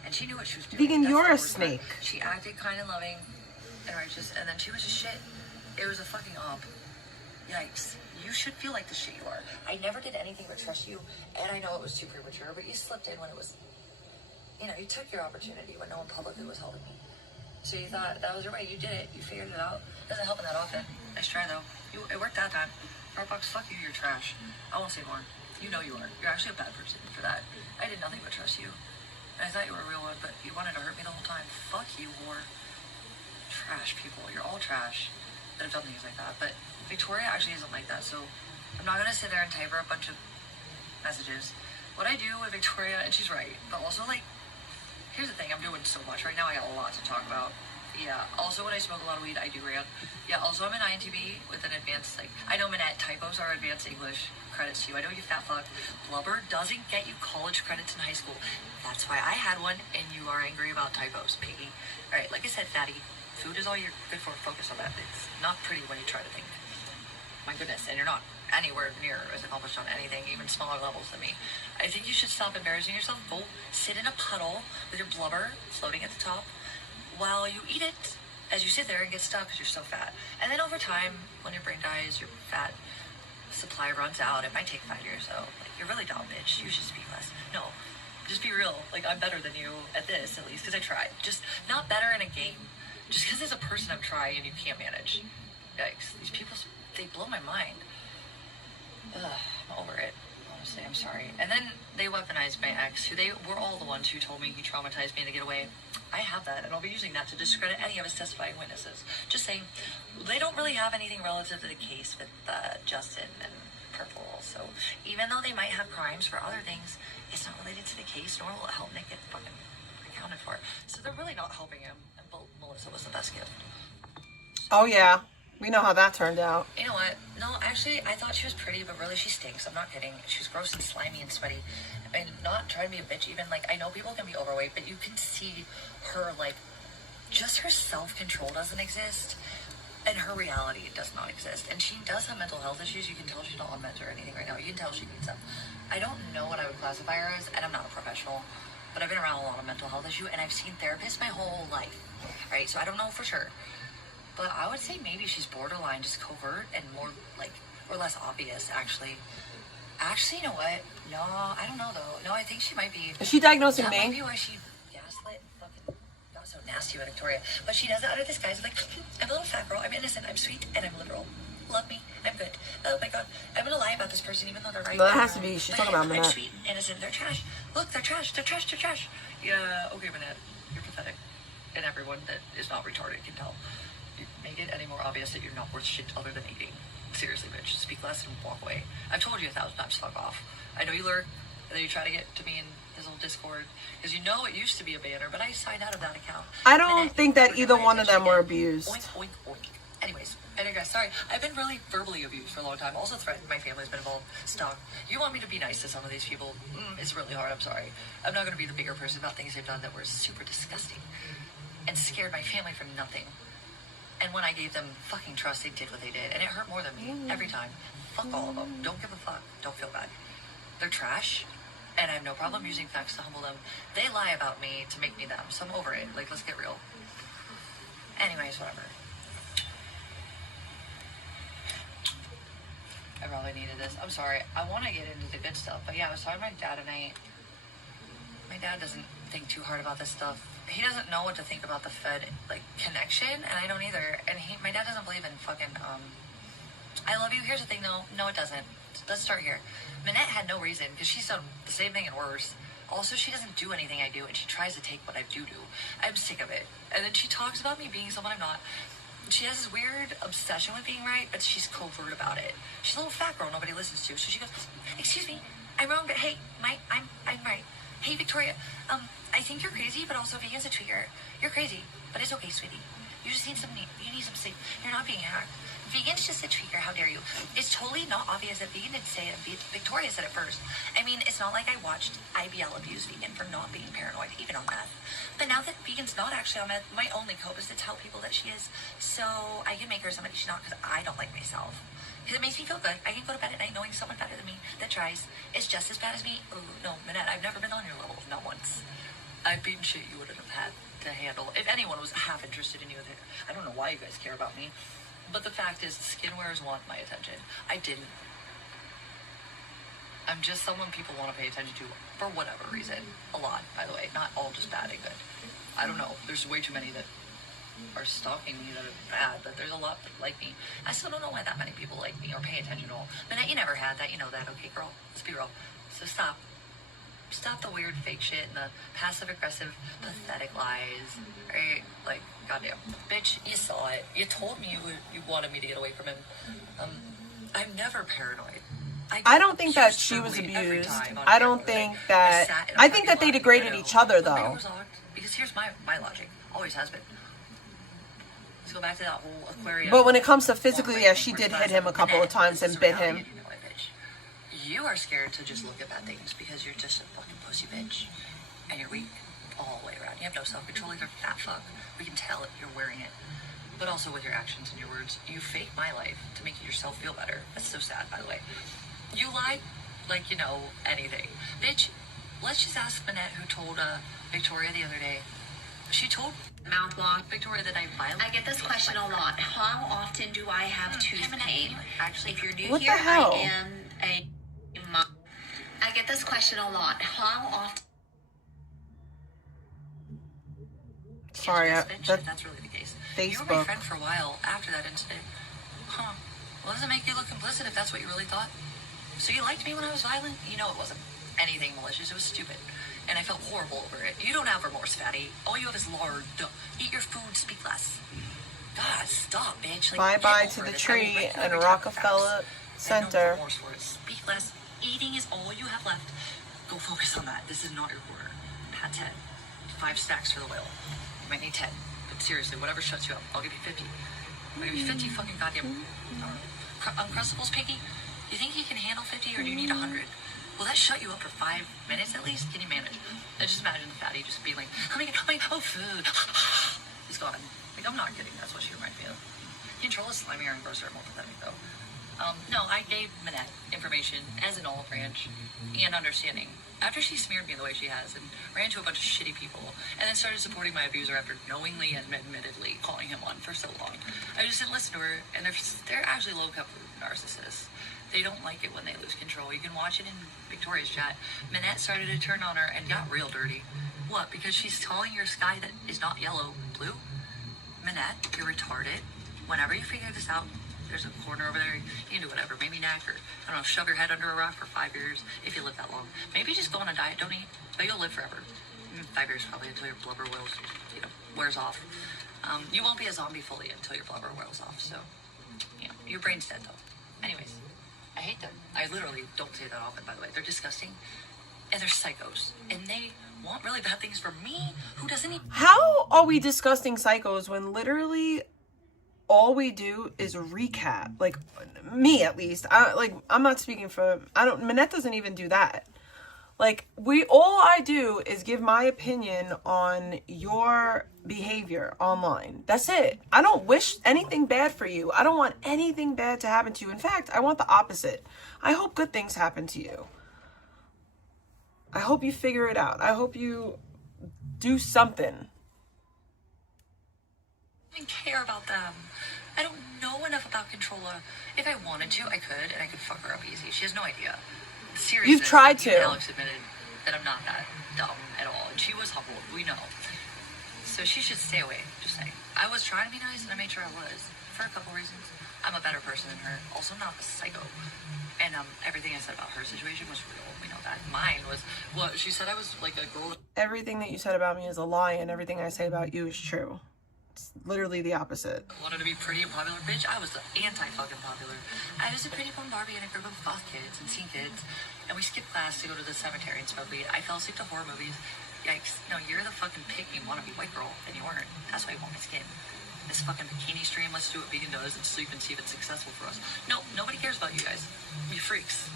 And she knew what she was doing. Vegan, you're a snake. She acted kind and loving and righteous, and then she was just shit. It was a fucking op. Yikes. You should feel like the shit you are. I never did anything but trust you, and I know it was too premature, but you slipped in when it was, you know, you took your opportunity when no one publicly was helping me. So you thought that was your way. You did it. You figured it out. Doesn't help that often. Nice try, though. It worked that time. Fartbox, fuck you, you're trash. I won't say more. You know you are. You're actually a bad person for that. I did nothing but trust you. And I thought you were a real one, but you wanted to hurt me the whole time. Fuck you, whore. Trash people. You're all trash that have done things like that. But Victoria actually isn't like that, so I'm not gonna sit there and type her a bunch of messages. What I do with Victoria, and she's right, but also like, here's the thing, I'm doing so much right now, I got a lot to talk about. Yeah, also when I smoke a lot of weed, I do rant. Yeah, also I'm an INTB with an advanced, like, I know Minette, typos are advanced English credits to you. I know you fat fuck. Blubber doesn't get you college credits in high school. That's why I had one, and you are angry about typos, piggy. Alright, like I said, fatty, food is all you're good for. Focus on that. It's not pretty when you try to think. My goodness, and you're not anywhere near as accomplished on anything, even smaller levels than me. I think you should stop embarrassing yourself. Go sit in a puddle with your blubber floating at the top while you eat it as you sit there and get stuck because you're so fat. And then over time, when your brain dies, your fat supply runs out. It might take 5 years though. Like, you're really dumb, bitch. You should speak less. No, just be real. Like, I'm better than you at this, at least, because I tried. Just not better in a game. Just because as a person I'm trying and you can't manage. Yikes. These people, they blow my mind. Ugh, I'm over it. Honestly, I'm sorry. And then they weaponized my ex, who they were all the ones who told me he traumatized me to get away. I have that, and I'll be using that to discredit any of his testifying witnesses. Just saying, they don't really have anything relative to the case with Justin and Purple. So even though they might have crimes for other things, it's not related to the case, nor will it help Nick get fucking accounted for. So they're really not helping him, and Melissa was the best gift. Oh yeah. We know how that turned out. You know what? No, actually, I thought she was pretty, but really she stinks. I'm not kidding. She was gross and slimy and sweaty. And not trying to be a bitch even. Like, I know people can be overweight, but you can see her, like, just her self-control doesn't exist. And her reality does not exist. And she does have mental health issues. You can tell she's not on meds or anything right now. You can tell she needs them. I don't know what I would classify her as, and I'm not a professional, but I've been around a lot of mental health issues, and I've seen therapists my whole life, right? So I don't know for sure. But I would say maybe she's borderline, just covert and more like, or less obvious, actually. Actually, you know what? No, I don't know, though. No, I think she might be. Is she diagnosing me? That might be why she gaslit fucking got so nasty with Victoria. But she does it under this guise of like, I'm a little fat girl, I'm innocent, I'm sweet, and I'm liberal. Love me, I'm good. Oh my god, I'm gonna lie about this person even though they're right. No, that has to be, she's talking about I'm Minette. sweet, innocent, they're trash. Look, they're trash, they're trash, they're trash. Yeah, okay, Minette, you're pathetic. And everyone that is not retarded can tell. Make it any more obvious that you're not worth shit other than eating. Seriously, bitch. Speak less and walk away. I've told you 1,000 times, fuck off. I know you lurk, and then you try to get to me in this little Discord, because you know it used to be a banner, but I signed out of that account. I don't think that either one of them were abused. Oink, oink, oink. Anyways, Anyway, guys, sorry. I've been really verbally abused for a long time. Also threatened. My family's been involved. Stalked. You want me to be nice to some of these people? It's really hard. I'm sorry. I'm not going to be the bigger person about things they've done that were super disgusting and scared my family from nothing. And when I gave them fucking trust, they did what they did. And it hurt more than me every time. Fuck all of them. Don't give a fuck. Don't feel bad. They're trash. And I have no problem using facts to humble them. They lie about me to make me them. So I'm over it. Like, let's get real. Anyways, whatever. I probably needed this. I'm sorry. I want to get into the good stuff. But yeah, I was talking to my dad tonight. My dad doesn't think too hard about this stuff. He doesn't know what to think about the Fed, like, connection. And I don't either. And my dad doesn't believe in fucking, I love you. Here's the thing, though. No, it doesn't. Let's start here. Minette had no reason, because she's done the same thing and worse. Also, she doesn't do anything I do, and she tries to take what I do. I'm sick of it. And then she talks about me being someone I'm not. She has this weird obsession with being right, but she's covert about it. She's a little fat girl nobody listens to. So she goes, excuse me, I'm wrong, but hey, I'm right. Hey, Victoria, I think you're crazy, but also vegan's a trigger. You're crazy, but it's okay, sweetie. You just need some sleep. You're not being hacked. Vegan's just a trigger, how dare you? It's totally not obvious that vegan didn't say it. Victoria said it first. I mean, it's not like I watched IBL abuse vegan for not being paranoid, even on meth. But now that vegan's not actually on meth, my only hope is to tell people that she is, so I can make her somebody she's not, because I don't like myself. Because it makes me feel good. I can go to bed at night knowing someone better than me that tries is just as bad as me. Ooh, no, Minette, I've never been on your level, not once. I've been shit you wouldn't have had to handle. If anyone was half interested in you, I don't know why you guys care about me. But the fact is, skin wearers want my attention. I didn't. I'm just someone people want to pay attention to for whatever reason. A lot, by the way. Not all just bad and good. I don't know. There's way too many that are stalking me that are bad, but there's a lot that like me. I still don't know why that many people like me or pay attention at all. Minette, you never had that. You know that. Okay, girl? Let's be real. So stop. Stop the weird fake shit and the passive-aggressive, pathetic lies. Right? Like, goddamn. Bitch, you saw it. You told me you wanted me to get away from him. I'm never paranoid. I don't think that she was abused. I don't think that... I think that they degraded each other, though. Because here's my logic. Always has been. Let's go back to that whole aquarium. But when it comes to physically, yeah, she did hit him a couple of times and bit him. You are scared to just look at bad things because you're just a fucking pussy bitch. And you're weak all the way around. You have no self-control. You're a fat fuck. We can tell it. You're wearing it. But also with your actions and your words. You fake my life to make yourself feel better. That's so sad, by the way. You lie like you know anything. Bitch, let's just ask Minette who told Victoria the other day. She told mouthwash Victoria that I violently... I get this question a lot. How often do I have tooth pain? Actually, if you're new What here, the hell? I am a mom. I get this question a lot. How often... Sorry, that's really the case. You were my Facebook. friend for a while after that incident. Huh. Well, does it make you look complicit if that's what you really thought? So you liked me when I was violent? You know it wasn't anything malicious. It was stupid. And I felt horrible over it. You don't have remorse, fatty. All you have is lard. Eat your food, speak less. God, stop, bitch. Like, Bye-bye get to over the this. tree I will and regularly Rockefeller tap facts. Center. I have no remorse for it. Speak less. Eating is all you have left. Go focus on that. This is not your quarter. Pat 10. 5 stacks for the whale. You might need 10. But seriously, whatever shuts you up, I'll give you 50. I'll give you 50 fucking goddamn... Uncrustables, Piggy? You think you can handle 50 or do you need 100? Will that shut you up for 5 minutes at least? Can you manage? I just imagine the fatty just being like, oh, food. He's gone. Like, I'm not kidding. That's what she reminds me of. Control is slimier and grosser, more pathetic, though. No, I gave Minette information as an olive branch and understanding. After she smeared me the way she has and ran to a bunch of shitty people and then started supporting my abuser after knowingly and admittedly calling him one for so long, I just didn't listen to her, and they're actually low-cut narcissists. They don't like it when they lose control. You can watch it in Victoria's chat. Minette started to turn on her and got real dirty. What? Because she's calling your sky that is not yellow, blue? Minette, you're retarded. Whenever you figure this out, there's a corner over there. You can do whatever. Maybe neck or, I don't know, shove your head under a rock for 5 years if you live that long. Maybe just go on a diet. Don't eat. But you'll live forever. 5 years probably until your blubber wears off. You won't be a zombie fully until your blubber wears off. So, your brain's dead though. Anyways. I hate them. I literally don't say that often, by the way. They're disgusting. And they're psychos. And they want really bad things for me, who doesn't even... How are we disgusting psychos when literally all we do is recap. Like, me at least. I'm not speaking for, Manette doesn't even do that. Like, all I do is give my opinion on your behavior online. That's it. I don't wish anything bad for you. I don't want anything bad to happen to you. In fact, I want the opposite. I hope good things happen to you. I hope you figure it out. I hope you do something. I don't care about them. I don't know enough about Controlla. If I wanted to, I could, and I could fuck her up easy. She has no idea. Seriously, You've tried to. Alex admitted that I'm not that dumb at all, and she was humbled. We know. So she should stay away. Just saying. I was trying to be nice, and I made sure I was for a couple reasons. I'm a better person than her. Also, not a psycho. And everything I said about her situation was real. We know that. Mine was. Well, she said I was like a girl. Everything that you said about me is a lie, and everything I say about you is true. It's literally the opposite. Wanted to be pretty and popular, bitch. I was the anti-fucking popular. I was a pretty fun Barbie in a group of goth kids and teen kids, and we skipped class to go to the cemetery and smoke weed. I fell asleep to horror movies. Yikes. No, you're the fucking pick me wannabe white girl, and you weren't. That's why you want my skin. This fucking bikini stream, let's do what vegan does and sleep and see if it's successful for us. No, nobody cares about you guys. You freaks.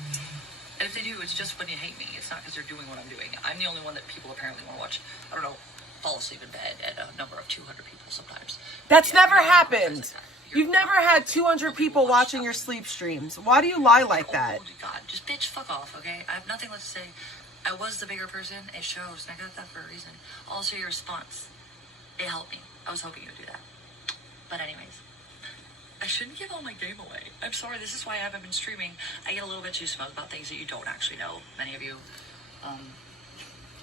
And if they do, it's just when you hate me. It's not because they're doing what I'm doing. I'm the only one that people apparently want to watch. I don't know. Fall asleep in bed at a number of 200 people sometimes. That's never happened. You've never had 200 people watching your sleep streams. Why do you lie like that? Oh God, just bitch, fuck off, okay? I have nothing left to say. I was the bigger person. It shows, and I got that for a reason. Also, your response, it helped me. I was hoping you would do that. But anyways, I shouldn't give all my game away. I'm sorry, this is why I haven't been streaming. I get a little bit too smug about things that you don't actually know, many of you. And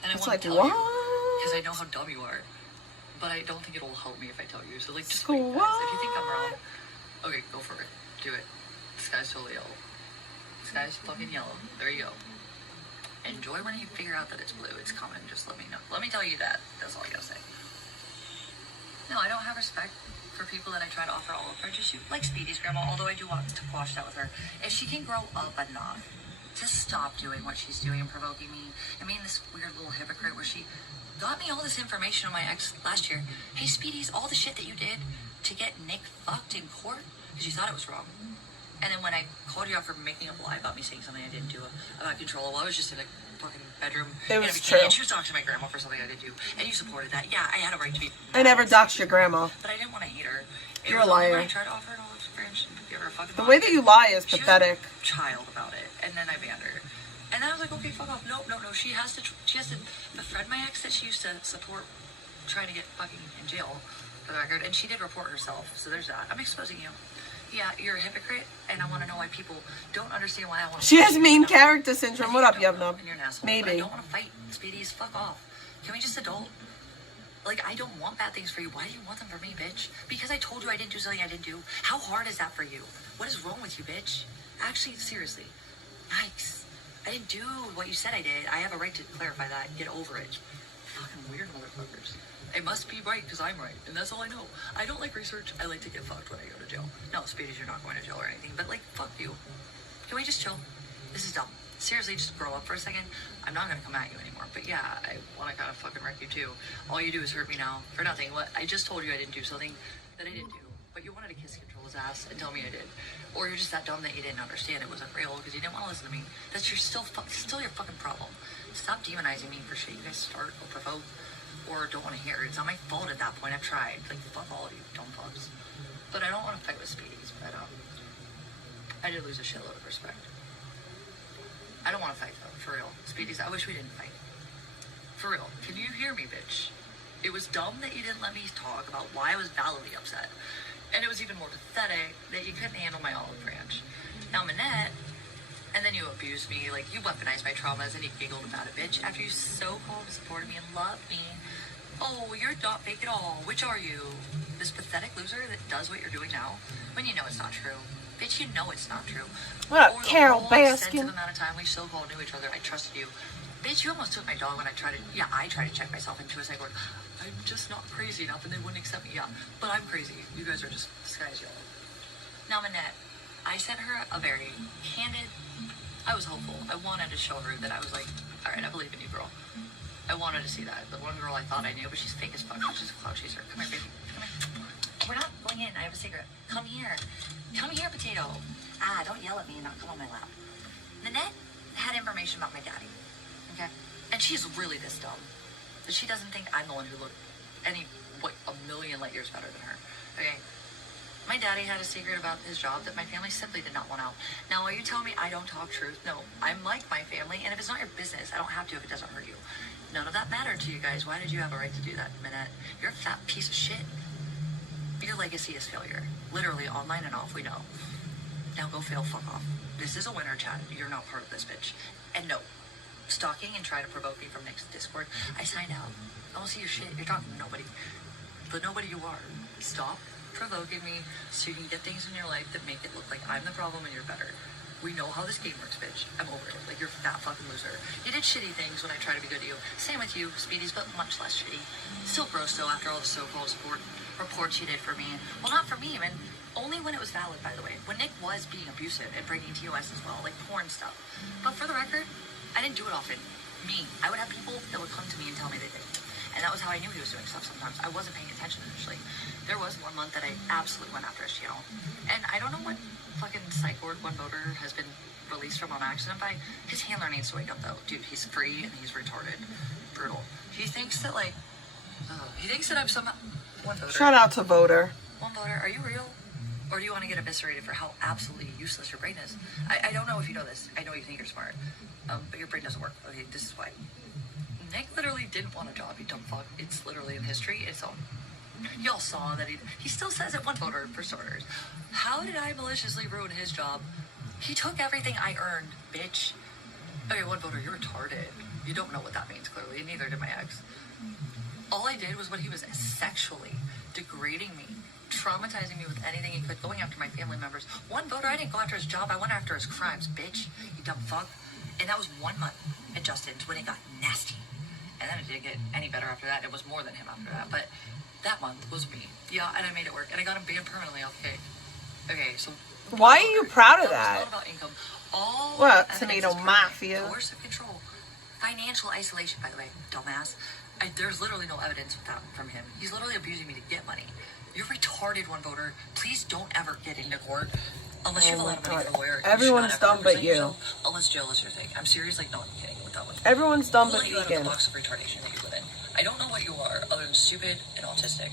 I It's want like, to tell what? you, because I know how dumb you are. But I don't think it'll help me if I tell you. So, like, just wait, guys. If you think I'm wrong, okay, go for it. Do it. The sky's totally yellow. The sky's fucking yellow. There you go. Enjoy when you figure out that it's blue. It's coming. Just let me know. Let me tell you that. That's all I gotta say. No, I don't have respect for people that I try to offer olive branches to, like Speedy's grandma, although I do want to quash that with her. If she can grow up enough to stop doing what she's doing and provoking me, and being this weird little hypocrite where she got me all this information on my ex last year. Hey, Speedy's, all the shit that you did to get Nick fucked in court because you thought it was wrong. And then when I called you out for making up a lie about me saying something I didn't do about Controlla, well, I was just in a fucking bedroom. It was in a bikini, true. And she was talking to my grandma for something I didn't do. And you supported that. Yeah, I had a right to be. I never doxed your grandma. But I didn't want to hate her. You're a liar. I tried to offer an olive branch and give her a fucking The way that you lie is she pathetic. was a child about it. And then I banned her. And then I was like, okay, fuck off. No. She has to befriend my ex that she used to support trying to get fucking in jail, for the record. And she did report herself. So there's that. I'm exposing you. Yeah, you're a hypocrite, and I want to know why people don't understand why I want to. She has mean character syndrome. What up, Yevnub? And you're an asshole. Maybe. But I don't want to fight, Speedies. Fuck off. Can we just adult? Like, I don't want bad things for you. Why do you want them for me, bitch? Because I told you I didn't do something I didn't do. How hard is that for you? What is wrong with you, bitch? Actually, seriously. Yikes. I didn't do what you said I did. I have a right to clarify that. Get over it. Fucking weird motherfuckers. It must be right because I'm right, and that's all I know. I don't like research. I like to get fucked when I go to jail. No, Speedies, you're not going to jail or anything, but like, fuck you. Can we just chill? This is dumb. Seriously, just grow up for a second. I'm not gonna come at you anymore, but yeah, I want to kind of fucking wreck you too. All you do is hurt me now for nothing. What? I just told you I didn't do something that I didn't do, but you wanted to kiss Controlla's ass and tell me I did, or you're just that dumb that you didn't understand it wasn't real because you didn't want to listen to me. That's still your fucking problem. Stop demonizing me for shit you guys start or provoke. Or don't want to hear. It's not my fault at that point. I've tried. Like, fuck all of you, dumb fucks. But I don't want to fight with Speedies, but I did lose a shitload of respect. I don't want to fight, though, for real. Speedies, I wish we didn't fight. For real. Can you hear me, bitch? It was dumb that you didn't let me talk about why I was validly upset. And it was even more pathetic that you couldn't handle my olive branch. Now, Manette, and then you abused me, like, you weaponized my traumas, and you giggled about it, bitch, after you so-called supported me and loved me. Oh, you're not fake at all. Which are you? This pathetic loser that does what you're doing now? When you know it's not true. Bitch, you know it's not true. What up, Or Carol the whole extensive Baskin? amount of time we so-called knew each other, I trusted you. Bitch, you almost took my dog when I tried to check myself into a psych ward. I'm just not crazy enough, and they wouldn't accept me. Yeah, but I'm crazy. You guys are just, the sky's yellow. Now, Manette, I sent her a very candid, I was hopeful. I wanted to show her that I was like, all right, I believe in you, girl. I wanted to see that. The one girl I thought I knew, but she's fake as fuck. She's a cloud chaser. Come here, baby. Come here. We're not going in. I have a secret. Come here. Come here, potato. Don't yell at me and not come on my lap. Nanette had information about my daddy. Okay? And she's really this dumb that she doesn't think I'm the one who looked a million light years better than her. Okay? My daddy had a secret about his job that my family simply did not want out. Now, are you telling me I don't talk truth? No. I'm like my family, and if it's not your business, I don't have to if it doesn't hurt you. None of that mattered to you guys. Why did you have a right to do that, Minette? You're a fat piece of shit. Your legacy is failure. Literally, online and off, we know. Now go fail, fuck off. This is a winner, Chad. You're not part of this, bitch. And no, stalking and trying to provoke me from next Discord, I signed out. I don't see your shit. You're talking to nobody. But nobody you are. Stop provoking me so you can get things in your life that make it look like I'm the problem and you're better. We know how this game works, bitch. I'm over it. Like, you're a fat fucking loser. You did shitty things when I tried to be good to you. Same with you, Speedies, but much less shitty. Still gross, though, after all the so-called support reports you did for me. Well, not for me, man. Only when it was valid, by the way. When Nick was being abusive and bringing TOS as well, like porn stuff. But for the record, I didn't do it often. Me. I would have people that would come to me and tell me they did. And that was how I knew he was doing stuff sometimes. I wasn't paying attention initially. There was 1 month that I absolutely went after his channel. And I don't know what fucking psych ward one voter has been released from on accident by. His handler needs to wake up, though. Dude, he's free and he's retarded. Brutal. He thinks that, like, he thinks that I'm somehow... One voter. Shout out to voter. One voter, are you real? Or do you want to get eviscerated for how absolutely useless your brain is? I don't know if you know this. I know you think you're smart. But your brain doesn't work. Okay, this is why. Nick literally didn't want a job, you dumb fuck. It's literally in history. It's all... Y'all saw that he still says it, one voter, for starters. How did I maliciously ruin his job? He took everything I earned, bitch. Okay, one voter, you're retarded. You don't know what that means, clearly, and neither did my ex. All I did was when he was sexually degrading me, traumatizing me with anything he could, going after my family members. One voter, I didn't go after his job, I went after his crimes, bitch. You dumb fuck. And that was 1 month at Justin's when it got nasty. And then it didn't get any better after that. It was more than him after that. But that month was me. Yeah, and I made it work. And I got him banned permanently off the cake. Okay, so... Why are you proud of that? All about income. All what? Tomato Mafia. Coercive control. Financial isolation, by the way, dumbass. There's literally no evidence with that from him. He's literally abusing me to get money. You're retarded, one voter. Please don't ever get into court. Unless you have a lot of money for a lawyer. Everyone's dumb but you. Unless jail is your thing. I'm serious, like, no, I'm kidding with that one. Everyone's dumb We'll but let you out of the vegan. box of retardation that you live in. I don't know what you are, other than stupid and autistic.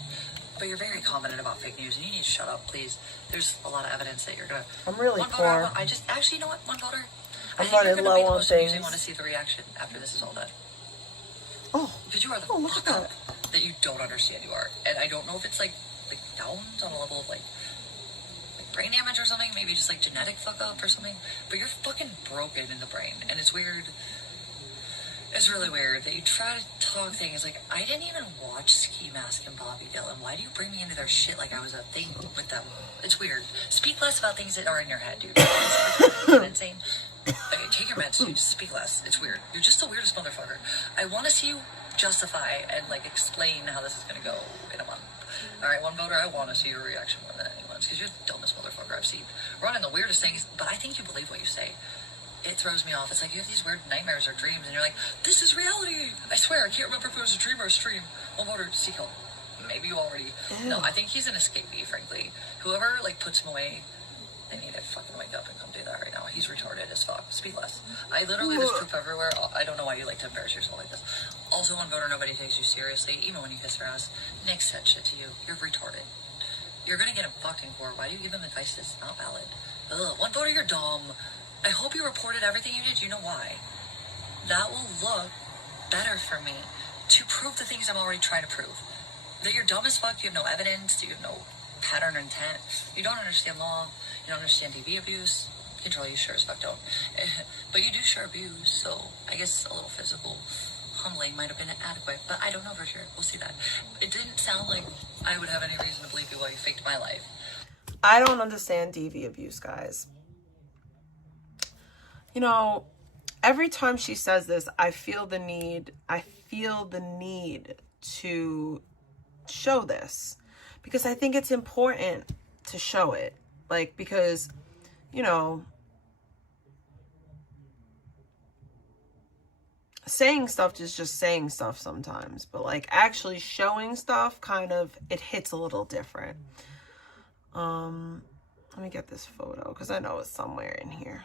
But you're very confident about fake news, and you need to shut up, please. There's a lot of evidence that you're gonna... I'm really one poor. Voter, I just... Actually, you know what, one voter? I'm I think you're running gonna be low the on most amusing things. one to see the reaction after this is all done. Oh. Because you are the fuck up that you don't understand you are. And I don't know if it's like Downs on a level of like brain damage or something, maybe just like genetic fuck up or something. But you're fucking broken in the brain, and it's weird. It's really weird that you try to talk things like, I didn't even watch Ski Mask and Bobby Dylan. Why do you bring me into their shit like I was a thing with them? It's weird. Speak less about things that are in your head, dude. It's insane. Okay, take your meds, dude. Just speak less. It's weird. You're just the weirdest motherfucker. I want to see you justify and like explain how this is gonna go in a month. Alright, one voter, I want to see your reaction more than anyone's, because you're the dumbest motherfucker I've seen. Running the weirdest things, but I think you believe what you say. It throws me off. It's like you have these weird nightmares or dreams, and you're like, this is reality! I swear, I can't remember if it was a dream or a stream. One voter, seek help. Maybe you already... No, I think he's an escapee, frankly. Whoever, like, puts him away, they need to fucking wake up and come do that right now. He's retarded as fuck. Speak less. I literally, there's poop everywhere. I don't know why you like to embarrass yourself like this. Also, one voter, nobody takes you seriously, even when you kiss their ass. Nick said shit to you. You're retarded. You're gonna get him fucked in court. Why do you give him advice that's not valid? Ugh, one voter, you're dumb. I hope you reported everything you did. You know why? That will look better for me to prove the things I'm already trying to prove. That you're dumb as fuck, you have no evidence, you have no pattern or intent, you don't understand law, you don't understand DV abuse. Control, you sure as fuck don't. But you do sure abuse, so I guess a little physical humbling might have been adequate, but I don't know for sure. We'll see that. It didn't sound like I would have any reason to believe you while you faked my life. I don't understand DV abuse, guys. You know, every time she says this, I feel the need to show this, because I think it's important to show it. Like, because, you know, saying stuff is just saying stuff sometimes, but like actually showing stuff kind of, it hits a little different. Let me get this photo because I know it's somewhere in here.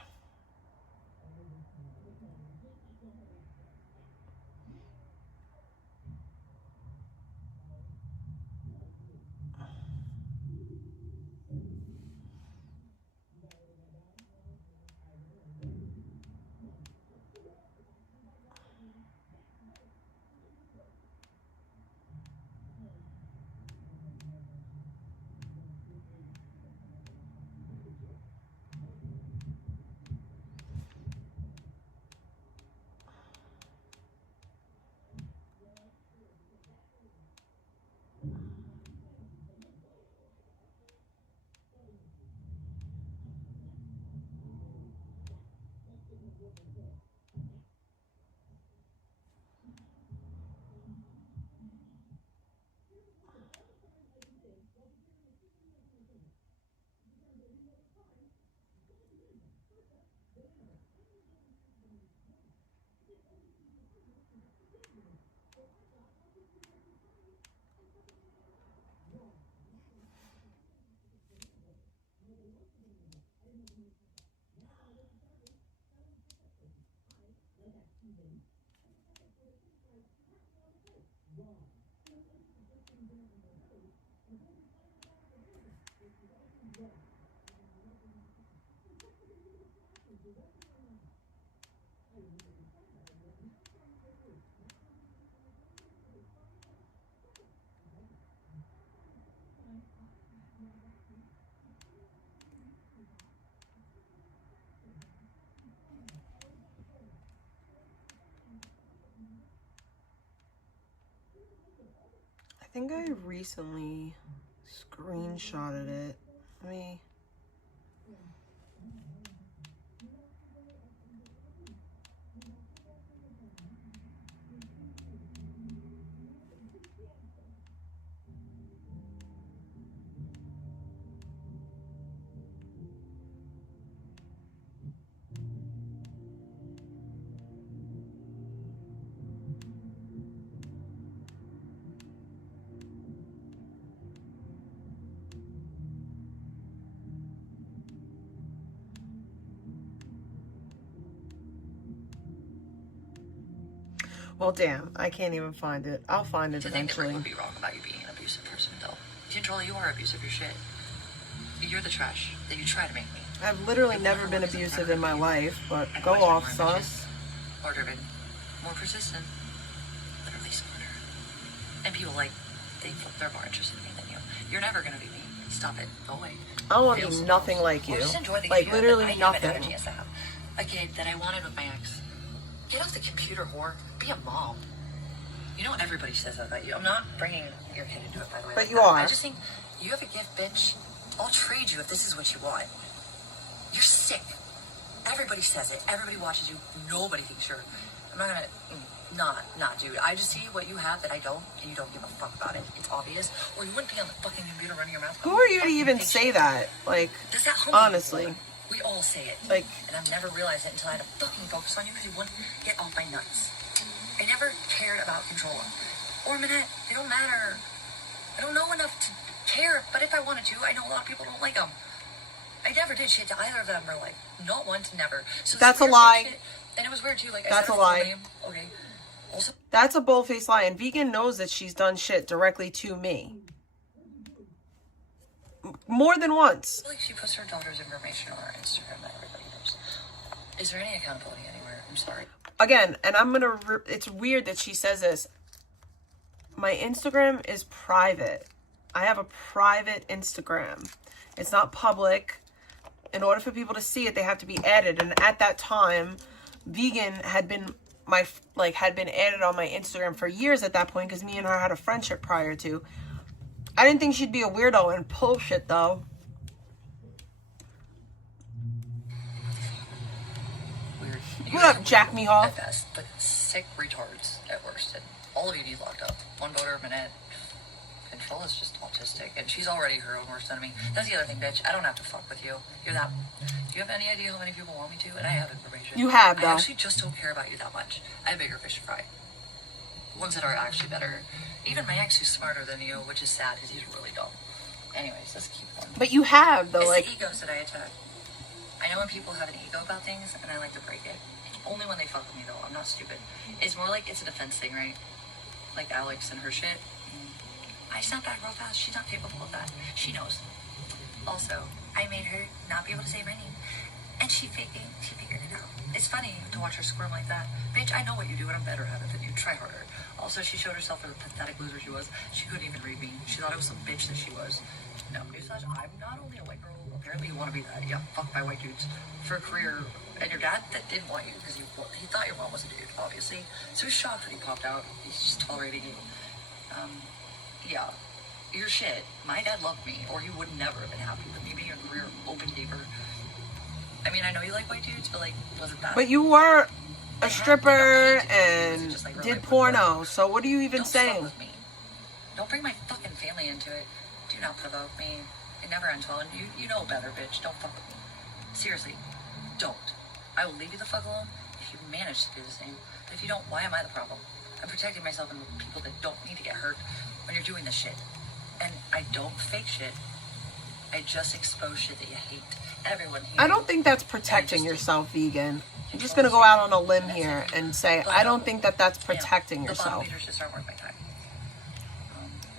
I think I recently screenshotted it. Let me... Well, damn, I can't even find it. I'll find it eventually. I think would be wrong about you being an abusive person, though. Control, you are abusive. You're shit. You're the trash that you try to make me. I've literally never been abusive in my life, but go off, sus. More driven, more persistent, literally smarter. And people they're more interested in me than you. You're never gonna be me. Stop it. Go away. I want to be nothing like you. Like, literally nothing. A kid that I wanted with my ex. Get off the computer, whore. Be a mom. You know everybody says that about you. I'm not bringing your kid into it, by the way. But you are. I just think you have a gift, bitch. I'll trade you if this is what you want. You're sick. Everybody says it. Everybody watches you. Nobody thinks you're... I'm not gonna... Nah, dude. I just see what you have that I don't, and you don't give a fuck about it. It's obvious. Or you wouldn't be on the fucking computer running your mouth. Who are you to even say that? Like, honestly. We all say it. Like, and I've never realized it until I had to fucking focus on you because you wouldn't get off my nuts. I never cared about Controlla. Or Manette. They don't matter. I don't know enough to care, but if I wanted to, I know a lot of people don't like them. I never did shit to either of them, or like, not once, never. So that's a lie. Shit, and it was weird too. Like, that's a lie. Okay. Also, that's a bull-faced lie, and Vegan knows that she's done shit directly to me. More than once. I feel like she puts her daughter's information on her Instagram that everybody knows. Is there any accountability anywhere? I'm sorry. Again, and I'm gonna... it's weird that she says this. My Instagram is private. I have a private Instagram. It's not public. In order for people to see it, they have to be added. And at that time, Vegan had been added on my Instagram for years at that point because me and her had a friendship prior to. I didn't think she'd be a weirdo and pull shit though. Weird. What up, Jack me off? At best, but sick retards at worst. And all of you need locked up. One voter, Manette. control is just autistic, and she's already her own worst enemy. That's the other thing, bitch. I don't have to fuck with you. You're that. Do you have any idea how many people want me to? And I have information. You have, though. I actually just don't care about you that much. I have bigger fish to fry. Ones that are actually better. Even my ex, who's smarter than you, which is sad because he's really dumb. Anyways, let's keep going. But you have, though, it's like... the egos that I attack. I know when people have an ego about things, and I like to break it. Only when they fuck with me, though. I'm not stupid. It's more like it's a defense thing, right? Like Alex and her shit. I snap back real fast. She's not capable of that. She knows. Also, I made her not be able to say my name. And she figured it out. It's funny to watch her squirm like that. Bitch, I know what you do, and I'm better at it than you. Try harder. Also, she showed herself as a pathetic loser she was. She couldn't even read me. She thought I was some bitch that she was. No, newsflash, I'm not only a white girl. Apparently you want to be that. Yeah, fucked by white dudes. For a career. And your dad that didn't want you because he thought your mom was a dude, obviously. So he's shocked when he popped out. He's just tolerating you. Yeah. You're shit. My dad loved me, or he would never have been happy with me being a career open gamer. I mean, I know you like white dudes, but like, wasn't that? But you were a stripper and did porno, so what are you even saying? Don't bring my fucking family into it. Do not provoke me. It never ends well, and you know better, bitch. Don't fuck with me. Seriously, don't. I will leave you the fuck alone if you manage to do the same. But if you don't, why am I the problem? I'm protecting myself and the people that don't need to get hurt when you're doing this shit. And I don't fake shit. I just expose shit that you hate. Everyone here. I don't think that's protecting yourself, vegan. I'm just gonna go out on a limb here and say I don't think that that's protecting yourself. The bottom leaders just aren't worth my time.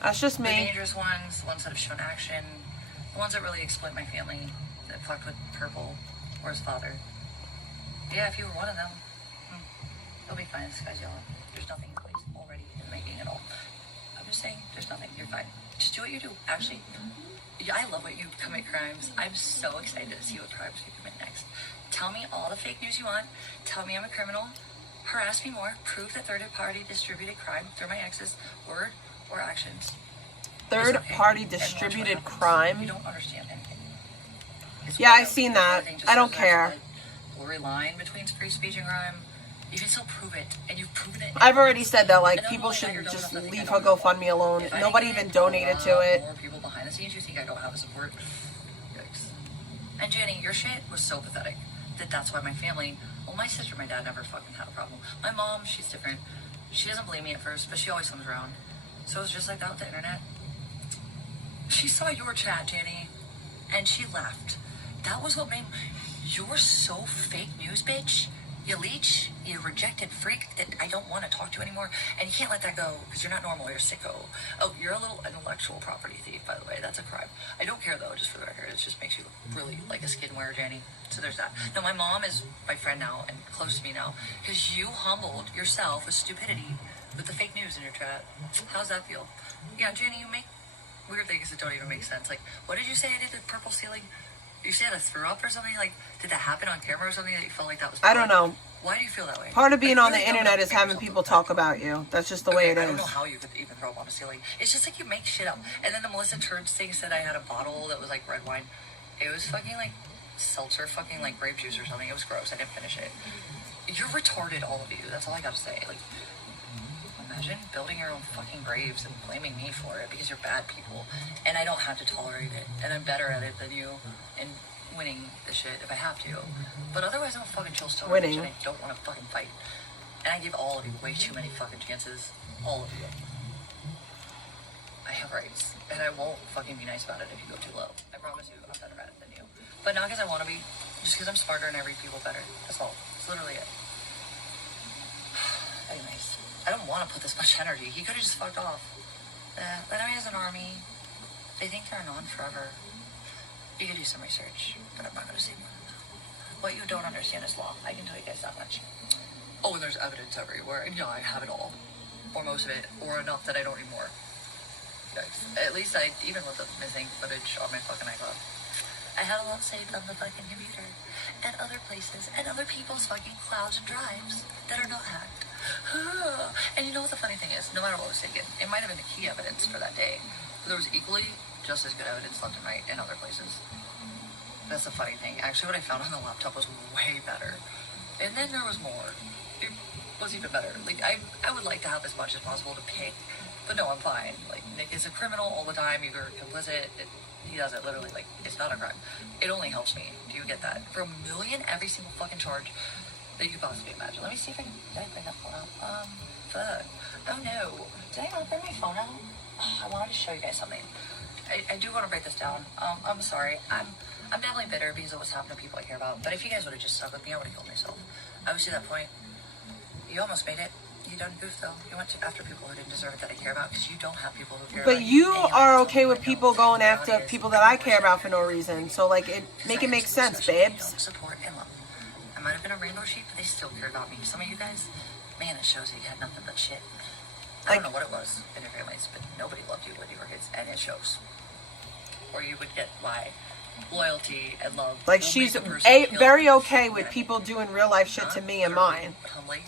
That's just me. The dangerous ones, the ones that have shown action, the ones that really exploit my family, that fucked with Purple or his father. Yeah, if you were one of them, you'll be fine. This guy's yelling. There's nothing in place already in the making at all. I'm just saying, there's nothing. You're fine. Just do what you do. Actually, I love when you commit crimes. I'm so excited to see what crimes you commit next. Tell me all the fake news you want. Tell me I'm a criminal. Harass me more. Prove that third-party distributed crime through my ex's word or actions. Third-party distributed crime? You don't understand anything. Yeah, I've seen that. I don't care. Blurry line between free speech and crime. You can still prove it, and you've proven it. I've already said that, like, people should just leave her GoFundMe alone. Nobody even donated to it. More people behind the scenes, you think I don't have a support? Yikes. And Jenny, your shit was so pathetic that's why my family, well, my sister and my dad never fucking had a problem. My mom, she's different. She doesn't blame me at first, but she always comes around. So it was just like that with the internet. She saw your chat, Jenny, and she laughed. That was what made... You're so fake news, bitch. You leech, you rejected freak that I don't want to talk to anymore, and you can't let that go because you're not normal, you're sicko. Oh, you're a little intellectual property thief, by the way. That's a crime. I don't care, though, just for the record. It just makes you look really like a skin wearer, Jenny. So there's that. No, my mom is my friend now and close to me now because you humbled yourself with stupidity with the fake news in your chat. How's that feel? Yeah, Jenny, you make weird things that don't even make sense. Like, what did you say I did with purple ceiling? You said I threw up or something? Like, did that happen on camera or something that you felt like that was... I don't know. Why do you feel that way? Part of being on the internet is having people talk about you. That's just the way it is. I don't know how you could even throw up on a ceiling. It's just like you make shit up. And then the Melissa Turns thing said I had a bottle that was like red wine. It was fucking like seltzer, fucking like grape juice or something. It was gross. I didn't finish it. You're retarded, all of you. That's all I gotta say. Like, imagine building your own fucking graves and blaming me for it because you're bad people. And I don't have to tolerate it. And I'm better at it than you. And winning the shit if I have to. But otherwise I'm a fucking chill stoner. Winning. And I don't want to fucking fight. And I give all of you way too many fucking chances. All of you. I have rights. And I won't fucking be nice about it if you go too low. I promise you I'm better at it than you. But not because I want to be. Just because I'm smarter and I read people better. That's all. That's literally it. Anyways. I don't want to put this much energy. He could have just fucked off. But now he has an army. They think they're on forever. You could do some research, but I'm not going to say more than that. What you don't understand is law. I can tell you guys that much. Oh, and there's evidence everywhere. And, I have it all. Or most of it. Or enough that I don't need more. Guys, at least even with the missing footage on my fucking iPhone, I had a lot saved on the fucking computer. And other places. And other people's fucking clouds and drives that are not hacked. And you know what the funny thing is? No matter what was taken, it might have been the key evidence for that day. But there was equally... just as good evidence left and right in other places. That's the funny thing. Actually, what I found on the laptop was way better. And then there was more. It was even better. Like, I would like to have as much as possible to pick But no, I'm fine. Like, Nick is a criminal all the time. You're complicit. He does it literally. Like, it's not a crime. It only helps me. Do you get that? For $1 million, every single fucking charge that you could possibly imagine. Let me see if I can. Did I bring that phone out? Fuck. Oh no. Did I not bring my phone out? I wanted to show you guys something. I do want to break this down. I'm sorry. I'm definitely bitter because of what's happened to people I care about. But if you guys would have just stuck with me, I would have killed myself. I was to that point. You almost made it. You done goofed though. You went after people who didn't deserve it that I care about because you don't have people who care about But you are okay with people going after people that I care about for no reason. So like make it make sense, babes. Support and love. I might have been a rainbow sheep, but they still cared about me. Some of you guys, man, it shows that you had nothing but shit. I don't know what it was in your families, but nobody loved you when you were kids, and it shows. Or you would get why loyalty and love. Like she's very okay with people doing real life shit to me and mine. But humbly,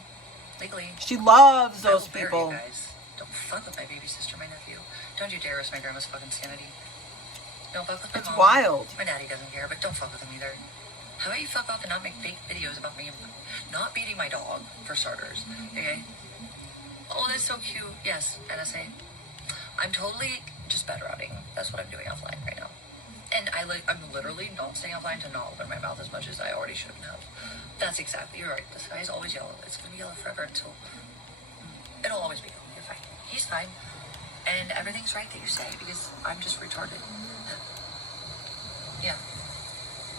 legally, she loves I will those bury you people. guys. Don't fuck with my baby sister, my nephew. Don't you dare risk my grandma's fucking sanity. Don't fuck with my It's mom. wild. My daddy doesn't care, but don't fuck with him either. How about you fuck off and not make fake videos about me not beating my dog, for starters, okay? Oh, that's so cute. Yes, NSA. I'm totally just bed routing. That's what I'm doing offline right now. And I'm literally not staying offline to not open my mouth as much as I already shouldn't have. That's exactly, you're right. The sky is always yellow. It's going to be yellow forever until... It'll always be yellow. You're fine. He's fine. And everything's right that you say because I'm just retarded. Yeah.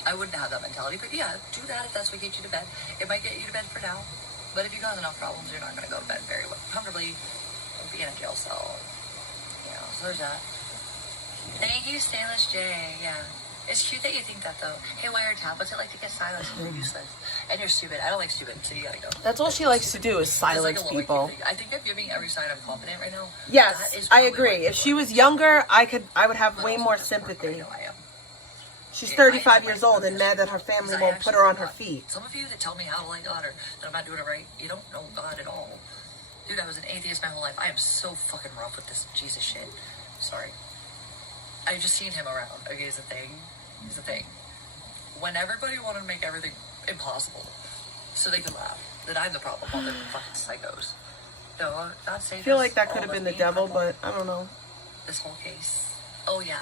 I wouldn't have that mentality, but yeah, do that if that's what gets you to bed. It might get you to bed for now, but if you got enough problems, you're not going to go to bed very comfortably. Be in a jail cell. You know, so there's that. Thank you, Stainless J. Yeah. It's cute that you think that, though. Hey, Wiretap, what's it like to get silenced? You're useless. And you're stupid. I don't like stupid, so you gotta go. That's all she likes to do is silence people. I think I'm giving every sign I'm confident right now. Yes, I agree. If she was younger, I would have way more sympathy. She's 35 years old and mad that her family won't put her on her feet. Some of you that tell me how to like God or that I'm not doing it right, you don't know God at all. Dude, I was an atheist my whole life. I am so fucking rough with this Jesus shit. Sorry. I've just seen him around. Okay, he's a thing. He's a thing. When everybody wanted to make everything impossible so they could laugh, that I'm the problem while they're fucking psychos. No, God save us. I feel like that could have been the devil, but I don't know. This whole case. Oh, yeah.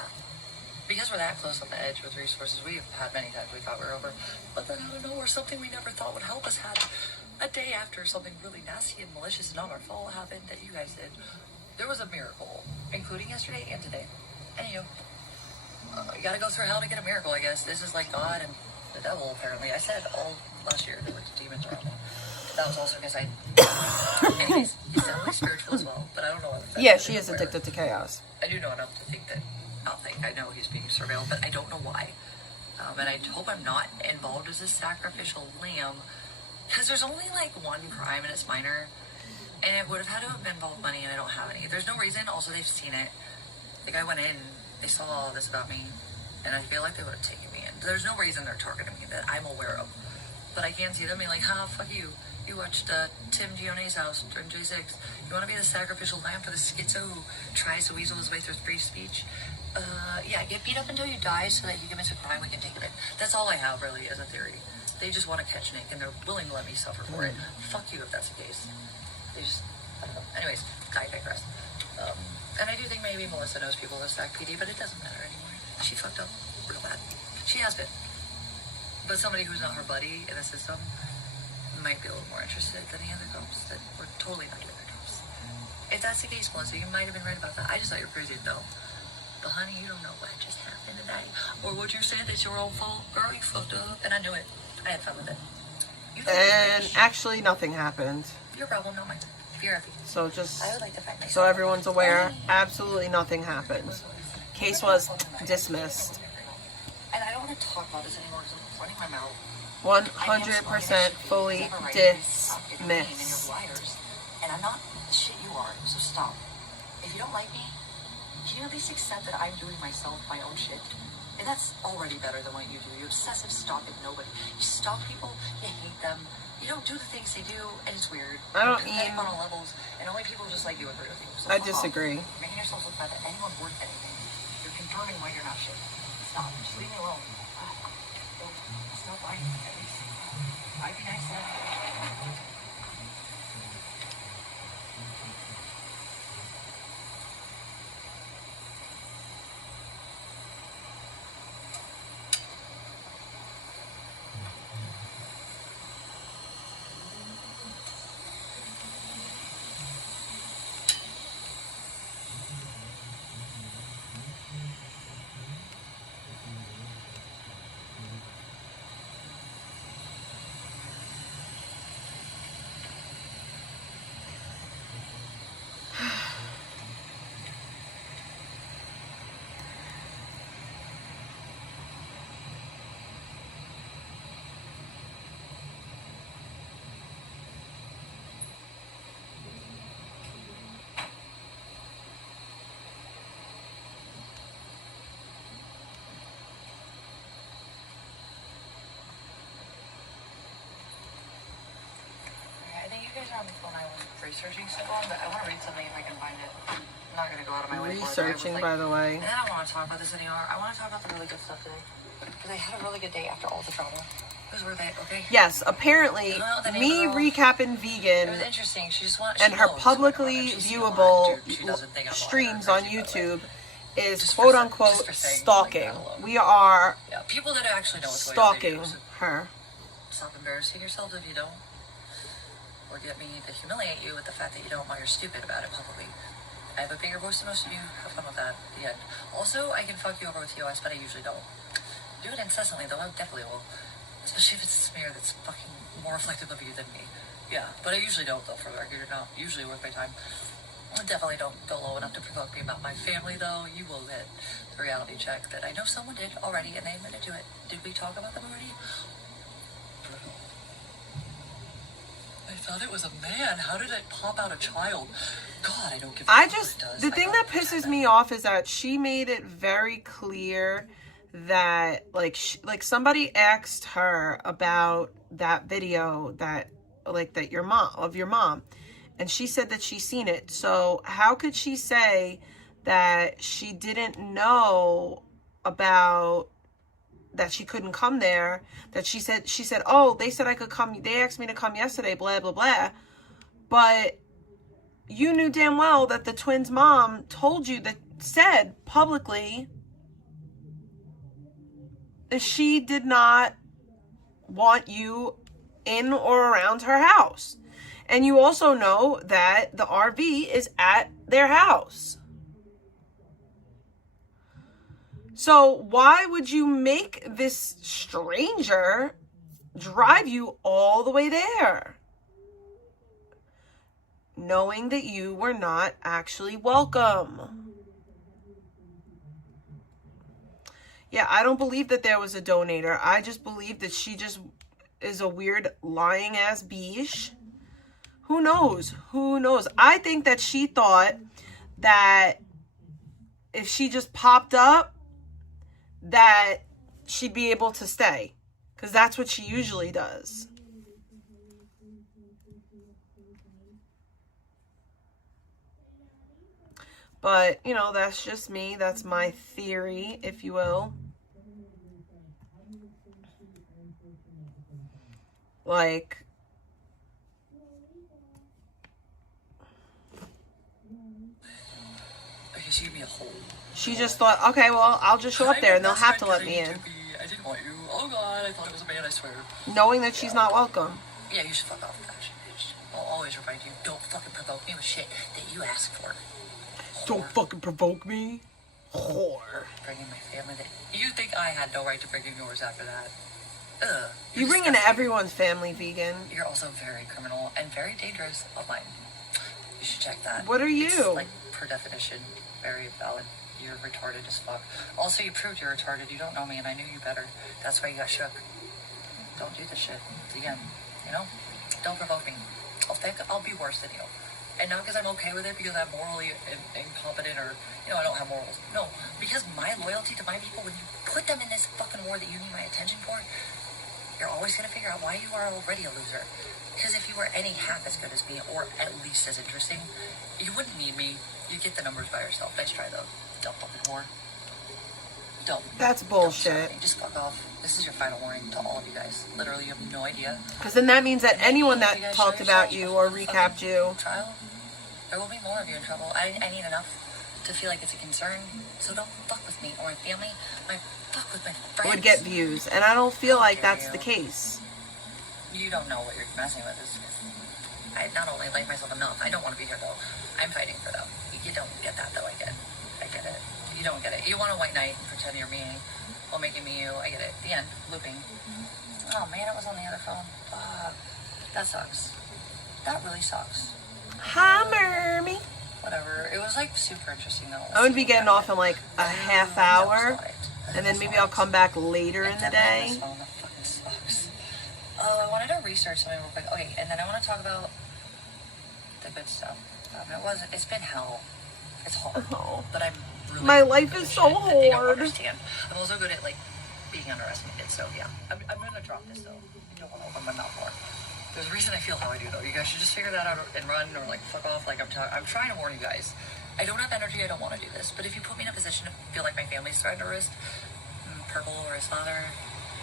Because we're that close on the edge with resources, we've had many times we thought we were over. But then out of nowhere, something we never thought would help us had a day after something really nasty and malicious and not our fault happened that you guys did. There was a miracle, including yesterday and today. And you gotta go through hell to get a miracle, I guess. This is like God and the devil, apparently. I said all last year there was demons around me. That was also because I... Anyways, he's definitely spiritual as well, but I don't know what... Yeah, she is addicted to chaos. I do know enough to think that... I know he's being surveilled, but I don't know why. And I hope I'm not involved as a sacrificial lamb, because there's only like one crime and it's minor, and it would have had to have involved money, and I don't have any. There's no reason. Also, they've seen it. Like, I went in, they saw all this about me, and I feel like they would have taken me in. There's no reason they're targeting me that I'm aware of. But I can see them being like, fuck you. You watched Tim Gione's house during J6. You want to be the sacrificial lamb for the schizo who tries to weasel his way through free speech? Yeah, get beat up until you die so that you commit a crime, we can take it in. That's all I have, really, as a theory. They just want to catch Nick, and they're willing to let me suffer for it. Fuck you if that's the case. They just, I don't know. Anyways, I digress. And I do think maybe Melissa knows people with SAC PD, but it doesn't matter anymore. She fucked up real bad. She has been. But somebody who's not her buddy in the system might be a little more interested than the other cops that were totally not doing their jobs. If that's the case, Melissa, you might have been right about that. I just thought you were crazy, though. But honey, you don't know what just happened today. Or what you're saying that's your own fault. Girl, you fucked up. And I knew it. I had fun with it. And actually nothing happened. Your problem, not mine. If you're happy. So just I would like to find myself. so everyone's aware, absolutely nothing happened. Case was dismissed. And I don't want to talk about this anymore because I'm running my mouth. 100% fully dismissed. And I'm not the shit you are, so stop. If you don't like me, can you at least accept that I'm doing myself my own shit? And that's already better than what you do. You obsessive stalking nobody. You stalk people, you hate them. You don't do the things they do, and it's weird. I don't mean on all levels, and only people just like you agree with you. So I disagree. You're making yourself look bad that anyone's worth anything. You're confirming why you're not shit. Stop. Just leave me alone. Stop lying to me, at least. I'd be nice to have. on the phone, I was researching so long, but I want to read something if I can find it. I'm not going to go out of my way for it. Researching, by the way. And I don't want to talk about this anymore. I want to talk about the really good stuff today. Because I had a really good day after all the trauma. It was worth it, okay? Yes, apparently, me recapping Vegan It was interesting. She just and her publicly viewable streams on YouTube is quote unquote stalking. We are people that actually know what's stalking her. Stop embarrassing yourselves if you don't. Or get me to humiliate you with the fact that you don't while you're stupid about it publicly. I have a bigger voice than most of you. Have fun with that. The end. Also, I can fuck you over with TOS, but I usually don't. Do it incessantly, though. I definitely will. Especially if it's a smear that's fucking more reflective of you than me. Yeah, but I usually don't, though, for the record. Not usually worth my time. I definitely don't go low enough to provoke me about my family, though. You will get the reality check that I know someone did already, and they admitted to it. Did we talk about them already? I thought it was a man. How did it pop out a child? God, I don't give a fuck what it does. The thing that pisses me off is that she made it very clear that, like somebody asked her about that video that your mom, and she said that she's seen it. So how could she say that she didn't know about that she couldn't come there? That she said, oh, they said I could come. They asked me to come yesterday, blah, blah, blah. But you knew damn well that the twins' mom told you, that said publicly that she did not want you in or around her house. And you also know that the RV is at their house. So why would you make this stranger drive you all the way there, knowing that you were not actually welcome? Yeah, I don't believe that there was a donator. I just believe that she just is a weird lying ass biche. Who knows? Who knows? I think that she thought that if she just popped up, that she'd be able to stay, because that's what she usually does. But, you know, that's just me. That's my theory, if you will. Like, okay, she gave me a hole. She just thought, okay, well, I'll just show up there and they'll have to let me in. I didn't want you. Oh God, I thought it was a man, I swear. Knowing that she's not welcome. Yeah, you should fuck off with that shit, bitch. I'll always remind you, don't fucking provoke me with shit that you asked for. Don't fucking provoke me. Whore. Bringing my family that you think I had no right to bring in yours after that. Ugh. You bring in everyone's family, Vegan. You're also very criminal and very dangerous online. You should check that. What are you? It's, like, per definition, very valid. You're retarded as fuck. Also, you proved you're retarded. You don't know me, and I knew you better. That's why you got shook. Don't do this shit. Again, you know? Don't provoke me. I'll be worse than you. And not because I'm okay with it, because I'm morally incompetent, or, you know, I don't have morals. No, because my loyalty to my people, when you put them in this fucking war that you need my attention for, you're always going to figure out why you are already a loser. Because if you were any half as good as me, or at least as interesting, you wouldn't need me. You get the numbers by yourself. Nice try, though. Don't fucking whore. Don't. That's bullshit. Don't just fuck off. This is your final warning to all of you guys. Literally, you have no idea. Because then that means that anyone that talked about you or recapped you... Trial, there will be more of you in trouble. I need enough to feel like it's a concern. So don't fuck with me or my family. Fuck with my friends. Would get views. And I don't feel like that's the case. You don't know what you're messing with. I not only like myself enough, I don't want to be here, though. I'm fighting for them. You don't get that, though. I get it. You don't get it. You want a white knight and pretend you're me while making me you. I get it. The end. Looping. Oh, man, it was on the other phone. That sucks. That really sucks. Hi, Mermy. Whatever. It was, like, super interesting, though. I'm going to be getting off in, like, a half hour. And then maybe I'll come back later in the day. That fucking sucks. I wanted to research something real quick. Okay, and then I want to talk about the good stuff. It's been hell. It's hard. Oh. But I'm really My life is so they don't hard. understand. I'm also good at, like, being underestimated, so yeah. I'm going to drop this, though. You don't want to open my mouth more. There's a reason I feel how I do, though. You guys should just figure that out and run, or like fuck off. Like I'm trying to warn you guys. I don't have energy. I don't want to do this. But if you put me in a position to feel like my family's threatened or risk, Purple or his father,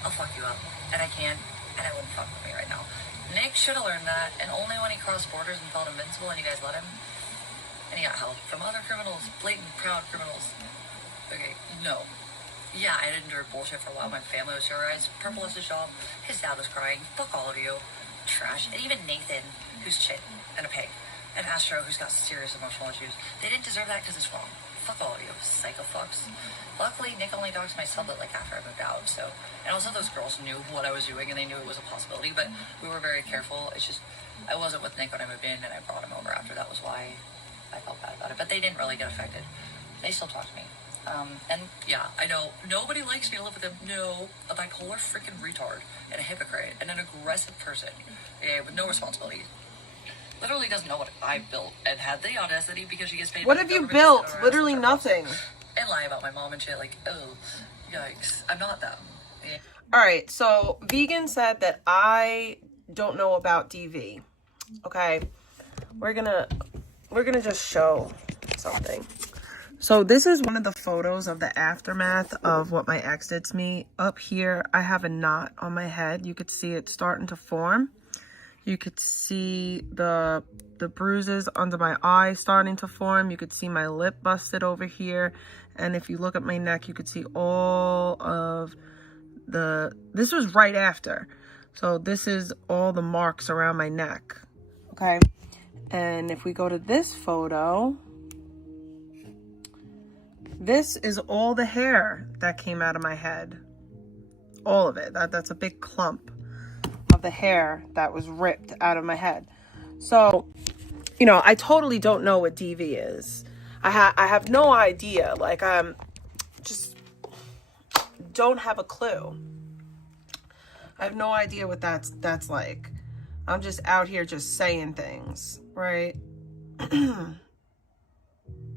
I'll fuck you up. And I can, and I wouldn't fuck with me right now. Nick should have learned that, and only when he crossed borders and felt invincible and you guys let him, and he got help from other criminals, blatant, proud criminals. Okay, no. Yeah, I had endured bullshit for a while. My family was terrorized. Purple was his job. His dad was crying. Fuck all of you. Trash. And even Nathan, who's shit and a pig. And Astro, who's got serious emotional issues. They didn't deserve that because it's wrong. Fuck all of you, psycho fucks. Luckily, Nick only doxed my sublet like after I moved out, so. And also those girls knew what I was doing and they knew it was a possibility, but we were very careful. It's just, I wasn't with Nick when I moved in and I brought him over after. That was why I felt bad about it. But they didn't really get affected. They still talk to me. And yeah, I know nobody likes me to live with them. No, a bipolar freaking retard and a hypocrite and an aggressive person, yeah, with no responsibility. Literally doesn't know what I built and had the audacity because she gets paid. What have you built? Literally nothing. And lie about my mom and shit. Like, oh, yikes! I'm not them. Yeah. All right, so Vegan said that I don't know about DV. Okay, we're gonna just show something. So this is one of the photos of the aftermath of what my ex did to me. Up here, I have a knot on my head. You could see it starting to form. You could see the bruises under my eye starting to form. You could see my lip busted over here. And if you look at my neck, you could see all of this was right after. So this is all the marks around my neck. Okay. And if we go to this photo, this is all the hair that came out of my head. All of it. That's a big clump of the hair that was ripped out of my head. So, you know, I totally don't know what DV is. I have no idea. Like, just don't have a clue. I have no idea what that's like. I'm just out here just saying things, right?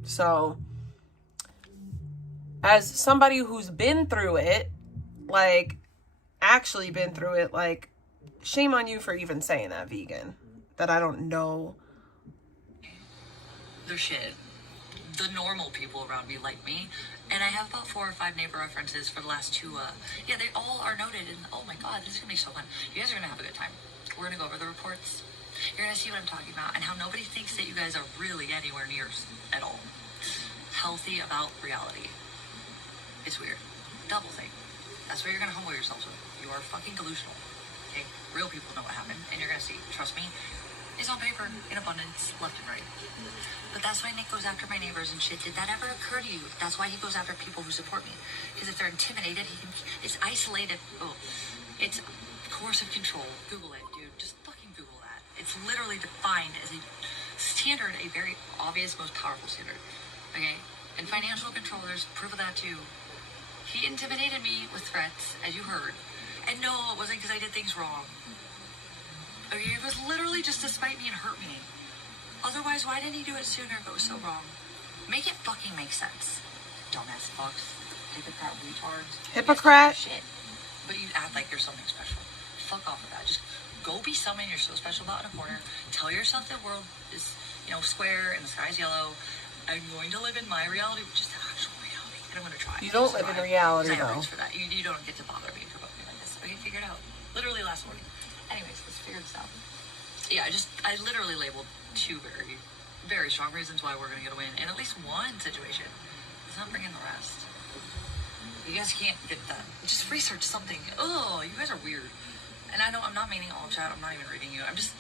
So, as somebody who's been through it, like, actually been through it, like, shame on you for even saying that, Vegan. That I don't know. They're shit. The normal people around me like me. And I have about 4 or 5 neighbor references for the last 2, yeah, they all are noted. And oh my God, this is gonna be so fun. You guys are gonna have a good time. We're gonna go over the reports. You're gonna see what I'm talking about and how nobody thinks that you guys are really anywhere near at all healthy about reality. It's weird. Double thing. That's what you're gonna humble yourselves with. You are fucking delusional. Okay? Real people know what happened, and you're gonna see, trust me, it's on paper, in abundance, left and right. But that's why Nick goes after my neighbors and shit. Did that ever occur to you? That's why he goes after people who support me. Because if they're intimidated, it's isolated. Oh, it's coercive control. Google it, dude. Just fucking Google that. It's literally defined as a standard, a very obvious, most powerful standard. Okay? And financial control, there's proof of that too. He intimidated me with threats, as you heard. And no, it wasn't because I did things wrong. Okay, it was literally just to spite me and hurt me. Otherwise, why didn't he do it sooner if it was so wrong? Make it fucking make sense. Dumbass fucks. Hypocrite retards. Hypocrite? Shit. But you act like you're something special. Fuck off with that. Just go be someone you're so special about in a corner. Tell yourself the world is, you know, square and the sky's yellow. I'm going to live in my reality, which is the actual reality. And I'm going to try. You don't live in reality, though. For that. You don't get to bother me or provoke me like this. Okay, figure it out. Literally last morning. Anyways, let's figure this out. Yeah, I literally labeled 2 very, very strong reasons why we're going to get a win in at least one situation. Let's not bring in the rest. You guys can't get that. Just research something. Oh, you guys are weird. And I know I'm not meaning all chat. I'm not even reading you. I'm just,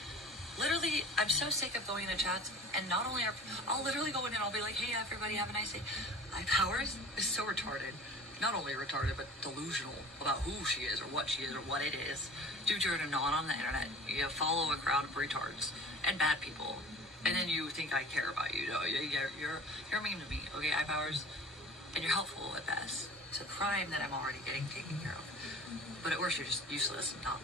literally, I'm so sick of going into chats. And not only I'll literally go in and I'll be like, hey, everybody, have a nice day. My Powers is so retarded. Not only retarded, but delusional about who she is or what it is. Dude, you're not on the internet. You follow a crowd of retards and bad people. And then you think I care about you. No, you're mean to me. Okay, I have powers. And you're helpful at best. It's a crime that I'm already getting taken care of. But at worst, you're just useless and not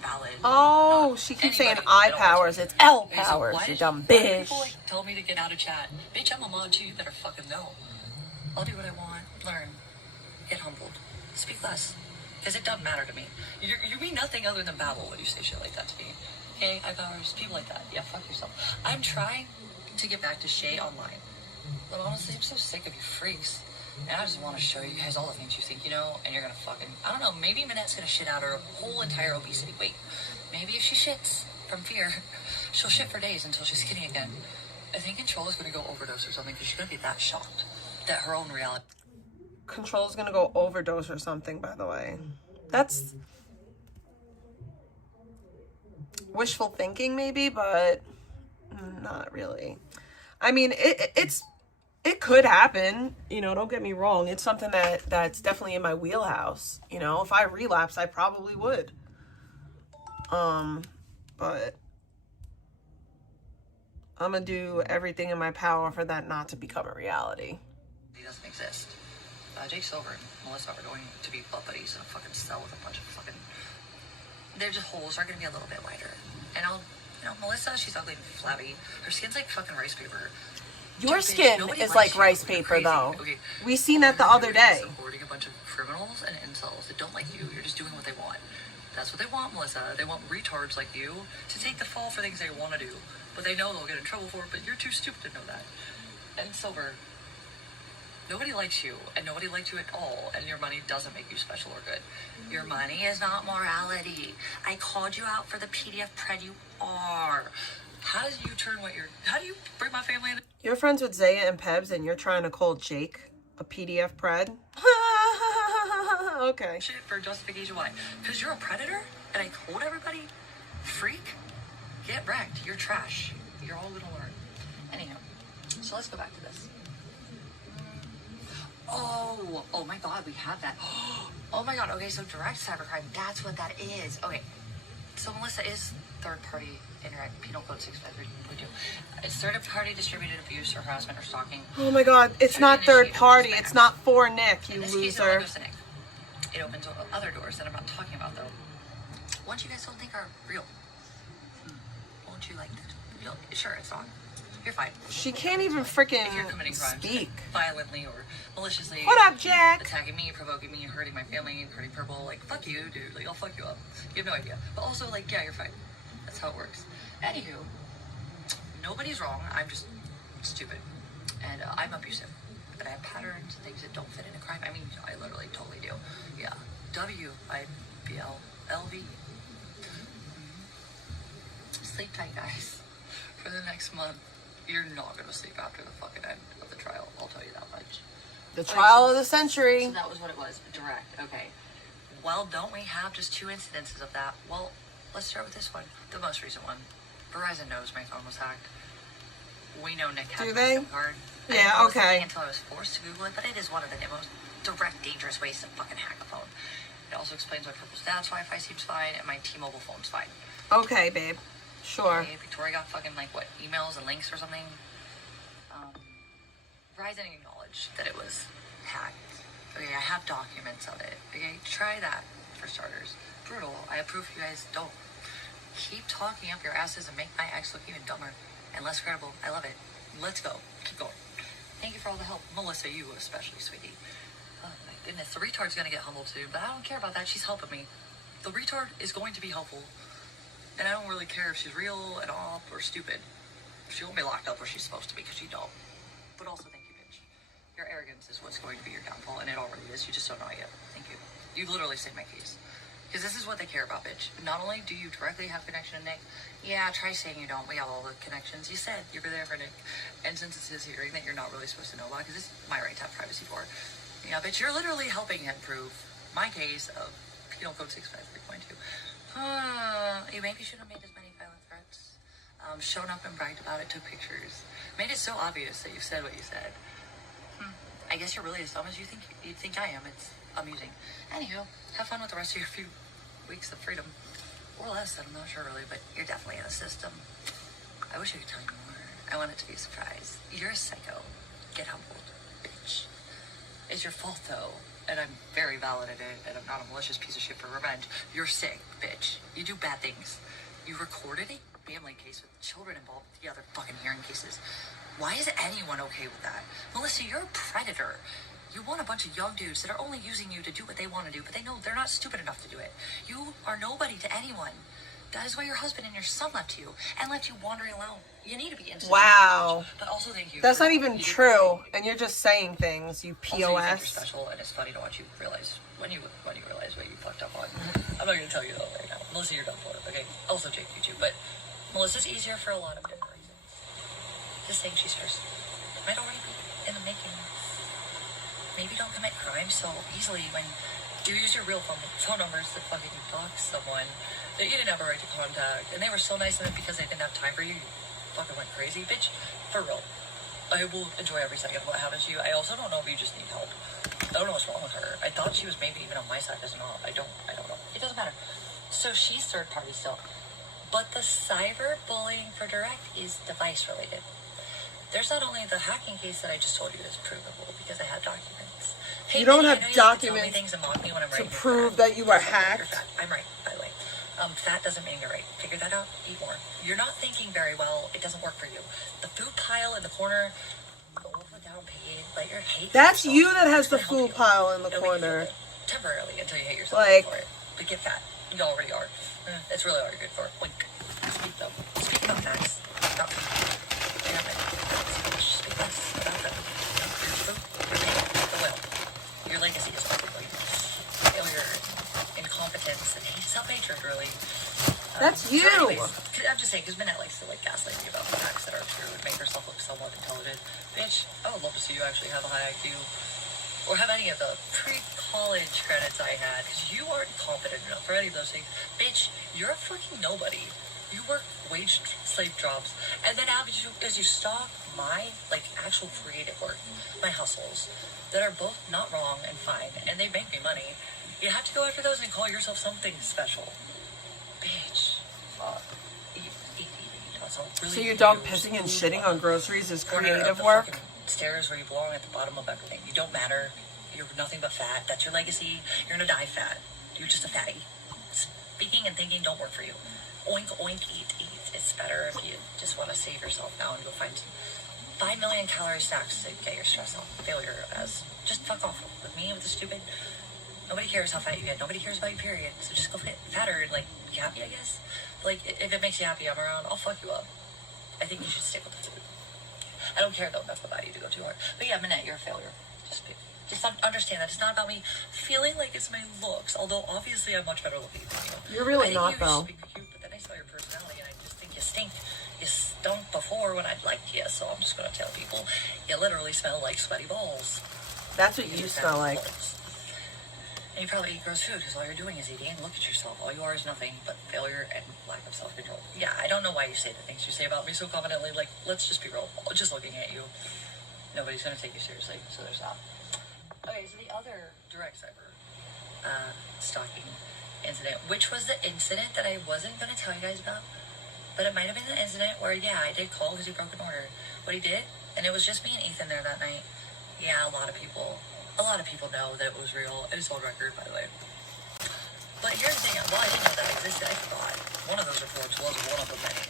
valid. Oh, she keeps saying I powers. It's L powers, you dumb bitch. People tell me to get out of chat. Bitch, I'm a mod too. You better fucking know. I'll do what I want. Learn. Get humbled. Speak less. Because it doesn't matter to me. You mean nothing other than babble when you say shit like that to me. Okay, I powers, people like that. Yeah, fuck yourself. I'm trying to get back to Shay online. But honestly, I'm so sick of you freaks. And I just want to show you guys all the things you think you know, and you're gonna fucking, I don't know, maybe Minette's gonna shit out her whole entire obesity weight. Maybe if she shits from fear, she'll shit for days until she's skinny again. I think Control is gonna go overdose or something, because she's gonna be that shocked that her own reality. Control's gonna go overdose or something, by the way. That's wishful thinking maybe, but not really. I mean, it could happen, you know, don't get me wrong. It's something that's definitely in my wheelhouse. You know, if I relapse, I probably would. But I'm gonna do everything in my power for that not to become a reality. He doesn't exist. Jake Silver and Melissa are going to be butt buddies in a fucking cell with a bunch of fucking... Their just holes are going to be a little bit wider. And Melissa, she's ugly and flabby. Her skin's like fucking rice paper. Your skin is like rice paper, though. Okay. We seen that the other day. Supporting a bunch of criminals and incels that don't like you. You're just doing what they want. That's what they want, Melissa. They want retards like you to take the fall for things they want to do. But they know they'll get in trouble for it, but you're too stupid to know that. And Silver... Nobody likes you, and nobody likes you at all, and your money doesn't make you special or good. Your money is not morality. I called you out for the PDF pred you are. How do you bring my family in? You're friends with Zaya and Pebs, and you're trying to call Jake a PDF pred? Okay. Shit for justification, why? Because you're a predator, and I told everybody? Freak? Get wrecked. You're trash. You're all gonna learn. Anyhow, so let's go back to this. Oh my god, we have that. Oh my god, okay, so direct cybercrime, that's what that is. Okay, so Melissa is third-party internet penal code 653.2. It's third-party distributed abuse or harassment or stalking. Oh my god, it's not third-party, it's not for Nick, you loser. It opens other doors that I'm not talking about, though. Ones you guys don't think are real. Won't you like that? Sure, it's not. You're fine. She can't even freaking if you're committing crimes speak violently or maliciously. What up, Jack? Attacking me, provoking me, hurting my family, hurting Purple. Like, fuck you, dude. Like, I'll fuck you up. You have no idea. But also, like, yeah, you're fine. That's how it works. Anywho, nobody's wrong. I'm just stupid. And I'm abusive. And I have patterns and things that don't fit in a crime. I mean, I literally totally do. Yeah. WIBLLV. Sleep tight, guys. For the next month. You're not going to sleep after the fucking end of the trial. I'll tell you that much. The trial of the century. So that was what it was. Direct. Okay. Well, don't we have just 2 incidences of that? Well, let's start with this one. The most recent one. Verizon knows my phone was hacked. We know Nick had my SIM card. Yeah, okay. Until I was forced to Google it, but it is one of the most direct, dangerous ways to fucking hack a phone. It also explains why Purple's dad's Wi-Fi seems fine and my T-Mobile phone's fine. Okay, babe. Sure. Okay, Victoria got fucking, like, what, emails and links or something? Verizon acknowledged that it was hacked. Okay, I have documents of it. Okay, try that, for starters. Brutal. I approve you guys don't. Keep talking up your asses and make my ex look even dumber and less credible. I love it. Let's go. Keep going. Thank you for all the help. Melissa, you especially, sweetie. Oh, my goodness. The retard's gonna get humbled soon, but I don't care about that. She's helping me. The retard is going to be helpful. And I don't really care if she's real at all or stupid. She won't be locked up where she's supposed to be because she don't. But also, thank you, bitch. Your arrogance is what's going to be your downfall, and it already is. You just don't know it yet. Thank you. You literally saved my case. Because this is what they care about, bitch. Not only do you directly have connection to Nick, yeah, try saying you don't. We have all the connections. You said you're there for Nick. And since it's his hearing that you're not really supposed to know about, because it's my right to have privacy for. Yeah, bitch, you're literally helping him prove my case of Penal Code 653.2. You maybe shouldn't have made as many violent threats. Shown up and bragged about it, took pictures. Made it so obvious that you said what you said. I guess you're really as dumb as you'd think I am. It's amusing. Anywho, have fun with the rest of your few weeks of freedom. Or less, I'm not sure really, but you're definitely in the system. I wish I could tell you more. I want it to be a surprise. You're a psycho. Get humbled, bitch. It's your fault, though. And I'm very valid at it, and I'm not a malicious piece of shit for revenge. You're sick, bitch. You do bad things. You recorded a family case with children involved with the other fucking hearing cases. Why is anyone okay with that? Melissa, you're a predator. You want a bunch of young dudes that are only using you to do what they want to do, but they know they're not stupid enough to do it. You are nobody to anyone. That is why your husband and your son left you and left you wandering alone. You need to be instant. Wow. But also thank you. That's not even true, and you're just saying things, you Also, you think you're POS. special, and it's funny to watch you realize when you realize what you fucked up on. I'm not gonna tell you though right now. Melissa, you're done for it, okay? Also, Jake, you too. But Melissa's easier for a lot of different reasons. Just saying she's first. Might already be in the making. Maybe don't commit crimes so easily when you use your real phone numbers to fucking dox someone that you didn't have a right to contact, and they were so nice of it because they didn't have time for you. You fucking went crazy, bitch. For real. I will enjoy every second of what happens to you. I also don't know if you just need help. I don't know what's wrong with her. I thought she was maybe even on my side as not. I don't know. It doesn't matter. So she's third party still. But the cyberbullying for direct is device related. There's not only the hacking case that I just told you is provable because I have documents. Hey, You don't Minnie, have I know you can tell me documents things and mock me when I'm to right. prove that you were hacked. I'm right, by the way. Fat doesn't mean you're right. Figure that out. Eat more. You're not thinking very well. It doesn't work for you. The food pile in the corner. Go over down paid. Let your hate. That's yourself. you that has the It's gonna help food you. pile in the It'll make you feel corner. good temporarily until you hate yourself Like, for it. But get fat. You already are. It's really all you're good for. Wink. Speak though. Speak about facts. About food. Yeah, but speak less about them. The will. Your legacy is probably failure, incompetence, and self-hatred, really. That's you. So anyways, I'm just saying, because Minette likes to gaslight me about the facts that are true and make herself look somewhat intelligent. Bitch, I would love to see you actually have a high IQ. Or have any of the pre-college credits I had, because you aren't competent enough for any of those things. Bitch, you're a fucking nobody. You work wage slave jobs, and then as you stalk my, actual creative work, my hustles, that are both not wrong and fine, and they make me money, you have to go after those and call yourself something special. Bitch. So your dog pissing and shitting on groceries is creative work? Stairs where you belong at the bottom of everything. You don't matter. You're nothing but fat. That's your legacy. You're gonna die fat. You're just a fatty. Speaking and thinking don't work for you. Oink, oink, eat. It's better if you just want to save yourself now and go find 5 million calorie snacks to get your stress off. Failure as just fuck off with me with the stupid. Nobody cares how fat you get. Nobody cares about your period. So just go get fatter and be happy, I guess. If it makes you happy, I'm around. I'll fuck you up. I think you should stick with the food. I don't care though enough about you to go too hard. But yeah, Minette, you're a failure. Just understand that it's not about me feeling like it's my looks. Although obviously I'm much better looking than you. You're really not though. Cute, but then I saw your personality and I just think you stink. You stunk before when I liked you, so I'm just gonna tell people you literally smell like sweaty balls. That's what you smell like. And you probably eat gross food because all you're doing is eating. Look at yourself. All you are is nothing but failure and lack of self-control. Yeah, I don't know why you say the things you say about me so confidently. Let's just be real. Just looking at you, nobody's going to take you seriously. So there's that. Okay, so the other direct cyber stalking incident, which was the incident that I wasn't going to tell you guys about, but it might have been the incident where, yeah, I did call because he broke an order. What he did, and it was just me and Ethan there that night. Yeah, a lot of people know that it was real. It is on record, by the way. But here's the thing. Well, I didn't know that existed. I forgot. One of those reports was one of the many.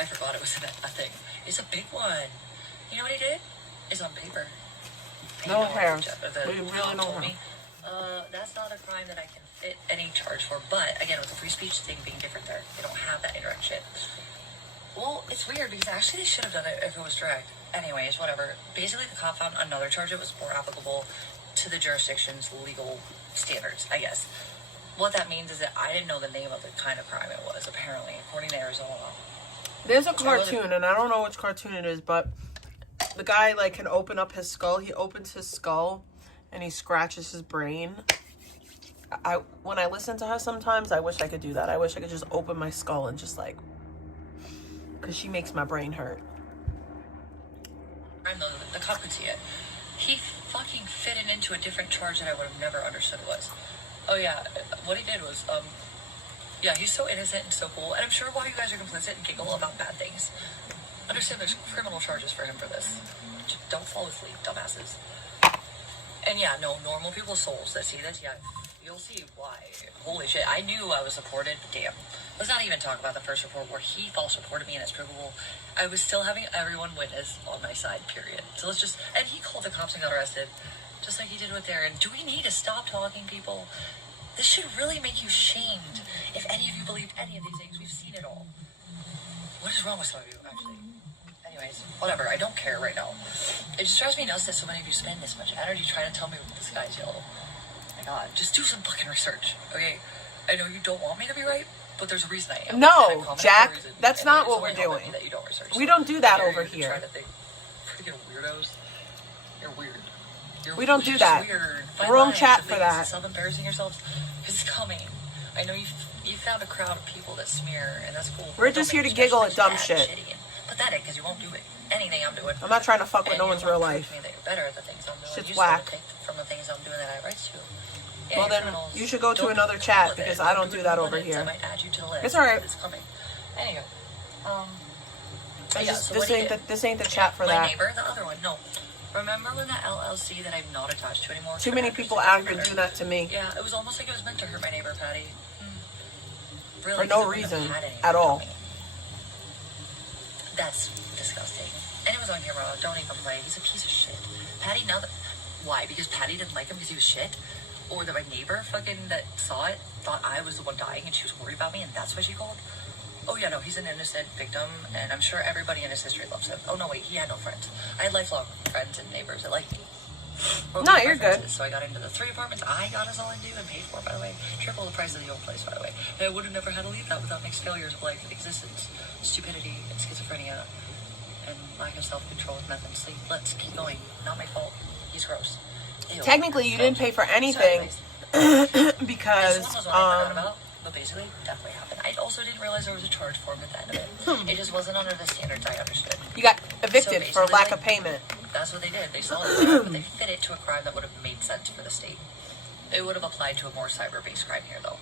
I forgot it was a thing. It's a big one. You know what he did? It's on paper. No hair. We really don't me. That's not a crime that I can fit any charge for. But, again, with the free speech thing being different there, they don't have that indirect shit. Well, it's weird because actually they should have done it if it was direct. Anyways, whatever. Basically, the cop found another charge that was more applicable to the jurisdiction's legal standards, I guess. What that means is that I didn't know the name of the kind of crime it was, apparently, according to Arizona. There's a cartoon, and I don't know which cartoon it is, but the guy, can open up his skull. He opens his skull, and he scratches his brain. When I listen to her sometimes, I wish I could do that. I wish I could just open my skull and just, because she makes my brain hurt. The cop could see it. He fucking fit it into a different charge that I would have never understood it was. Oh yeah, what he did was, yeah, he's so innocent and so cool, and I'm sure while you guys are complicit and giggle about bad things, understand there's criminal charges for him for this. Just don't fall asleep, dumbasses. And yeah, no, normal people's souls that see this, yeah, you'll see why. Holy shit, I knew I was supported, damn. Let's not even talk about the first report where he false reported me and it's provable. I was still having everyone witness on my side, period. So let's just, and he called the cops and got arrested, just like he did with there. And do we need to stop talking, people? This should really make you shamed if any of you believed any of these things. We've seen it all. What is wrong with some of you, actually? Anyways, whatever. I don't care right now. It just drives me nuts that so many of you spend this much energy trying to tell me this guy's yellow. My God, just do some fucking research, okay? I know you don't want me to be right, but there's a reason I am. No, Jack, that's not what we're doing. We don't do that over here. Freaking weirdos. You're weird. We don't do that. Wrong chat for that. Self-embarrassing yourselves, because it's coming. I know you found a crowd of people that smear, and that's cool. We're just here to giggle at dumb shit. Pathetic, because you won't do it. Anything I'm doing. I'm not trying to fuck with no one's real life. Better at the things I'm doing. Shit's whack. From the things I'm doing that I have rights to. Yeah, well then, you should go to another chat because I don't do that over here. I might add you to the list. It's alright. It's coming. Anyway, this ain't the chat for my that. neighbor, the other one, no. Remember when that LLC that I'm not attached to anymore? Too many people have been doing that to me. Yeah, it was almost like it was meant to hurt my neighbor, Patty. Really, for no reason at all. That's disgusting. And it was on camera. Don't even play. He's a piece of shit. Patty, now that... Why? Because Patty didn't like him because he was shit? Or that my neighbor fucking that saw it thought I was the one dying and she was worried about me and that's why she called? Oh yeah, no, he's an innocent victim and I'm sure everybody in his history loves him. Oh no, wait, he had no friends. I had lifelong friends and neighbors that liked me. No, you're good. So I got into the 3 apartments I got us all into and paid for, by the way. Triple the price of the old place, by the way. And I would have never had to leave that without mixed failures of life and existence, stupidity and schizophrenia, and lack of self-control with meth and sleep. Let's keep going. Not my fault. He's gross. Ew. Technically, you didn't pay for anything because this one was one I forgot about, but basically, definitely happened. I also didn't realize there was a charge for him at the end of it. It just wasn't under the standards I understood. You got evicted for lack of payment. That's what they did. They saw it, but they fit it to a crime that would have made sense for the state. It would have applied to a more cyber-based crime here, though.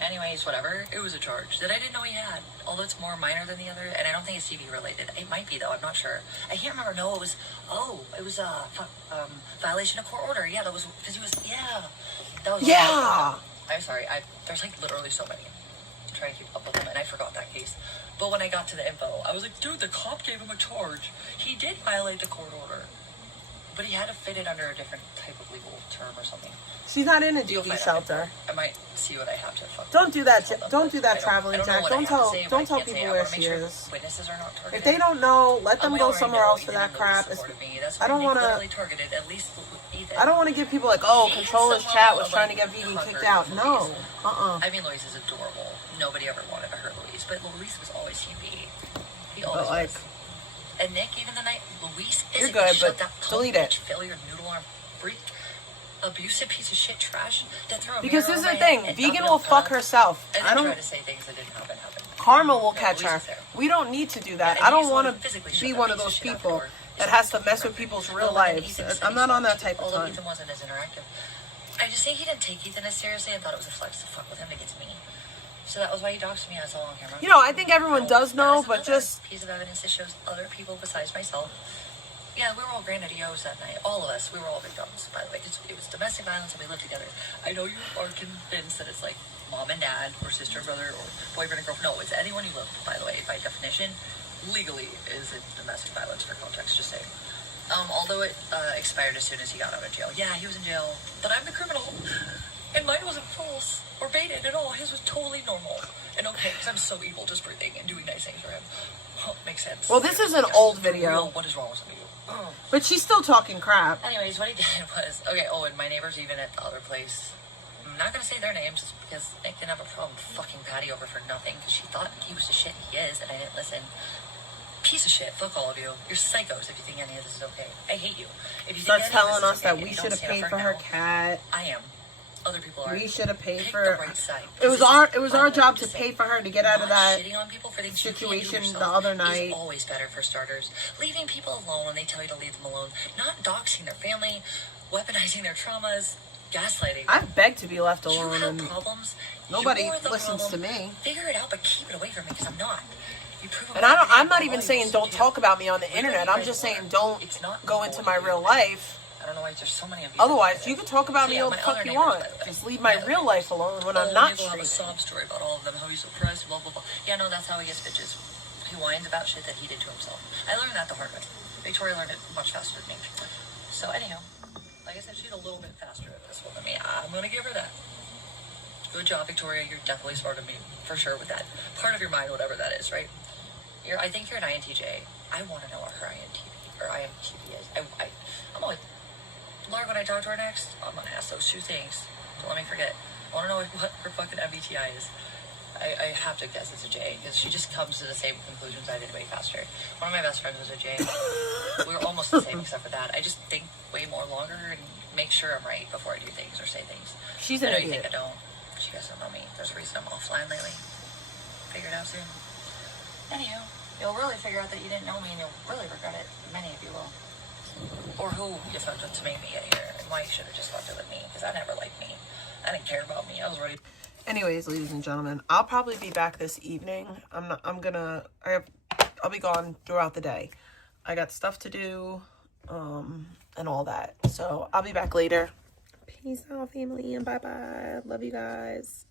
Anyways, whatever. It was a charge that I didn't know he had. Although it's more minor than the other, and I don't think it's TV related. It might be though. I'm not sure. I can't remember. No, it was. Oh, it was a violation of court order. Yeah, that was because he was. Yeah, that was. Yeah. I'm sorry. There's like literally so many. I'm trying to keep up with them, and I forgot that case. But when I got to the info, I was like, dude, the cop gave him a charge. He did violate the court order, but he had to fit it under a different type of legal term or something. She's not in a DV shelter. I might see what I have to fuck. Don't do that. Don't do that, traveling Jack. Don't tell people where she is. Witnesses are not targeted. If they don't know, let them go somewhere else for that crap. I don't want to. I don't want to give people like, oh, Controlla's chat was trying to get vegan kicked out. No. I mean, Louise is adorable. Nobody ever wanted to hurt Louise, but Louise was always CP. He always was. And Nick, even the night Louise you're good, but delete it. Failure, noodle arm, freak. Abusive piece of shit trash that threw a because this is the thing, vegan will fuck herself. I don't try to say things that didn't happen. Karma will catch her. We don't need to do that. I don't want to be one of those people that has to mess with people's real lives. I'm not on that type of time. Ethan wasn't as interactive. I just think he didn't take Ethan as seriously and thought it was a flex to fuck with him to get to me. So that was why he doxed me. I saw on camera. You know, I think everyone does know, but just piece of evidence that shows other people besides myself. Yeah, we were all grenadiers that night. All of us. We were all victims, by the way. It was domestic violence and we lived together. I know you are convinced that it's like mom and dad or sister, brother, or boyfriend and girlfriend. No, it's anyone you love, by the way. By definition, legally is it domestic violence for context, just saying. Although it expired as soon as he got out of jail. Yeah, he was in jail. But I'm the criminal. And mine wasn't false or baited at all. His was totally normal. And okay, because I'm so evil just breathing and doing nice things for him. Makes sense. Well, this is an old video. What is wrong with you? But she's still talking crap. Anyways, what he did was... Okay, oh, and my neighbor's even at the other place. I'm not going to say their names just because Nick didn't have a problem fucking Patty over for nothing because she thought he was the shit he is and I didn't listen. Piece of shit. Fuck all of you. You're psychos if you think any of this is okay. I hate you. If you starts telling us that we should have paid for her cat. I am. Other people are. We should have paid for. It was our job to pay for her to get out of that situation the other night. Is always better for starters. Leaving people alone when they tell you to leave them alone. Not doxing their family, weaponizing their traumas, gaslighting. I've begged to be left alone. You have problems. Nobody listens to me. Figure it out, but keep it away from me because I'm not. And I'm not even saying don't talk about me on the internet. I'm just saying don't go into my real life. I don't know why there's so many of you. Otherwise, you can talk about me all the fuck you want. Just leave my real life alone when I'm not streaming. Have a sob story about all of them, how he's oppressed, blah, blah, blah. Yeah, no, that's how he gets bitches. He whines about shit that he did to himself. I learned that the hard way. Victoria learned it much faster than me. So anyhow, like I said, she's a little bit faster at this one than me. I'm going to give her that. Good job, Victoria. You're definitely smarter than me, for sure, with that part of your mind, whatever that is, right? I think you're an INTJ. I want to know what her IMTP is. I'm always, Laura, when I talk to her next, I'm going to ask those two things. Don't let me forget. I want to know what her fucking MBTI is. I have to guess it's a J, because she just comes to the same conclusions I did way faster. One of my best friends was a J. We were almost the same except for that. I just think way more longer and make sure I'm right before I do things or say things. She's I an know you idiot. think I don't. But you guys don't know me. There's a reason I'm offline lately. Figure it out soon. Anywho, you'll really figure out that you didn't know me and you'll really regret it. Many of you will. Or who you fucked with to make me get here and why you should have just fucked with me, because I never liked me. I didn't care about me. I was ready. Anyways, ladies and gentlemen, I'll probably be back this evening. I'll be gone throughout the day. I got stuff to do, and all that. So I'll be back later. Peace out, family, and bye-bye. Love you guys.